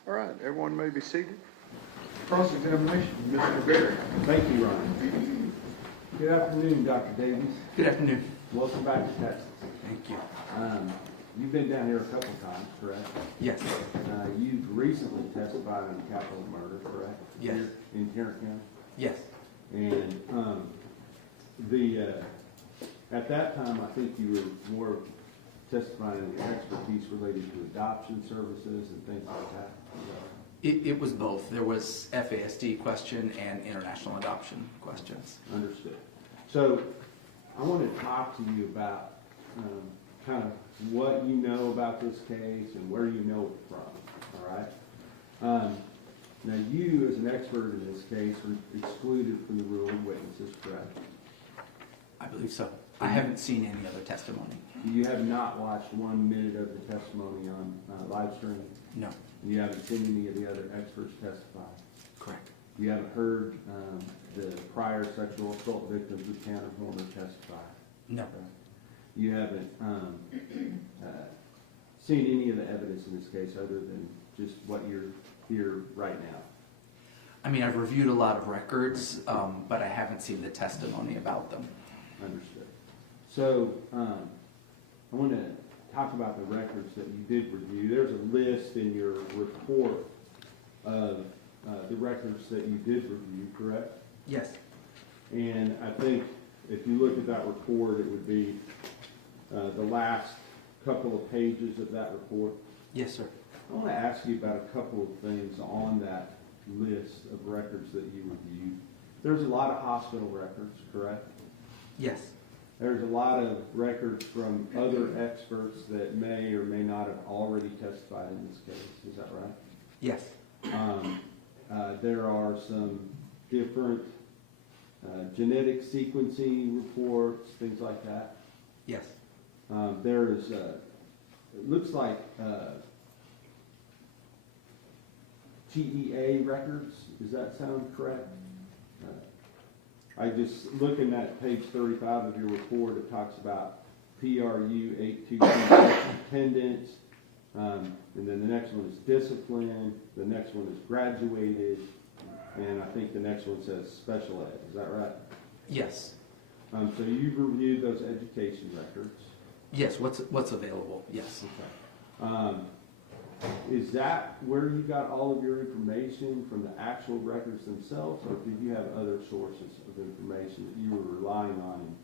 All right, everyone may be seated. Cross-examination, Mr. Berry. Thank you, Ron. Good afternoon, Dr. Davies. Good afternoon. Welcome back to Texas. Thank you. You've been down here a couple times, correct? Yes. You've recently testified on a capital murder, correct? Yes. Here in Tarrant County? Yes. And at that time, I think you were more testifying in your expertise related to adoption services and things like that. It was both. There was FASD question and international adoption questions. Understood. So I want to talk to you about kind of what you know about this case and where you know it from, all right? Now you, as an expert in this case, were excluded from the rule of witnesses, correct? I believe so. I haven't seen any other testimony. You have not watched 1 minute of the testimony on live stream? No. You haven't seen any of the other experts testify? Correct. You haven't heard the prior sexual assault victims of Tanner Horner testify? No. You haven't seen any of the evidence in this case other than just what you're here right now? I mean, I've reviewed a lot of records, but I haven't seen the testimony about them. Understood. So I want to talk about the records that you did review. There's a list in your report of the records that you did review, correct? Yes. And I think if you look at that report, it would be the last couple of pages of that report. Yes, sir. I want to ask you about a couple of things on that list of records that you reviewed. There's a lot of hospital records, correct? Yes. There's a lot of records from other experts that may or may not have already testified in this case. Is that right? Yes. There are some different genetic sequencing reports, things like that. Yes. There is, it looks like TEA records. Does that sound correct? I just, looking at page 35 of your report, it talks about PRU 822 attendance, and then the next one is discipline, the next one is graduated, and I think the next one says special ed. Is that right? Yes. So you've reviewed those education records. Yes. What's available? Yes. Okay. Is that where you got all of your information from the actual records themselves, or did you have other sources of information that you were relying on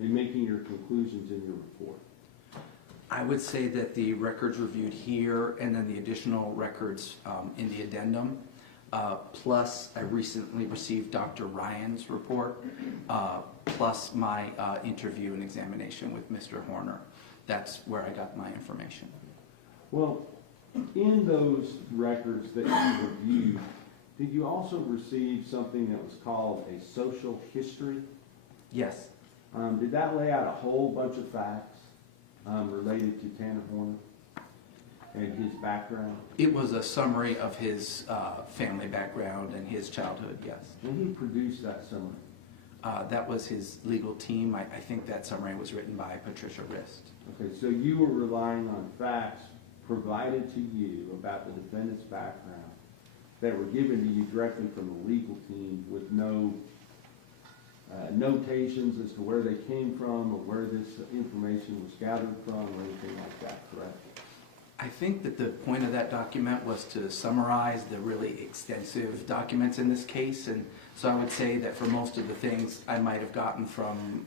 in making your conclusions in your report? I would say that the records reviewed here and then the additional records in the addendum, plus I recently received Dr. Ryan's report, plus my interview and examination with Mr. Horner. That's where I got my information. Well, in those records that you reviewed, did you also receive something that was called a social history? Yes. Did that lay out a whole bunch of facts related to Tanner Horner and his background? It was a summary of his family background and his childhood, yes. And he produced that summary? That was his legal team. I think that summary was written by Patricia Rist. Okay, so you were relying on facts provided to you about the defendant's background that were given to you directly from the legal team with no notations as to where they came from or where this information was gathered from or anything like that, correct? I think that the point of that document was to summarize the really extensive documents in this case, and so I would say that for most of the things I might have gotten from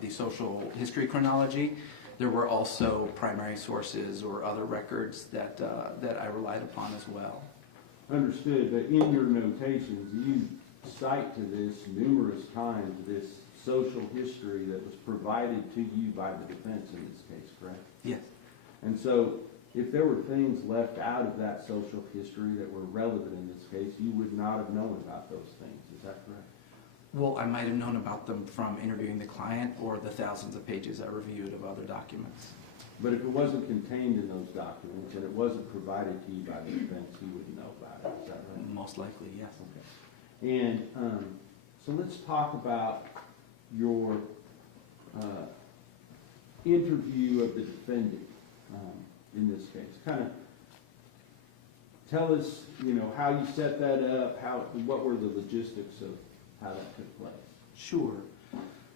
the social history chronology, there were also primary sources or other records that I relied upon as well. Understood, but in your notations, you cite to this numerous times this social history that was provided to you by the defense in this case, correct? Yes. And so if there were things left out of that social history that were relevant in this case, you would not have known about those things, is that correct? Well, I might have known about them from interviewing the client or the thousands of pages I reviewed of other documents. But if it wasn't contained in those documents and it wasn't provided to you by the defense, you wouldn't know about it, is that right? Most likely, yes. Okay. And so let's talk about your interview of the defendant in this case. Kind of tell us, how you set that up, what were the logistics of how that took place? Sure.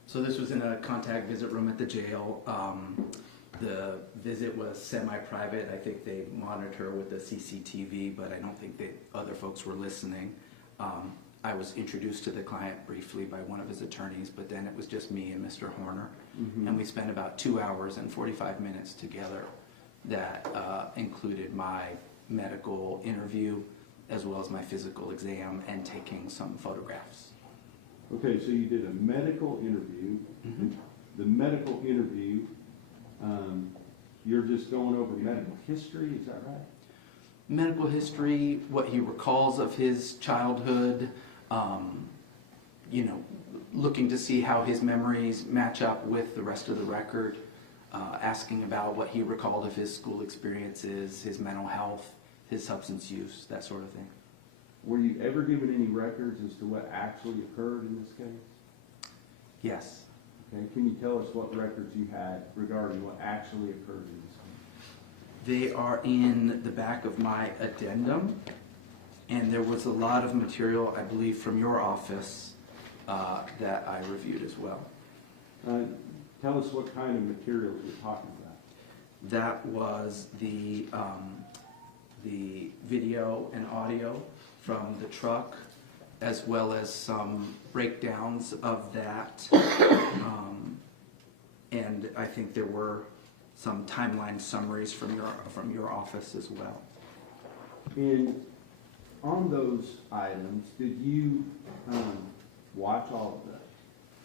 So this was in a contact visit room at the jail. The visit was semi-private. I think they monitor with the CCTV, but I don't think that other folks were listening. I was introduced to the client briefly by one of his attorneys, but then it was just me and Mr. Horner. Mm-hmm. And we spent about 2 hours and 45 minutes together that included my medical interview as well as my physical exam and taking some photographs. Okay, so you did a medical interview. Mhm. The medical interview, you're just going over medical history, is that right? Medical history, what he recalls of his childhood, looking to see how his memories match up with the rest of the record, asking about what he recalled of his school experiences, his mental health, his substance use, that sort of thing. Were you ever given any records as to what actually occurred in this case? Yes. Okay, can you tell us what records you had regarding what actually occurred in this case? They are in the back of my addendum, and there was a lot of material, I believe, from your office that I reviewed as well. Tell us what kind of materials you're talking about. That was the video and audio from the truck, as well as some breakdowns of that. And I think there were some timeline summaries from your office as well. And on those items, did you watch all of those?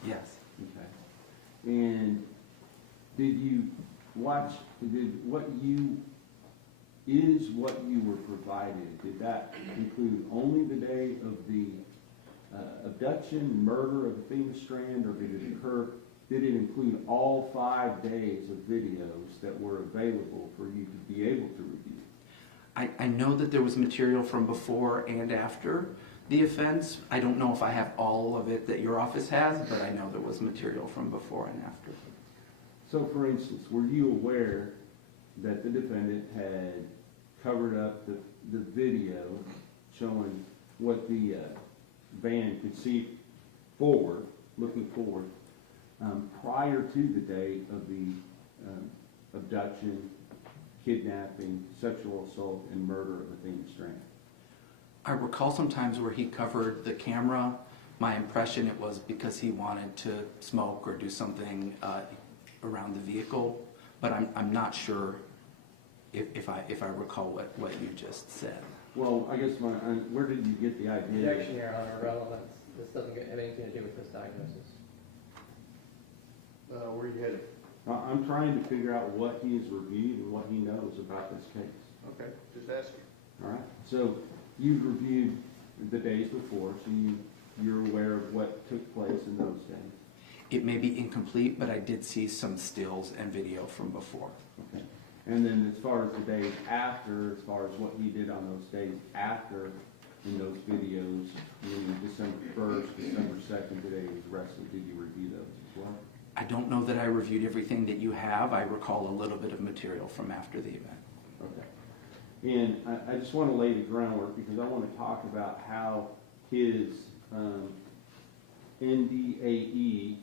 Yes. Okay. And did you watch, what you were provided, did that include only the day of the abduction, murder of Athena Strand, or did it include all 5 days of videos that were available for you to be able to review? I know that there was material from before and after the offense. I don't know if I have all of it that your office has, but I know there was material from before and after. So, for instance, were you aware that the defendant had covered up the video showing what the van could see forward, looking forward, prior to the date of the abduction, kidnapping, sexual assault, and murder of Athena Strand? I recall some times where he covered the camera. My impression it was because he wanted to smoke or do something around the vehicle, but I'm not sure if I recall what you just said. Well, I guess where did you get the idea? Objection, Your Honor, relevance. This doesn't have anything to do with this diagnosis. Where you headed? I'm trying to figure out what he's reviewed and what he knows about this case. Okay, just asking. All right. So you've reviewed the days before, so you're aware of what took place in those days. It may be incomplete, but I did see some stills and video from before. Okay. And then as far as the days after, as far as what he did on those days after in those videos, meaning December 1st, December 2nd, the day he was arrested, did you review those as well? I don't know that I reviewed everything that you have. I recall a little bit of material from after the event. Okay. And I just want to lay the groundwork because I want to talk about how his NDAE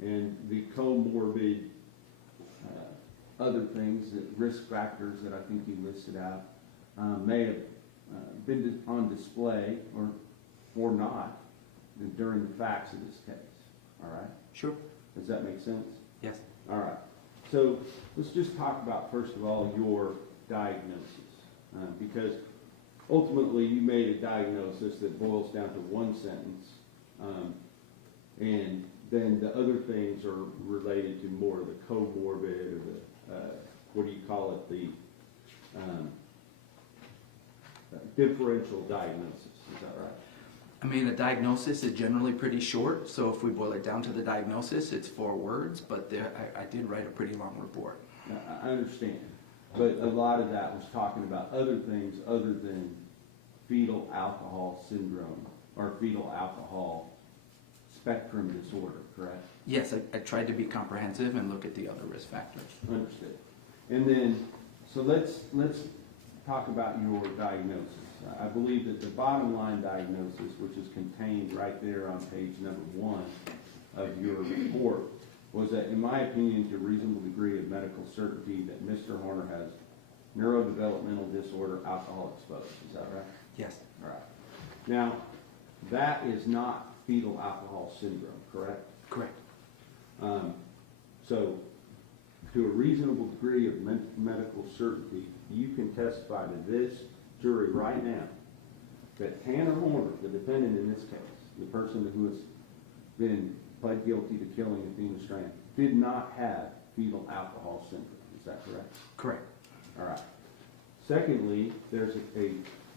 and the comorbid other things, that risk factors that I think you listed out, may have been on display or not during the facts of this case. All right? Sure. Does that make sense? Yes. All right. So let's just talk about, first of all, your diagnosis. Because ultimately you made a diagnosis that boils down to one sentence. And then the other things are related to more of the comorbid or the, what do you call it, the differential diagnosis. Is that right? I mean, a diagnosis is generally pretty short, so if we boil it down to the diagnosis, it's 4 words, but I did write a pretty long report. I understand. But a lot of that was talking about other things other than fetal alcohol syndrome or fetal alcohol spectrum disorder, correct? Yes, I tried to be comprehensive and look at the other risk factors. Understood. And then, so let's talk about your diagnosis. I believe that the bottom line diagnosis, which is contained right there on page number 1 of your report, was that, in my opinion, to a reasonable degree of medical certainty, that Mr. Horner has neurodevelopmental disorder, alcohol exposed. Is that right? Yes. All right. Now, that is not fetal alcohol syndrome, correct? Correct. So, to a reasonable degree of medical certainty, you can testify to this jury right now that Tanner Horner, the defendant in this case, the person who has been pled guilty to killing Athena Strand, did not have fetal alcohol syndrome. Is that correct? Correct. All right. Secondly, there's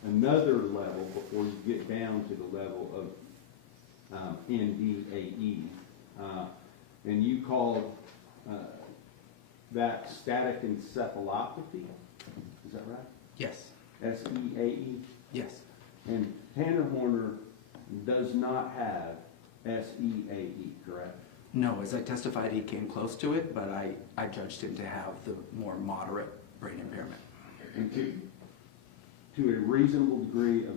another level before you get down to the level of NDAE, and you called that static encephalopathy. Is that right? Yes. SEAE? Yes. And Tanner Horner does not have SEAE, correct? No, as I testified, he came close to it, but I judged him to have the more moderate brain impairment. And to a reasonable degree of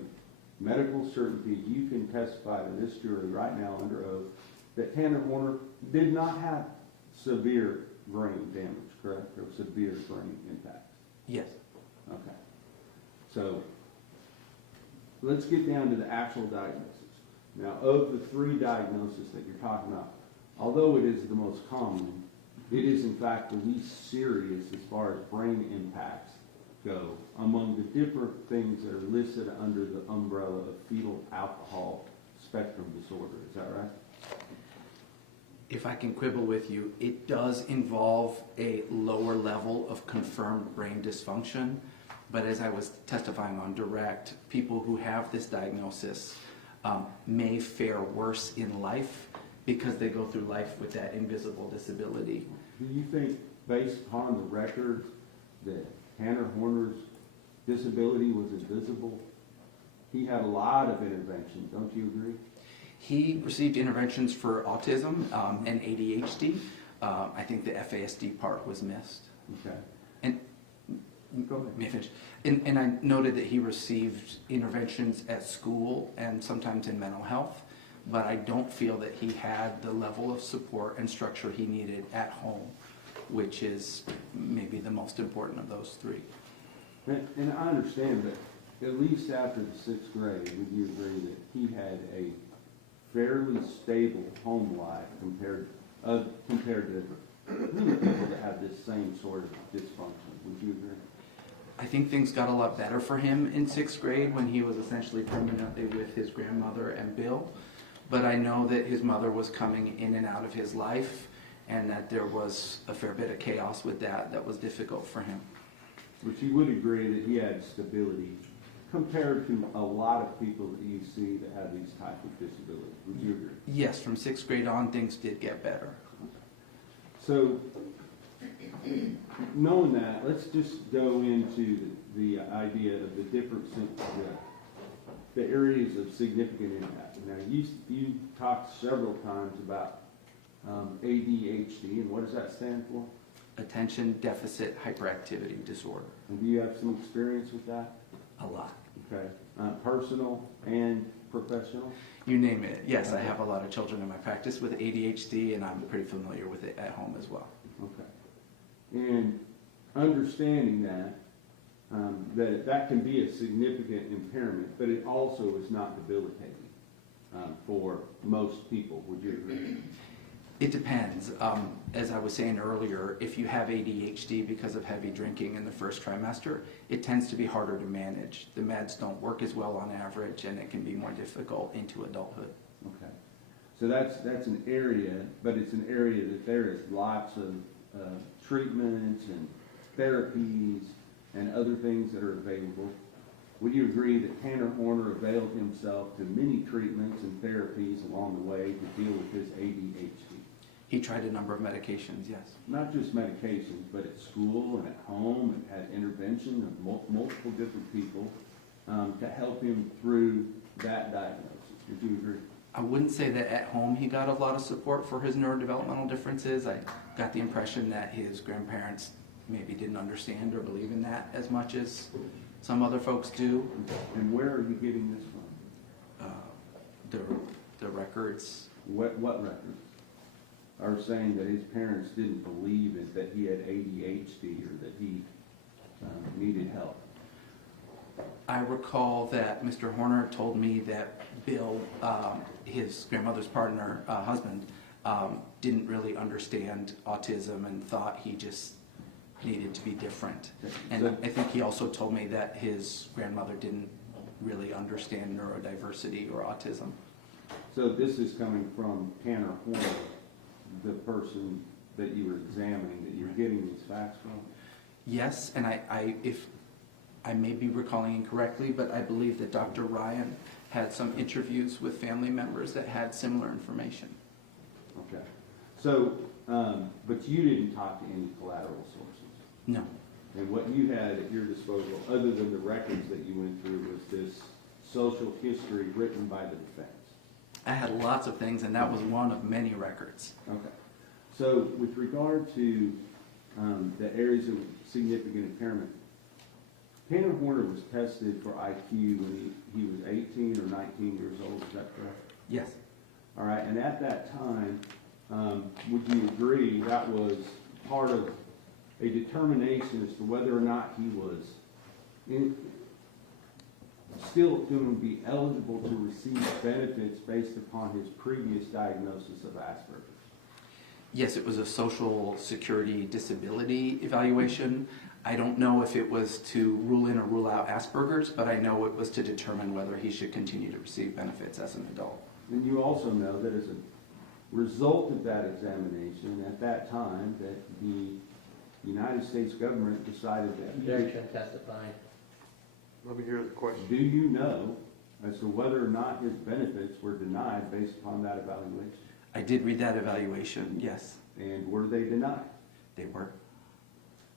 medical certainty, you can testify to this jury right now under oath that Tanner Horner did not have severe brain damage, correct? Or severe brain impact. Yes. Okay. So let's get down to the actual diagnosis. Now, of the 3 diagnoses that you're talking about, although it is the most common, it is in fact the least serious as far as brain impacts go among the different things that are listed under the umbrella of fetal alcohol spectrum disorder. Is that right? If I can quibble with you, it does involve a lower level of confirmed brain dysfunction, but as I was testifying on direct, people who have this diagnosis may fare worse in life because they go through life with that invisible disability. Do you think, based upon the record, that Tanner Horner's disability was invisible? He had a lot of interventions, don't you agree? He received interventions for autism and ADHD. I think the FASD part was missed. Okay. And go ahead. May I finish? And I noted that he received interventions at school and sometimes in mental health, but I don't feel that he had the level of support and structure he needed at home, which is maybe the most important of those 3. And I understand that at least after the 6th grade, would you agree that he had a fairly stable home life compared to people that have this same sort of dysfunction? Would you agree? I think things got a lot better for him in 6th grade when he was essentially permanently with his grandmother and Bill. But I know that his mother was coming in and out of his life and that there was a fair bit of chaos with that was difficult for him. But you would agree that he had stability compared to a lot of people that you see that have these type of disabilities. Would you agree? Yes, from 6th grade on, things did get better. So, knowing that, let's just go into the idea of the different the areas of significant impact. Now, you talked several times about ADHD, and what does that stand for? Attention Deficit Hyperactivity Disorder. And do you have some experience with that? A lot. Okay. Personal and professional? You name it. Yes, I have a lot of children in my practice with ADHD, and I'm pretty familiar with it at home as well. Okay. And understanding that, that can be a significant impairment, but it also is not debilitating for most people. Would you agree? It depends. As I was saying earlier, if you have ADHD because of heavy drinking in the first trimester, it tends to be harder to manage. The meds don't work as well on average, and it can be more difficult into adulthood. Okay. So that's an area, but it's an area that there is lots of treatments and therapies and other things that are available. Would you agree that Tanner Horner availed himself to many treatments and therapies along the way to deal with his ADHD? He tried a number of medications, yes. Not just medications, but at school and at home, and had intervention of multiple different people to help him through that diagnosis. Would you agree? I wouldn't say that at home he got a lot of support for his neurodevelopmental differences. I got the impression that his grandparents maybe didn't understand or believe in that as much as Some other folks do. And where are you getting this from? The records. What records? Are saying that his parents didn't believe it, that he had ADHD or that he needed help. I recall that Mr. Horner told me that Bill, his grandmother's partner, husband, didn't really understand autism and thought he just needed to be different. And I think he also told me that his grandmother didn't really understand neurodiversity or autism. So this is coming from Tanner Horner, the person that you were examining, that you're getting these facts from? Yes, and if I may be recalling incorrectly, but I believe that Dr. Ryan had some interviews with family members that had similar information. Okay. So, but you didn't talk to any collateral sources? No. And what you had at your disposal, other than the records that you went through, was this social history written by the defense? I had lots of things, and that was one of many records. Okay. So with regard to the areas of significant impairment, Tanner Horner was tested for IQ when he was 18 or 19 years old, is that correct? Yes. All right, and at that time, would you agree that was part of a determination as to whether or not he was still going to be eligible to receive benefits based upon his previous diagnosis of Asperger's? Yes, it was a social security disability evaluation. I don't know if it was to rule in or rule out Asperger's, but I know it was to determine whether he should continue to receive benefits as an adult. And you also know that as a result of that examination, at that time, that the United States government decided that Objection, testifying. Let me hear the question. Do you know as to whether or not his benefits were denied based upon that evaluation? I did read that evaluation, yes. And were they denied? They were.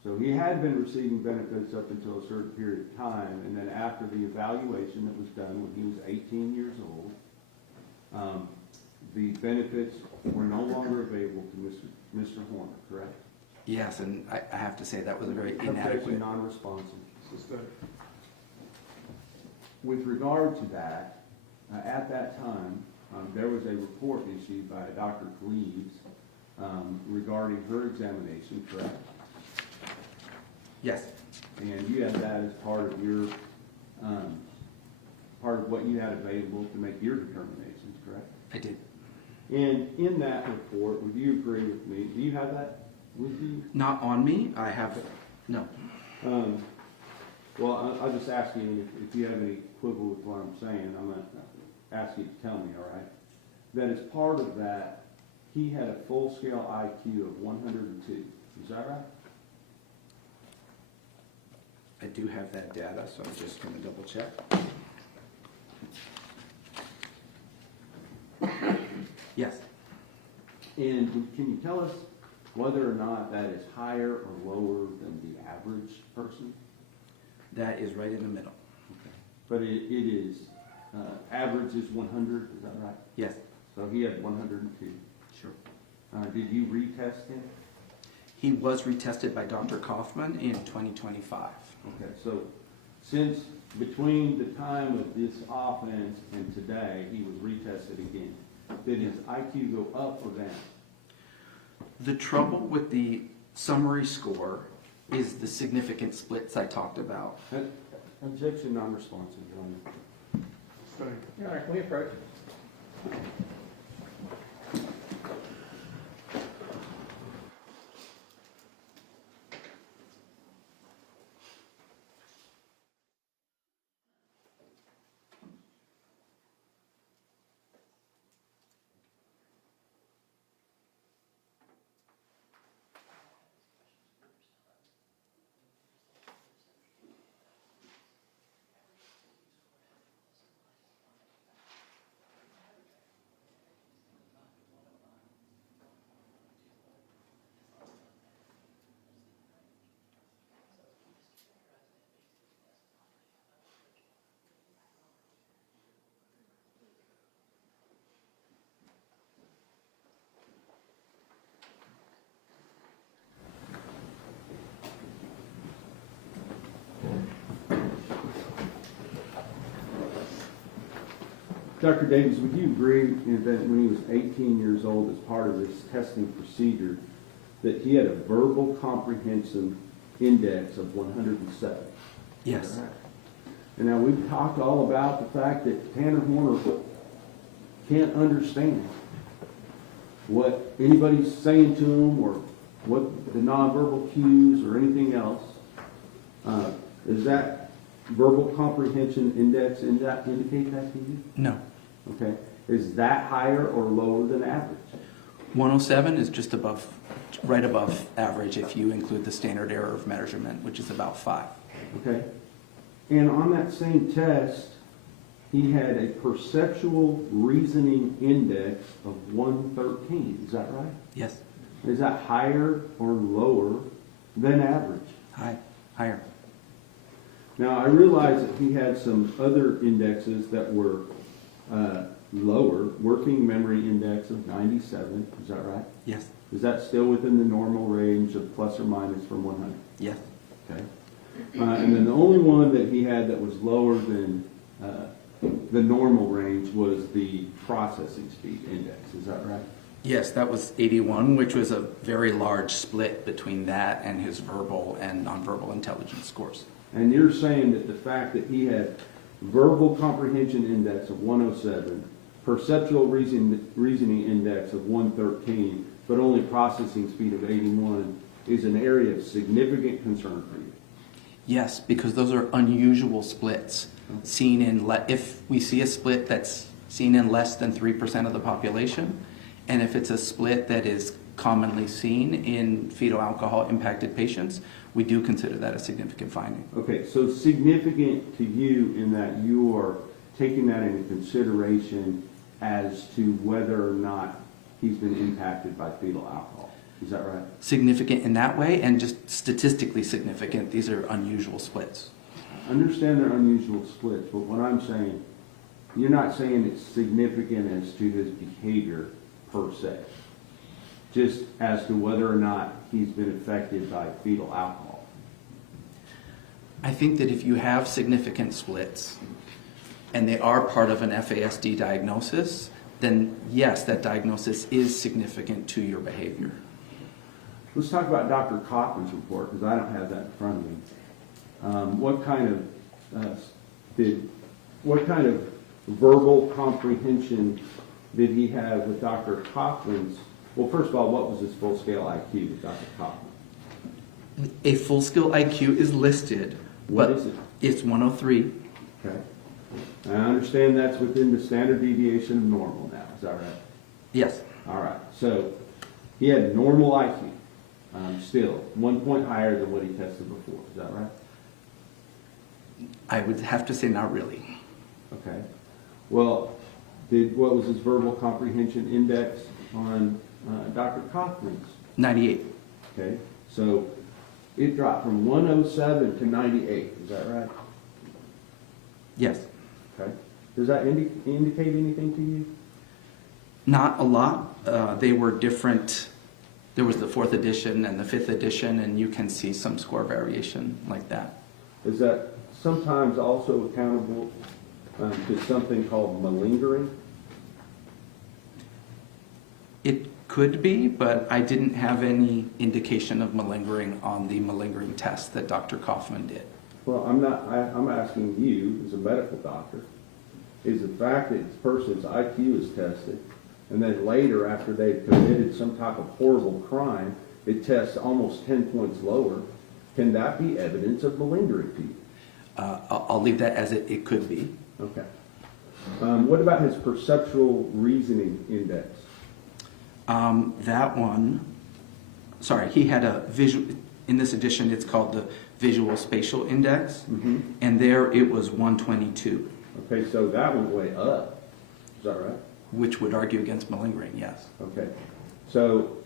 So he had been receiving benefits up until a certain period of time, and then after the evaluation that was done when he was 18 years old, the benefits were no longer available to Mr. Horner, correct? Yes, and I have to say that was a very Objection, inadequate. non-responsive. With regard to that, at that time, there was a report issued by Dr. Cleves regarding her examination, correct? Yes. And you had that as part of your, part of what you had available to make your determinations, correct? I did. And in that report, would you agree with me? Do you have that with you? Not on me. I have it. No. Well, I'll just ask you if you have any quibble with what I'm saying. I'm going to ask you to tell me, all right? That as part of that, he had a full-scale IQ of 102. Is that right? I do have that data, so I'm just going to double check. Yes. And can you tell us whether or not that is higher or lower than the average person? That is right in the middle. Okay. But it is, average is 100, is that right? Yes. So he had 102. Sure. Did you retest him? He was retested by Dr. Kaufman in 2025. Okay, so since between the time of this offense and today, he was retested again. Did his IQ go up or down? The trouble with the summary score is the significant splits I talked about. Objection, non-responsive, Your Honor. All right, can we approach? Dr. Davis, would you agree that when he was 18 years old, as part of this testing procedure, that he had a verbal comprehension index of 107? Yes. Right. And now we've talked all about the fact that Tanner Horner can't understand what anybody's saying to him or what the nonverbal cues or anything else. Is that verbal comprehension index indicate that to you? No. Okay. Is that higher or lower than average? 107 is just above, right above average if you include the standard error of measurement, which is about 5. Okay. And on that same test, he had a perceptual reasoning index of 113. Is that right? Yes. Is that higher or lower than average? Higher. Now, I realize that he had some other indexes that were lower. Working memory index of 97. Is that right? Yes. Is that still within the normal range of plus or minus from 100? Yes. Okay. And then the only one that he had that was lower than the normal range was the processing speed index. Is that right? Yes, that was 81, which was a very large split between that and his verbal and nonverbal intelligence scores. And you're saying that the fact that he had verbal comprehension index of 107, perceptual reasoning index of 113, but only processing speed of 81 is an area of significant concern for you? Yes, because those are unusual splits. Seen in if we see a split that's seen in less than 3% of the population, and if it's a split that is commonly seen in fetal alcohol impacted patients, we do consider that a significant finding. Okay, so significant to you in that you are taking that into consideration as to whether or not he's been impacted by fetal alcohol. Is that right? Significant in that way, and just statistically significant. These are unusual splits. I understand they're unusual splits, but what I'm saying, you're not saying it's significant as to his behavior per se, just as to whether or not he's been affected by fetal alcohol. I think that if you have significant splits, and they are part of an FASD diagnosis, then yes, that diagnosis is significant to your behavior. Let's talk about Dr. Kaufman's report, because I don't have that in front of me. What kind of verbal comprehension did he have with Dr. Kaufman's? Well, first of all, what was his full-scale IQ with Dr. Kaufman? A full-scale IQ is listed. What but is it? It's 103. Okay. I understand that's within the standard deviation of normal now. Is that right? Yes. All right. So he had normal IQ. Still, 1 point higher than what he tested before. Is that right? I would have to say not really. Okay. Well, what was his verbal comprehension index on Dr. Kaufman's? 98. Okay. So it dropped from 107 to 98. Is that right? Yes. Okay. Does that indicate anything to you? Not a lot. They were different. There was the 4th edition and the 5th edition, and you can see some score variation like that. Is that sometimes also accountable to something called malingering? It could be, but I didn't have any indication of malingering on the malingering test that Dr. Kaufman did. Well, I'm asking you as a medical doctor, is the fact that this person's IQ is tested, and then later after they've committed some type of horrible crime, it tests almost 10 points lower, can that be evidence of malingering to you? I'll leave that as it could be. Okay. What about his perceptual reasoning index? That one, sorry, he had a visual, in this edition it's called the visual spatial index, and there it was 122. Okay, so that went way up. Is that right? Which would argue against malingering, yes. Okay. So,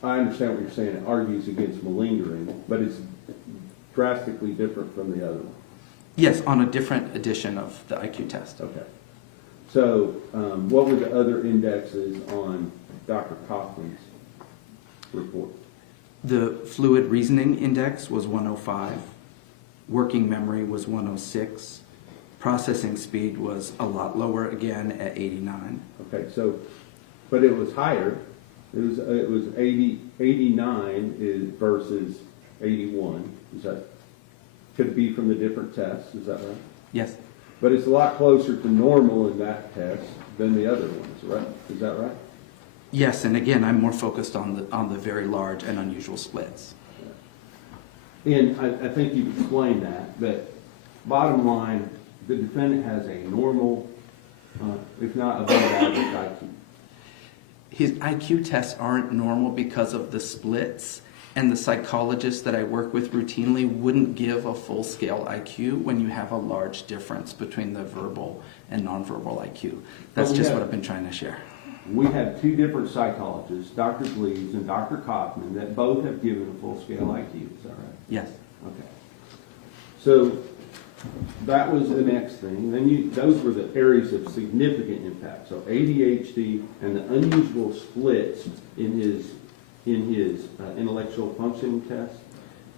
I understand what you're saying. It argues against malingering, but it's drastically different from the other one. Yes, on a different edition of the IQ test. Okay. So, what were the other indexes on Dr. Kaufman's report? The fluid reasoning index was 105. Working memory was 106. Processing speed was a lot lower, again, at 89. Okay, so, but it was higher. It was 89 versus 81. Is that, could it be from the different tests? Is that right? Yes. But it's a lot closer to normal in that test than the other ones, right? Is that right? Yes, and again, I'm more focused on the very large and unusual splits. And I think you've explained that, but bottom line, the defendant has a normal, if not above average IQ. His IQ tests aren't normal because of the splits, and the psychologists that I work with routinely wouldn't give a full-scale IQ when you have a large difference between the verbal and nonverbal IQ. That's just what I've been trying to share. We have two different psychologists, Dr. Leeds and Dr. Kaufman, that both have given a full-scale IQ. Is that right? Yes. Okay. So that was the next thing. Then those were the areas of significant impact. So ADHD and the unusual splits in his intellectual functioning test.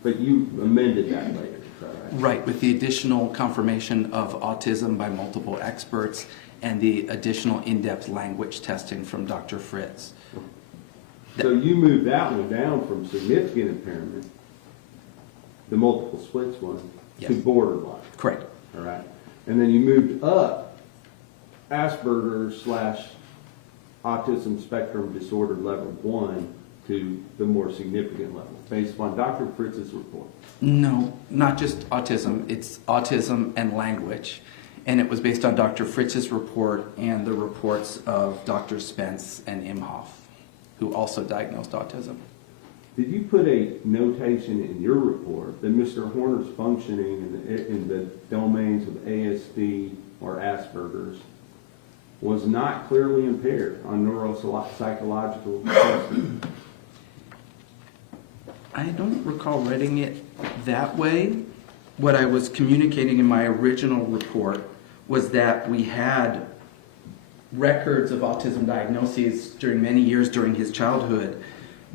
But you amended that later. Is that right? Right, with the additional confirmation of autism by multiple experts and the additional in-depth language testing from Dr. Fritz. So you moved that one down from significant impairment, the multiple splits one, to borderline. Correct. All right. And then you moved up Asperger's / autism spectrum disorder level 1 to the more significant level, based upon Dr. Fritz's report. No, not just autism. It's autism and language. And it was based on Dr. Fritz's report and the reports of Dr. Spence and Imhoff, who also diagnosed autism. Did you put a notation in your report that Mr. Horner's functioning in the domains of ASD or Asperger's was not clearly impaired on neuropsychological testing? I don't recall writing it that way. What I was communicating in my original report was that we had records of autism diagnoses during many years during his childhood,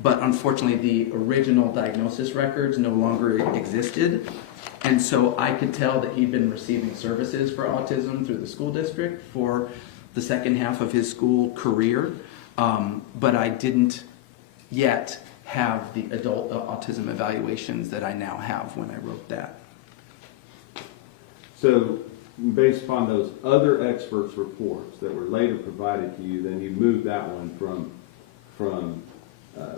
but unfortunately the original diagnosis records no longer existed. And so I could tell that he'd been receiving services for autism through the school district for the second half of his school career, but I didn't yet have the adult autism evaluations that I now have when I wrote that. So, based upon those other experts' reports that were later provided to you, then you moved that one from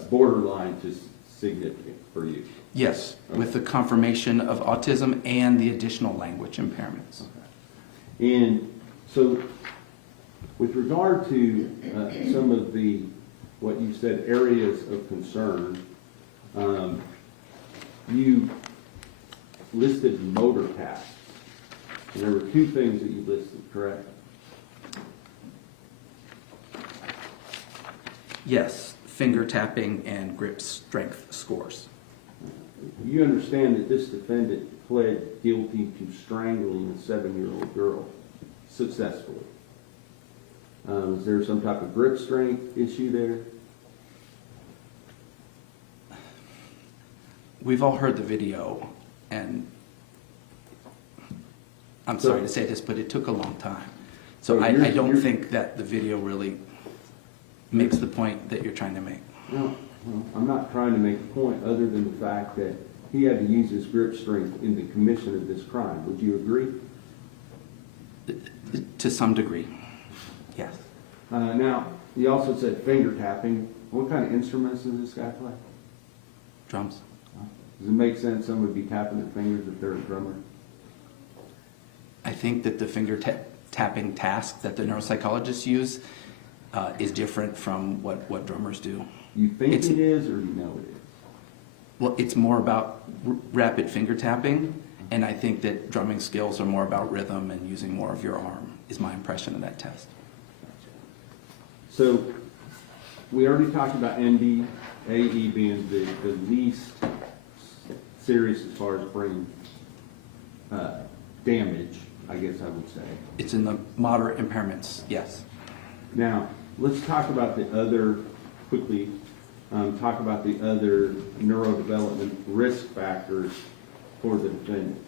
borderline to significant for you. Yes, okay. With the confirmation of autism and the additional language impairments. Okay. And so, with regard to some of the, what you said, areas of concern, you listed motor tasks. And there were two things that you listed, correct? Yes, finger tapping and grip strength scores. You understand that this defendant pled guilty to strangling a 7-year-old girl successfully. Is there some type of grip strength issue there? We've all heard the video, and I'm sorry to say this, but it took a long time. So I don't think that the video really makes the point that you're trying to make. No, I'm not trying to make a point other than the fact that he had to use his grip strength in the commission of this crime. Would you agree? To some degree, yes. Now, you also said finger tapping. What kind of instruments does this guy play? Drums. Does it make sense someone would be tapping their fingers if they're a drummer? I think that the finger tapping task that the neuropsychologists use is different from what drummers do. You think it is, or you know it is? Well, it's more about rapid finger tapping, and I think that drumming skills are more about rhythm and using more of your arm, is my impression of that test. So, we already talked about ND, AE being the least serious as far as brain damage, I guess I would say. It's in the moderate impairments, yes. Now, let's talk about the other, quickly, talk about the other neurodevelopment risk factors for the defendant.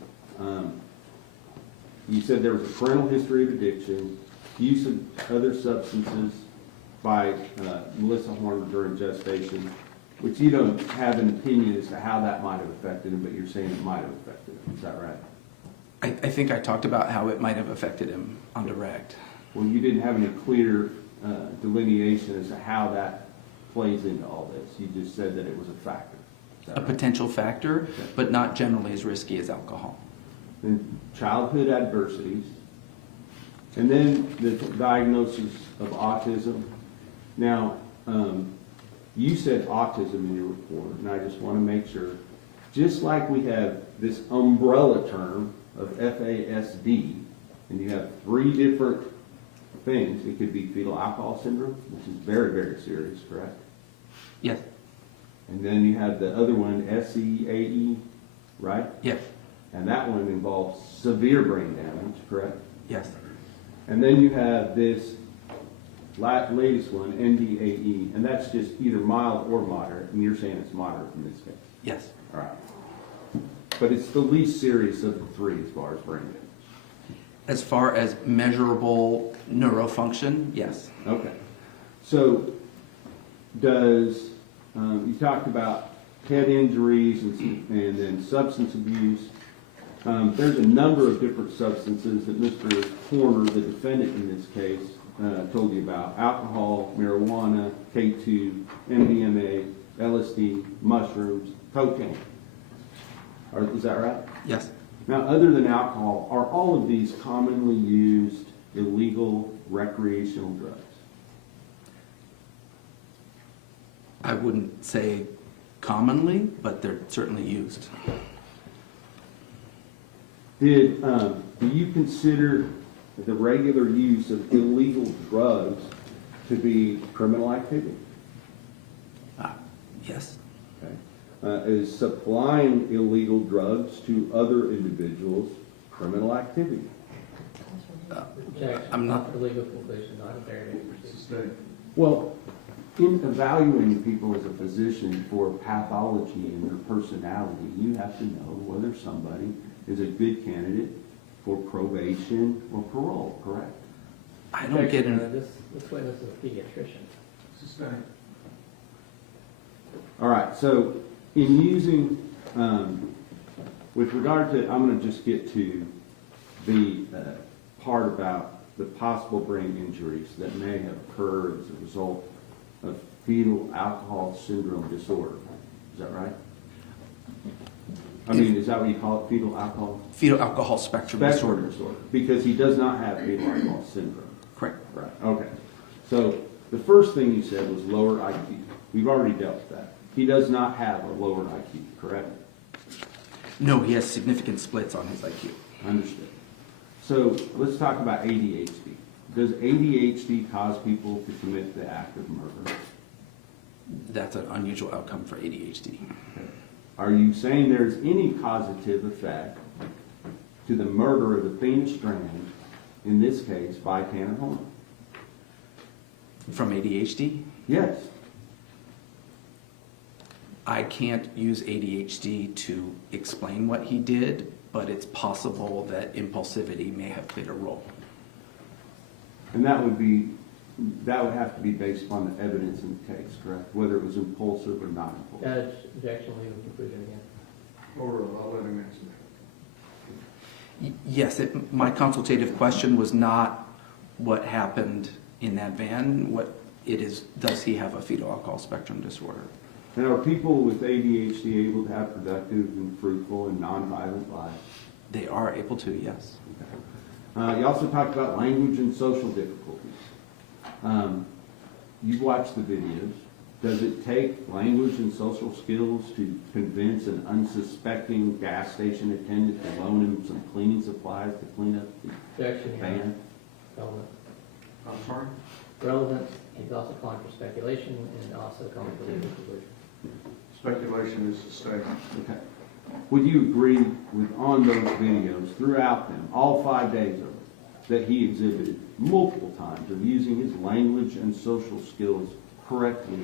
you said there was a parental history of addiction, use of other substances by Melissa Horner during gestation, which you don't have an opinion as to how that might have affected him, but you're saying it might have affected him. Is that right? I think I talked about how it might have affected him on direct. Well, you didn't have any clear delineation as to how that plays into all this. You just said that it was a factor. Is that A right? potential factor, Okay. but not generally as risky as alcohol. And childhood adversities, and then the diagnosis of autism. Now, you said autism in your report, and I just want to make sure, just like we have this umbrella term of FASD, and you have 3 different things. It could be fetal alcohol syndrome, which is very, very serious, correct? Yes. And then you have the other one, SEAE, right? Yes. And that one involves severe brain damage, correct? Yes. And then you have this latest one, NDAE, and that's just either mild or moderate, and you're saying it's moderate in this case? Yes. All right. But it's the least serious of the 3 as far as brain damage. As far as measurable neurofunction, yes. Okay. So does, you talked about head injuries and then substance abuse. There's a number of different substances that Mr. Horner, the defendant in this case, told you about. Alcohol, marijuana, K2, MDMA, LSD, mushrooms, cocaine. Is that right? Yes. Now, other than alcohol, are all of these commonly used illegal recreational drugs? I wouldn't say commonly, but they're certainly used. Do you consider the regular use of illegal drugs to be criminal activity? Yes. Okay. Is supplying illegal drugs to other individuals criminal activity? Objection. I'm not- For legal conclusion, not a fair proceeding. Well, in evaluating people as a physician for pathology and their personality, you have to know whether somebody is a good candidate for probation or parole, correct? I don't get Objection. in. This witness is a pediatrician. Sustained. All right, so in using, with regard to, I'm going to just get to the part about the possible brain injuries that may have occurred as a result of fetal alcohol syndrome disorder. Is that right? I mean, is that what you call it, fetal alcohol? Fetal alcohol spectrum disorder. Because he does not have fetal alcohol syndrome. Correct. Right, okay. So the first thing you said was lower IQ. We've already dealt with that. He does not have a lower IQ, correct? No, he has significant splits on his IQ. Understood. So let's talk about ADHD. Does ADHD cause people to commit the act of murder? That's an unusual outcome for ADHD. Okay. Are you saying there's any causative effect to the murder of Athena Strand, in this case, by Tanner Horner? From ADHD? Yes. I can't use ADHD to explain what he did, but it's possible that impulsivity may have played a role. And that would have to be based upon the evidence in the case, correct? Whether it was impulsive or not impulsive. Judge, objection, legal conclusion again. Or I'll let him answer that. Yes, my consultative question was not what happened in that van. What it is, does he have a fetal alcohol spectrum disorder? And are people with ADHD able to have productive and fruitful and nonviolent lives? They are able to, yes. Okay. You also talked about language and social difficulties. You've watched the videos. Does it take language and social skills to convince an unsuspecting gas station attendant to loan him some cleaning supplies to clean up the Objection, Your Honor. van? Relevant. I'm sorry? Relevant, he's also calling for speculation and also calling for legal conclusion. Speculation is sustained. Okay. Would you agree with, on those videos, throughout them, all 5 days of it, that he exhibited multiple times of using his language and social skills correctly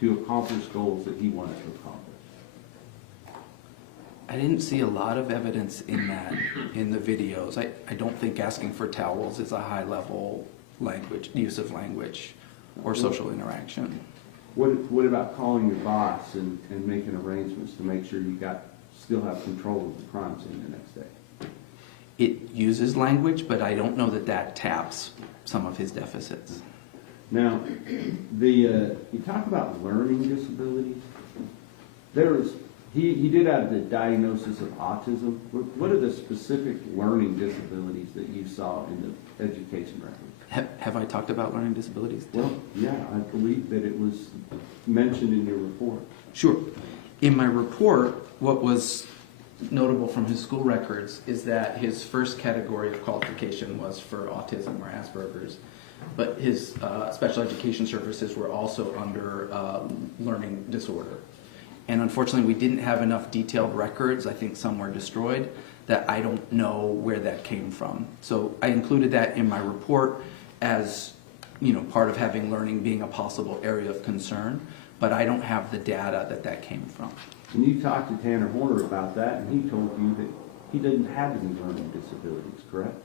to accomplish goals that he wanted to accomplish? I didn't see a lot of evidence in that, in the videos. I don't think asking for towels is a high-level use of language or social interaction. What about calling your boss and making arrangements to make sure you still have control of the crime scene the next day? It uses language, but I don't know that taps some of his deficits. Now, you talk about learning disabilities. He did have the diagnosis of autism. What are the specific learning disabilities that you saw in the education records? Have I talked about learning disabilities? Well, yeah, I believe that it was mentioned in your report. Sure. In my report, what was notable from his school records is that his first category of qualification was for autism or Asperger's, but his special education services were also under learning disorder. And unfortunately, we didn't have enough detailed records. I think some were destroyed, that I don't know where that came from. So I included that in my report as, part of having learning being a possible area of concern, but I don't have the data that came from. And you talked to Tanner Horner about that, and he told you that he didn't have any learning disabilities, correct?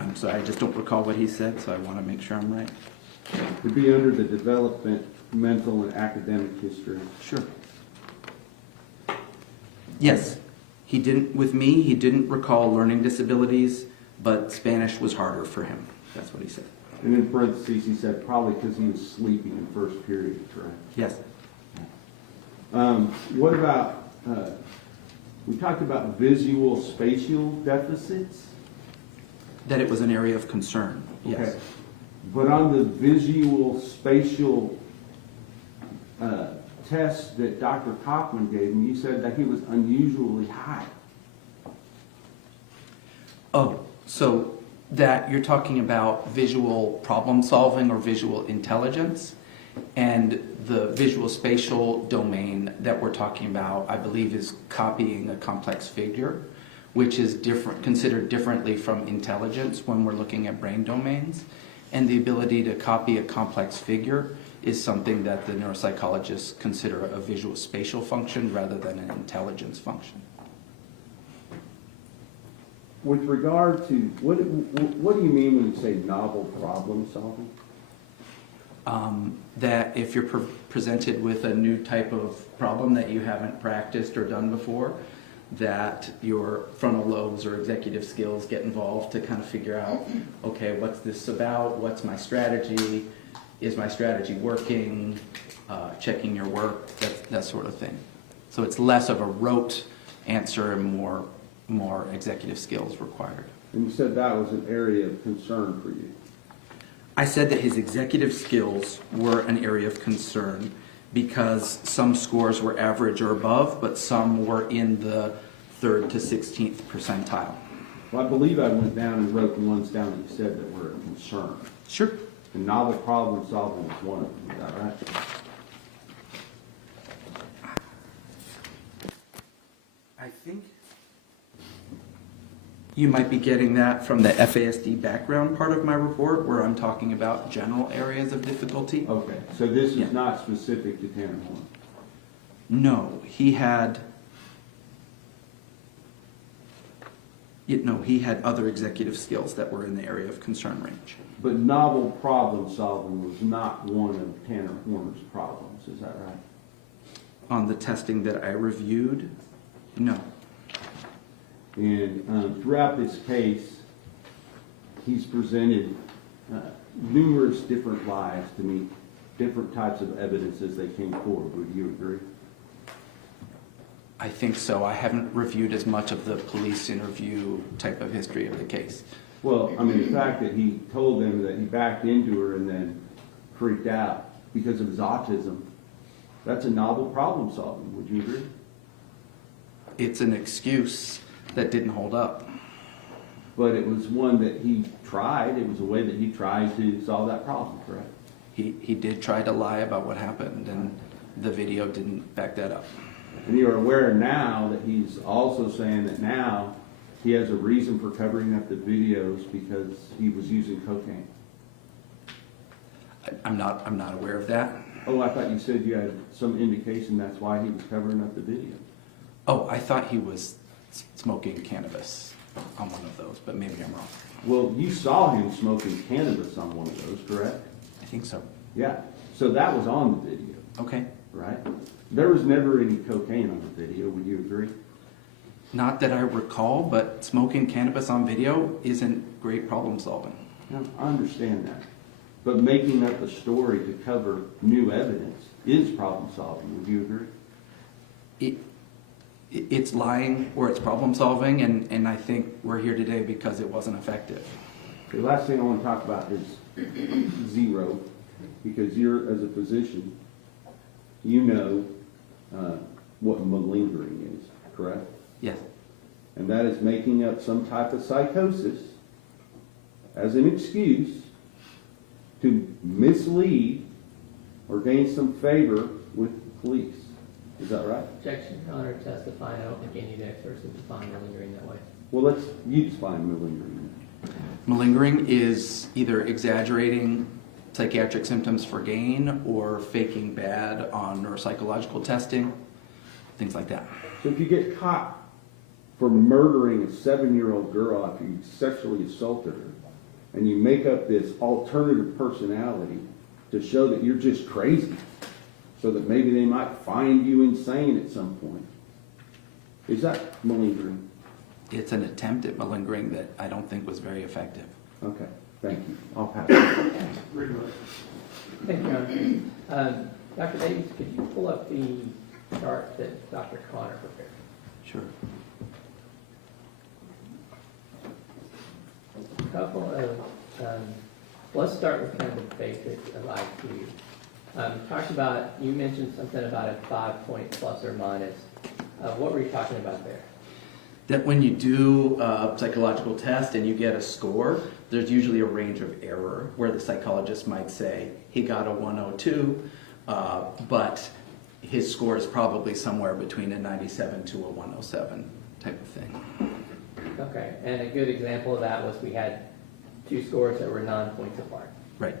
I'm sorry, I just don't recall what he said, so I want to make sure I'm right. To be under the development, mental, and academic history. Sure. Yes, he didn't recall learning disabilities, but Spanish was harder for him. That's what he said. And in parentheses, he said probably because he was sleeping in first period, correct? Yes. What about, we talked about visual spatial deficits? That it was an area of concern, yes. Okay. But on the visual spatial test that Dr. Kaufman gave him, you said that he was unusually high. Oh, so that you're talking about visual problem solving or visual intelligence, and the visual spatial domain that we're talking about, I believe, is copying a complex figure, which is considered differently from intelligence when we're looking at brain domains. And the ability to copy a complex figure is something that the neuropsychologists consider a visual spatial function rather than an intelligence function. With regard to, what do you mean when you say novel problem solving? That if you're presented with a new type of problem that you haven't practiced or done before, that your frontal lobes or executive skills get involved to kind of figure out, okay, what's this about? What's my strategy? Is my strategy working? Checking your work, that sort of thing. So it's less of a rote answer and more executive skills required. And you said that was an area of concern for you. I said that his executive skills were an area of concern because some scores were average or above, but some were in the 3rd to 16th percentile. Well, I believe I went down and wrote the ones down that you said that were a concern. Sure. And novel problem solving was one of them, is that right? I think you might be getting that from the FASD background part of my report, where I'm talking about general areas of difficulty. Okay, so this is not specific to Tanner Horn? No, he had other executive skills that were in the area of concern range. But novel problem solving was not one of Tanner Horner's problems, is that right? On the testing that I reviewed, no. And throughout this case, he's presented numerous different lies to meet different types of evidence as they came forward. Would you agree? I think so. I haven't reviewed as much of the police interview type of history of the case. Well, I mean, the fact that he told them that he backed into her and then freaked out because of his autism, that's a novel problem solving. Would you agree? It's an excuse that didn't hold up. But it was one that he tried. It was a way that he tried to solve that problem, correct? He did try to lie about what happened, and the video didn't back that up. And you're aware now that he's also saying that now he has a reason for covering up the videos because he was using cocaine. I'm not aware of that. Oh, I thought you said you had some indication that's why he was covering up the video. Oh, I thought he was smoking cannabis on one of those, but maybe I'm wrong. Well, you saw him smoking cannabis on one of those, correct? I think so. Yeah, so that was on the video, Okay. right? There was never any cocaine on the video, would you agree? Not that I recall, but smoking cannabis on video isn't great problem solving. Now, I understand that. But making up a story to cover new evidence is problem solving, would you agree? It's lying or it's problem solving, and I think we're here today because it wasn't effective. The last thing I want to talk about is zero, because you're, as a physician, you know what malingering is, correct? Yes. And that is making up some type of psychosis as an excuse to mislead or gain some favor with police. Is that right? Objection, Your Honor, testifying. I don't think any of the experts have defined malingering that way. Well, you define malingering. Malingering is either exaggerating psychiatric symptoms for gain or faking bad on neuropsychological testing, things like that. So if you get caught for murdering a 7-year-old girl after you sexually assaulted her, and you make up this alternative personality to show that you're just crazy, so that maybe they might find you insane at some point, is that malingering? It's an attempt at malingering that I don't think was very effective. Okay, thank you. I'll pass it. Thank you, Your Honor. Dr. Davies, could you pull up the chart that Dr. Connor prepared? Sure. A couple of, let's start with kind of the basics of IQ. You mentioned something about a 5-point plus or minus. What were you talking about there? That when you do a psychological test and you get a score, there's usually a range of error where the psychologist might say, he got a 102, but his score is probably somewhere between a 97 to a 107 type of thing. Okay, and a good example of that was we had two scores that were 9 points apart. Right.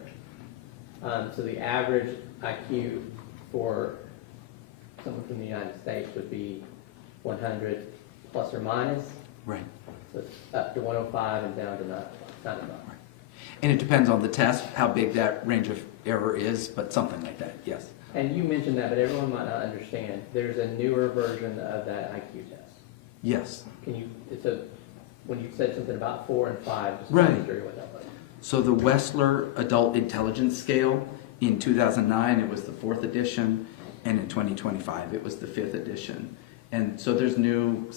So the average IQ for someone from the United States would be 100 plus or minus. Right. So it's up to 105 and down to 95. And it depends on the test, how big that range of error is, but something like that, yes. And you mentioned that, but everyone might not understand. There's a newer version of that IQ test. Yes. When you said something about 4 and 5, just Right. illustrate what that was. So the Wessler Adult Intelligence Scale, in 2009 it was the 4th edition, and in 2025 it was the 5th edition. And so there's new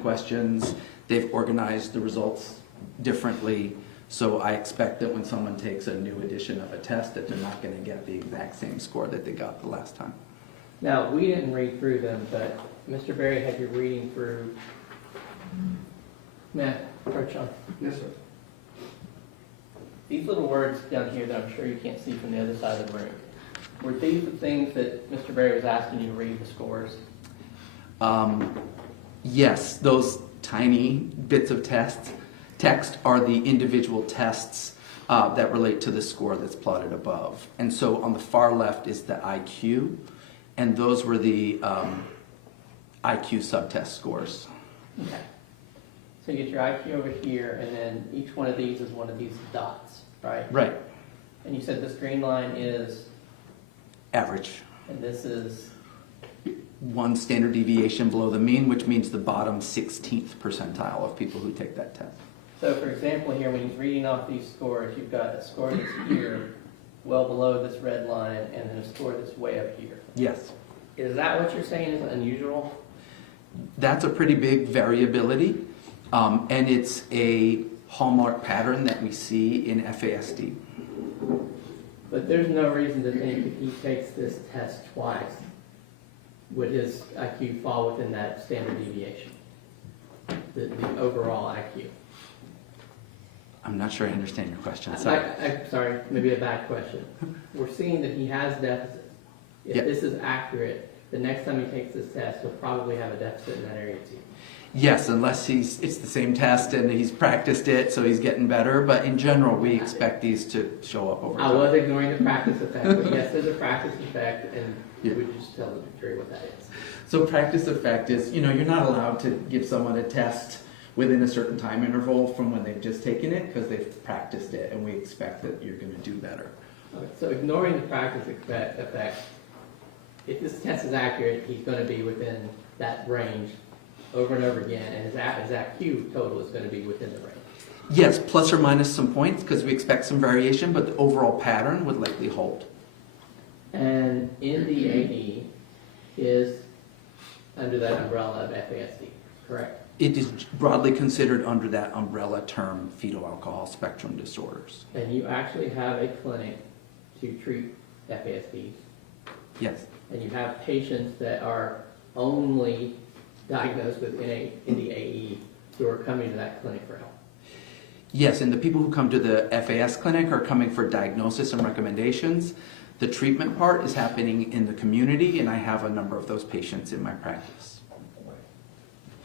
questions. They've organized the results differently. So I expect that when someone takes a new edition of a test that they're not going to get the exact same score that they got the last time. Now, we didn't read through them, but Mr. Berry had you reading through. Matt, approach on. Yes, sir. These little words down here that I'm sure you can't see from the other side of the room, were these the things that Mr. Berry was asking you to read the scores? Yes, those tiny bits of text are the individual tests that relate to the score that's plotted above. And so on the far left is the IQ, and those were the IQ subtest scores. Okay. So you get your IQ over here, and then each one of these is one of these dots, right? Right. And you said this green line is? Average. And this is? 1 standard deviation below the mean, which means the bottom 16th percentile of people who take that test. So for example here, when he's reading off these scores, you've got a score that's here, well below this red line, and then a score that's way up here. Yes. Is that what you're saying is unusual? That's a pretty big variability, and it's a hallmark pattern that we see in FASD. But there's no reason to think if he takes this test twice, would his IQ fall within that standard deviation, the overall IQ? I'm not sure I understand your question. Sorry, maybe a bad question. We're seeing that he has deficits. If Yep. this is accurate, the next time he takes this test, he'll probably have a deficit in that area too. Yes, unless it's the same test and he's practiced it, so he's getting better. But in general, we expect these to show up over I time. was ignoring the practice effect, but yes, there's a practice effect, and would you just tell the jury what that is? So practice effect is, you're not allowed to give someone a test within a certain time interval from when they've just taken it because they've practiced it, and we expect that you're going to do better. Okay, so ignoring the practice effect, if this test is accurate, he's going to be within that range over and over again, and his IQ total is going to be within the range. Yes, plus or minus some points because we expect some variation, but the overall pattern would likely hold. And NDAE is under that umbrella of FASD, correct? It is broadly considered under that umbrella term, fetal alcohol spectrum disorders. And you actually have a clinic to treat FASD. Yes. And you have patients that are only diagnosed with NDAE who are coming to that clinic for help. Yes, and the people who come to the FAS clinic are coming for diagnosis and recommendations. The treatment part is happening in the community, and I have a number of those patients in my practice.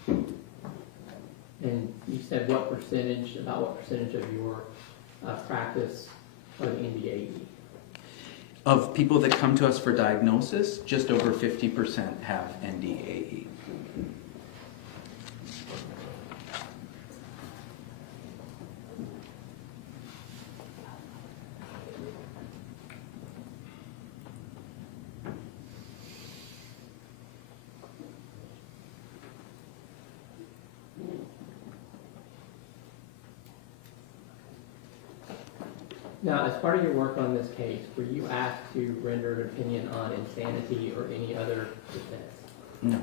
And you said about what percentage of your practice are the NDAE? Of people that come to us for diagnosis, just over 50% have NDAE. Now, as part of your work on this case, were you asked to render an opinion on insanity or any other defense? No.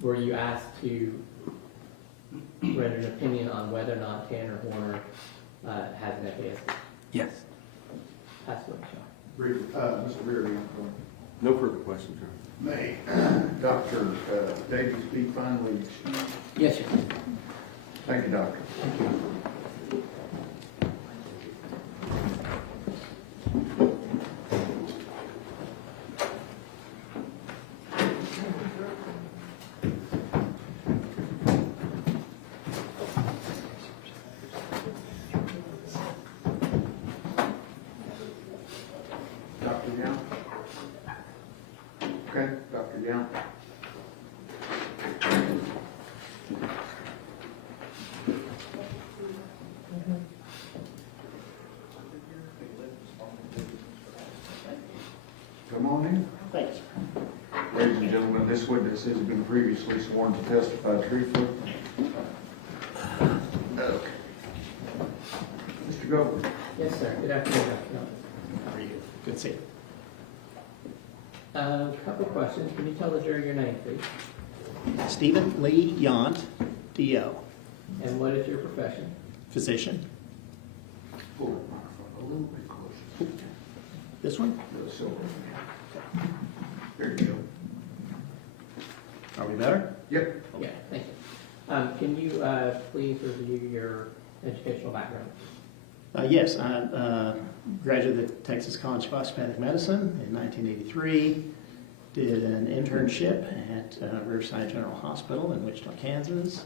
Were you asked to render an opinion on whether or not Tanner Horner has an FASD? Yes. That's what Mr. Reardon. No further questions, Your Honor. May Dr. Davies be finally excused? Yes, sir. Thank you, Doctor. Thank you. Dr. Young? Okay, Dr. Young. Come on in. Thanks. Ladies and gentlemen, this witness has been previously sworn to testify truthfully. Okay. Mr. Goldberg. Yes, sir. Good afternoon, Dr. Young. How are you? Good to see you. A couple questions. Can you tell the jury your name, please? Stephen Lee Yont, DO. And what is your profession? Physician. Pull the microphone a little bit closer. This one? There you go. Are we better? Yep. Yeah, thank you. Can you please review your educational background? Yes, I graduated at Texas College of Osteopathic Medicine in 1983. Did an internship at Riverside General Hospital in Wichita, Kansas.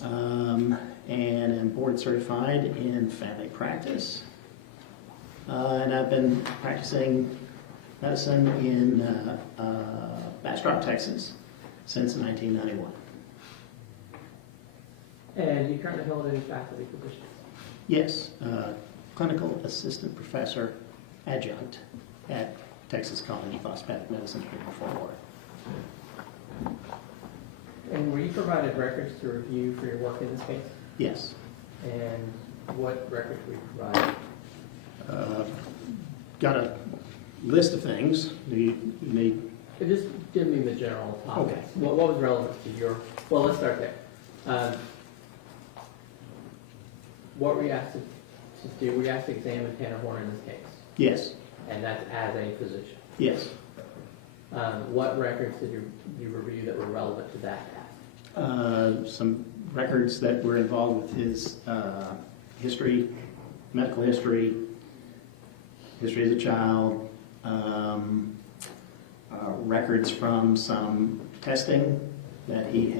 And am board certified in family practice. And I've been practicing medicine in Bastrop, Texas since 1991. And do you currently hold any faculty positions? Yes, clinical assistant professor adjunct at Texas College of Osteopathic Medicine here in Fort Worth. And were you provided records to review for your work in this case? Yes. And what records were you provided? Got a list of things. Do you need? Just give me the general topics. Okay. What was relevant to your? Well, let's start there. What were you asked to do? Were you asked to examine Tanner Horner in this case? Yes. And that's as a physician? Yes. What records did you review that were relevant to that task? Some records that were involved with his history, medical history, history as a child, records from some testing that he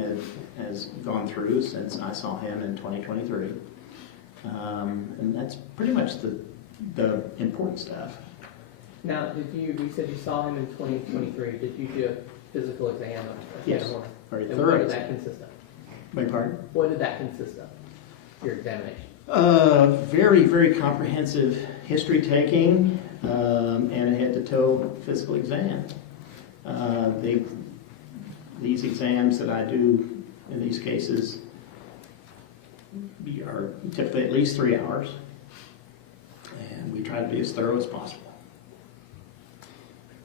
has gone through since I saw him in 2023. And that's pretty much the important stuff. Now, you said you saw him in 2023. Did you do a physical exam of Yes, Horner? very And thorough what did exam. that consist of? Beg your pardon? What did that consist of, your examination? Very, very comprehensive history taking and a head-to-toe physical exam. These exams that I do in these cases are typically at least 3 hours, and we try to be as thorough as possible.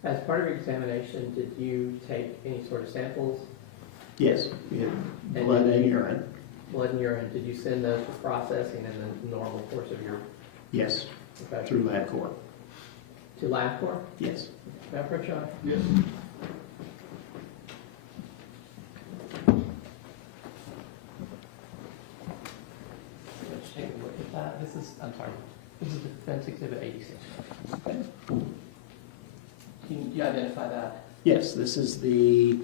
As part of your examination, did you take any sort of samples? Yes, we had blood and urine. Blood and urine. Did you send those for processing in the normal course of your? Yes, Okay. through LabCorp. To LabCorp? Yes. Reference. Yes. Let's take a look at that. This is Defense Exhibit 86. Okay. Can you identify that? Yes, this is the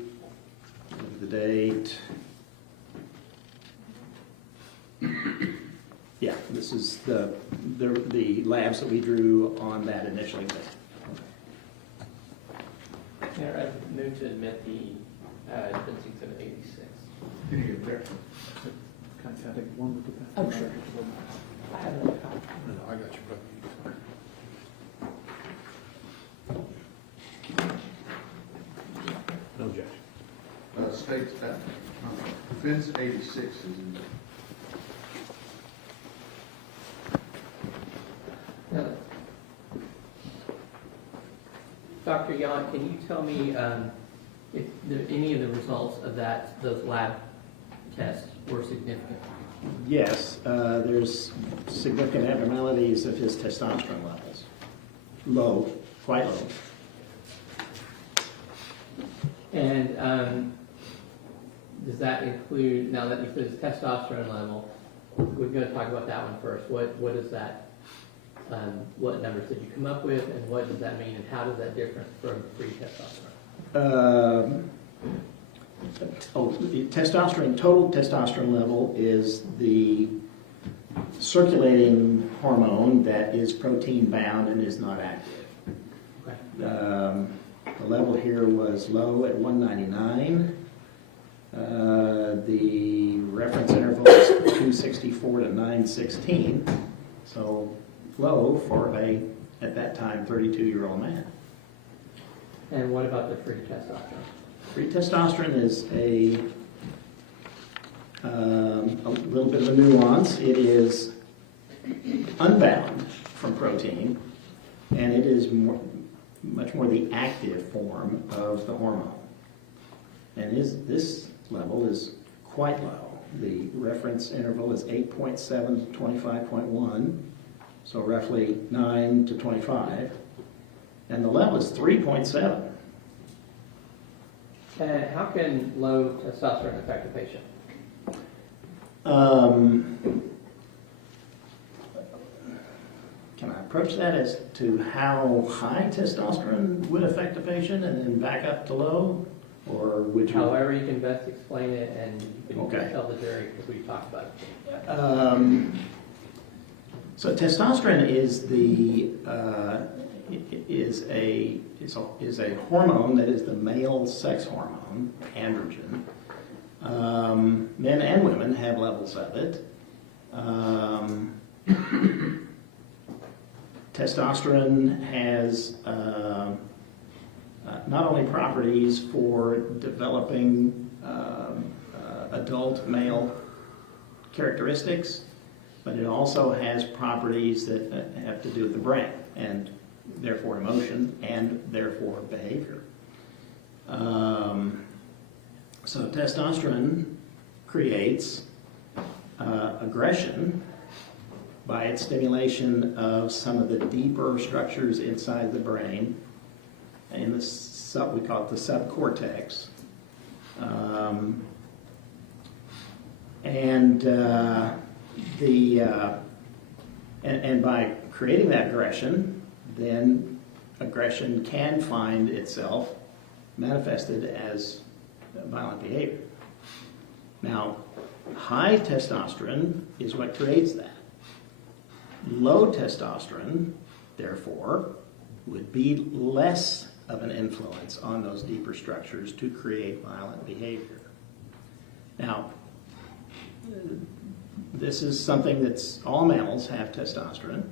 date. Yeah, this is the labs that we drew on that initial exam. Mayor, I move to admit the Defense Exhibit 86. Any objection? Can I take one with the Oh, sure. I have another copy. No, I got you, brother. No objection. States that Defense 86 is in Now, Dr. Yon, can you tell me if any of the results of those lab tests were significant? Yes, there's significant abnormalities of his testosterone levels. Low, quite low. And does that include, now that you said his testosterone level, we're going to talk about that one first. What is that? What numbers did you come up with, and what does that mean, and how does that differ from free testosterone? Total testosterone level is the circulating hormone that is protein bound and is not active. Okay. The level here was low at 199. The reference interval is 264 to 916. So low for at that time, 32-year-old man. And what about the free testosterone? Free testosterone is a little bit of a nuance. It is unbound from protein, and it is much more the active form of the hormone. And this level is quite low. The reference interval is 8.7 to 25.1, so roughly 9 to 25, and the level is 3.7. And how can low testosterone affect a patient? Can I approach that as to how high testosterone would affect a patient and then back up to low? Or would you? However you can best explain it, and you can Okay. tell the jury because we talked about it. So testosterone is a hormone that is the male sex hormone, androgen. Men and women have levels of it. Testosterone has not only properties for developing adult male characteristics, but it also has properties that have to do with the brain and therefore emotion and therefore behavior. So testosterone creates aggression by its stimulation of some of the deeper structures inside the brain, in we call it the subcortex. And by creating that aggression, then aggression can find itself manifested as violent behavior. Now, high testosterone is what creates that. Low testosterone, therefore, would be less of an influence on those deeper structures to create violent behavior. Now, this is something that's, all mammals have testosterone,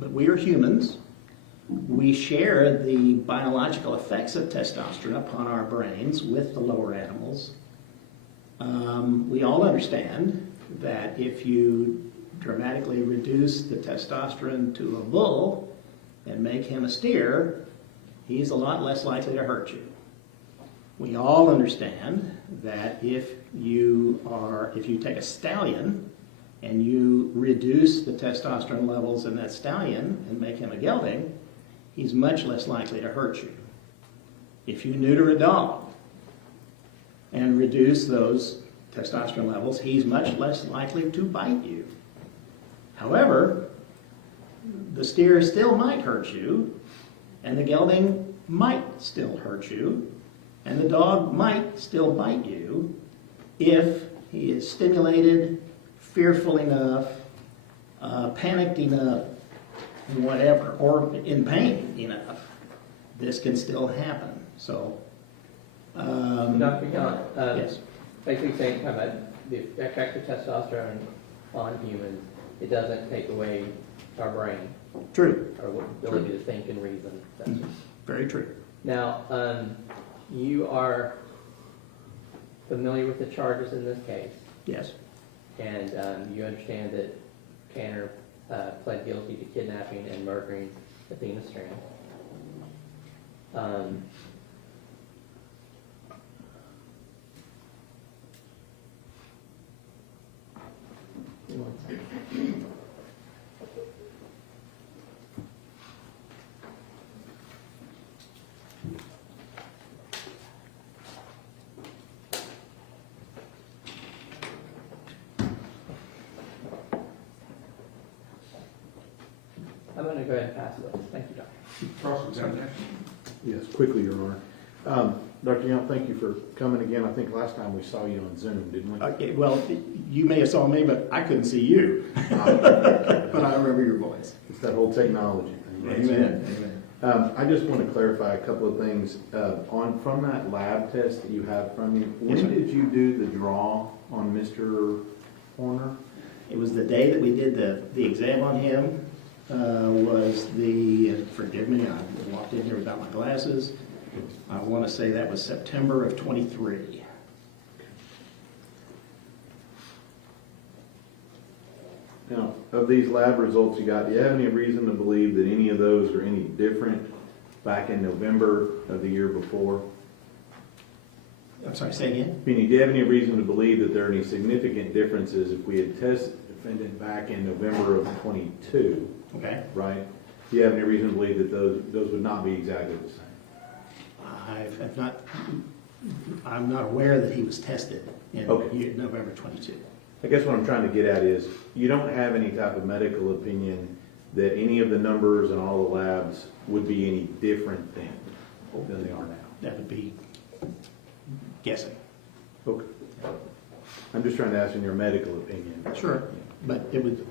but we are humans. We share the biological effects of testosterone upon our brains with the lower animals. We all understand that if you dramatically reduce the testosterone to a bull and make him a steer, he's a lot less likely to hurt you. We all understand that if you take a stallion and you reduce the testosterone levels in that stallion and make him a gelding, he's much less likely to hurt you. If you neuter a dog and reduce those testosterone levels, he's much less likely to bite you. However, the steer still might hurt you, and the gelding might still hurt you, and the dog might still bite you if he is stimulated, fearful enough, panicked enough, whatever, or in pain enough. This can still happen. So, Dr. John, yes. Basically saying about the effect of testosterone on humans, it doesn't take away our brain. True. Our ability to think and reason. That's Very true. Now, you are familiar with the charges in this case. Yes. And you understand that Tanner pled guilty to kidnapping and murdering Athena Strand. One second. I'm going to go ahead and pass it. Thank you, Doctor. Cross-examination. Yes, quickly, Your Honor. Dr. Young, thank you for coming again. I think last time we saw you on Zoom, didn't we? Okay, well, you may have saw me, but I couldn't see you. But I remember your voice. It's that whole technology thing. Amen. Amen. I just want to clarify a couple of things. From that lab test that you have from you, when did you do the draw on Mr. Horner? It was the day that we did the exam on him. Forgive me, I walked in here without my glasses. I want to say that was September of 23. Now, of these lab results you got, do you have any reason to believe that any of those are any different back in November of the year before? I'm sorry, say again? Do you have any reason to believe that there are any significant differences if we had tested the defendant back in November of 22? Okay. Right? Do you have any reason to believe that those would not be exactly the same? I'm not aware that he was tested in November 22. I guess what I'm trying to get at is, you don't have any type of medical opinion that any of the numbers in all the labs would be any different than they are now? That would be guessing. Okay. I'm just trying to ask in your medical opinion. Sure, but it would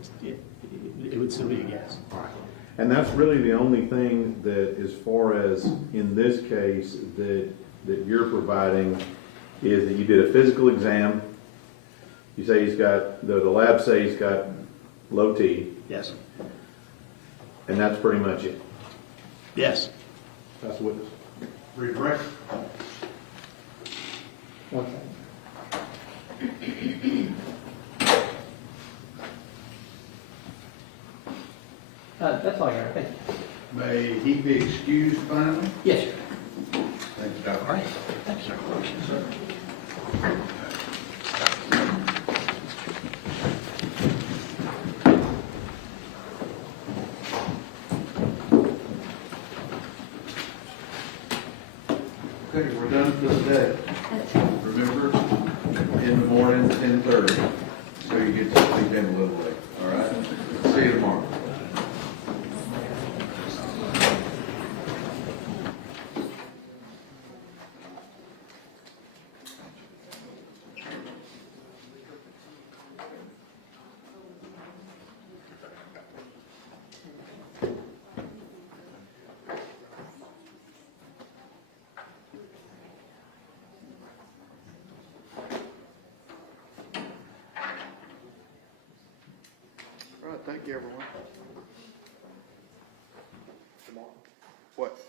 still be a guess. All right. And that's really the only thing that, as far as in this case, that you're providing, is that you did a physical exam. You say he's got, the labs say he's got low T. Yes. And that's pretty much it. Yes. That's what it's. Redirect. One second. That's all, Your Honor. Thank you. May he be excused finally? Yes, sir. Thank you, Dr. All right. Thank you, sir. Okay, we're done for the day. Remember, in the morning, 10:30, so you get to sleep in a little late. All Thank you, everyone. Tomorrow. What?